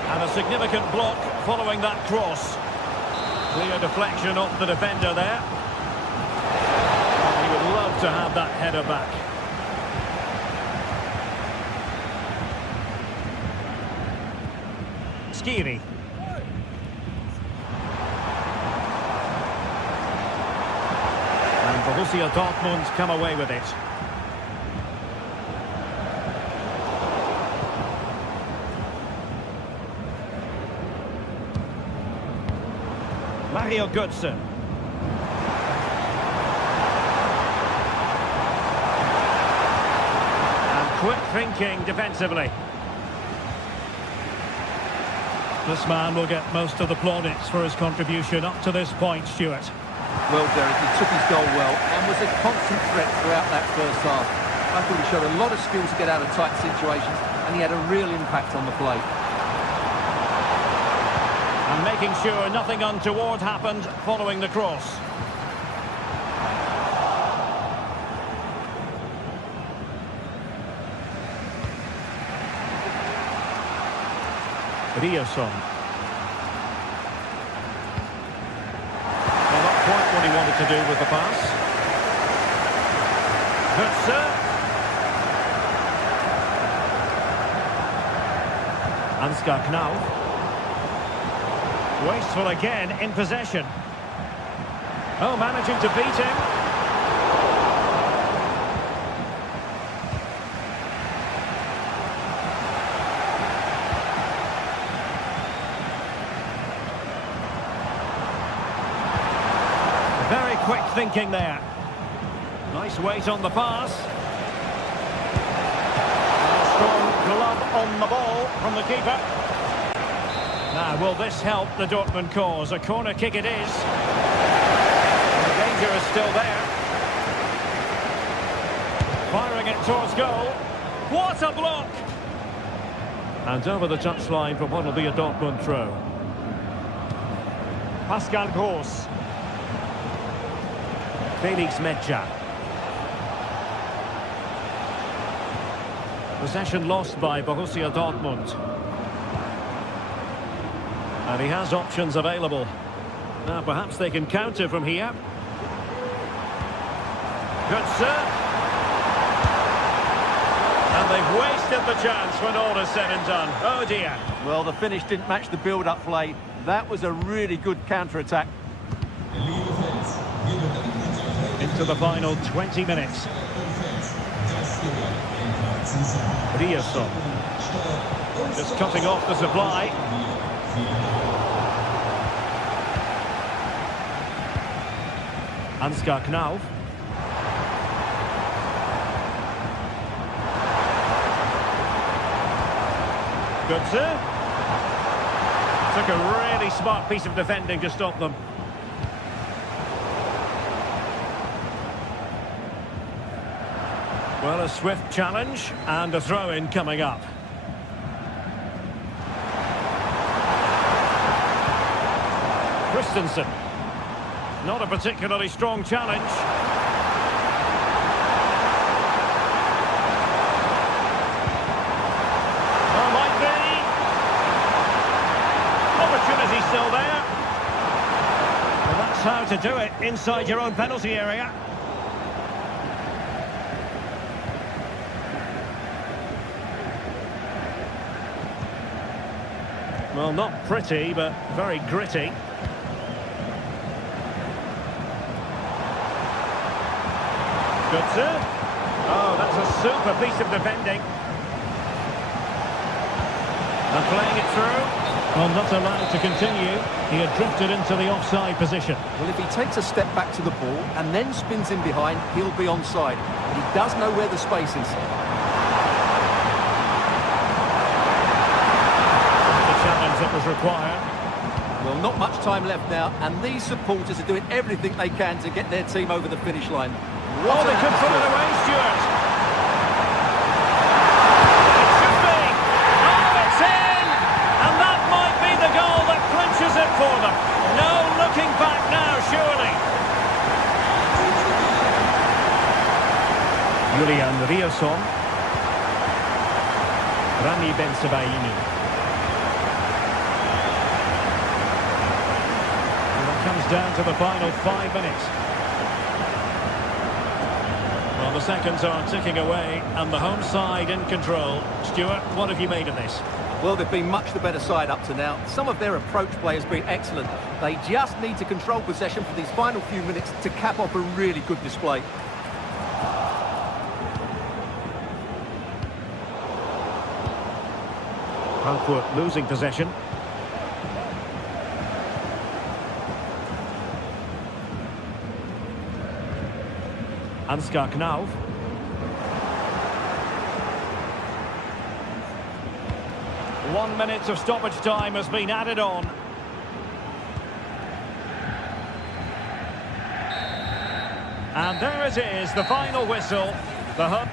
And a significant block following that cross. Clear deflection off the defender there. And he would love to have that header back. Skiri. And Borussia Dortmund come away with it. Mario Götze. And quick thinking defensively. This man will get most of the plaudits for his contribution up to this point, Stuart. Well, Derek, he took his goal well and was a constant threat throughout that first half. I thought he showed a lot of skill to get out of tight situations, and he had a real impact on the play. And making sure nothing untoward happened following the cross. Rioson. Well, not quite what he wanted to do with the pass. Götze. Ansgar Knauf. Wasteful again in possession. Oh, managing to beat him. Very quick thinking there. Nice weight on the pass. A strong glove on the ball from the keeper. Now, will this help the Dortmund cause? A corner kick it is. The danger is still there. Firing it towards goal. What a block! And over the touchline for what will be a Dortmund throw. Pascal Gross. Felix Mecha. Possession lost by Borussia Dortmund. And he has options available. Now perhaps they can counter from here. Götze. And they've wasted the chance when all is said and done. Oh dear. Well, the finish didn't match the build-up play. That was a really good counter-attack. Into the final 20 minutes. Rioson. Just cutting off the supply. Ansgar Knauf. Götze. Took a really smart piece of defending to stop them. Well, a swift challenge and a throw-in coming up. Christensen. Not a particularly strong challenge. Well, might be. Opportunity still there. Well, that's how to do it inside your own penalty area. Well, not pretty, but very gritty. Good serve. Oh, that's a super piece of defending. And playing it through. Well, not allowed to continue. He had drifted into the offside position. Well, if he takes a step back to the ball and then spins in behind, he'll be onside. But he does know where the space is. That was required. Well, not much time left now, and these supporters are doing everything they can to get their team over the finish line. Oh, they could put it away, Stuart. It should be. Oh, it's in! And that might be the goal that clinches it for them. No looking back now, surely. Julian Rierson. Rami Ben-Sebaini. Comes down to the final 5 minutes. Well, the seconds are ticking away and the home side in control. Stuart, what have you made of this? Well, they've been much the better side up to now. Some of their approach play has been excellent. They just need to control possession for these final few minutes to cap off a really good display. Frankfurt losing possession. Ansgar Knauf. One minute of stoppage time has been added on. And there it is, the final whistle. The hub.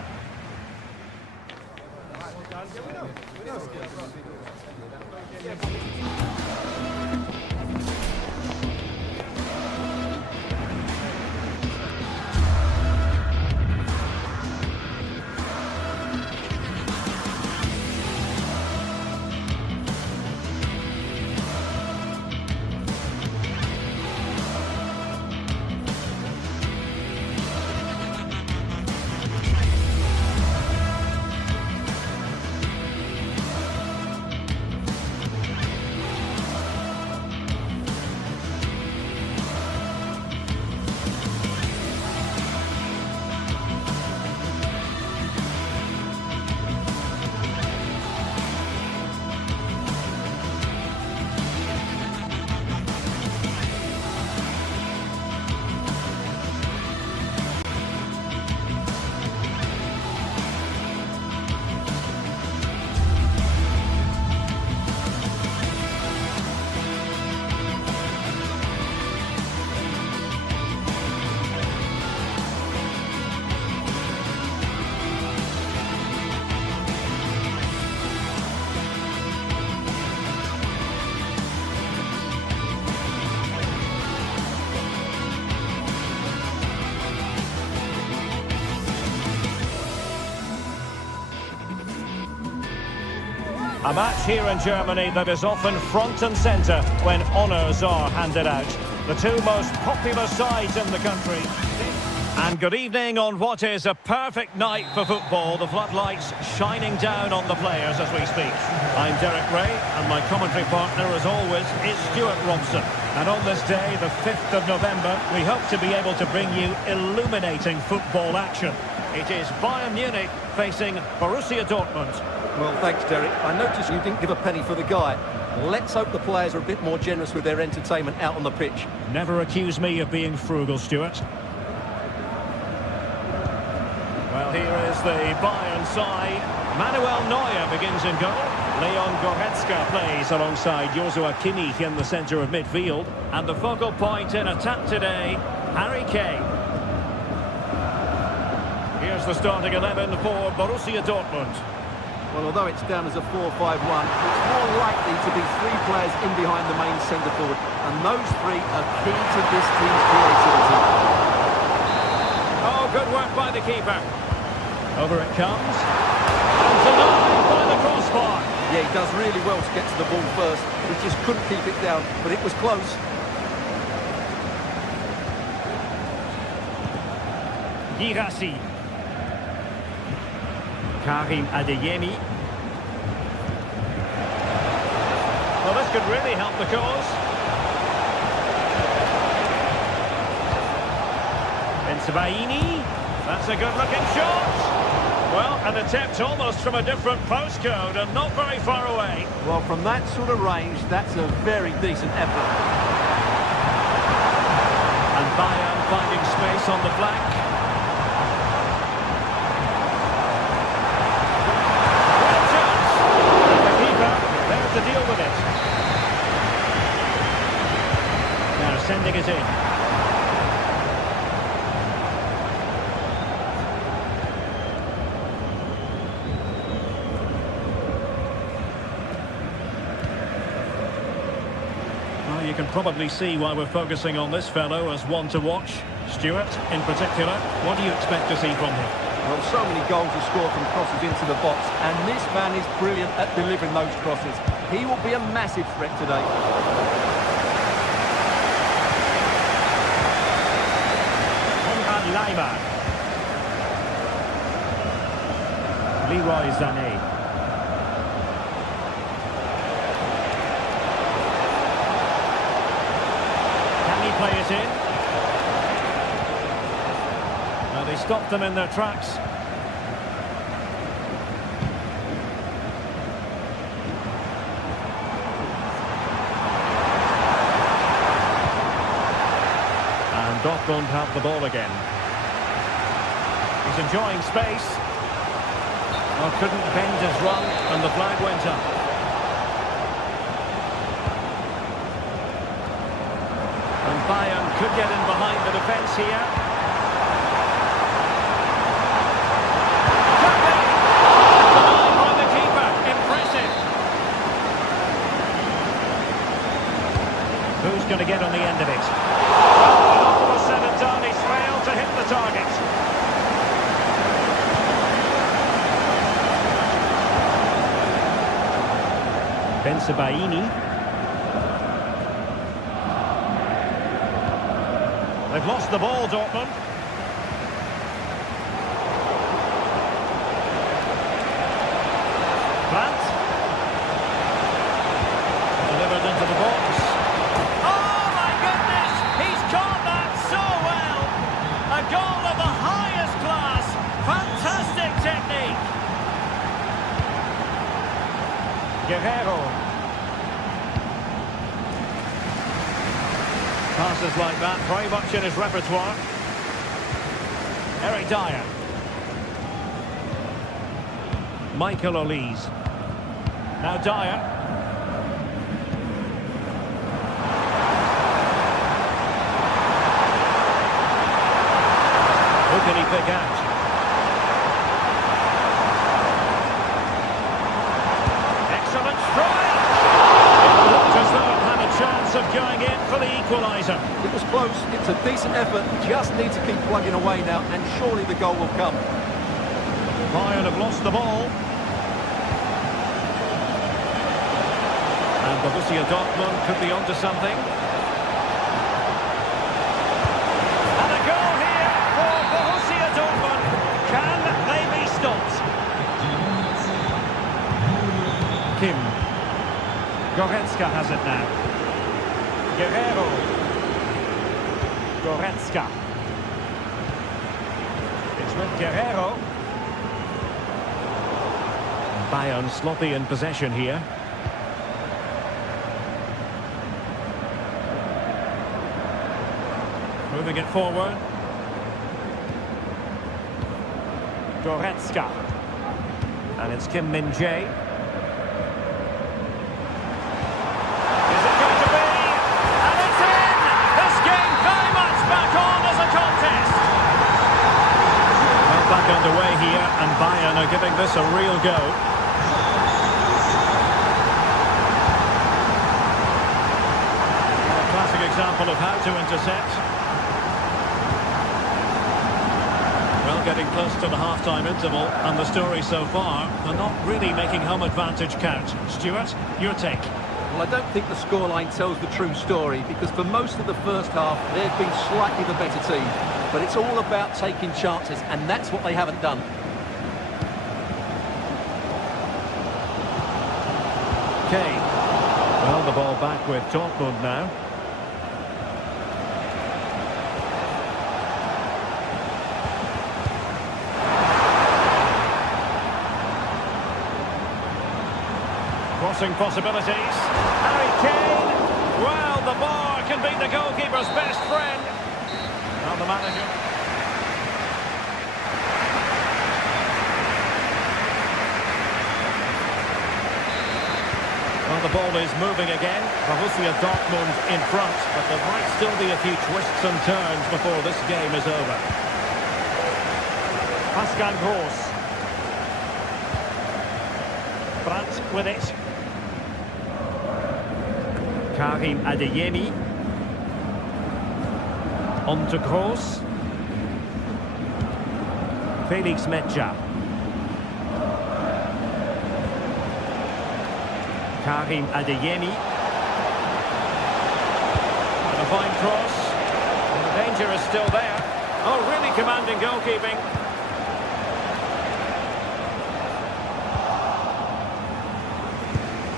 A match here in Germany that is often front and centre when honours are handed out. The two most popular sides in the country. And good evening on what is a perfect night for football. The floodlights shining down on the players as we speak. I'm Derek Ray, and my commentary partner, as always, is Stuart Robson. And on this day, the 5th of November, we hope to be able to bring you illuminating football action. It is Bayern Munich facing Borussia Dortmund. Well, thanks, Derek. I noticed you didn't give a penny for the guy. Let's hope the players are a bit more generous with their entertainment out on the pitch. Never accuse me of being frugal, Stuart. Well, here is the Bayern side. Manuel Neuer begins in goal. Leon Goretzka plays alongside Joshua Kimmich in the centre of midfield. And the focal point in attack today, Harry Kane. Here's the starting 11 for Borussia Dortmund. Well, although it's down as a 4-5-1, it's more likely to be 3 players in behind the main centre forward, and those 3 are key to this team's creativity. Oh, good work by the keeper. Over it comes. And denied by the crossbar. Yeah, he does really well to get to the ball first. He just couldn't keep it down, but it was close. Girassi. Karim Adeyemi. Well, this could really help the cause. Bensebaini. That's a good-looking shot. Well, an attempt almost from a different postcode and not very far away. Well, from that sort of range, that's a very decent effort. And Bayern finding space on the flank. Great chance. And the keeper there to deal with it. Now sending it in. You can probably see why we're focusing on this fellow as one to watch. Stuart, in particular, what do you expect to see from him? Well, so many goals are scored from crosses into the box, and this man is brilliant at delivering those crosses. He will be a massive threat today. Konrad Laimer. Leroy Sané. Play it in. Now they stopped them in their tracks. And Dortmund have the ball again. He's enjoying space. Well, couldn't bend his run, and the flag went up. Bayern could get in behind the defence here. Denied by the keeper. Impressive. Who's going to get on the end of it? Well, all was said and done, he's failed to hit the target. Bensebaini. They've lost the ball, Dortmund. Brandt. Delivered into the box. Oh, my goodness! He's caught that so well! A goal of the highest class. Fantastic technique. Guerrero. Passes like that, very much in his repertoire. Eric Dyer. Michael Olise. Now Dyer. Who can he pick out? Excellent strike! It looked as though it had a chance of going in for the equaliser. It was close, it's a decent effort, just need to keep plugging away now, and surely the goal will come. Bayern have lost the ball. And Borussia Dortmund could be onto something. And a goal here for Borussia Dortmund. Can they be stopped? Kim. Goretzka has it now. Guerrero. Goretzka. It's with Guerrero. Bayern sloppy in possession here. Moving it forward. Goretzka. And it's Kim Min-jae. Is it going to be? And it's in! This game very much back on as a contest. Well, back underway here, and Bayern are giving this a real go. example of how to intercept. Well, getting close to the half-time interval, and the story so far, they're not really making home advantage count. Stuart, your take? Well, I don't think the scoreline tells the true story, because for most of the first half, they've been slightly the better team. But it's all about taking chances, and that's what they haven't done. Kane. Well, the ball back with Dortmund now. Crossing possibilities. Harry Kane. Well, the bar can be the goalkeeper's best friend. Now the manager. Well, the ball is moving again. Borussia Dortmund in front, but there might still be a few twists and turns before this game is over. Pascal Gross. Brandt with it. Karim Adeyemi. On to Gross. Felix Metscher. Karim Adeyemi. And a fine cross. And the danger is still there. Oh, really commanding goalkeeping.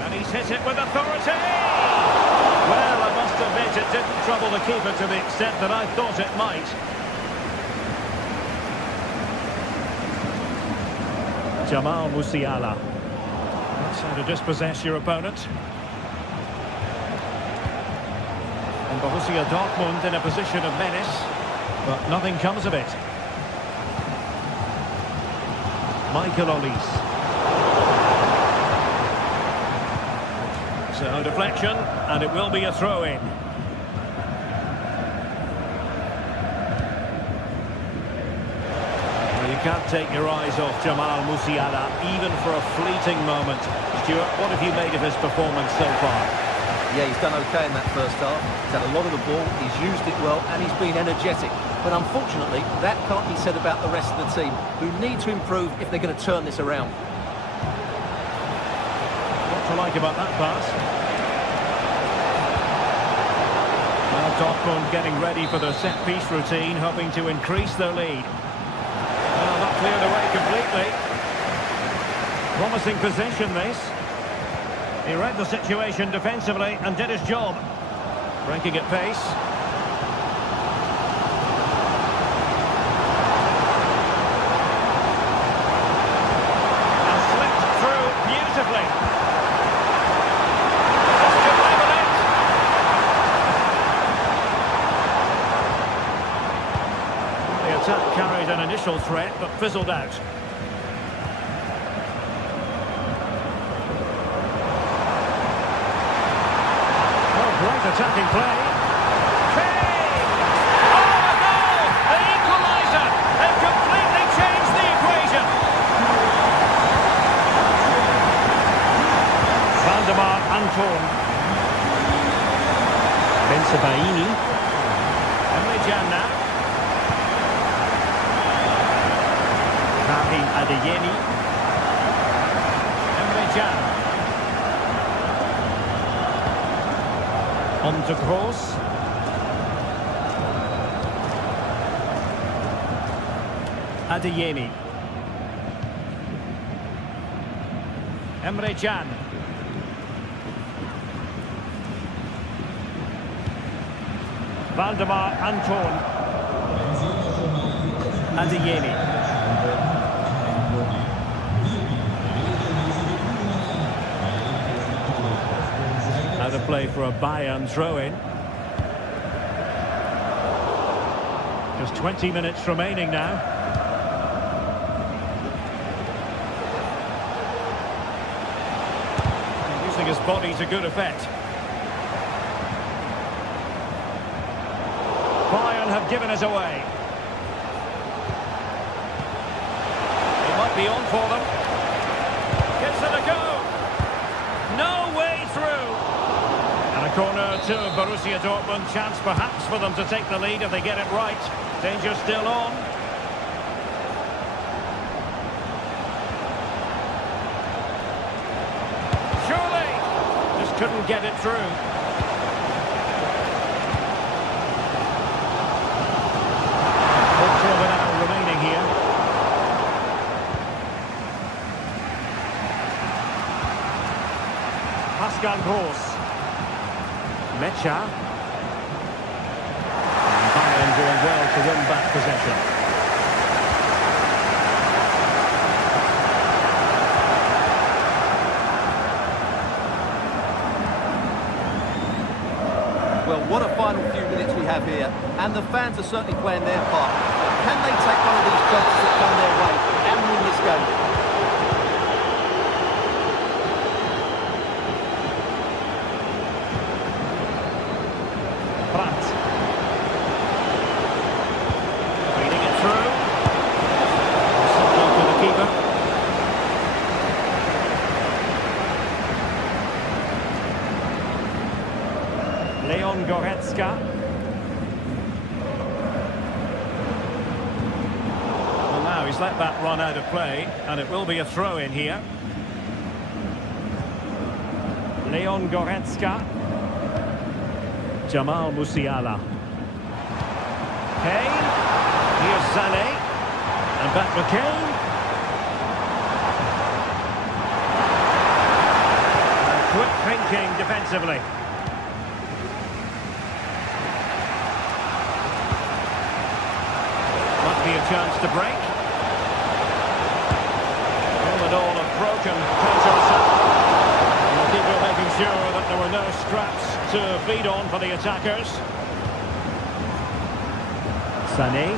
And he's hit it with authority. Well, I must admit it didn't trouble the keeper to the extent that I thought it might. Jamal Musiala. That's how to dispossess your opponent. And Borussia Dortmund in a position of menace, but nothing comes of it. Michael Olise. So deflection, and it will be a throw-in. Well, you can't take your eyes off Jamal Musiala, even for a fleeting moment. Stuart, what have you made of his performance so far? Yeah, he's done okay in that first half. He's had a lot of the ball, he's used it well, and he's been energetic. But unfortunately, that can't be said about the rest of the team, who need to improve if they're going to turn this around. What to like about that pass? Well, Dortmund getting ready for their set-piece routine, hoping to increase their lead. Well, not cleared away completely. Promising possession, this. He read the situation defensively and did his job. Breaking at pace. And slipped through beautifully. Just to level it. The attack carried an initial threat but fizzled out. Great attacking play. Kane! Oh, a goal! The equaliser! They've completely changed the equation. Valdemar Anton. Bensebaini. Emre Can now. Karim Adeyemi. Emre Can. On to Gross. Adeyemi. Emre Can. Valdemar Anton. Adeyemi. How to play for a Bayern throw-in. Just 20 minutes remaining now. Using his body to good effect. Bayern have given us away. It might be on for them. Gives it a go. No way through. And a corner to Borussia Dortmund. Chance perhaps for them to take the lead if they get it right. Danger still on. Surely! Just couldn't get it through. 4 of an hour remaining here. Pascal Gross. Mecha. And Bayern doing well to win back possession. Well, what a final few minutes we have here, and the fans are certainly playing their part. Can they take one of these chances that come their way and win this game? Feeding it through. Something for the keeper. Leon Goretzka. Well, now he's let that run out of play, and it will be a throw in here. Leon Goretzka. Jamal Musiala. Kane. Here's Sané. And back with Kane. Quick thinking defensively. Might be a chance to break. All in all, a broken counter-attack. And the keeper making sure that there were no straps to feed on for the attackers. Sané.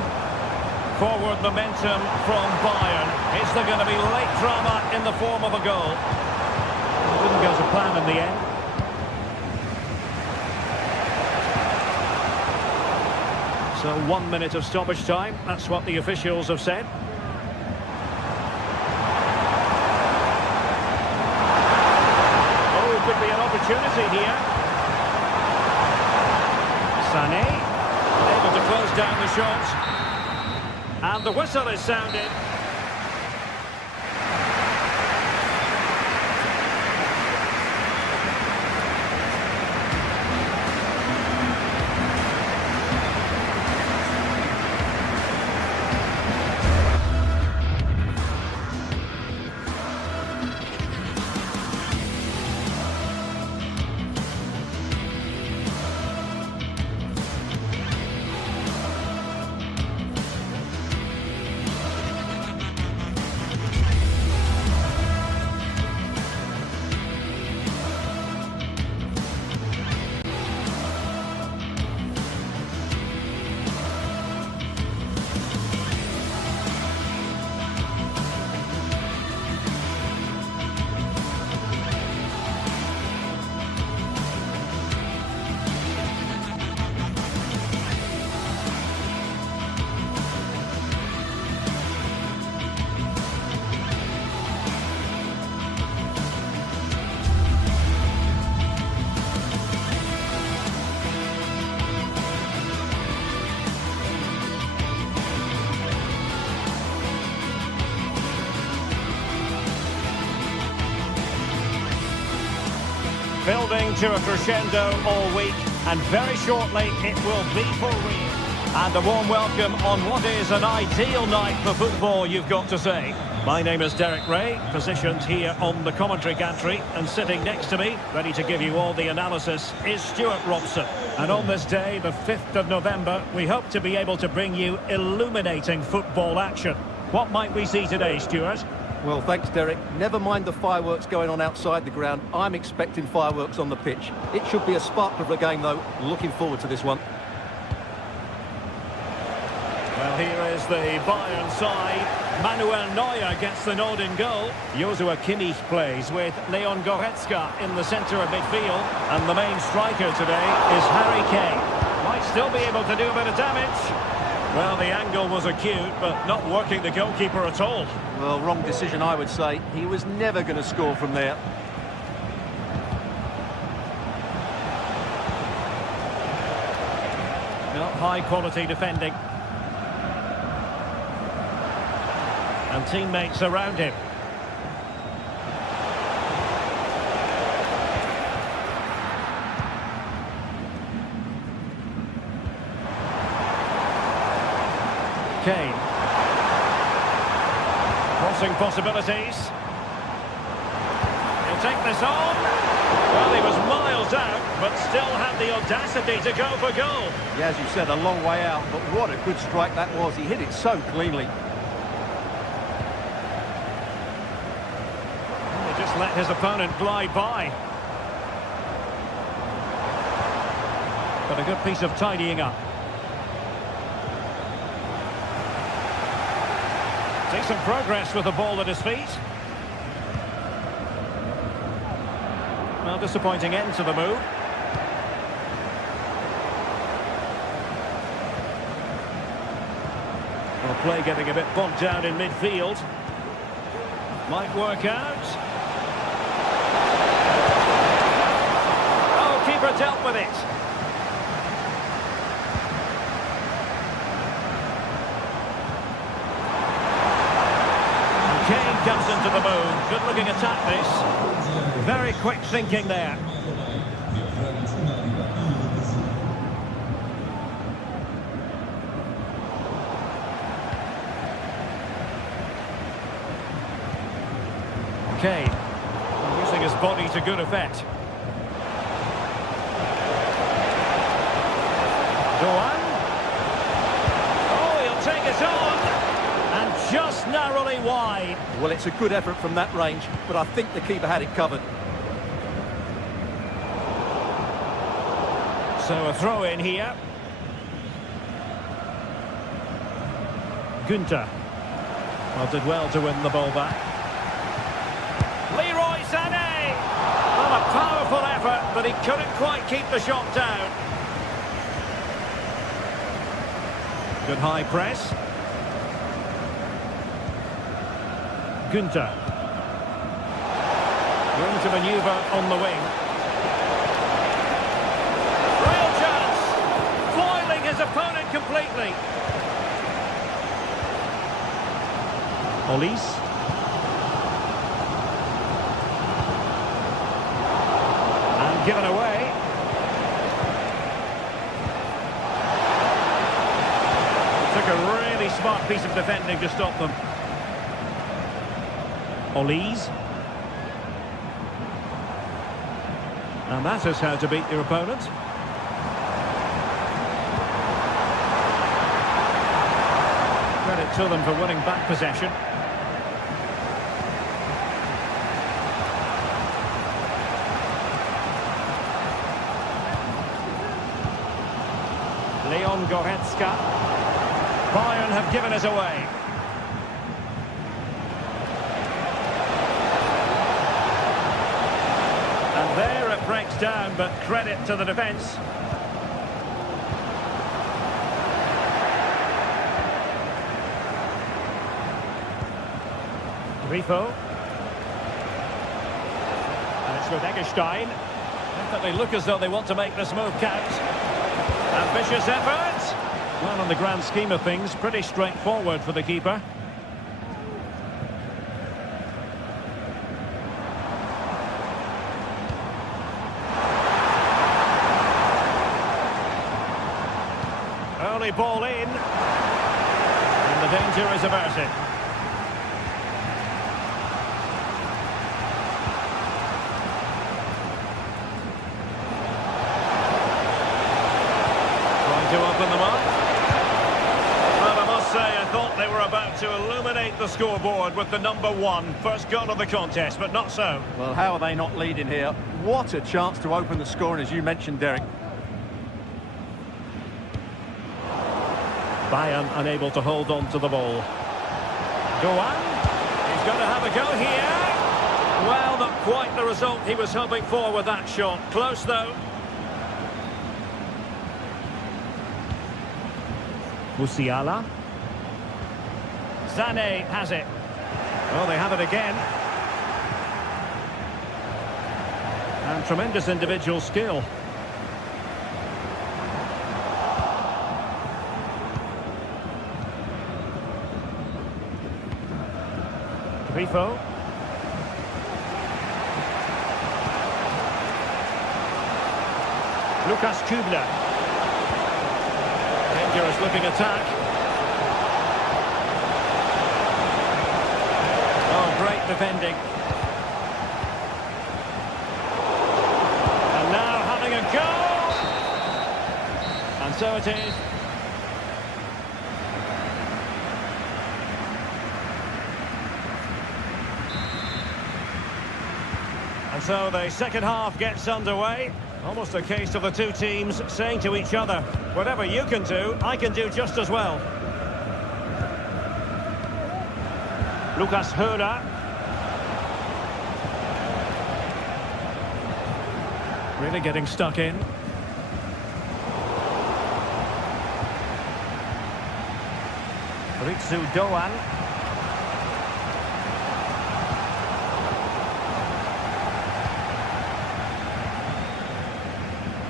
Forward momentum from Bayern. Is there going to be late drama in the form of a goal? It didn't go to plan in the end. So 1 minute of stoppage time. That's what the officials have said. Oh, could be an opportunity here. Sané, able to close down the shot. And the whistle is sounded. Building to a crescendo all week, and very shortly it will be for real. And a warm welcome on what is an ideal night for football, you've got to say. My name is Derek Ray, positioned here on the commentary gantry, and sitting next to me, ready to give you all the analysis, is Stuart Robson. And on this day, the 5th of November, we hope to be able to bring you illuminating football action. What might we see today, Stuart? Well, thanks, Derek. Never mind the fireworks going on outside the ground. I'm expecting fireworks on the pitch. It should be a sparkle of a game, though. Looking forward to this one. Well, here is the Bayern side. Manuel Neuer gets the nod in goal. Joshua Kimmich plays with Leon Goretzka in the centre of midfield. And the main striker today is Harry Kane. Might still be able to do a bit of damage. Well, the angle was acute, but not working the goalkeeper at all. Well, wrong decision, I would say. He was never going to score from there. high-quality defending. And teammates around him. Kane. Crossing possibilities. He'll take this on. Well, he was miles out, but still had the audacity to go for goal. Yeah, as you said, a long way out, but what a good strike that was. He hit it so cleanly. He just let his opponent glide by. But a good piece of tidying up. Decent progress with the ball at his feet. Well, disappointing end to the move. Well, play getting a bit bogged down in midfield. Might work out. Oh, keeper dealt with it. Kane comes into the move. Good looking attack this. Very quick thinking there. Kane using his body to good effect. Doan. Oh, he'll take it on. And just narrowly wide. Well, it's a good effort from that range, but I think the keeper had it covered. So a throw in here. Günther. Well, did well to win the ball back. Leroy Sané. Well, a powerful effort, but he couldn't quite keep the shot down. Good high press. Günther. Room to manoeuvre on the wing. Real chance. Foiling his opponent completely. Olise. And given away. Took a really smart piece of defending to stop them. Olise. And that is how to beat your opponent. Credit to them for winning back possession. Leon Goretzka. Bayern have given us away. And there it breaks down, but credit to the defence. Grifo. And it's with Eggestein. Definitely look as though they want to make this move count. Ambitious effort. Well, in the grand scheme of things, pretty straightforward for the keeper. Early ball in. And the danger is averted. Trying to open them up. Well, I must say, I thought they were about to illuminate the scoreboard with the number one. First goal of the contest, but not so. Well, how are they not leading here? What a chance to open the scoring, as you mentioned, Derek. Bayern unable to hold on to the ball. Doan. He's going to have a go here. Well, not quite the result he was hoping for with that shot. Close, though. Musiala. Sané has it. Oh, they have it again. And tremendous individual skill. Grifo. Lucas Kubler. Dangerous looking attack. Oh, great defending. And now having a go. And so it is. And so the second half gets underway. Almost a case of the two teams saying to each other, whatever you can do, I can do just as well. Lucas Höder. Really getting stuck in. Ritsu Doan.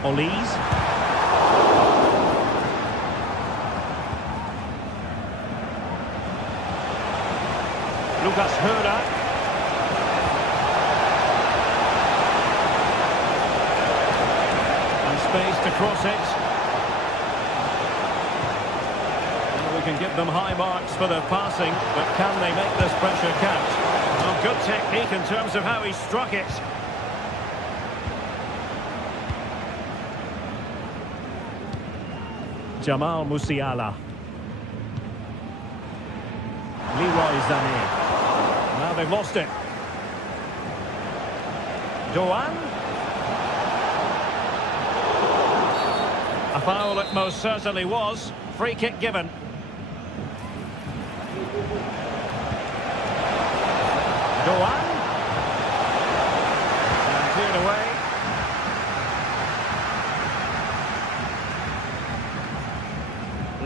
Olise. Lucas Höder. And space to cross it. Well, we can give them high marks for their passing, but can they make this pressure count? Well, good technique in terms of how he struck it. Jamal Musiala. Leroy Sané. Now they've lost it. Doan. A foul it most certainly was. Free kick given. Doan. And cleared away.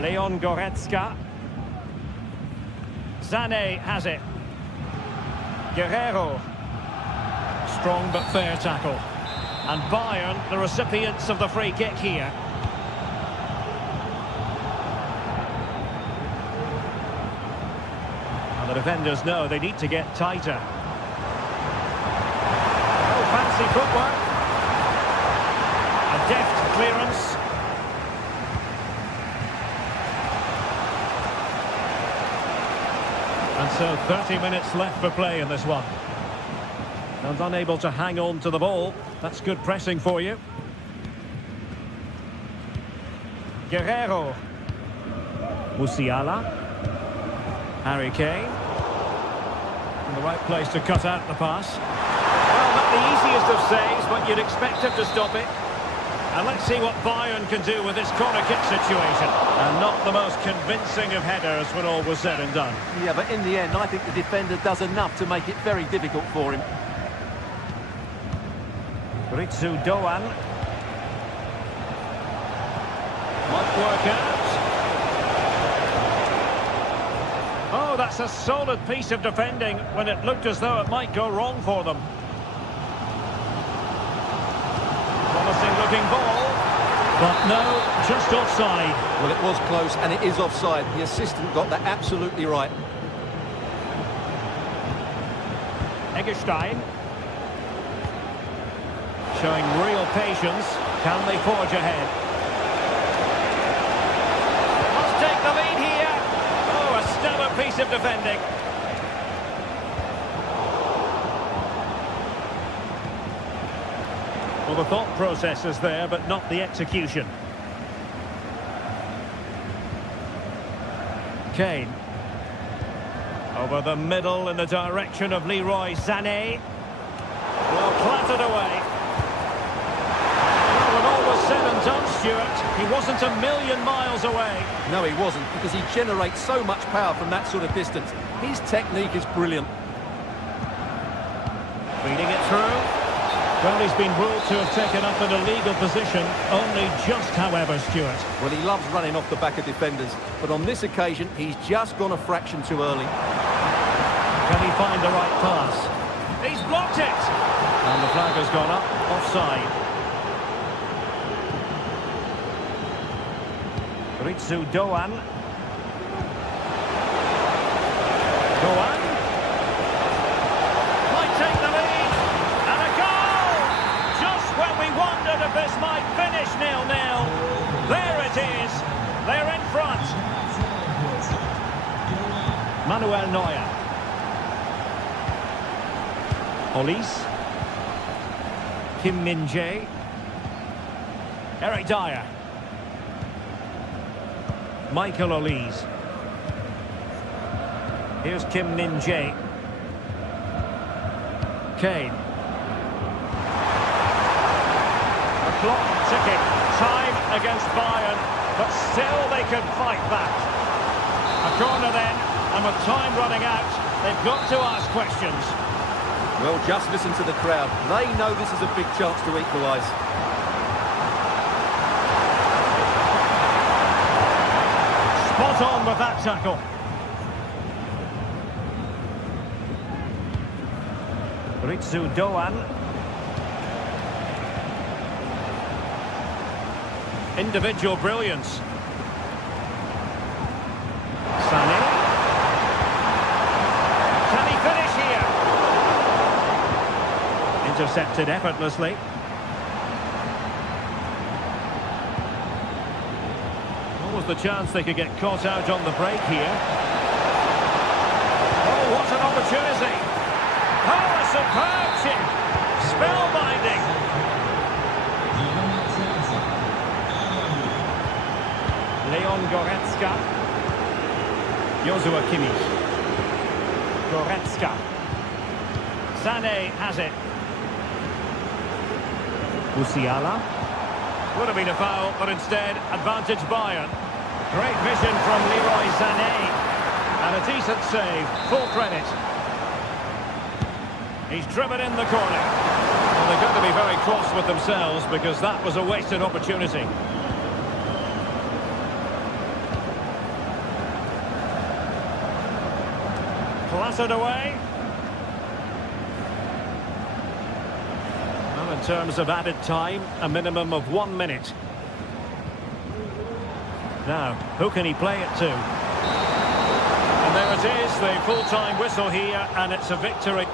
Leon Goretzka. Sané has it. Guerrero. Strong but fair tackle. And Bayern, the recipients of the free kick here. And the defenders know they need to get tighter. Oh, fancy footwork. A deft clearance. And so 30 minutes left for play in this one. And unable to hang on to the ball. That's good pressing for you. Guerrero. Musiala. Harry Kane. In the right place to cut out the pass. Well, not the easiest of saves, but you'd expect him to stop it. And let's see what Bayern can do with this corner kick situation. And not the most convincing of headers when all was said and done. Yeah, but in the end, I think the defender does enough to make it very difficult for him. Ritsu Doan. Might work out. Oh, that's a solid piece of defending when it looked as though it might go wrong for them. Promising looking ball, but no, just offside. Well, it was close and it is offside. The assistant got that absolutely right. Eggestein. Showing real patience. Can they forge ahead? Must take the lead here. Oh, a stellar piece of defending. Well, the thought process is there, but not the execution. Kane. Over the middle in the direction of Leroy Sané. Well, clattered away. Well, when all was said and done, Stuart, he wasn't a million miles away. No, he wasn't, because he generates so much power from that sort of distance. His technique is brilliant. Feeding it through. Well, he's been ruled to have taken up an illegal position, only just, however, Stuart. Well, he loves running off the back of defenders, but on this occasion, he's just gone a fraction too early. Can he find the right pass? He's blocked it! And the flag has gone up, offside. Ritsu Doan. Doan. Neuer. Olise. Kim Min-jae. Eric Dyer. Michael Olise. Here's Kim Min-jae. Kane. The clock ticking. Time against Bayern, but still they could fight back. A corner then, and with time running out, they've got to ask questions. Well, just listen to the crowd. They know this is a big chance to equalise. Spot on with that tackle. Ritsu Doan. Individual brilliance. Sané. Can he finish here? Intercepted effortlessly. What was the chance they could get caught out on the break here? Oh, what an opportunity! Oh, a superb chip! Spellbinding! Leon Goretzka. Joshua Kimmich. Goretzka. Sané has it. Musiala. Would have been a foul, but instead, advantage Bayern. Great vision from Leroy Sané. And a decent save, full credit. He's driven in the corner. Well, they're going to be very cross with themselves because that was a wasted opportunity. Clattered away. Well, in terms of added time, a minimum of 1 minute. Now, who can he play it to? And there it is, the full-time whistle here, and it's a victory.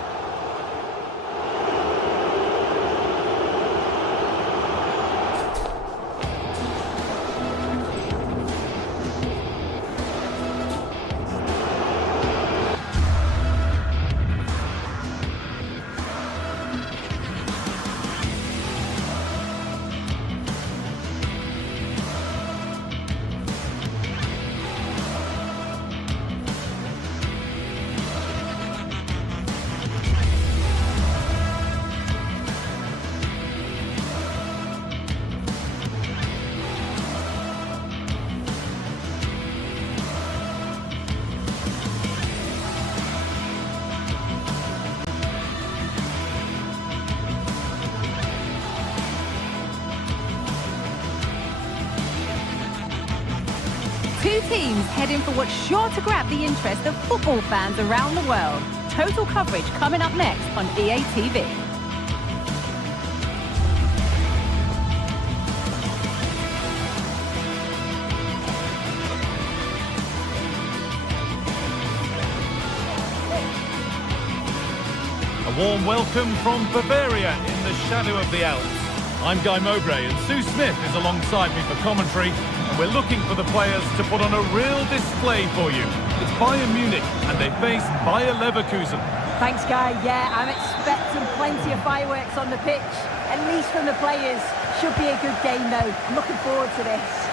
Two teams heading for what's sure to grab the interest of football fans around the world. Total coverage coming up next on EA TV. A warm welcome from Bavaria in the shadow of the Alps. I'm Guy Mowbray and Sue Smith is alongside me for commentary. And we're looking for the players to put on a real display for you. It's Bayern Munich and they face Bayer Leverkusen. Thanks, Guy. Yeah, I'm expecting plenty of fireworks on the pitch, at least from the players. Should be a good game, though. I'm looking forward to this.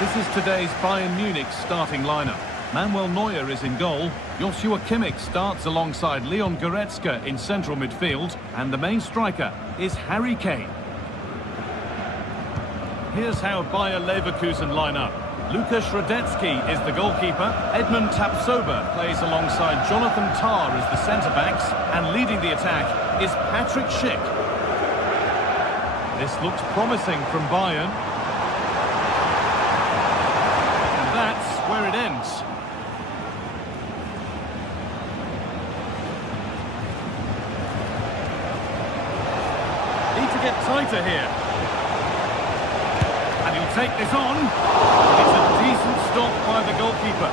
This is today's Bayern Munich starting lineup. Manuel Neuer is in goal. Joshua Kimmich starts alongside Leon Goretzka in central midfield. And the main striker is Harry Kane. Here's how Bayer Leverkusen line up. Lukas Radetzky is the goalkeeper. Edmund Tapsoba plays alongside Jonathan Tah as the centre-backs. And leading the attack is Patrick Schick. This looks promising from Bayern. And that's where it ends. Need to get tighter here. And he'll take this on. It's a decent stop by the goalkeeper.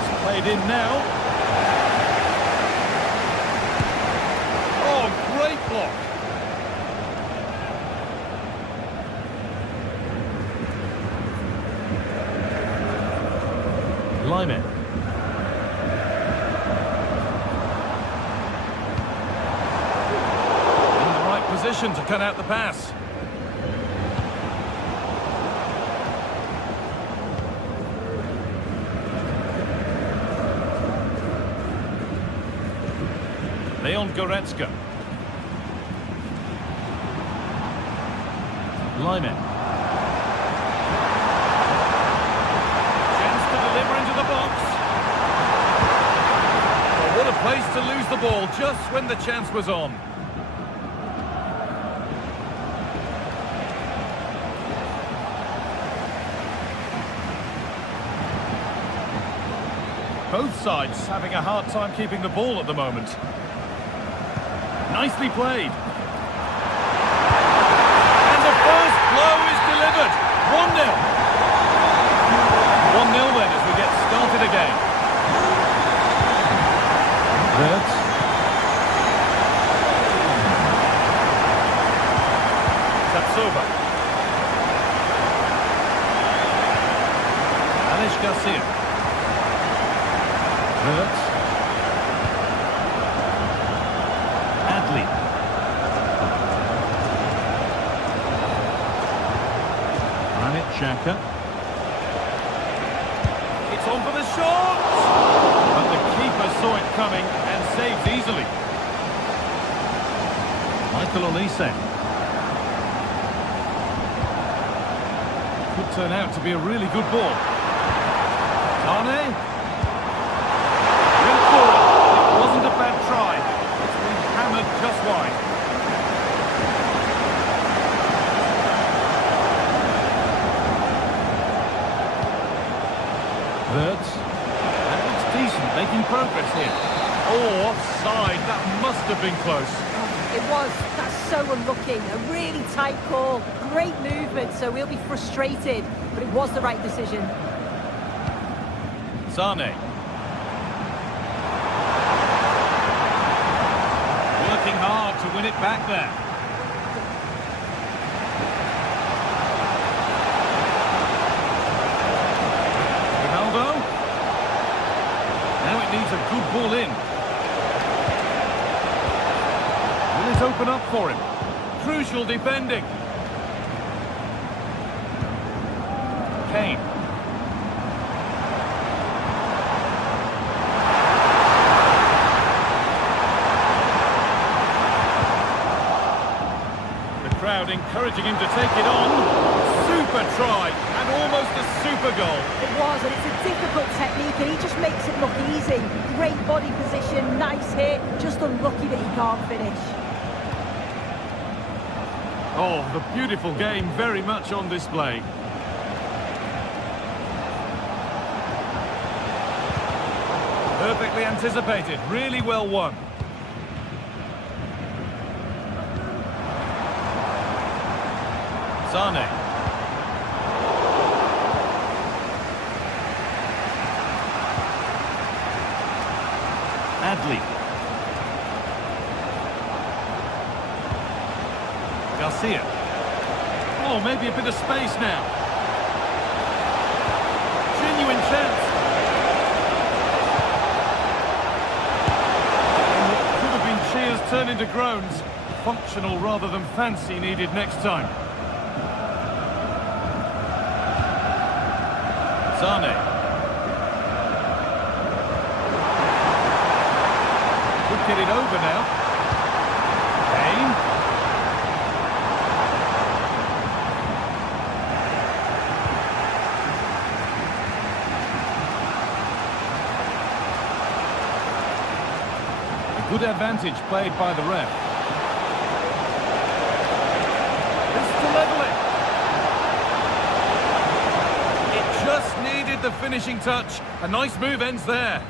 It's played in now. Oh, great block. Line. Position to cut out the pass. Leon Goretzka. Line. Chance to deliver into the box. Oh, what a place to lose the ball just when the chance was on. Both sides having a hard time keeping the ball at the moment. Nicely played. And the first blow is delivered. 1-0. 1-0 then as we get started again. Wirtz. Tapsoba. Alex Garcia. Wirtz. Adli. Granit Xhaka. It's on for the shot! But the keeper saw it coming and saves easily. Michael Olise. Could turn out to be a really good ball. Tane. Wasn't a bad try. It's been hammered just wide. Wirtz. That looks decent, making progress here. Oh, offside. That must have been close. It was. That's so unlucky. A really tight call. Great movement, so we'll be frustrated. But it was the right decision. Sane. Working hard to win it back there. Ronaldo. Now it needs a good ball in. Will it open up for him? Crucial defending. Kane. Crowd encouraging him to take it on. Super try and almost a super goal. It was, and it's a difficult technique and he just makes it look easy. Great body position, nice hit, just unlucky that he can't finish. Oh, the beautiful game very much on display. Perfectly anticipated, really well won. Sane. Adli. Garcia. Oh, maybe a bit of space now. Genuine chance. And what could have been cheers turn into groans. Functional rather than fancy needed next time. Sane. Could get it over now. Kane. A good advantage played by the ref. This to level it. Just needed the finishing touch. A nice move ends there.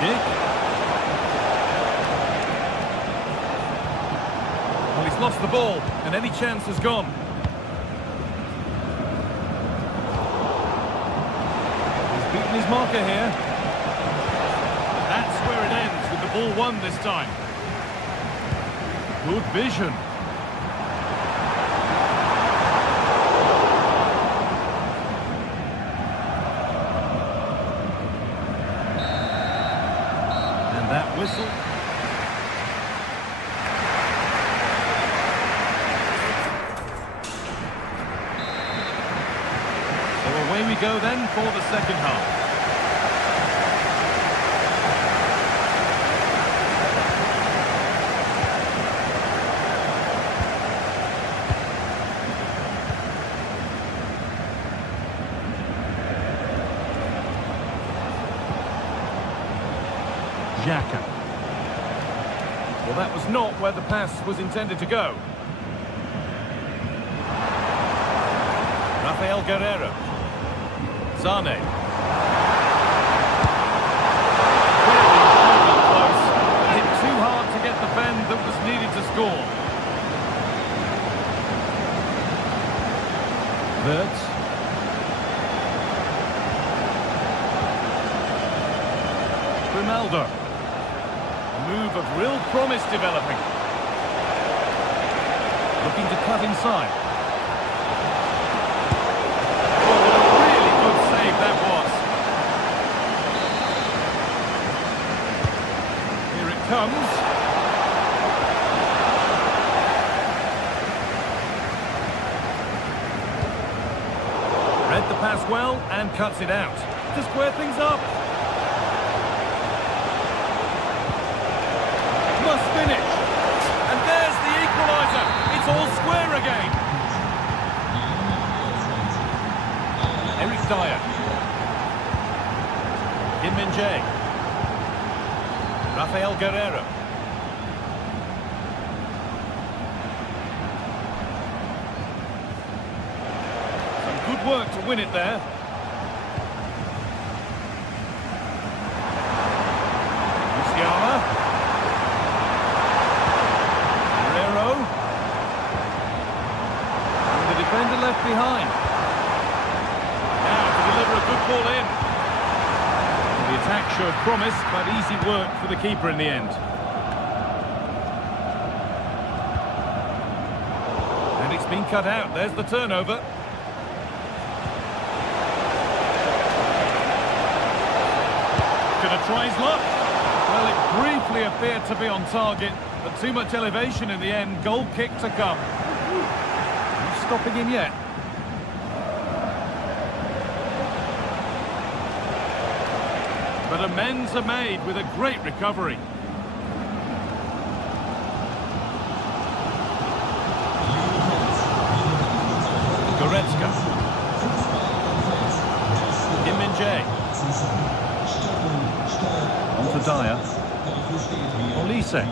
Schick. Well, he's lost the ball, and any chance has gone. He's beaten his marker here. That's where it ends, with the ball won this time. Good vision. Away we go then for the second half. Xhaka. Well, that was not where the pass was intended to go. Rafael Guerreiro. Zane. Very close. Hit too hard to get the bend that was needed to score. Wirtz. Ronaldo. Move of real promise developing. Looking to cut inside. Oh, what a really good save that was. Here it comes. Read the pass well and cuts it out to square things up. Must finish. And there's the equaliser. It's all square again. Eric Dyer. Kim Min-jae. Rafael Guerreiro. Some good work to win it there. Musiala. Defender left behind. Now to deliver a good ball in. The attack showed promise, but easy work for the keeper in the end. And it's been cut out. There's the turnover. Gonna try his luck. Well, it briefly appeared to be on target, but too much elevation in the end. Goal kick to come. Stopping him yet. But amends are made with a great recovery. Goretzka. Kim Min-jae. On for Dyer. Olise.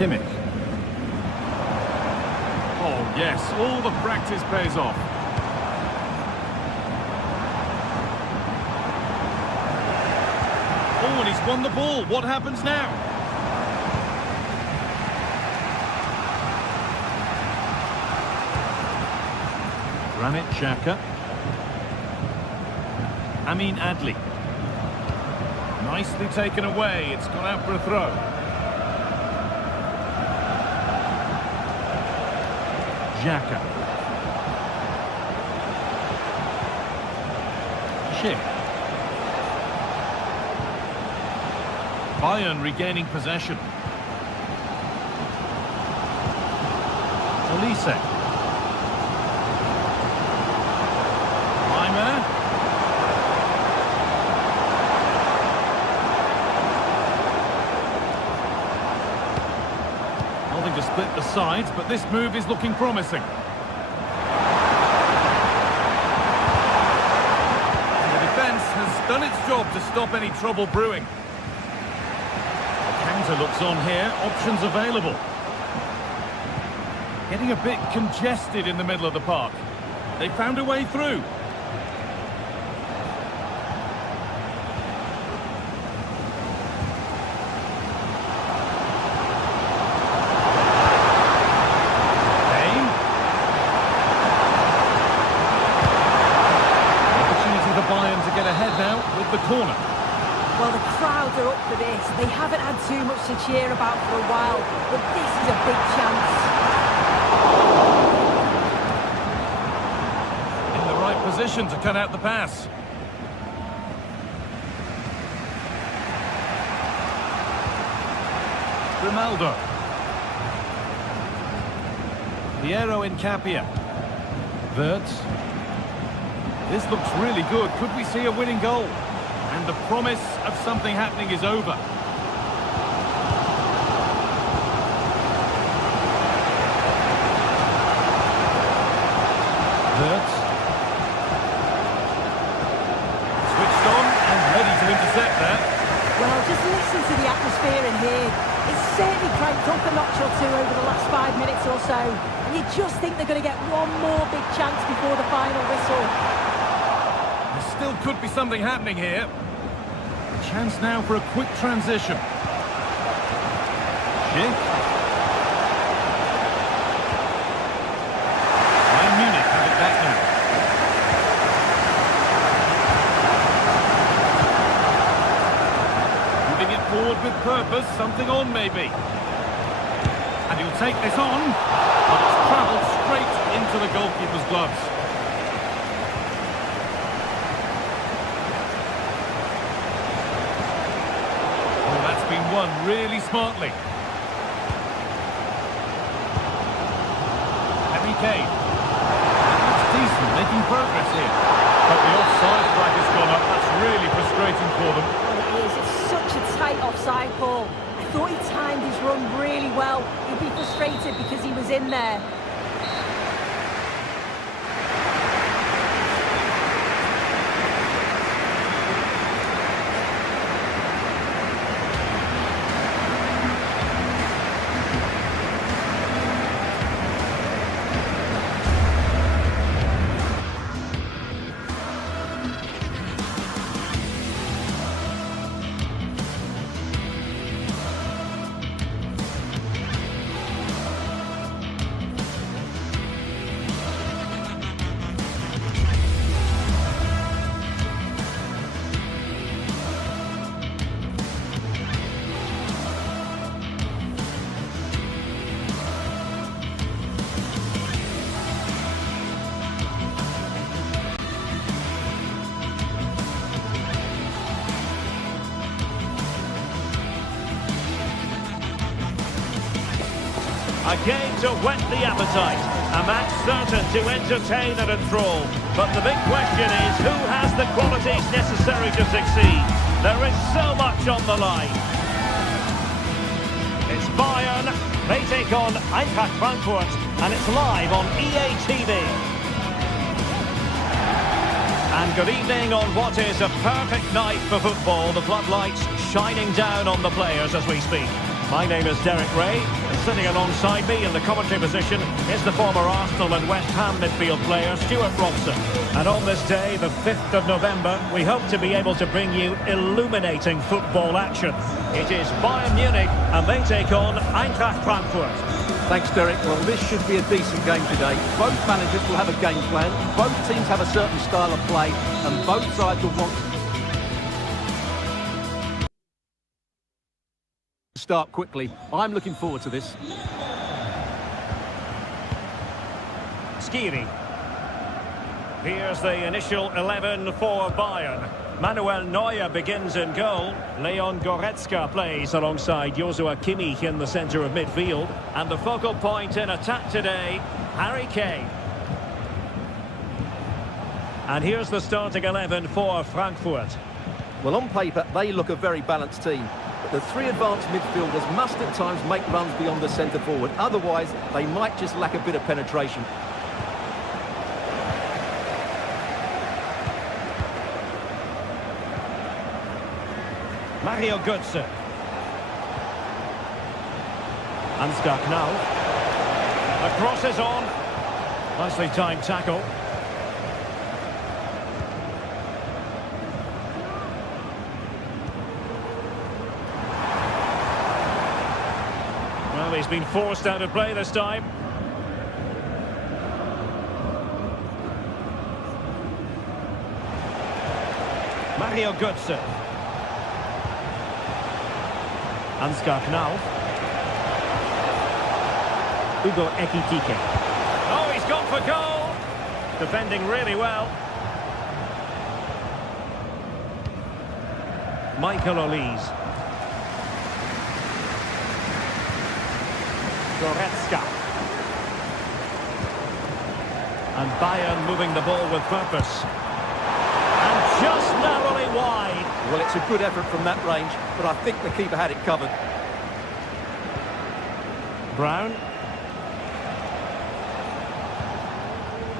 Kimmich. Oh, yes, all the practice pays off. Oh, and he's won the ball. What happens now? Granit Xhaka. Amin Adli. Nicely taken away. It's gone out for a throw. Xhaka. Schick. Bayern regaining possession. Olise. Reimer. Nothing to split the sides, but this move is looking promising. And the defence has done its job to stop any trouble brewing. The counter looks on here, options available. Getting a bit congested in the middle of the park. They found a way through. Bayern to get ahead now with the corner. Well, the crowds are up for this. They haven't had too much to cheer about for a while, but this is a big chance. In the right position to cut out the pass. Ronaldo. Piero Incapia. Wirtz. This looks really good. Could we see a winning goal? And the promise of something happening is over. Wirtz. Switched on and ready to intercept there. Well, just listen to the atmosphere in here. It's certainly cranked up a notch or two over the last 5 minutes or so. And you just think they're going to get one more big chance before the final whistle. There still could be something happening here. A chance now for a quick transition. Schick. Bayern Munich have it back now. Moving it forward with purpose, something on maybe. And he'll take this on, but it's travelled straight into the goalkeeper's gloves. Oh, that's been won really smartly. Harry Kane. That looks decent, making progress here. But the offside flag has gone up. That's really frustrating for them. Well, it is. It's such a tight offside ball. I thought he timed his run really well. He'd be frustrated because he was in there. A game to whet the appetite, a match certain to entertain and enthrall. But the big question is, who has the qualities necessary to succeed? There is so much on the line. It's Bayern, they take on Eintracht Frankfurt, and it's live on EA TV. And good evening on what is a perfect night for football. The floodlights shining down on the players as we speak. My name is Derek Ray, and sitting alongside me in the commentary position is the former Arsenal and West Ham midfield player, Stuart Robson. And on this day, the 5th of November, we hope to be able to bring you illuminating football action. It is Bayern Munich, and they take on Eintracht Frankfurt. Thanks, Derek. Well, this should be a decent game today. Both managers will have a game plan. Both teams have a certain style of play, and both sides will want to start quickly. I'm looking forward to this. Skiri. Here's the initial 11 for Bayern. Manuel Neuer begins in goal. Leon Goretzka plays alongside Joshua Kimmich in the centre of midfield. And the focal point in attack today, Harry Kane. And here's the starting 11 for Frankfurt. Well, on paper, they look a very balanced team. But the three advanced midfielders must at times make runs beyond the centre forward. Otherwise, they might just lack a bit of penetration. Mario Götze. Ansgar Knauf. The cross is on. Nicely timed tackle. Well, he's been forced out of play this time. Mario Götze. Ansgar Knauf. Hugo Ekitike. Oh, he's gone for goal. Defending really well. Michael Olise. Goretzka. And Bayern moving the ball with purpose. And just narrowly wide. Well, it's a good effort from that range, but I think the keeper had it covered. Brown.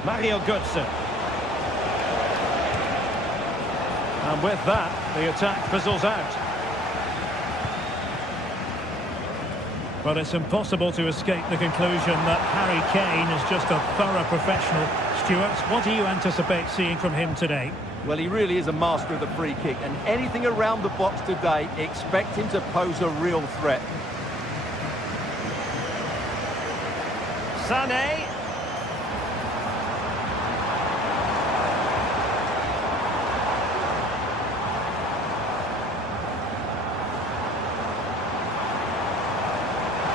Mario Götze. And with that, the attack fizzles out. But it's impossible to escape the conclusion that Harry Kane is just a thorough professional. Stuart, what do you anticipate seeing from him today? Well, he really is a master of the free kick, and anything around the box today, expect him to pose a real threat. Sané.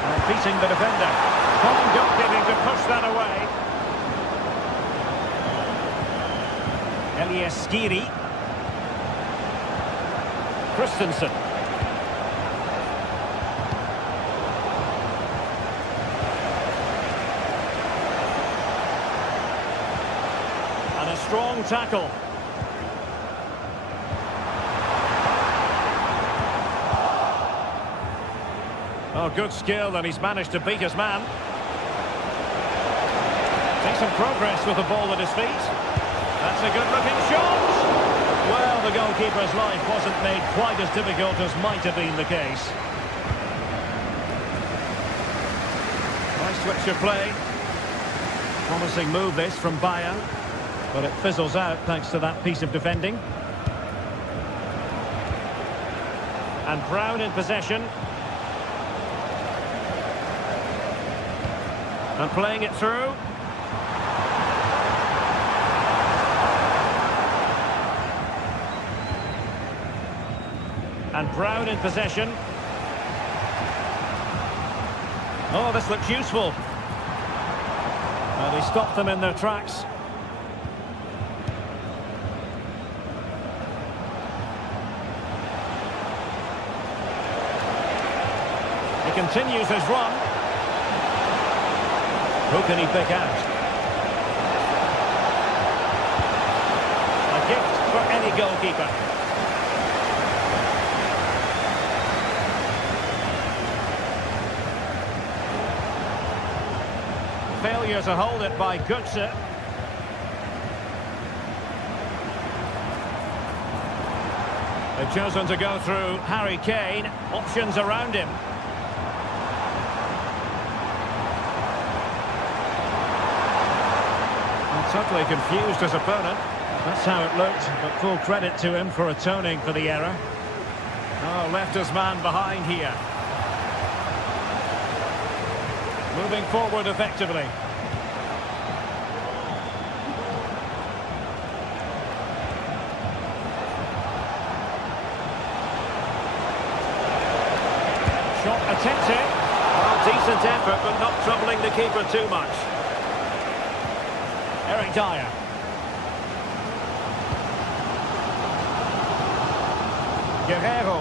And beating the defender. Fine goalkeeping to push that away. Elias Skiri. Christensen. And a strong tackle. Oh, good skill, and he's managed to beat his man. Decent progress with the ball at his feet. That's a good-looking shot. Well, the goalkeeper's life wasn't made quite as difficult as might have been the case. Nice switch of play. Promising move this from Bayern, but it fizzles out thanks to that piece of defending. And Brown in possession. And playing it through. And Brown in possession. Oh, this looks useful. And he stopped them in their tracks. He continues his run. Who can he pick out? A gift for any goalkeeper. Failure to hold it by Götze. They've chosen to go through Harry Kane. Options around him. Totally confused his opponent. That's how it looked, but full credit to him for atoning for the error. Oh, left his man behind here. Moving forward effectively. Shot attempted. Oh, decent effort, but not troubling the keeper too much. Eric Dyer. Guerrero.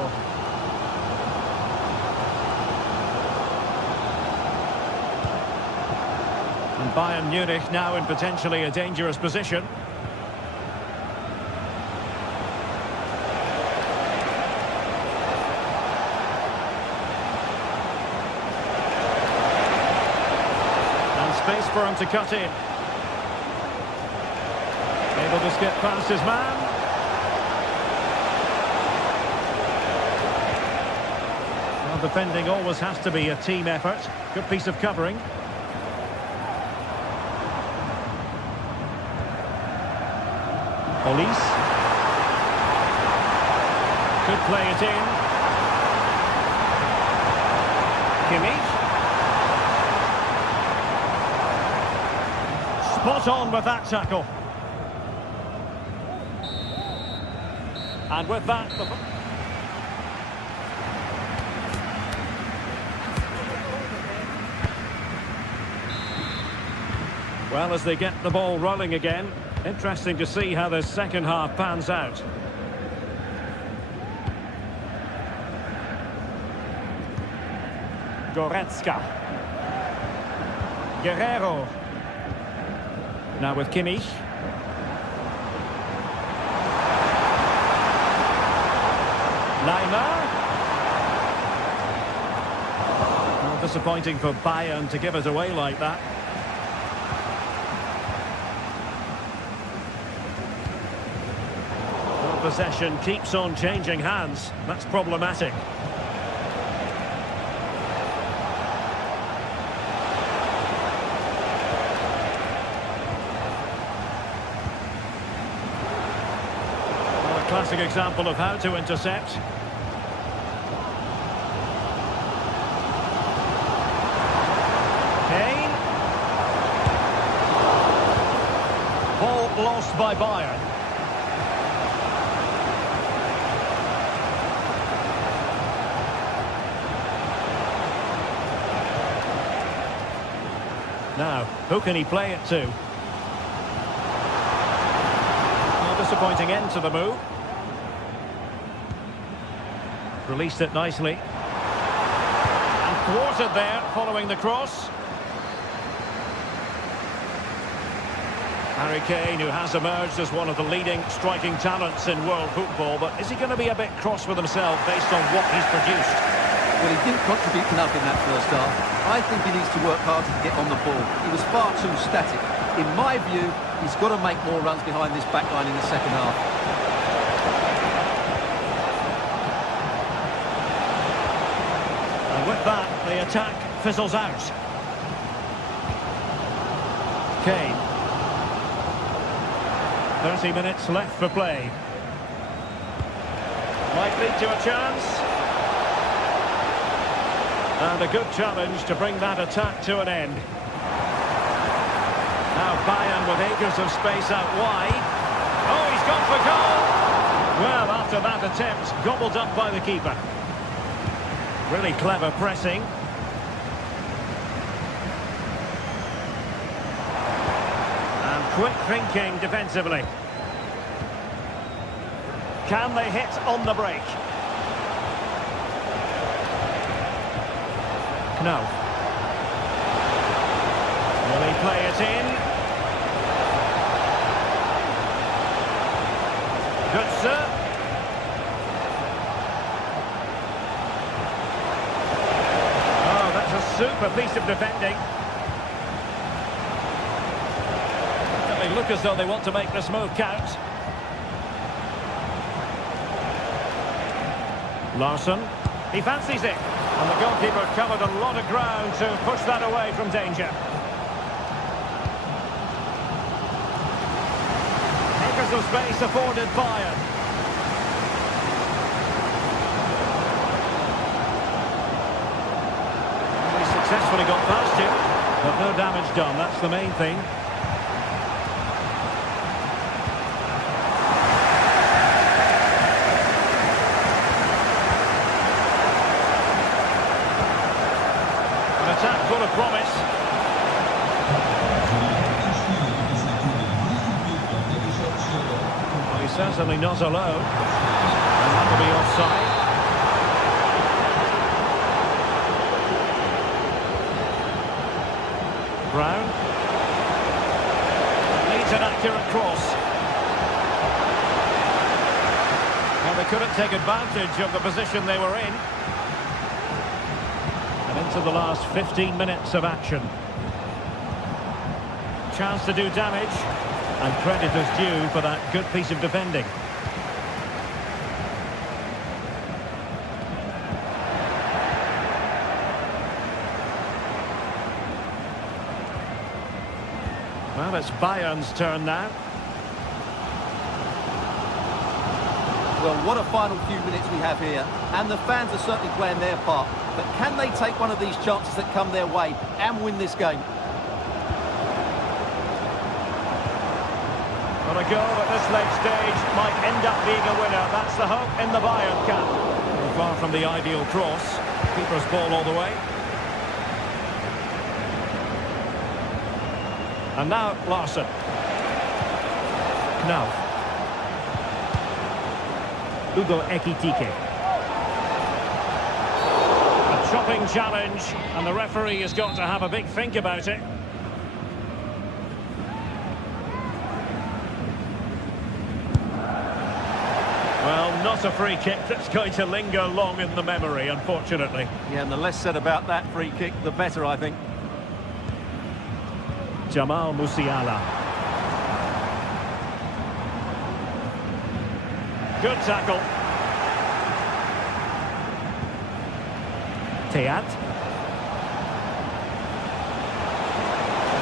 And Bayern Munich now in potentially a dangerous position. And space for him to cut in. Able to skip past his man. Well, defending always has to be a team effort. Good piece of covering. Olise. Could play it in. Kimmich. Spot on with that tackle. And with that... Well, as they get the ball rolling again, interesting to see how the second half pans out. Goretzka. Guerrero. Now with Kimmich. Neymar. Well, disappointing for Bayern to give it away like that. Well, possession keeps on changing hands. That's problematic. Classic example of how to intercept. Kane. Ball lost by Bayern. Now, who can he play it to? Well, disappointing end to the move. Released it nicely. And thwarted there following the cross. Harry Kane, who has emerged as one of the leading striking talents in world football, but is he going to be a bit cross with himself based on what he's produced? Well, he didn't contribute enough in that first half. I think he needs to work harder to get on the ball. He was far too static. In my view, he's got to make more runs behind this back line in the second half. With that, the attack fizzles out. Kane. 30 minutes left for play. Might lead to a chance. And a good challenge to bring that attack to an end. Now Bayern with acres of space out wide. Oh, he's gone for goal! Well, after that attempt, gobbled up by the keeper. Really clever pressing. And quick thinking defensively. Can they hit on the break? Knauf. Will he play it in? Good sir. Super piece of defending. They look as though they want to make this move count. Larsson, he fancies it. And the goalkeeper covered a lot of ground to push that away from danger. Acres of space afforded Bayern. Successfully got past him, but no damage done. That's the main thing. An attack full of promise. Well, he's certainly not alone. And that'll be offside. Brown needs an accurate cross. Well, they couldn't take advantage of the position they were in. And into the last 15 minutes of action. Chance to do damage, and credit is due for that good piece of defending. Well, it's Bayern's turn now. Well, what a final few minutes we have here. And the fans are certainly playing their part. But can they take one of these chances that come their way and win this game? Well, a goal at this late stage might end up being a winner. That's the hope in the Bayern camp. Far from the ideal cross. Keeper's ball all the way. And now Larsson. Knauf. Hugo Ekitike. A chopping challenge, and the referee has got to have a big think about it. Not a free kick that's going to linger long in the memory, unfortunately. Yeah, and the less said about that free kick, the better, I think. Jamal Musiala. Good tackle. Teat.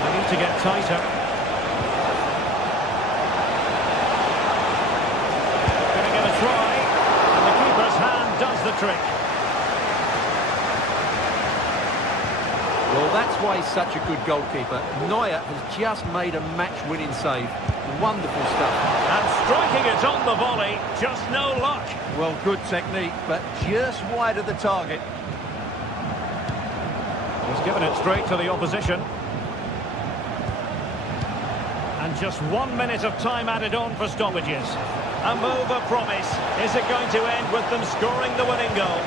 They need to get tighter. Going to get a try. And the keeper's hand does the trick. Well, that's why he's such a good goalkeeper. Neuer has just made a match-winning save. Wonderful stuff. And striking it on the volley, just no luck. Well, good technique, but just wide of the target. He's given it straight to the opposition. And just 1 minute of time added on for stoppages. A move of promise. Is it going to end with them scoring the winning goal?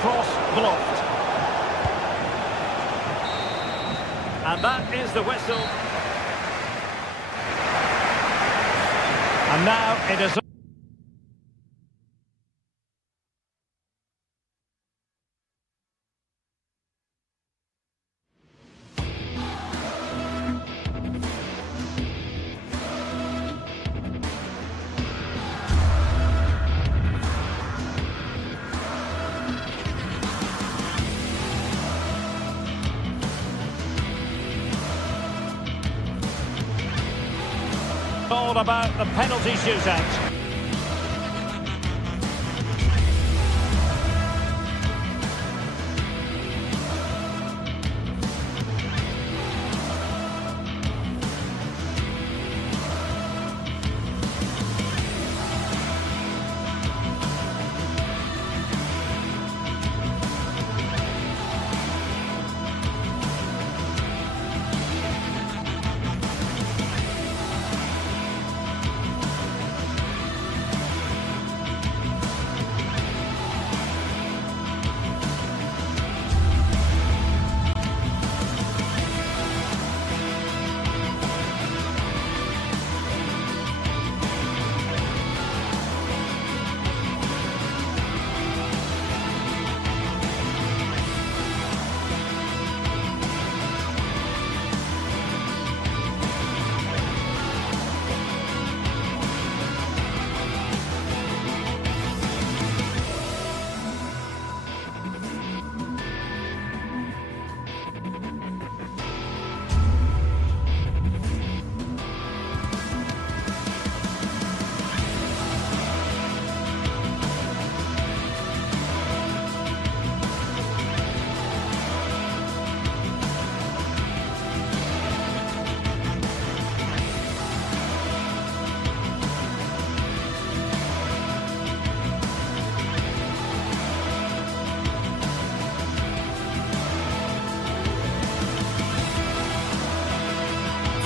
Cross blocked. And that is the whistle. And now it is... all about the penalty shootout.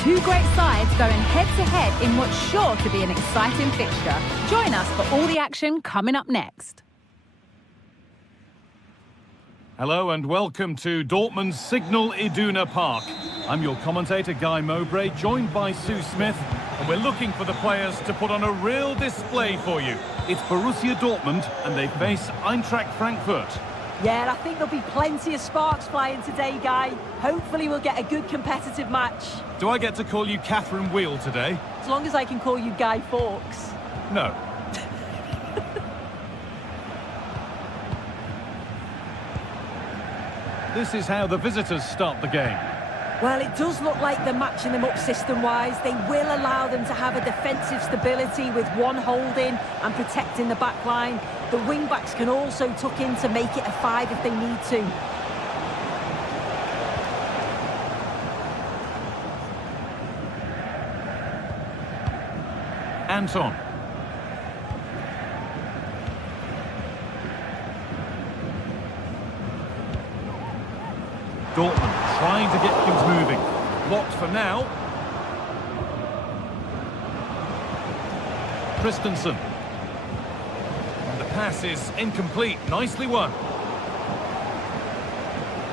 Two great sides going head-to-head in what's sure to be an exciting fixture. Join us for all the action coming up next. Hello and welcome to Dortmund's Signal Iduna Park. I'm your commentator, Guy Mowbray, joined by Sue Smith, and we're looking for the players to put on a real display for you. It's Borussia Dortmund, and they face Eintracht Frankfurt. Yeah, I think there'll be plenty of sparks flying today, Guy. Hopefully we'll get a good competitive match. Do I get to call you Catherine Wheel today? As long as I can call you Guy Fawkes. No. This is how the visitors start the game. Well, it does look like they're matching them up system-wise. They will allow them to have a defensive stability with one holding and protecting the back line. The wing-backs can also tuck in to make it a 5 if they need to. Anton. Dortmund trying to get things moving. Blocked for now. Christensen. And the pass is incomplete. Nicely won.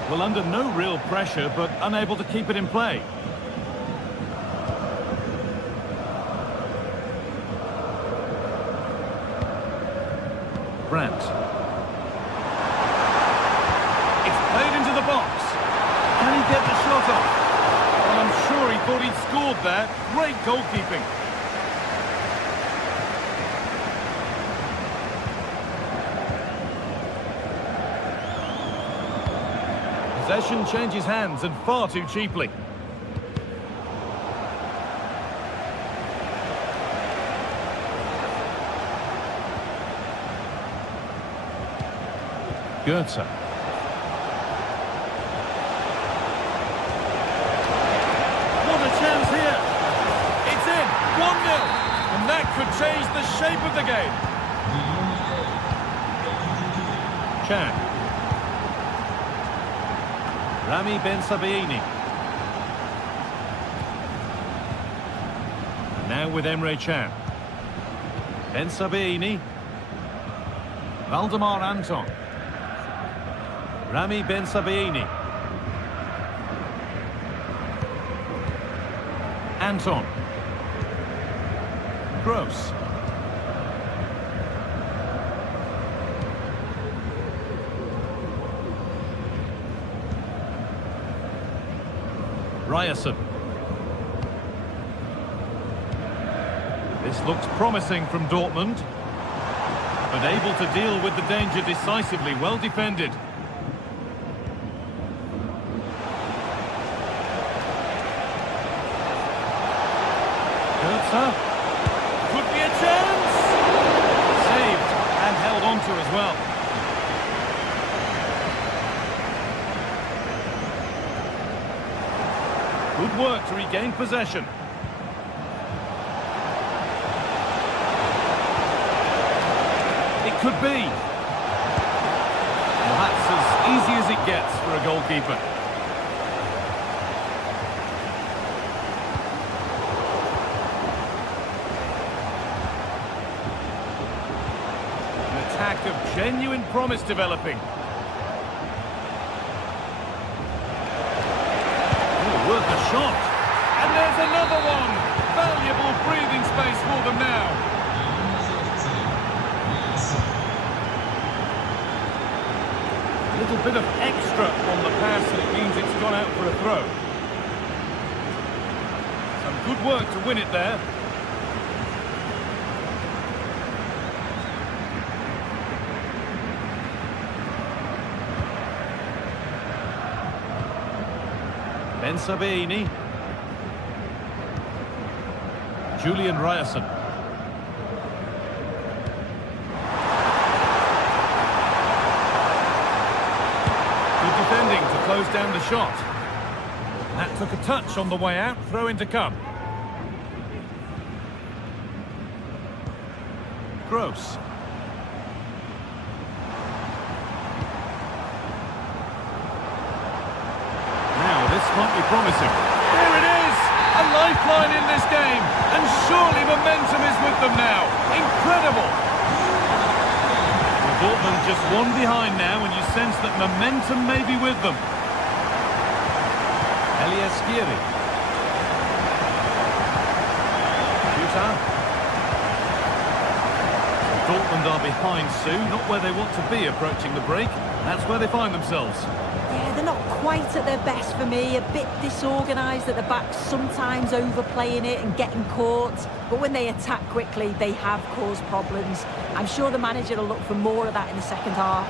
Well, under no real pressure, but unable to keep it in play. Brandt. It's played into the box. Can he get the shot off? Well, I'm sure he thought he'd scored there. Great goalkeeping. Possession changes hands and far too cheaply. Goethe. What a chance here. It's in. 1-0. And that could change the shape of the game. Chan. Rami Ben Sabaini. Now with Emre Can. Ben Sabaini. Valdemar Anton. Rami Ben Sabaini. Anton. Gross. Ryerson. This looks promising from Dortmund, but able to deal with the danger decisively. Well defended. Goetze. Could be a chance. Saved and held on to as well. Good work to regain possession. It could be. Well, that's as easy as it gets for a goalkeeper. An attack of genuine promise developing. Worth a shot. And there's another one. Valuable breathing space for them now. A little bit of extra on the pass, and it means it's gone out for a throw. Some good work to win it there. Ben Sabaini. Julian Ryerson. Good defending to close down the shot. That took a touch on the way out. Throw in to come. Gross. This might be promising. There it is! A lifeline in this game, and surely momentum is with them now. Incredible! Well, Dortmund just one behind now, and you sense that momentum may be with them. Elias Skiri. Utah. Dortmund are behind, Sue, not where they want to be approaching the break. That's where they find themselves. Yeah, they're not quite at their best for me. A bit disorganised at the back, sometimes overplaying it and getting caught. But when they attack quickly, they have caused problems. I'm sure the manager will look for more of that in the second half.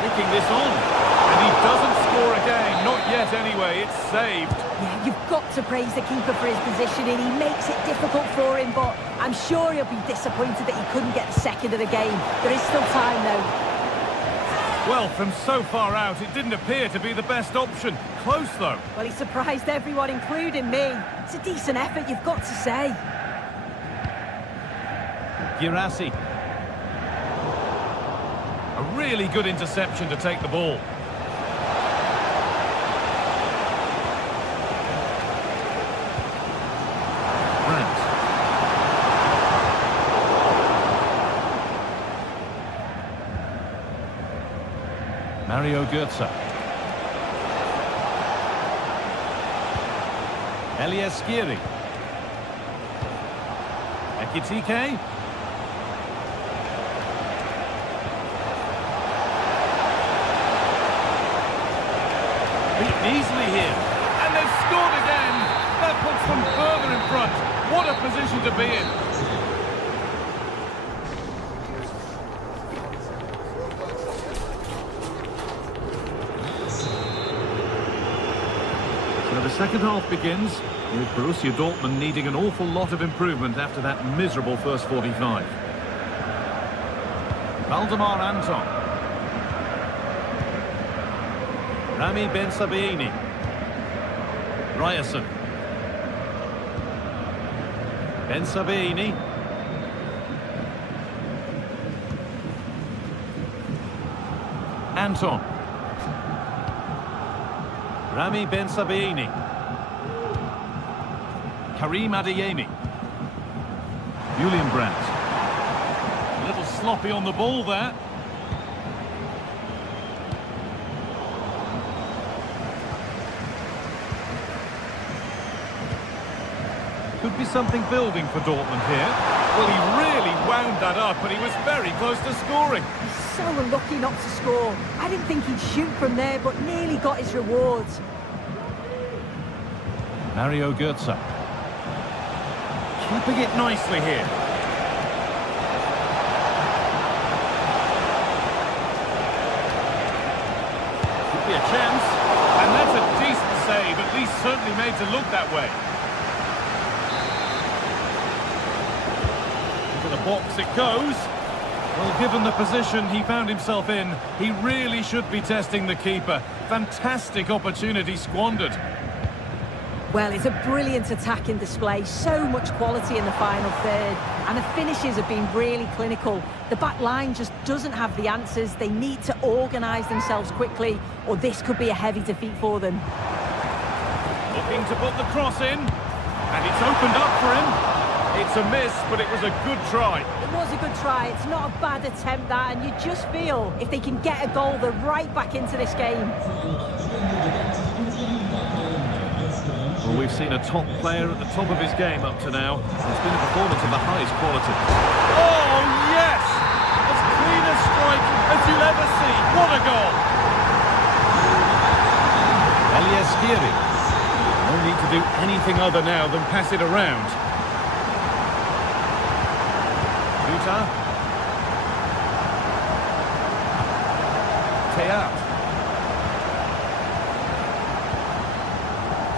Taking this on. And he doesn't score again. Not yet anyway. It's saved. Yeah, you've got to praise the keeper for his positioning. He makes it difficult for him, but I'm sure he'll be disappointed that he couldn't get the second of the game. There is still time, though. Well, from so far out, it didn't appear to be the best option. Close, though. Well, he surprised everyone, including me. It's a decent effort, you've got to say. Girassi. A really good interception to take the ball. Mario Götze. Elias Skiri. Ekitike. Beaten easily here. And they've scored again. That puts them further in front. What a position to be in. So the second half begins with Borussia Dortmund needing an awful lot of improvement after that miserable first 45. Valdemar Anton. Rami Ben Sabiini. Ryerson. Ben Sabiini. Anton. Rami Ben Sabiini. Karim Adeyemi. Julian Brandt. A little sloppy on the ball there. Could be something building for Dortmund here. Well, he really wound that up, and he was very close to scoring. He's so unlucky not to score. I didn't think he'd shoot from there, but nearly got his rewards. Mario Götze. Keeping it nicely here. Could be a chance. And that's a decent save, at least certainly made to look that way. To the box it goes. Well, given the position he found himself in, he really should be testing the keeper. Fantastic opportunity squandered. Well, it's a brilliant attacking display, so much quality in the final third, and the finishes have been really clinical. The back line just doesn't have the answers. They need to organise themselves quickly, or this could be a heavy defeat for them. Looking to put the cross in, and it's opened up for him. It's a miss, but it was a good try. It was a good try. It's not a bad attempt, that, and you just feel if they can get a goal, they're right back into this game. Well, we've seen a top player at the top of his game up to now. It's been a performance of the highest quality. Oh, yes! As clean a strike as you'll ever see. What a goal! Elias Skiri. No need to do anything other now than pass it around. Utah. Teat.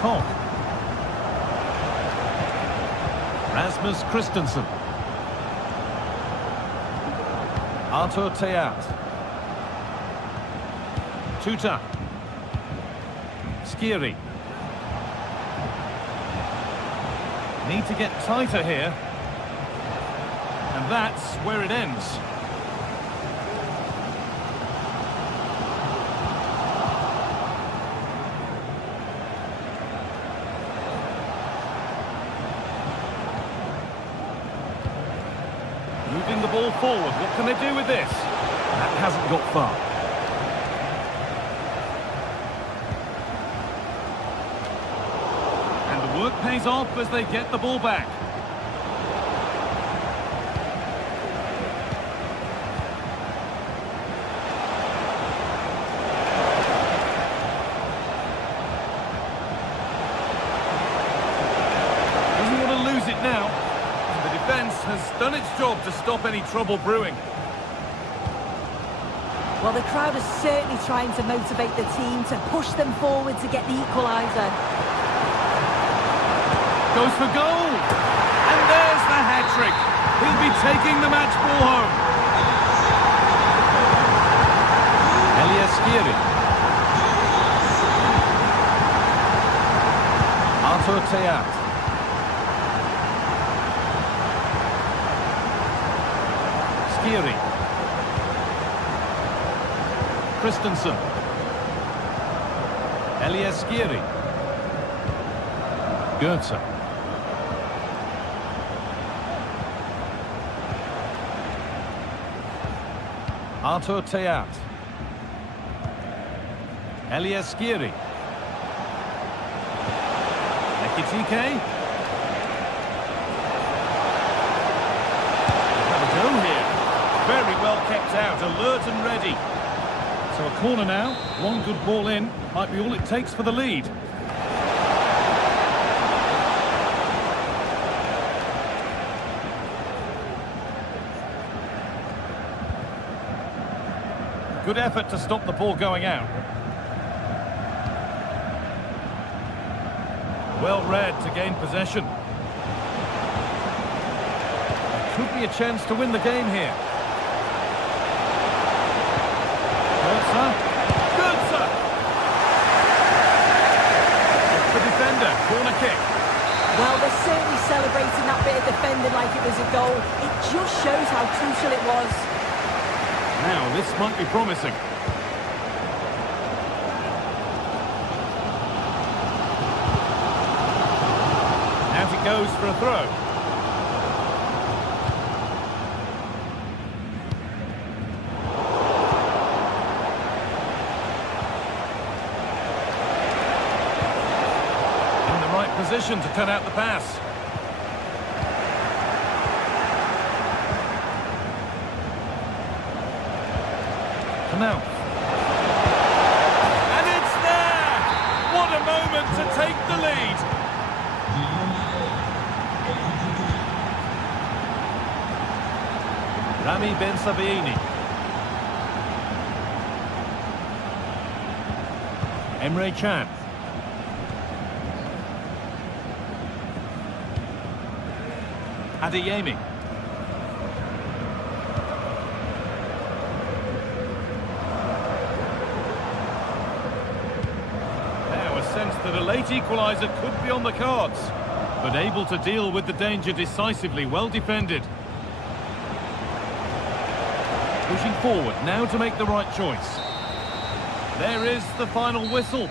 Koch. Rasmus Christensen. Artur Teat. Tuta. Skiri. Need to get tighter here. And that's where it ends. Moving the ball forward. What can they do with this? That hasn't got far. And the work pays off as they get the ball back. Now, the defence has done its job to stop any trouble brewing. Well, the crowd is certainly trying to motivate the team to push them forward to get the equaliser. Goes for goal! And there's the hat-trick. He'll be taking the match ball home. Elias Skiri. Artur Teat. Skiri. Christensen. Elias Skiri. Götze. Artur Teat. Elias Skiri. Ekitike. kept out, alert and ready. So a corner now, one good ball in, might be all it takes for the lead. Good effort to stop the ball going out. Well read to gain possession. Could be a chance to win the game here. Goodser! The defender, corner kick. Well, they're certainly celebrating that bit of defending like it was a goal. It just shows how crucial it was. Now, this might be promising. Out it goes for a throw. In the right position to cut out the pass. Now. And it's there! What a moment to take the lead! Rami Ben Sabaini. Emre Can. Adeyemi. Sense that a late equaliser could be on the cards, but able to deal with the danger decisively, well defended. Pushing forward now to make the right choice. There is the final whistle.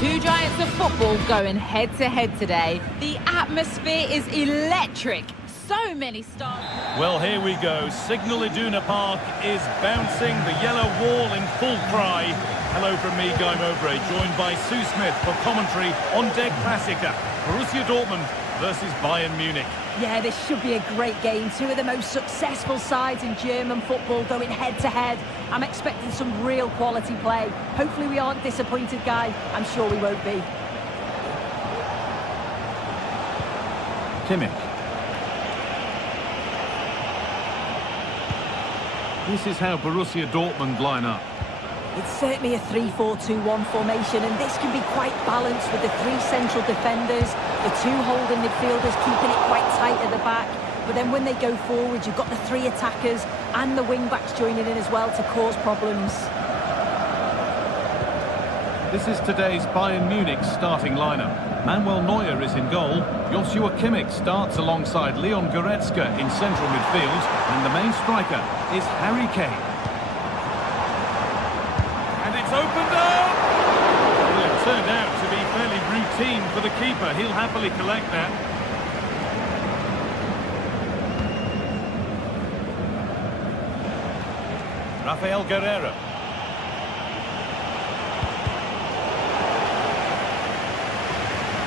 Two giants of football going head-to-head today. The atmosphere is electric. So many stars. Well, here we go. Signal Iduna Park is bouncing, the yellow wall in full cry. Hello from me, Guy Mowbray, joined by Sue Smith for commentary on Der Klassiker. Borussia Dortmund versus Bayern Munich. Yeah, this should be a great game. Two of the most successful sides in German football going head-to-head. I'm expecting some real quality play. Hopefully we aren't disappointed, Guy. I'm sure we won't be. Kimmich. This is how Borussia Dortmund line up. It's certainly a 3-4-2-1 formation, and this can be quite balanced with the three central defenders, the two holding midfielders keeping it quite tight at the back. But then when they go forward, you've got the three attackers and the wing-backs joining in as well to cause problems. This is today's Bayern Munich starting lineup. Manuel Neuer is in goal. Joshua Kimmich starts alongside Leon Goretzka in central midfield. And the main striker is Harry Kane. And it's opened up! Well, it turned out to be fairly routine for the keeper. He'll happily collect that. Rafael Guerreiro.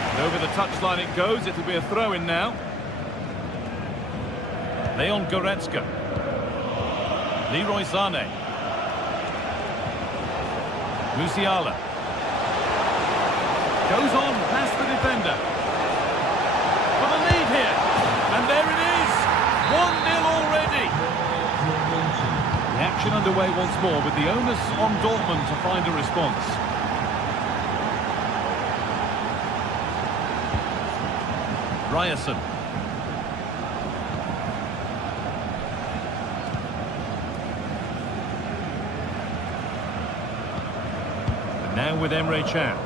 And over the touchline it goes. It'll be a throw-in now. Leon Goretzka. Leroy Sané. Musiala. Goes on past the defender. For the lead here. And there it is. 1-0 already. The action underway once more with the onus on Dortmund to find a response. Ryerson. And now with Emre Can.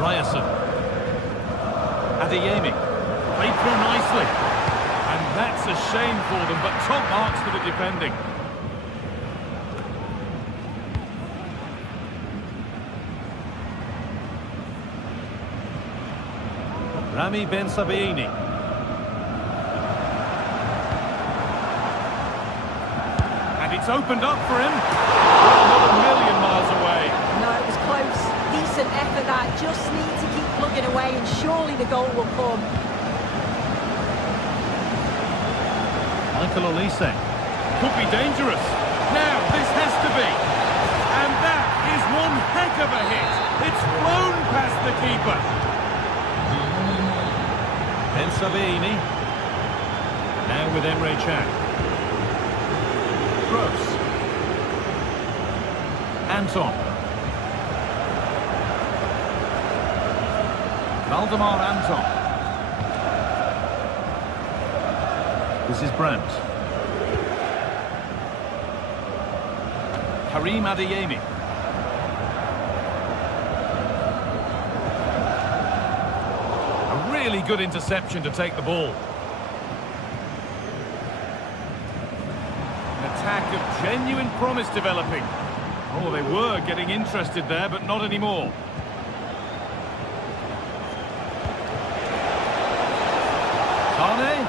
Ryerson. Adeyemi. Played through nicely. And that's a shame for them, but top marks for the defending. Rami Ben Sabaini. And it's opened up for him. Well, not a million miles away. No, it was close. Decent effort that. Just need to keep plugging away and surely the goal will come. Michael Olise. Could be dangerous. Now, this has to be. And that is one heck of a hit. It's flown past the keeper. Ben Sabaini. Now with Emre Can. Gross. Anton. Valdemar Anton. This is Brandt. Karim Adeyemi. A really good interception to take the ball. An attack of genuine promise developing. Oh, they were getting interested there, but not anymore. Kane.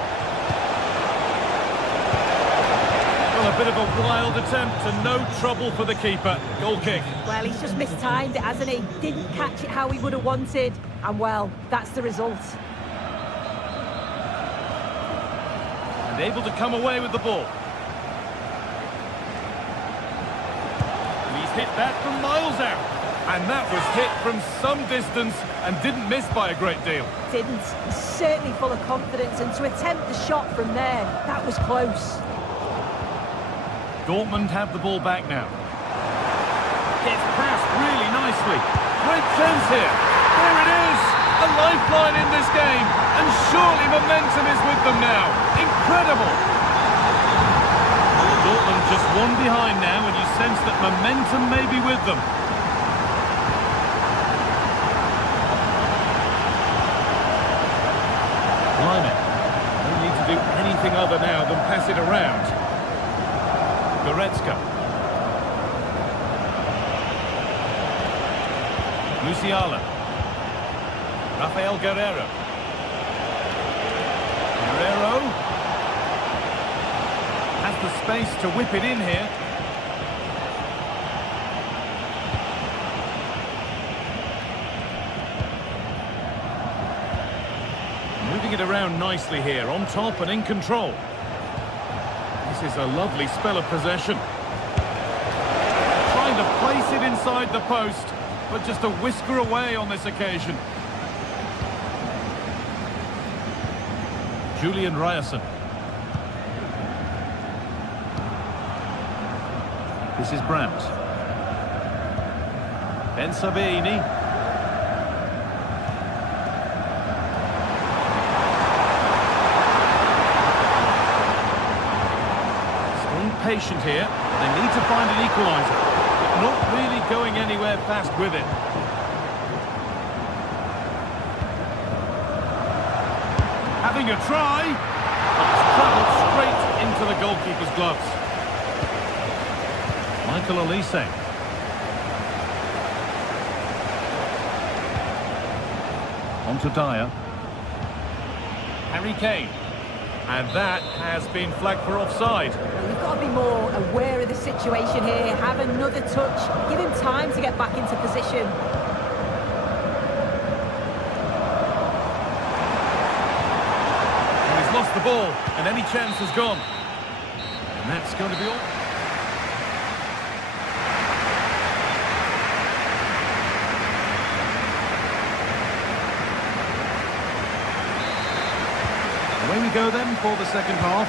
Well, a bit of a wild attempt and no trouble for the keeper. Goal kick. Well, he's just mistimed it, hasn't he? Didn't catch it how he would have wanted. And, well, that's the result. And able to come away with the ball. And he's hit that from miles out. And that was hit from some distance and didn't miss by a great deal. Didn't. He's certainly full of confidence. And to attempt the shot from there, that was close. Dortmund have the ball back now. It's passed really nicely. Great chance here. There it is. A lifeline in this game. And surely momentum is with them now. Incredible. Dortmund just one behind now, and you sense that momentum may be with them. Blimey. Don't need to do anything other now than pass it around. Goretzka. Musiala. Rafael Guerrero. Guerrero has the space to whip it in here. Moving it around nicely here, on top and in control. This is a lovely spell of possession. Trying to place it inside the post, but just a whisker away on this occasion. Julian Ryerson. This is Brandt. Ben Sabaini. Patient here. They need to find an equaliser, but not really going anywhere fast with it. Having a try, but it's travelled straight into the goalkeeper's gloves. Michael Olise. On to Dyer. Harry Kane. And that has been flagged for offside. Well, you've got to be more aware of the situation here. Have another touch. Give him time to get back into position. And he's lost the ball, and any chance has gone. And that's going to be all. go then for the second half,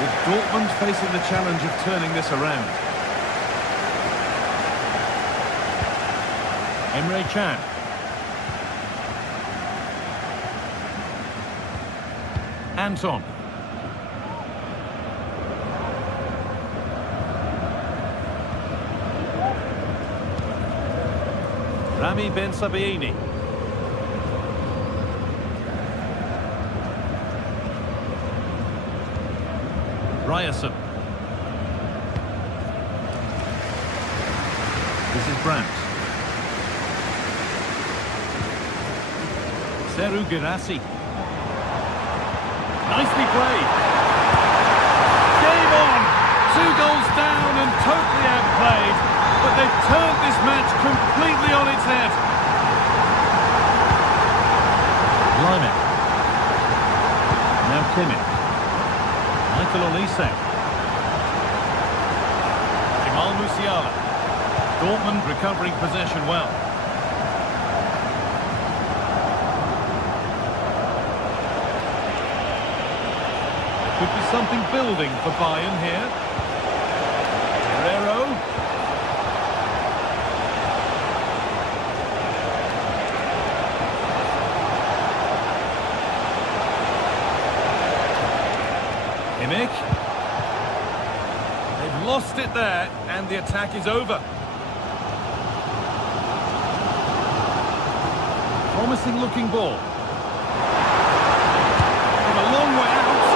with Dortmund facing the challenge of turning this around. Emre Can. Anton. Rami Ben Sabiini. Ryerson. This is Brandt. Seru Girassi. Nicely played. Game on! 2 goals down and totally outplayed, but they've turned this match completely on its head. Lyman. Now Kimmich. Michael Olise. Jamal Musiala. Dortmund recovering possession well. There could be something building for Bayern here. Guerrero. Kimmich. They've lost it there, and the attack is over. Promising looking ball. From a long way out,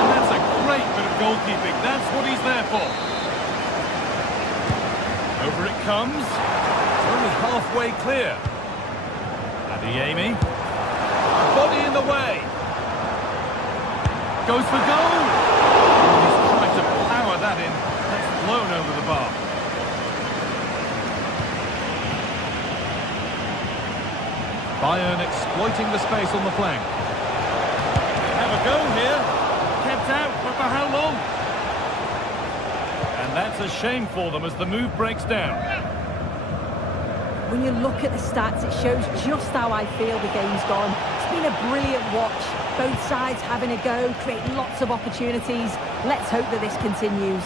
and that's a great bit of goalkeeping. That's what he's there for. Over it comes. It's only halfway clear. Adeyemi. Body in the way. Goes for goal. He's trying to power that in. That's blown over the bar. Bayern exploiting the space on the flank. Have a go here. Kept out, but for how long? And that's a shame for them as the move breaks down. When you look at the stats, it shows just how I feel the game's gone. It's been a brilliant watch. Both sides having a go, creating lots of opportunities. Let's hope that this continues.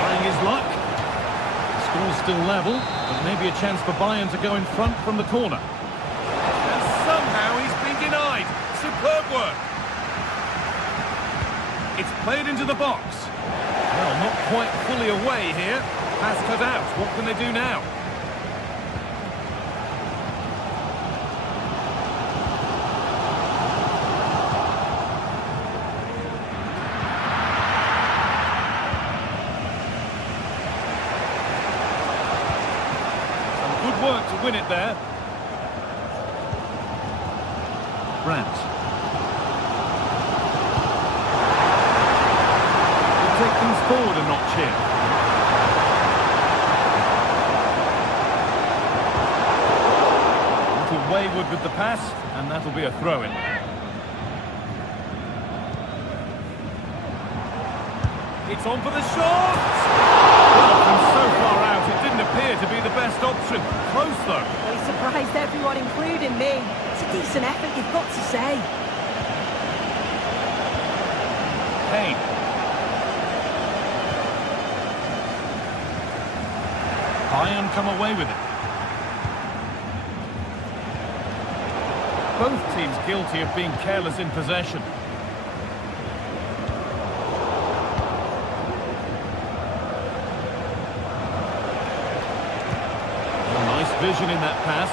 Trying his luck. The score's still level, but maybe a chance for Bayern to go in front from the corner. And somehow he's been denied. Superb work. It's played into the box. Well, not quite fully away here. Pass cut out. What can they do now? Some good work to win it there. Brandt. Take things forward a notch here. A little wayward with the pass, and that'll be a throw-in. It's on for the shot! Well, from so far out, it didn't appear to be the best option. Close, though. Well, he surprised everyone, including me. It's a decent effort, you've got to say. Kane. Bayern come away with it. Both teams guilty of being careless in possession. Oh, nice vision in that pass.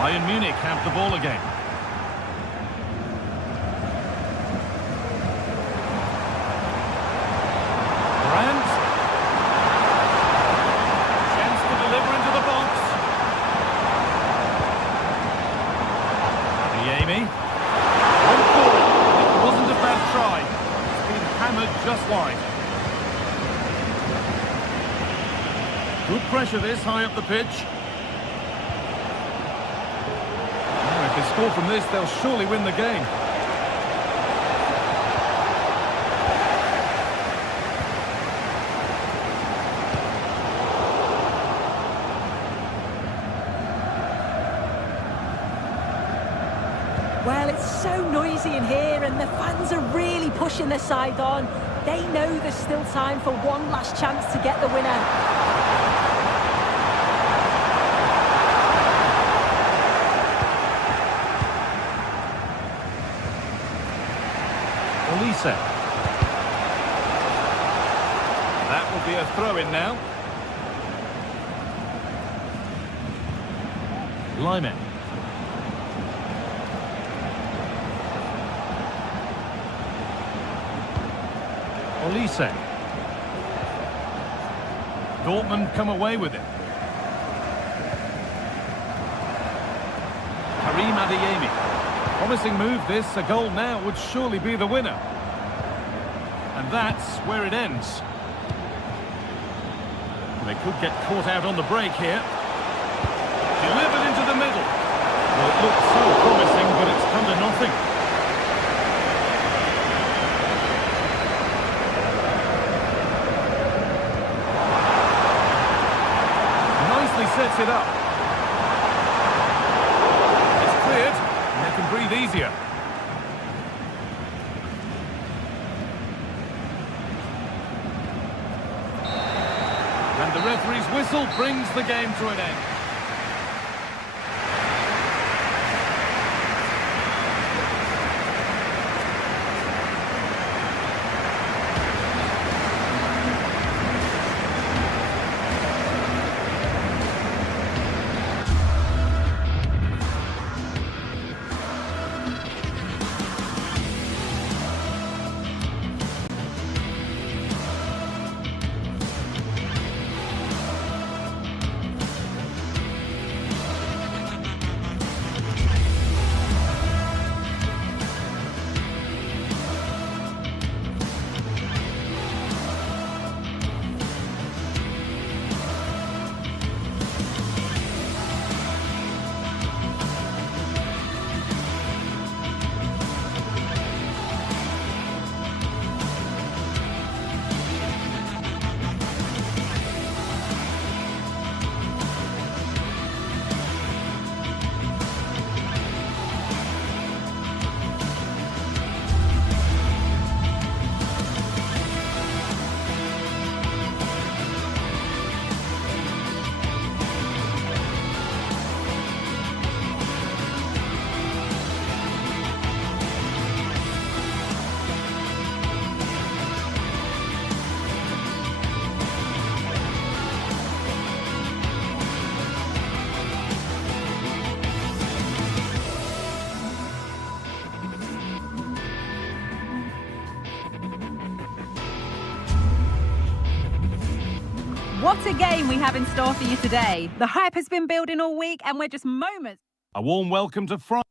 Bayern Munich have the ball again. Brandt. Chance to deliver into the box. Adeyemi. One ball. It wasn't a bad try. It's been hammered just wide. Good pressure this high up the pitch. If they score from this, they'll surely win the game. so noisy in here, and the fans are really pushing their side on. They know there's still time for one last chance to get the winner. Olise. That will be a throw-in now. Lyman. Olise. Dortmund come away with it. Karim Adeyemi. Promising move this, a goal now would surely be the winner. And that's where it ends. They could get caught out on the break here. Delivered into the middle. Well, it looked so promising, but it's come to nothing. Nicely sets it up. It's cleared, and they can breathe easier. And the referee's whistle brings the game to an end. What a game we have in store for you today. The hype has been building all week and we're just moments. A warm welcome to France.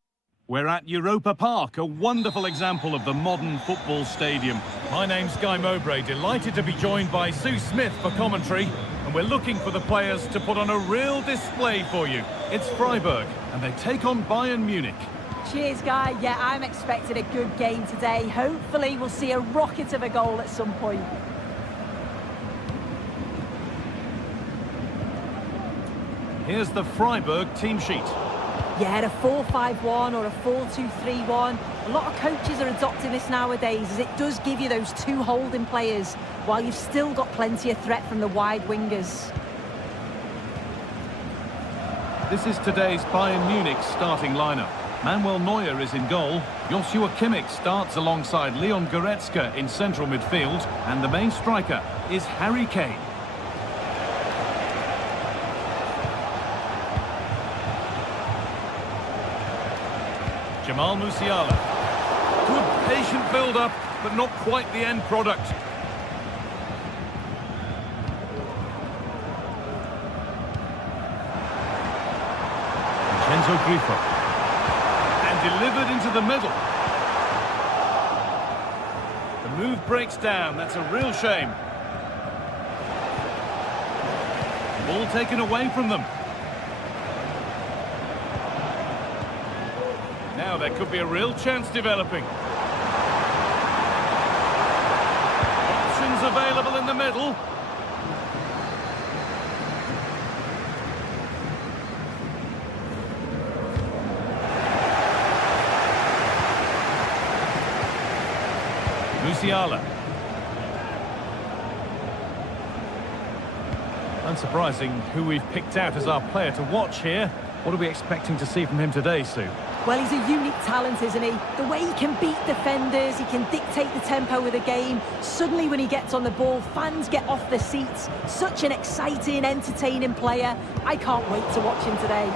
We're at Europa Park, a wonderful example of the modern football stadium. My name's Guy Mowbray, delighted to be joined by Sue Smith for commentary. And we're looking for the players to put on a real display for you. It's Freiburg, and they take on Bayern Munich. Cheers, Guy. Yeah, I'm expecting a good game today. Hopefully we'll see a rocket of a goal at some point. Here's the Freiburg team sheet. Yeah, a 4-5-1 or a 4-2-3-1. A lot of coaches are adopting this nowadays, as it does give you those two holding players, while you've still got plenty of threat from the wide wingers. This is today's Bayern Munich starting lineup. Manuel Neuer is in goal. Joshua Kimmich starts alongside Leon Goretzka in central midfield. And the main striker is Harry Kane. Jamal Musiala. Good patient build-up, but not quite the end product. Vincenzo Grifo. And delivered into the middle. The move breaks down. That's a real shame. Ball taken away from them. Now there could be a real chance developing. Options available in the middle. Musiala. Unsurprising who we've picked out as our player to watch here. What are we expecting to see from him today, Sue? Well, he's a unique talent, isn't he? The way he can beat defenders, he can dictate the tempo of the game. Suddenly, when he gets on the ball, fans get off their seats. Such an exciting, entertaining player. I can't wait to watch him today.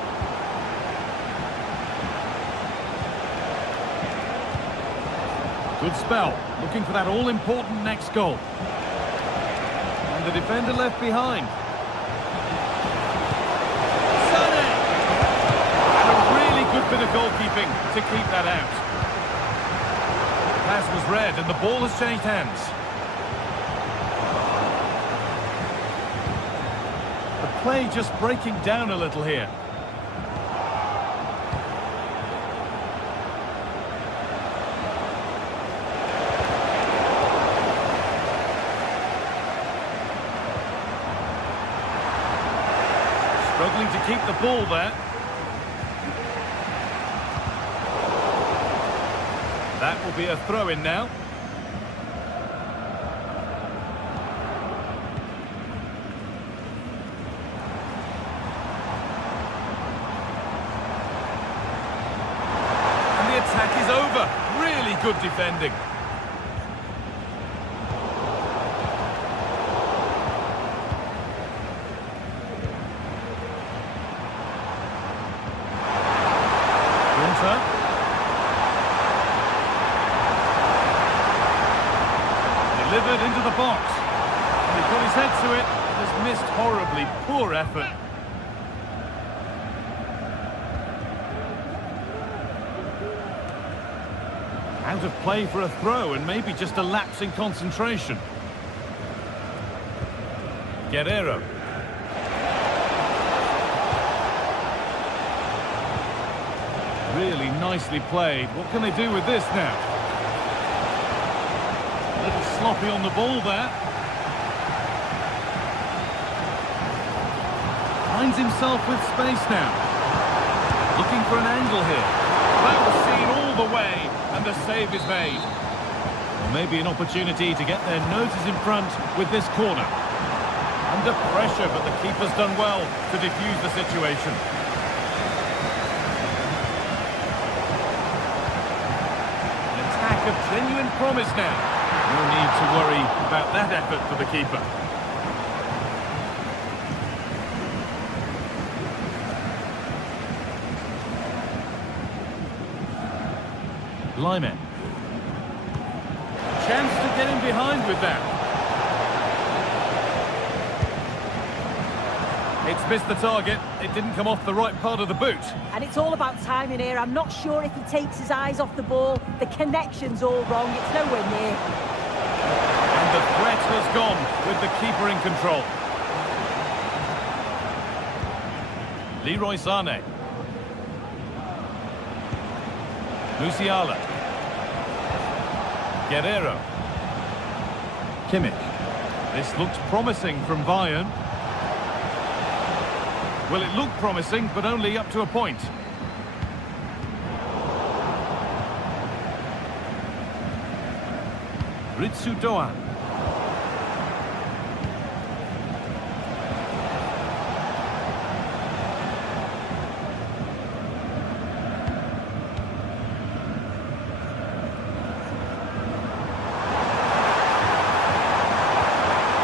Good spell, looking for that all-important next goal. And the defender left behind. Sané! And a really good bit of goalkeeping to keep that out. The pass was read and the ball has changed hands. The play just breaking down a little here. Struggling to keep the ball there. That will be a throw-in now. And the attack is over. Really good defending. Delivered into the box. He got his head to it, has missed horribly. Poor effort. Out of play for a throw and maybe just a lapse in concentration. Guerrero. Really nicely played. What can they do with this now? A little sloppy on the ball there. Finds himself with space now. Looking for an angle here. That was seen all the way, and the save is made. Well, maybe an opportunity to get their noses in front with this corner. Under pressure, but the keeper's done well to defuse the situation. Of genuine promise now. No need to worry about that effort for the keeper. Lyman. Chance to get in behind with that. It's missed the target. It didn't come off the right part of the boot. And it's all about timing here. I'm not sure if he takes his eyes off the ball. The connection's all wrong. It's nowhere near. And the threat has gone with the keeper in control. Leroy Sané. Musiala. Guerrero. Kimmich. This looks promising from Bayern. Well, it looked promising, but only up to a point. Ritsu Doan.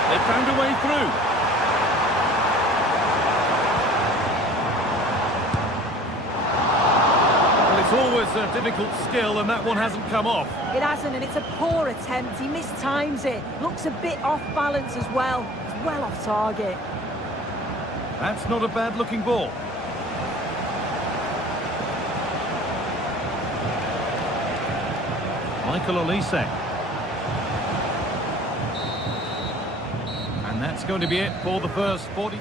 They found a way through. It's always a difficult skill, and that one hasn't come off. It hasn't, and it's a poor attempt. He mistimes it. Looks a bit off balance as well. It's well off target. That's not a bad-looking ball. Michael Olise. And that's going to be it for the first 40.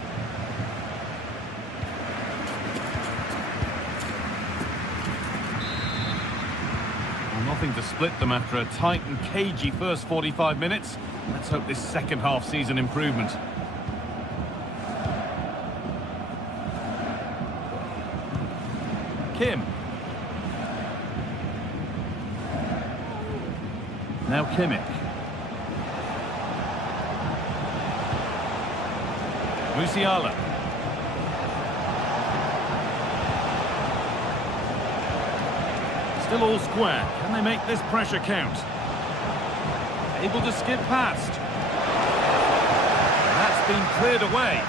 Nothing to split them after a tight and cagey first 45 minutes. Let's hope this second half sees an improvement. Kim. Now Kimmich. Musiala. Still all square. Can they make this pressure count? Able to skip past. That's been cleared away.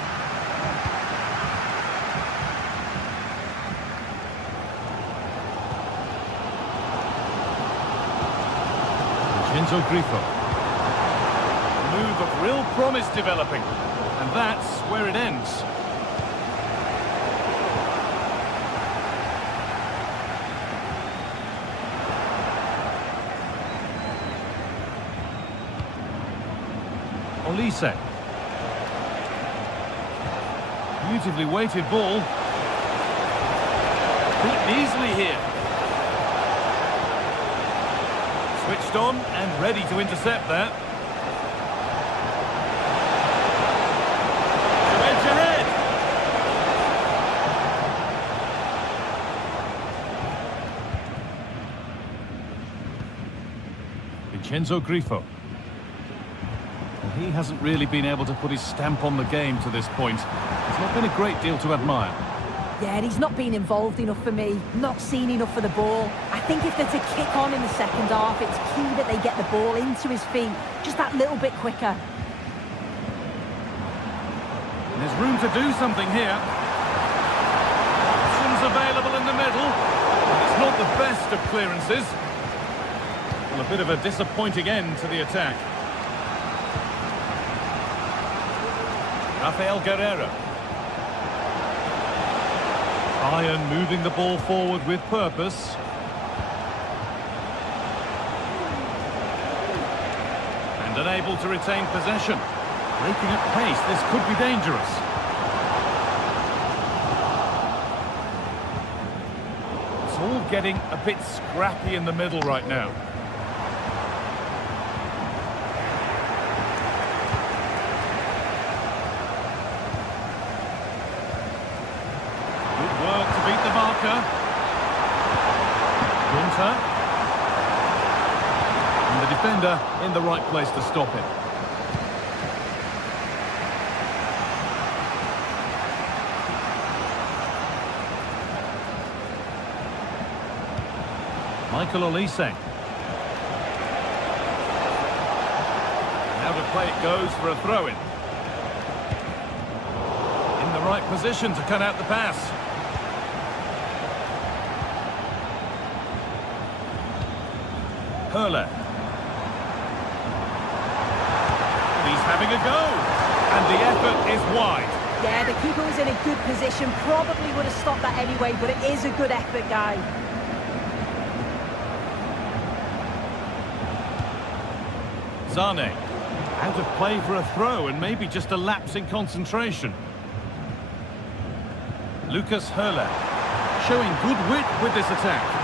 Vincenzo Grifo. A move of real promise developing. And that's where it ends. Olise. Beautifully weighted ball. Beaten easily here. Switched on and ready to intercept that. To edge ahead. Vincenzo Grifo. Well, he hasn't really been able to put his stamp on the game to this point. It's not been a great deal to admire. Yeah, and he's not been involved enough for me, not seen enough for the ball. I think if they're to kick on in the second half, it's key that they get the ball into his feet just that little bit quicker. And there's room to do something here. Options available in the middle. It's not the best of clearances. Well, a bit of a disappointing end to the attack. Rafael Guerreiro. Bayern moving the ball forward with purpose. And unable to retain possession. Breaking at pace, this could be dangerous. It's all getting a bit scrappy in the middle right now. Gunter. And the defender in the right place to stop him. Michael Olise. Now to play it goes for a throw-in. In the right position to cut out the pass. Hurler. He's having a go. And the effort is wide. Yeah, the keeper was in a good position. Probably would have stopped that anyway, but it is a good effort, guy. Zane. Out of play for a throw and maybe just a lapse in concentration. Lucas Hurler. Showing good wit with this attack.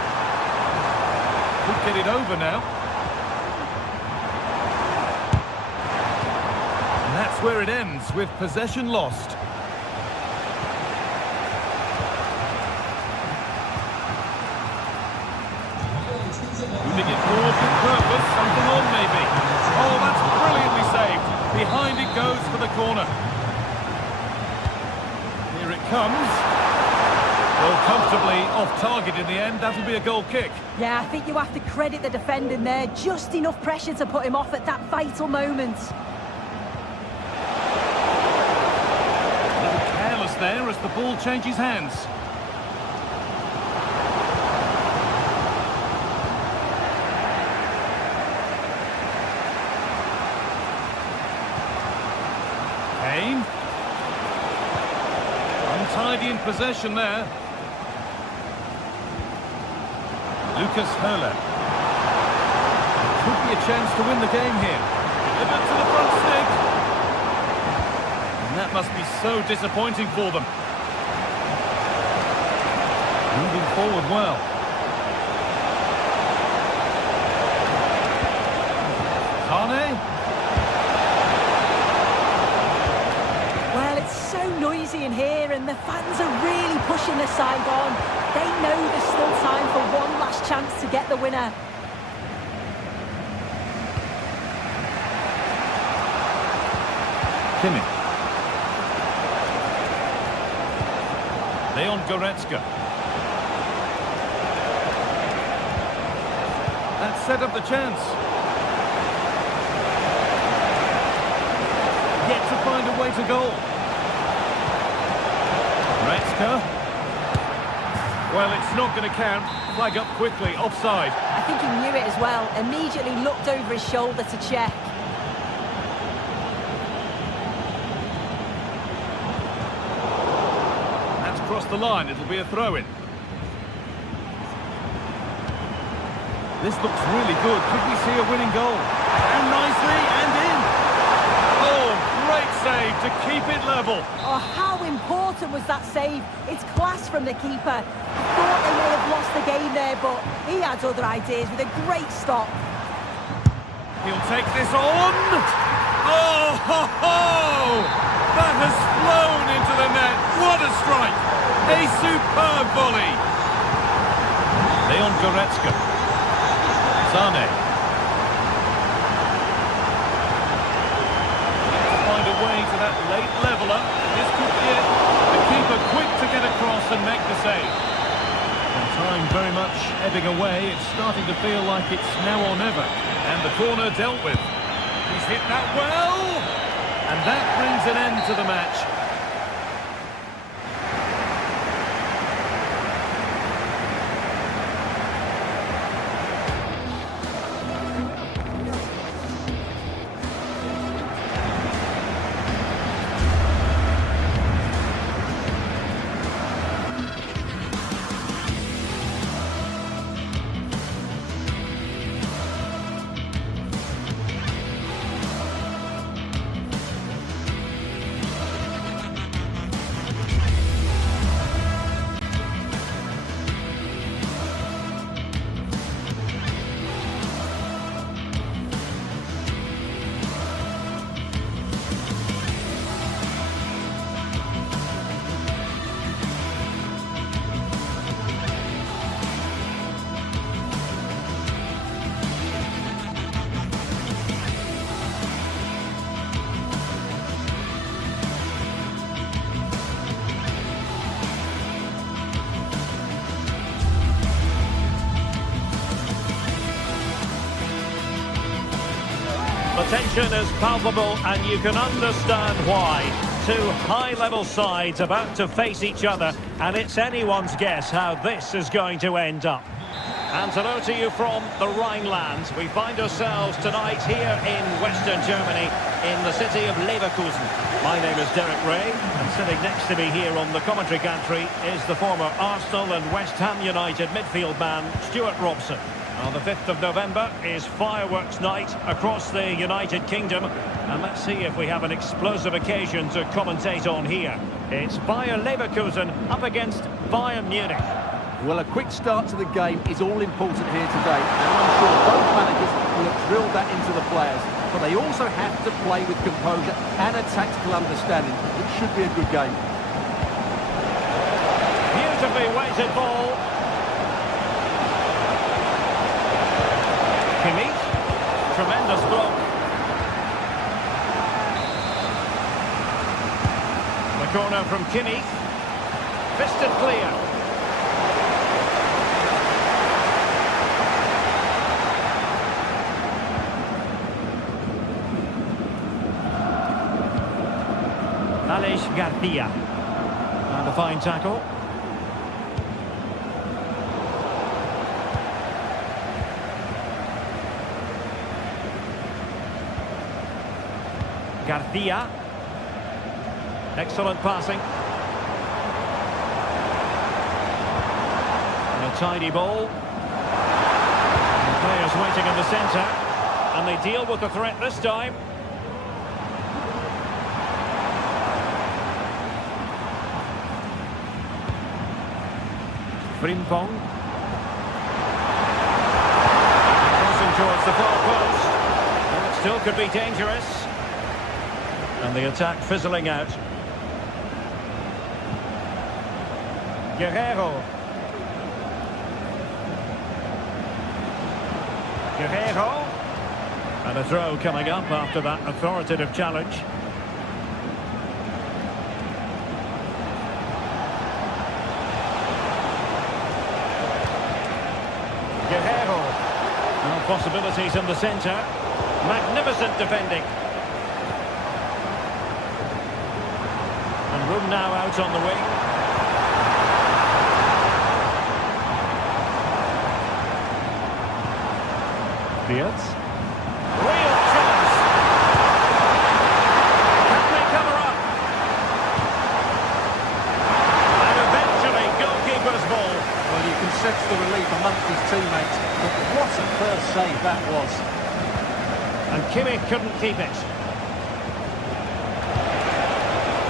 Could get it over now. And that's where it ends, with possession lost. Moving it forward with purpose, something on maybe. Oh, that's brilliantly saved. Behind it goes for the corner. Here it comes. Well, comfortably off target in the end. That'll be a goal kick. Yeah, I think you have to credit the defending there. Just enough pressure to put him off at that vital moment. A little careless there as the ball changes hands. Kane. Untidy in possession there. Lucas Hurler. Could be a chance to win the game here. Delivered to the front stick. And that must be so disappointing for them. Moving forward well. Zane. Well, it's so noisy in here and the fans are really pushing the side on. They know there's still time for one last chance to get the winner. Kimmich. Leon Goretzka. That set up the chance. Yet to find a way to goal. Goretzka. Well, it's not going to count. Flag up quickly, offside. I think he knew it as well. Immediately looked over his shoulder to check. That's crossed the line. It'll be a throw-in. This looks really good. Could we see a winning goal? And nicely, and in. Oh, great save to keep it level. Oh, how important was that save? It's class from the keeper. I thought they may have lost the game there, but he had other ideas with a great stop. He'll take this on. Oh, ho, ho! That has flown into the net. What a strike. A superb volley. Leon Goretzka. Sane. Find a way to that late leveller. This could be it. The keeper quick to get across and make the save. And time very much ebbing away. It's starting to feel like it's now or never. And the corner dealt with. He's hit that well. And that brings an end to the match. The tension is palpable and you can understand why. Two high-level sides about to face each other, and it's anyone's guess how this is going to end up. And hello to you from the Rhineland. We find ourselves tonight here in Western Germany, in the city of Leverkusen. My name is Derek Ray, and sitting next to me here on the commentary gantry is the former Arsenal and West Ham United midfield man, Stuart Robson. Now, the 5th of November is fireworks night across the United Kingdom, and let's see if we have an explosive occasion to commentate on here. It's Bayer Leverkusen up against Bayern Munich. Well, a quick start to the game is all important here today, and I'm sure both managers will have drilled that into the players, but they also have to play with composure and a tactical understanding. It should be a good game. Beautifully weighted ball. Kimmich, tremendous block. The corner from Kimmich, fisted clear. Alex Garcia, and a fine tackle. Garcia. Excellent passing. And a tidy ball. And players waiting in the centre. And they deal with the threat this time. Frimpong. Crossing towards the far post. And it still could be dangerous. And the attack fizzling out. Guerrero. And a throw coming up after that authoritative challenge. possibilities in the centre. Magnificent defending. And room now out on the wing. Beards. Real chance. Can they cover up? And eventually, goalkeeper's ball. Well, you can sense the relief amongst his teammates. But what a first save that was. And Kimmich couldn't keep it.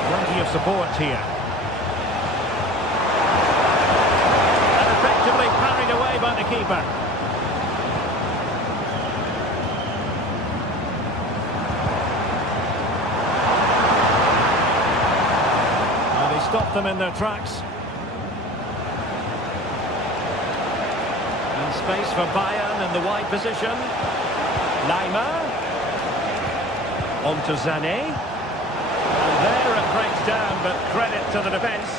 Plenty of support here. And effectively parried away by the keeper. And he stopped them in their tracks. And space for Bayern in the wide position. Laimer. On to Sané. And there it breaks down, but credit to the defence.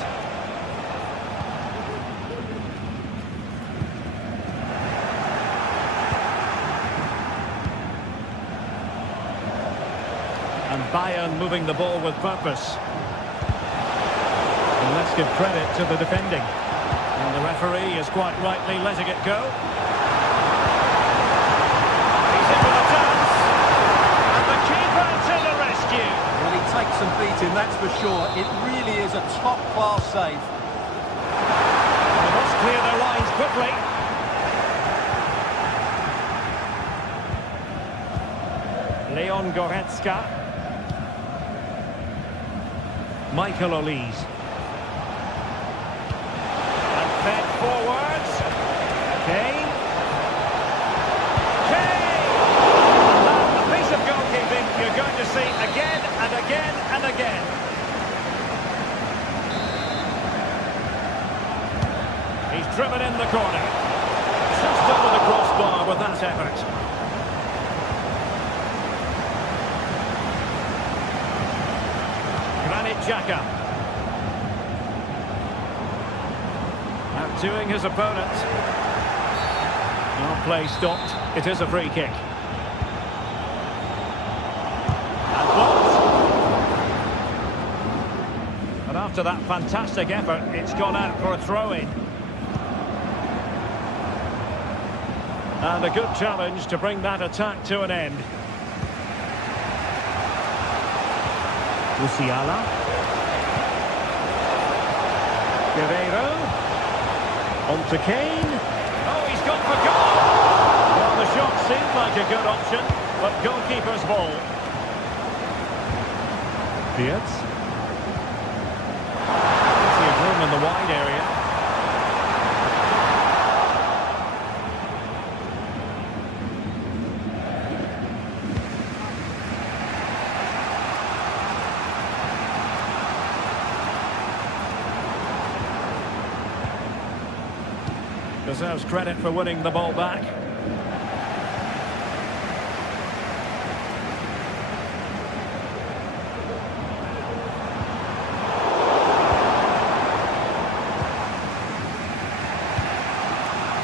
And Bayern moving the ball with purpose. And let's give credit to the defending. And the referee is quite rightly letting it go. He's in with a chance. And the keeper to the rescue. Well, he takes some beating, that's for sure. It really is a top-class save. They must clear their lines quickly. Leon Goretzka. Michael Olise. And fed forwards. Kane. And a piece of goalkeeping you're going to see again and again and again. He's driven in the corner. Just over the crossbar with that effort. Granit Xhaka. Outdoing his opponent. Now play stopped. It is a free kick. And blocked. But after that fantastic effort, it's gone out for a throw-in. And a good challenge to bring that attack to an end. Musiala. Guerreiro. On to Kane. Oh, he's gone for goal! Well, the shot seemed like a good option, but goalkeeper's ball. Beards. Plenty of room in the wide area. Deserves credit for winning the ball back.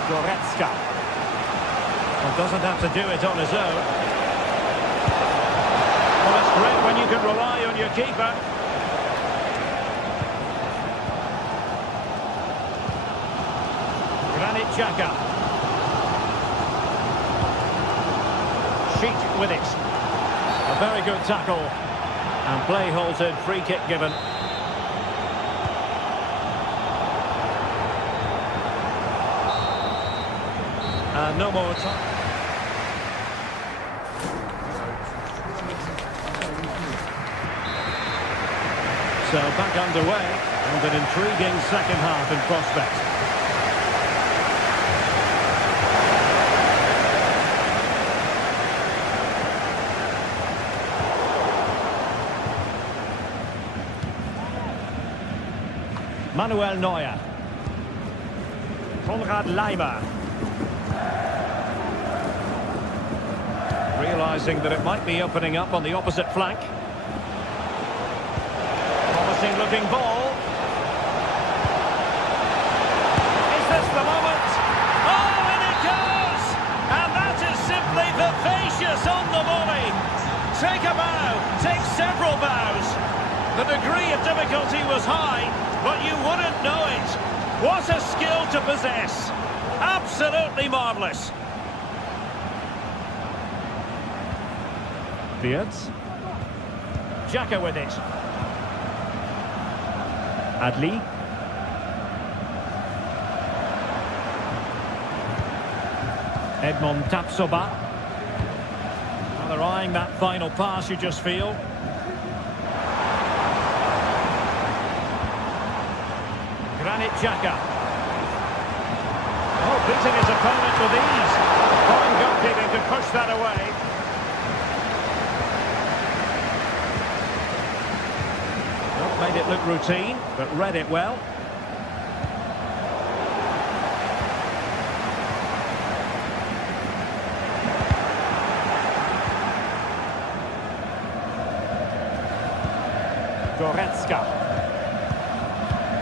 Goretzka. Well, doesn't have to do it on his own. Well, it's great when you can rely on your keeper. Granit Xhaka. Sheet with it. A very good tackle. And play halted, free kick given. And no more time. So back underway, and an intriguing second half in prospect. Manuel Neuer. Konrad Laimer. Realising that it might be opening up on the opposite flank. Promising looking ball. Is this the moment? Oh, and it goes! And that is Jesus on the volley. Take a bow, take several bows. The degree of difficulty was high, but you wouldn't know it. What a skill to possess. Absolutely marvellous. Beards. Xhaka with it. Adli. Edmond Tapsoba. Well, they're eyeing that final pass, you just feel. Granit Xhaka. Oh, beating his opponent with ease. Fine goalkeeping to push that away. Well, made it look routine, but read it well. Goretzka.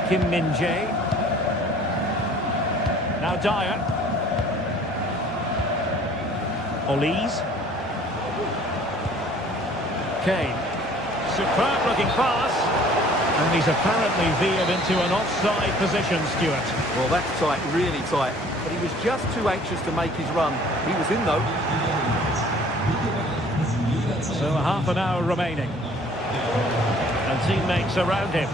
Kim Min-jae. Now Dyer. Olise. Kane. Superb looking pass. And he's apparently veered into an offside position, Stuart. Well, that's tight, really tight. But he was just too anxious to make his run. He was in, though. So a half an hour remaining. And teammates around him.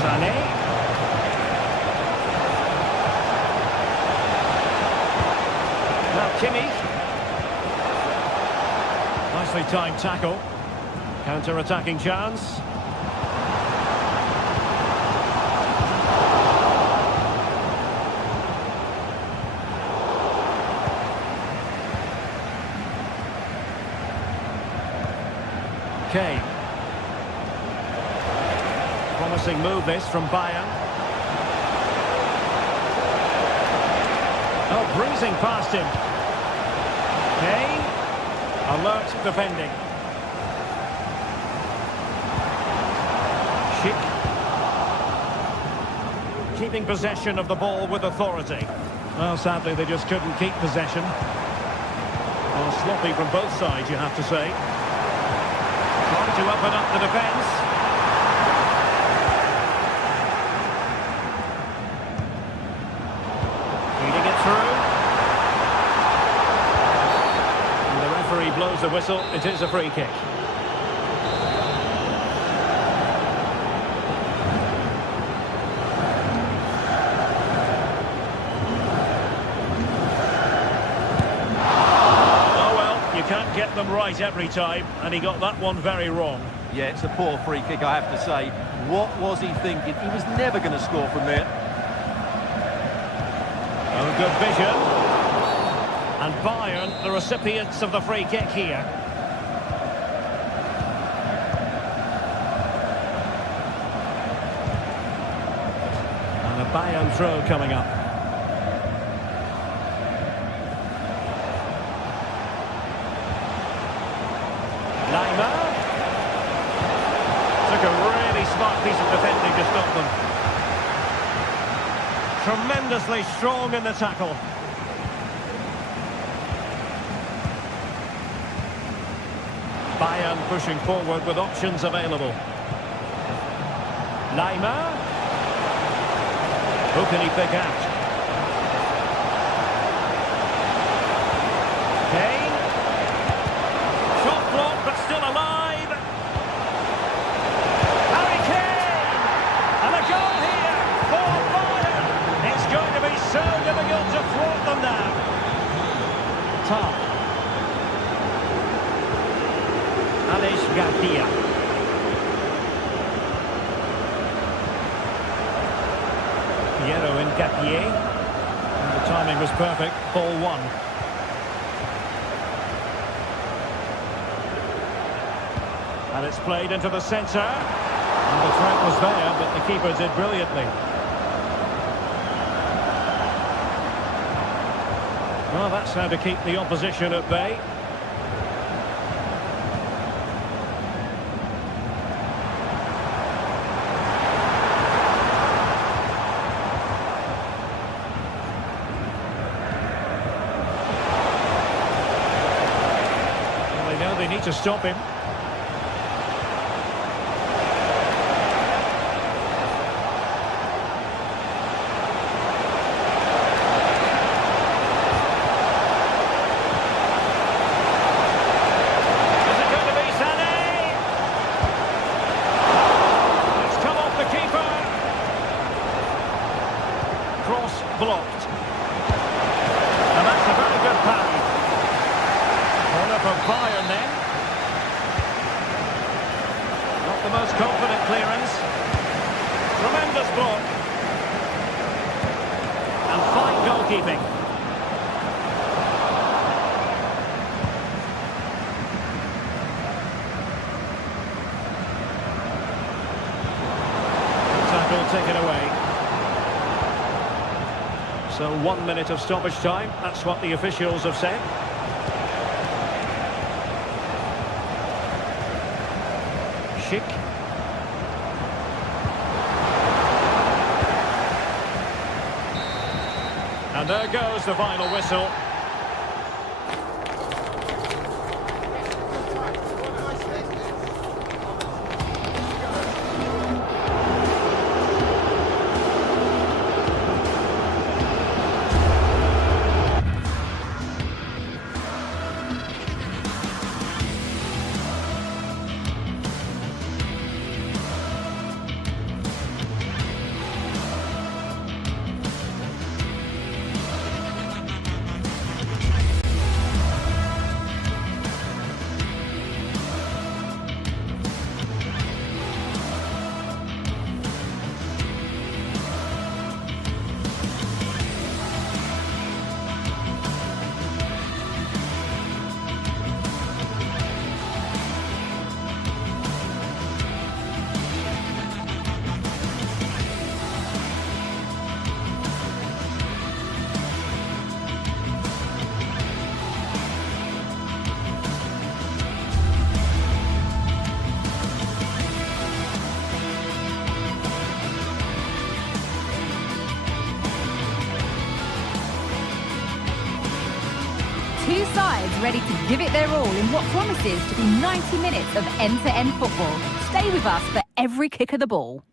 Sané. Now Kimmich. Nicely timed tackle. Counter-attacking chance. Kane. Promising move this from Bayern. Oh, breezing past him. Kane. Alert defending. Schick. Keeping possession of the ball with authority. Well, sadly, they just couldn't keep possession. Well, sloppy from both sides, you have to say. Trying to open up the defence. Feeding it through. And the referee blows the whistle. It is a free kick. Can't get them right every time, and he got that one very wrong. Yeah, it's a poor free kick, I have to say. What was he thinking? He was never going to score from there. Oh, good vision. And Bayern, the recipients of the free kick here. And a Bayern throw coming up. Took a really smart piece of defending to stop them. Tremendously strong in the tackle. Bayern pushing forward with options available. Neymar. Who can he pick out? Kane. Shot blocked, but still alive. So difficult to thwart them now. Top. Alex Garcia. Piero Ngapié. The timing was perfect. Ball one. And it's played into the centre. And the threat was there, but the keeper did brilliantly. Well, that's how to keep the opposition at bay. key to stop him. Blocked. And that's a very good parry. Corner for Bayern then. Not the most confident clearance. Tremendous block. And fine goalkeeping. Tackle taken away. So 1 minute of stoppage time, that's what the officials have said. Schick. And there goes the final whistle. Two sides ready to give it their all in what promises to be 90 minutes of end-to-end football. Stay with us for every kick of the ball.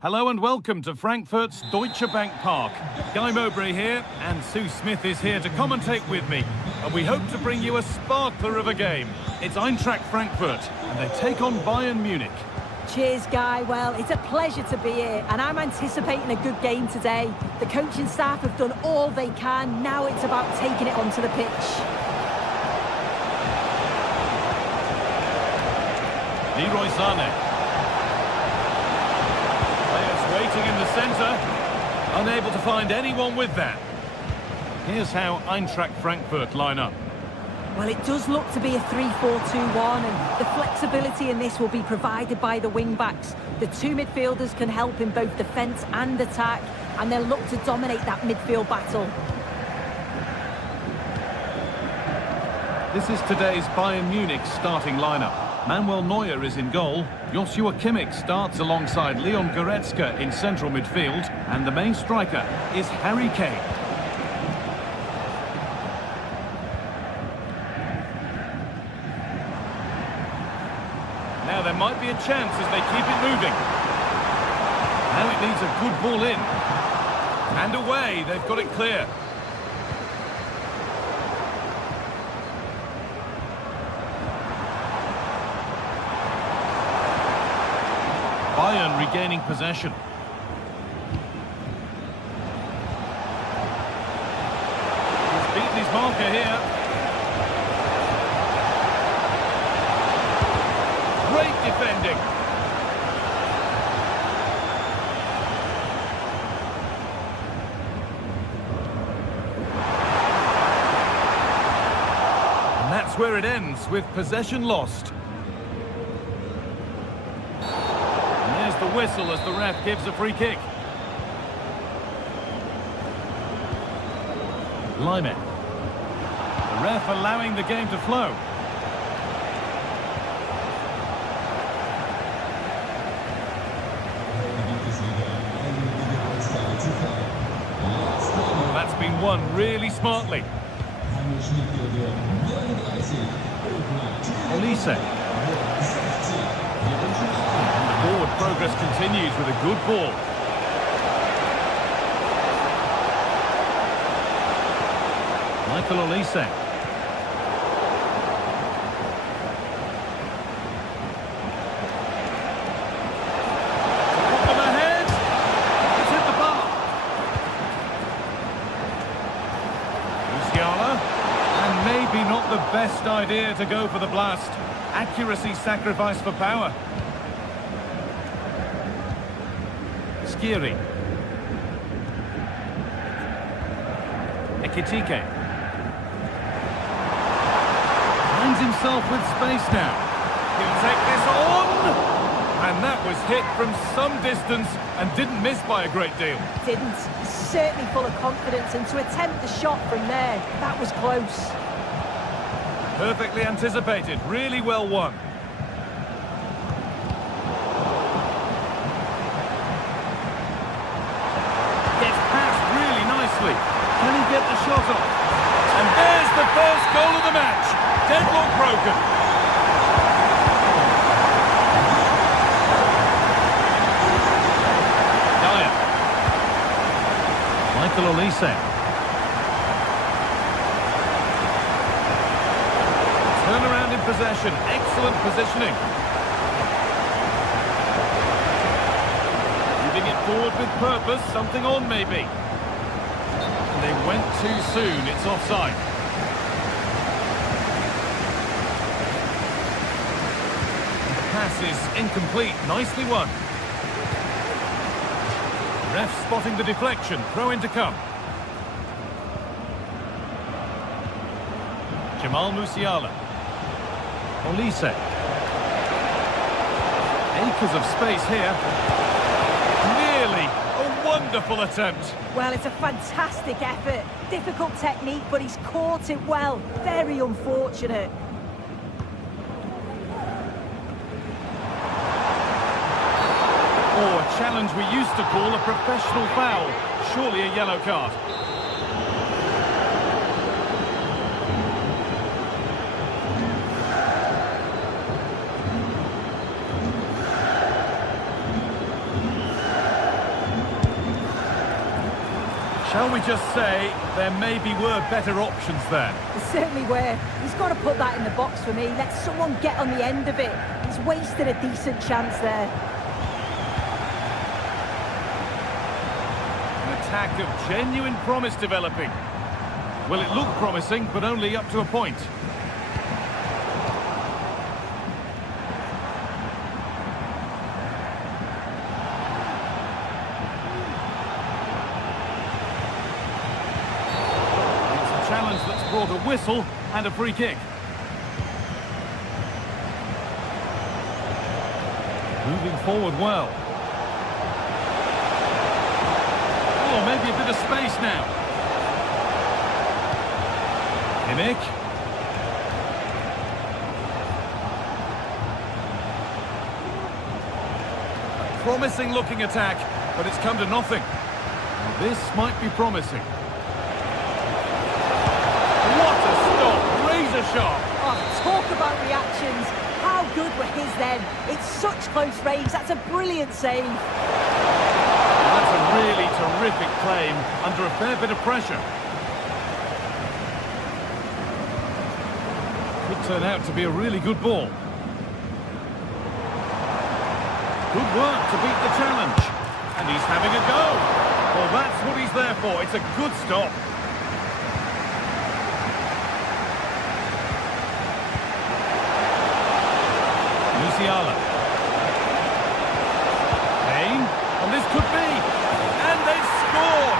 Hello and welcome to Frankfurt's Deutsche Bank Park. Guy Mowbray here, and Sue Smith is here to commentate with me. And we hope to bring you a sparkler of a game. It's Eintracht Frankfurt, and they take on Bayern Munich. Cheers, Guy. Well, it's a pleasure to be here, and I'm anticipating a good game today. The coaching staff have done all they can. Now it's about taking it onto the pitch. Leroy Sané. Players waiting in the centre, unable to find anyone with that. Here's how Eintracht Frankfurt line up. Well, it does look to be a 3-4-2-1, and the flexibility in this will be provided by the wing-backs. The two midfielders can help in both defence and attack, and they'll look to dominate that midfield battle. This is today's Bayern Munich starting lineup. Manuel Neuer is in goal. Joshua Kimmich starts alongside Leon Goretzka in central midfield, and the main striker is Harry Kane. Now there might be a chance as they keep it moving. Now it needs a good ball in. And away, they've got it clear. Bayern regaining possession. He's beaten his marker here. Great defending. And that's where it ends, with possession lost. And there's the whistle as the ref gives a free kick. Limit. The ref allowing the game to flow. That's been won really smartly. Olise. And the forward progress continues with a good ball. Michael Olise. Put them ahead. It's hit the bar. Musiala. And maybe not the best idea to go for the blast. Accuracy sacrificed for power. Skiri. Ekitike. Finds himself with space now. He'll take this on. And that was hit from some distance and didn't miss by a great deal. Didn't. Certainly full of confidence, and to attempt the shot from there, that was close. Perfectly anticipated, really well won. Gets past really nicely. Can he get the shot off? And there's the first goal of the match. Deadlock broken. Dyer. Michael Olise. Turnaround in possession. Excellent positioning. Moving it forward with purpose. Something on maybe. They went too soon. It's offside. The pass is incomplete. Nicely won. Ref spotting the deflection. Throw in to come. Jamal Musiala. Olise. Acres of space here. Nearly. A wonderful attempt. Well, it's a fantastic effort. Difficult technique, but he's caught it well. Very unfortunate. Or a challenge we used to call a professional foul. Surely a yellow card. Shall we just say there maybe were better options there? There certainly were. He's got to put that in the box for me. Let someone get on the end of it. He's wasted a decent chance there. An attack of genuine promise developing. Well, it looked promising, but only up to a point. Challenge that's brought a whistle and a free kick. Moving forward well. Oh, maybe a bit of space now. Kimmich. A promising looking attack, but it's come to nothing. This might be promising. Razor sharp. Oh, talk about reactions. How good were his then? It's such close range. That's a brilliant save. That's a really terrific claim under a fair bit of pressure. Could turn out to be a really good ball. Good work to beat the challenge. And he's having a go. Well, that's what he's there for. It's a good stop. Musiala. Kane, and this could be. And they've scored.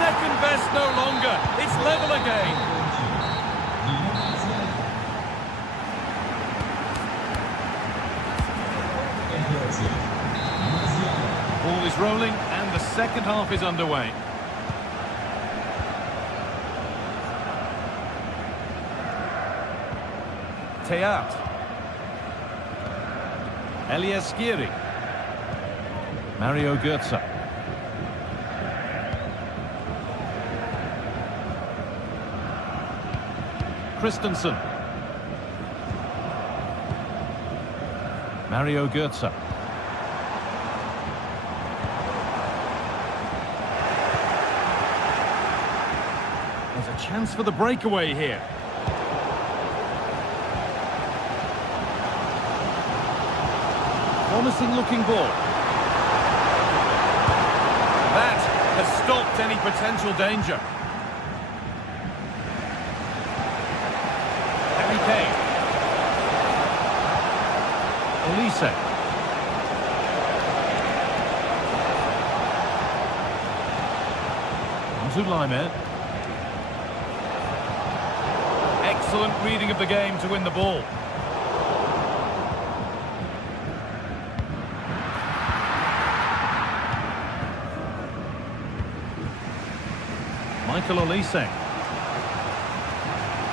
Second best no longer. It's level again. Ball is rolling and the second half is underway. Teat. Skiri. Mario Götze. Christensen. Mario Götze. There's a chance for the breakaway here. Promising looking ball. That has stopped any potential danger. Harry Kane. Olise. Onto Laimer. Excellent reading of the game to win the ball. Michael Olise.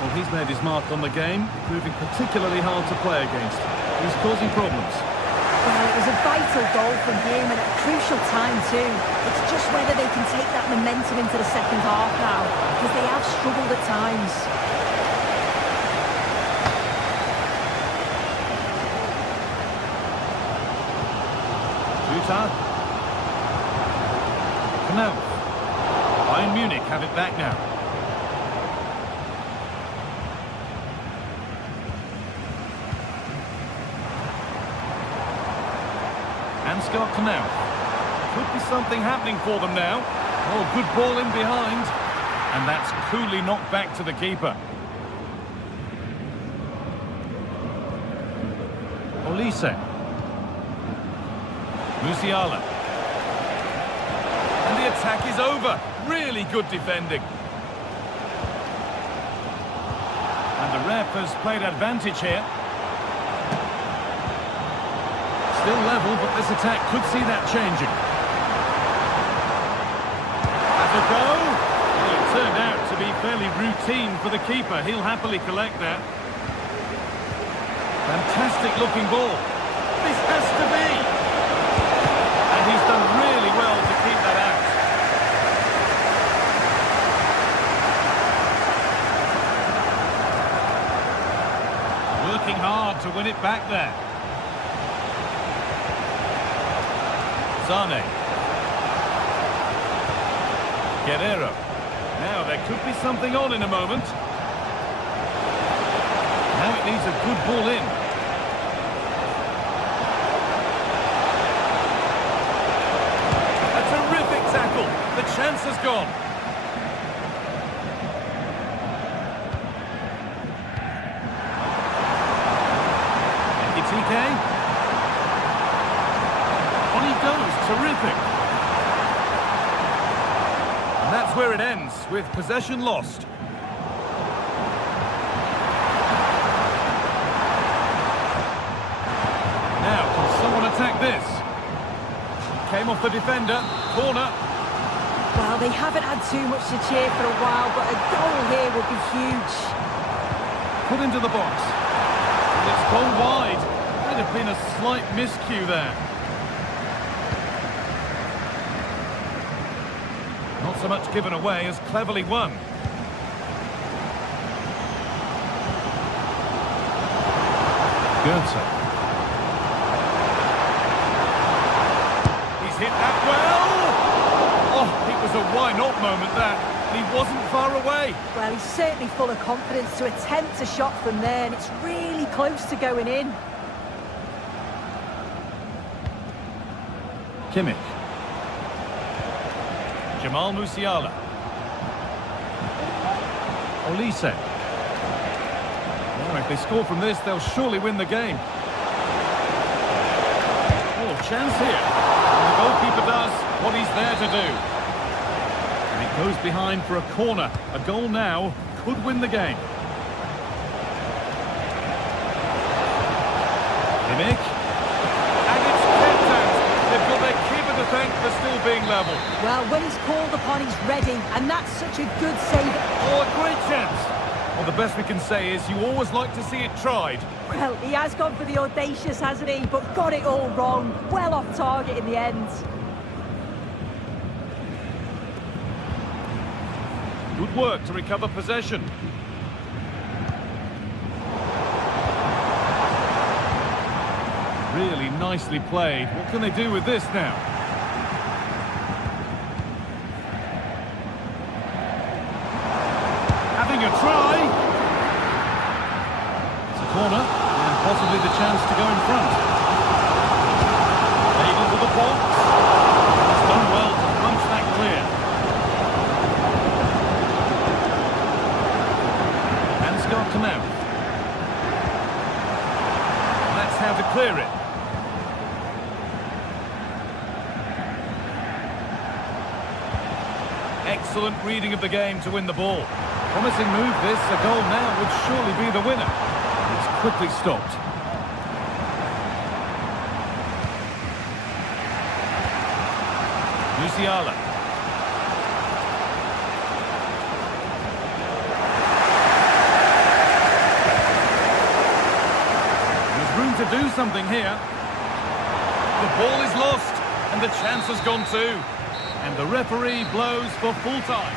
Well, he's made his mark on the game, proving particularly hard to play against. He's causing problems. Well, it was a vital goal from him and at a crucial time too. It's just whether they can take that momentum into the second half now, because they have struggled at times. Juta. Now, Bayern Munich have it back now. Ansgar Knauf. Could be something happening for them now. Oh, good ball in behind. And that's coolly knocked back to the keeper. Olise. Musiala. And the attack is over. Really good defending. And the ref has played advantage here. Still level, but this attack could see that changing. Has a go. Well, it turned out to be fairly routine for the keeper. He'll happily collect that. Fantastic looking ball. This has to be. And he's done really well to keep that out. Working hard to win it back there. Sane. Guerrero. Now there could be something on in a moment. Now it needs a good ball in. A terrific tackle. The chance has gone. TK. On he goes, terrific. And that's where it ends, with possession lost. Now, can someone attack this? Came off the defender, corner. Well, they haven't had too much to cheer for a while, but a goal here would be huge. Put into the box. And it's gone wide. Might have been a slight miscue there. Not so much given away as cleverly won. Götze. He's hit that well. Oh, it was a why not moment that. He wasn't far away. Well, he's certainly full of confidence to attempt a shot from there, and it's really close to going in. Kimmich. Jamal Musiala. Olise. Oh, if they score from this, they'll surely win the game. Oh, chance here. And the goalkeeper does what he's there to do. And it goes behind for a corner. A goal now could win the game. Kimmich. And it's kept out. They've got their keeper to thank for still being level. Well, when he's called upon, he's ready, and that's such a good save. Oh, a great chance. Well, the best we can say is you always like to see it tried. Well, he has gone for the audacious, hasn't he? But got it all wrong. Well off target in the end. Good work to recover possession. Really nicely played. What can they do with this now? Having a try. It's a corner, and possibly the chance to go in front. Played into the box. It's done well to punch that clear. And it's got to mouth. That's how to clear it. Excellent reading of the game to win the ball. Promising move this, a goal now would surely be the winner. It's quickly stopped. Musiala. There's room to do something here. The ball is lost, and the chance has gone too. And the referee blows for full time.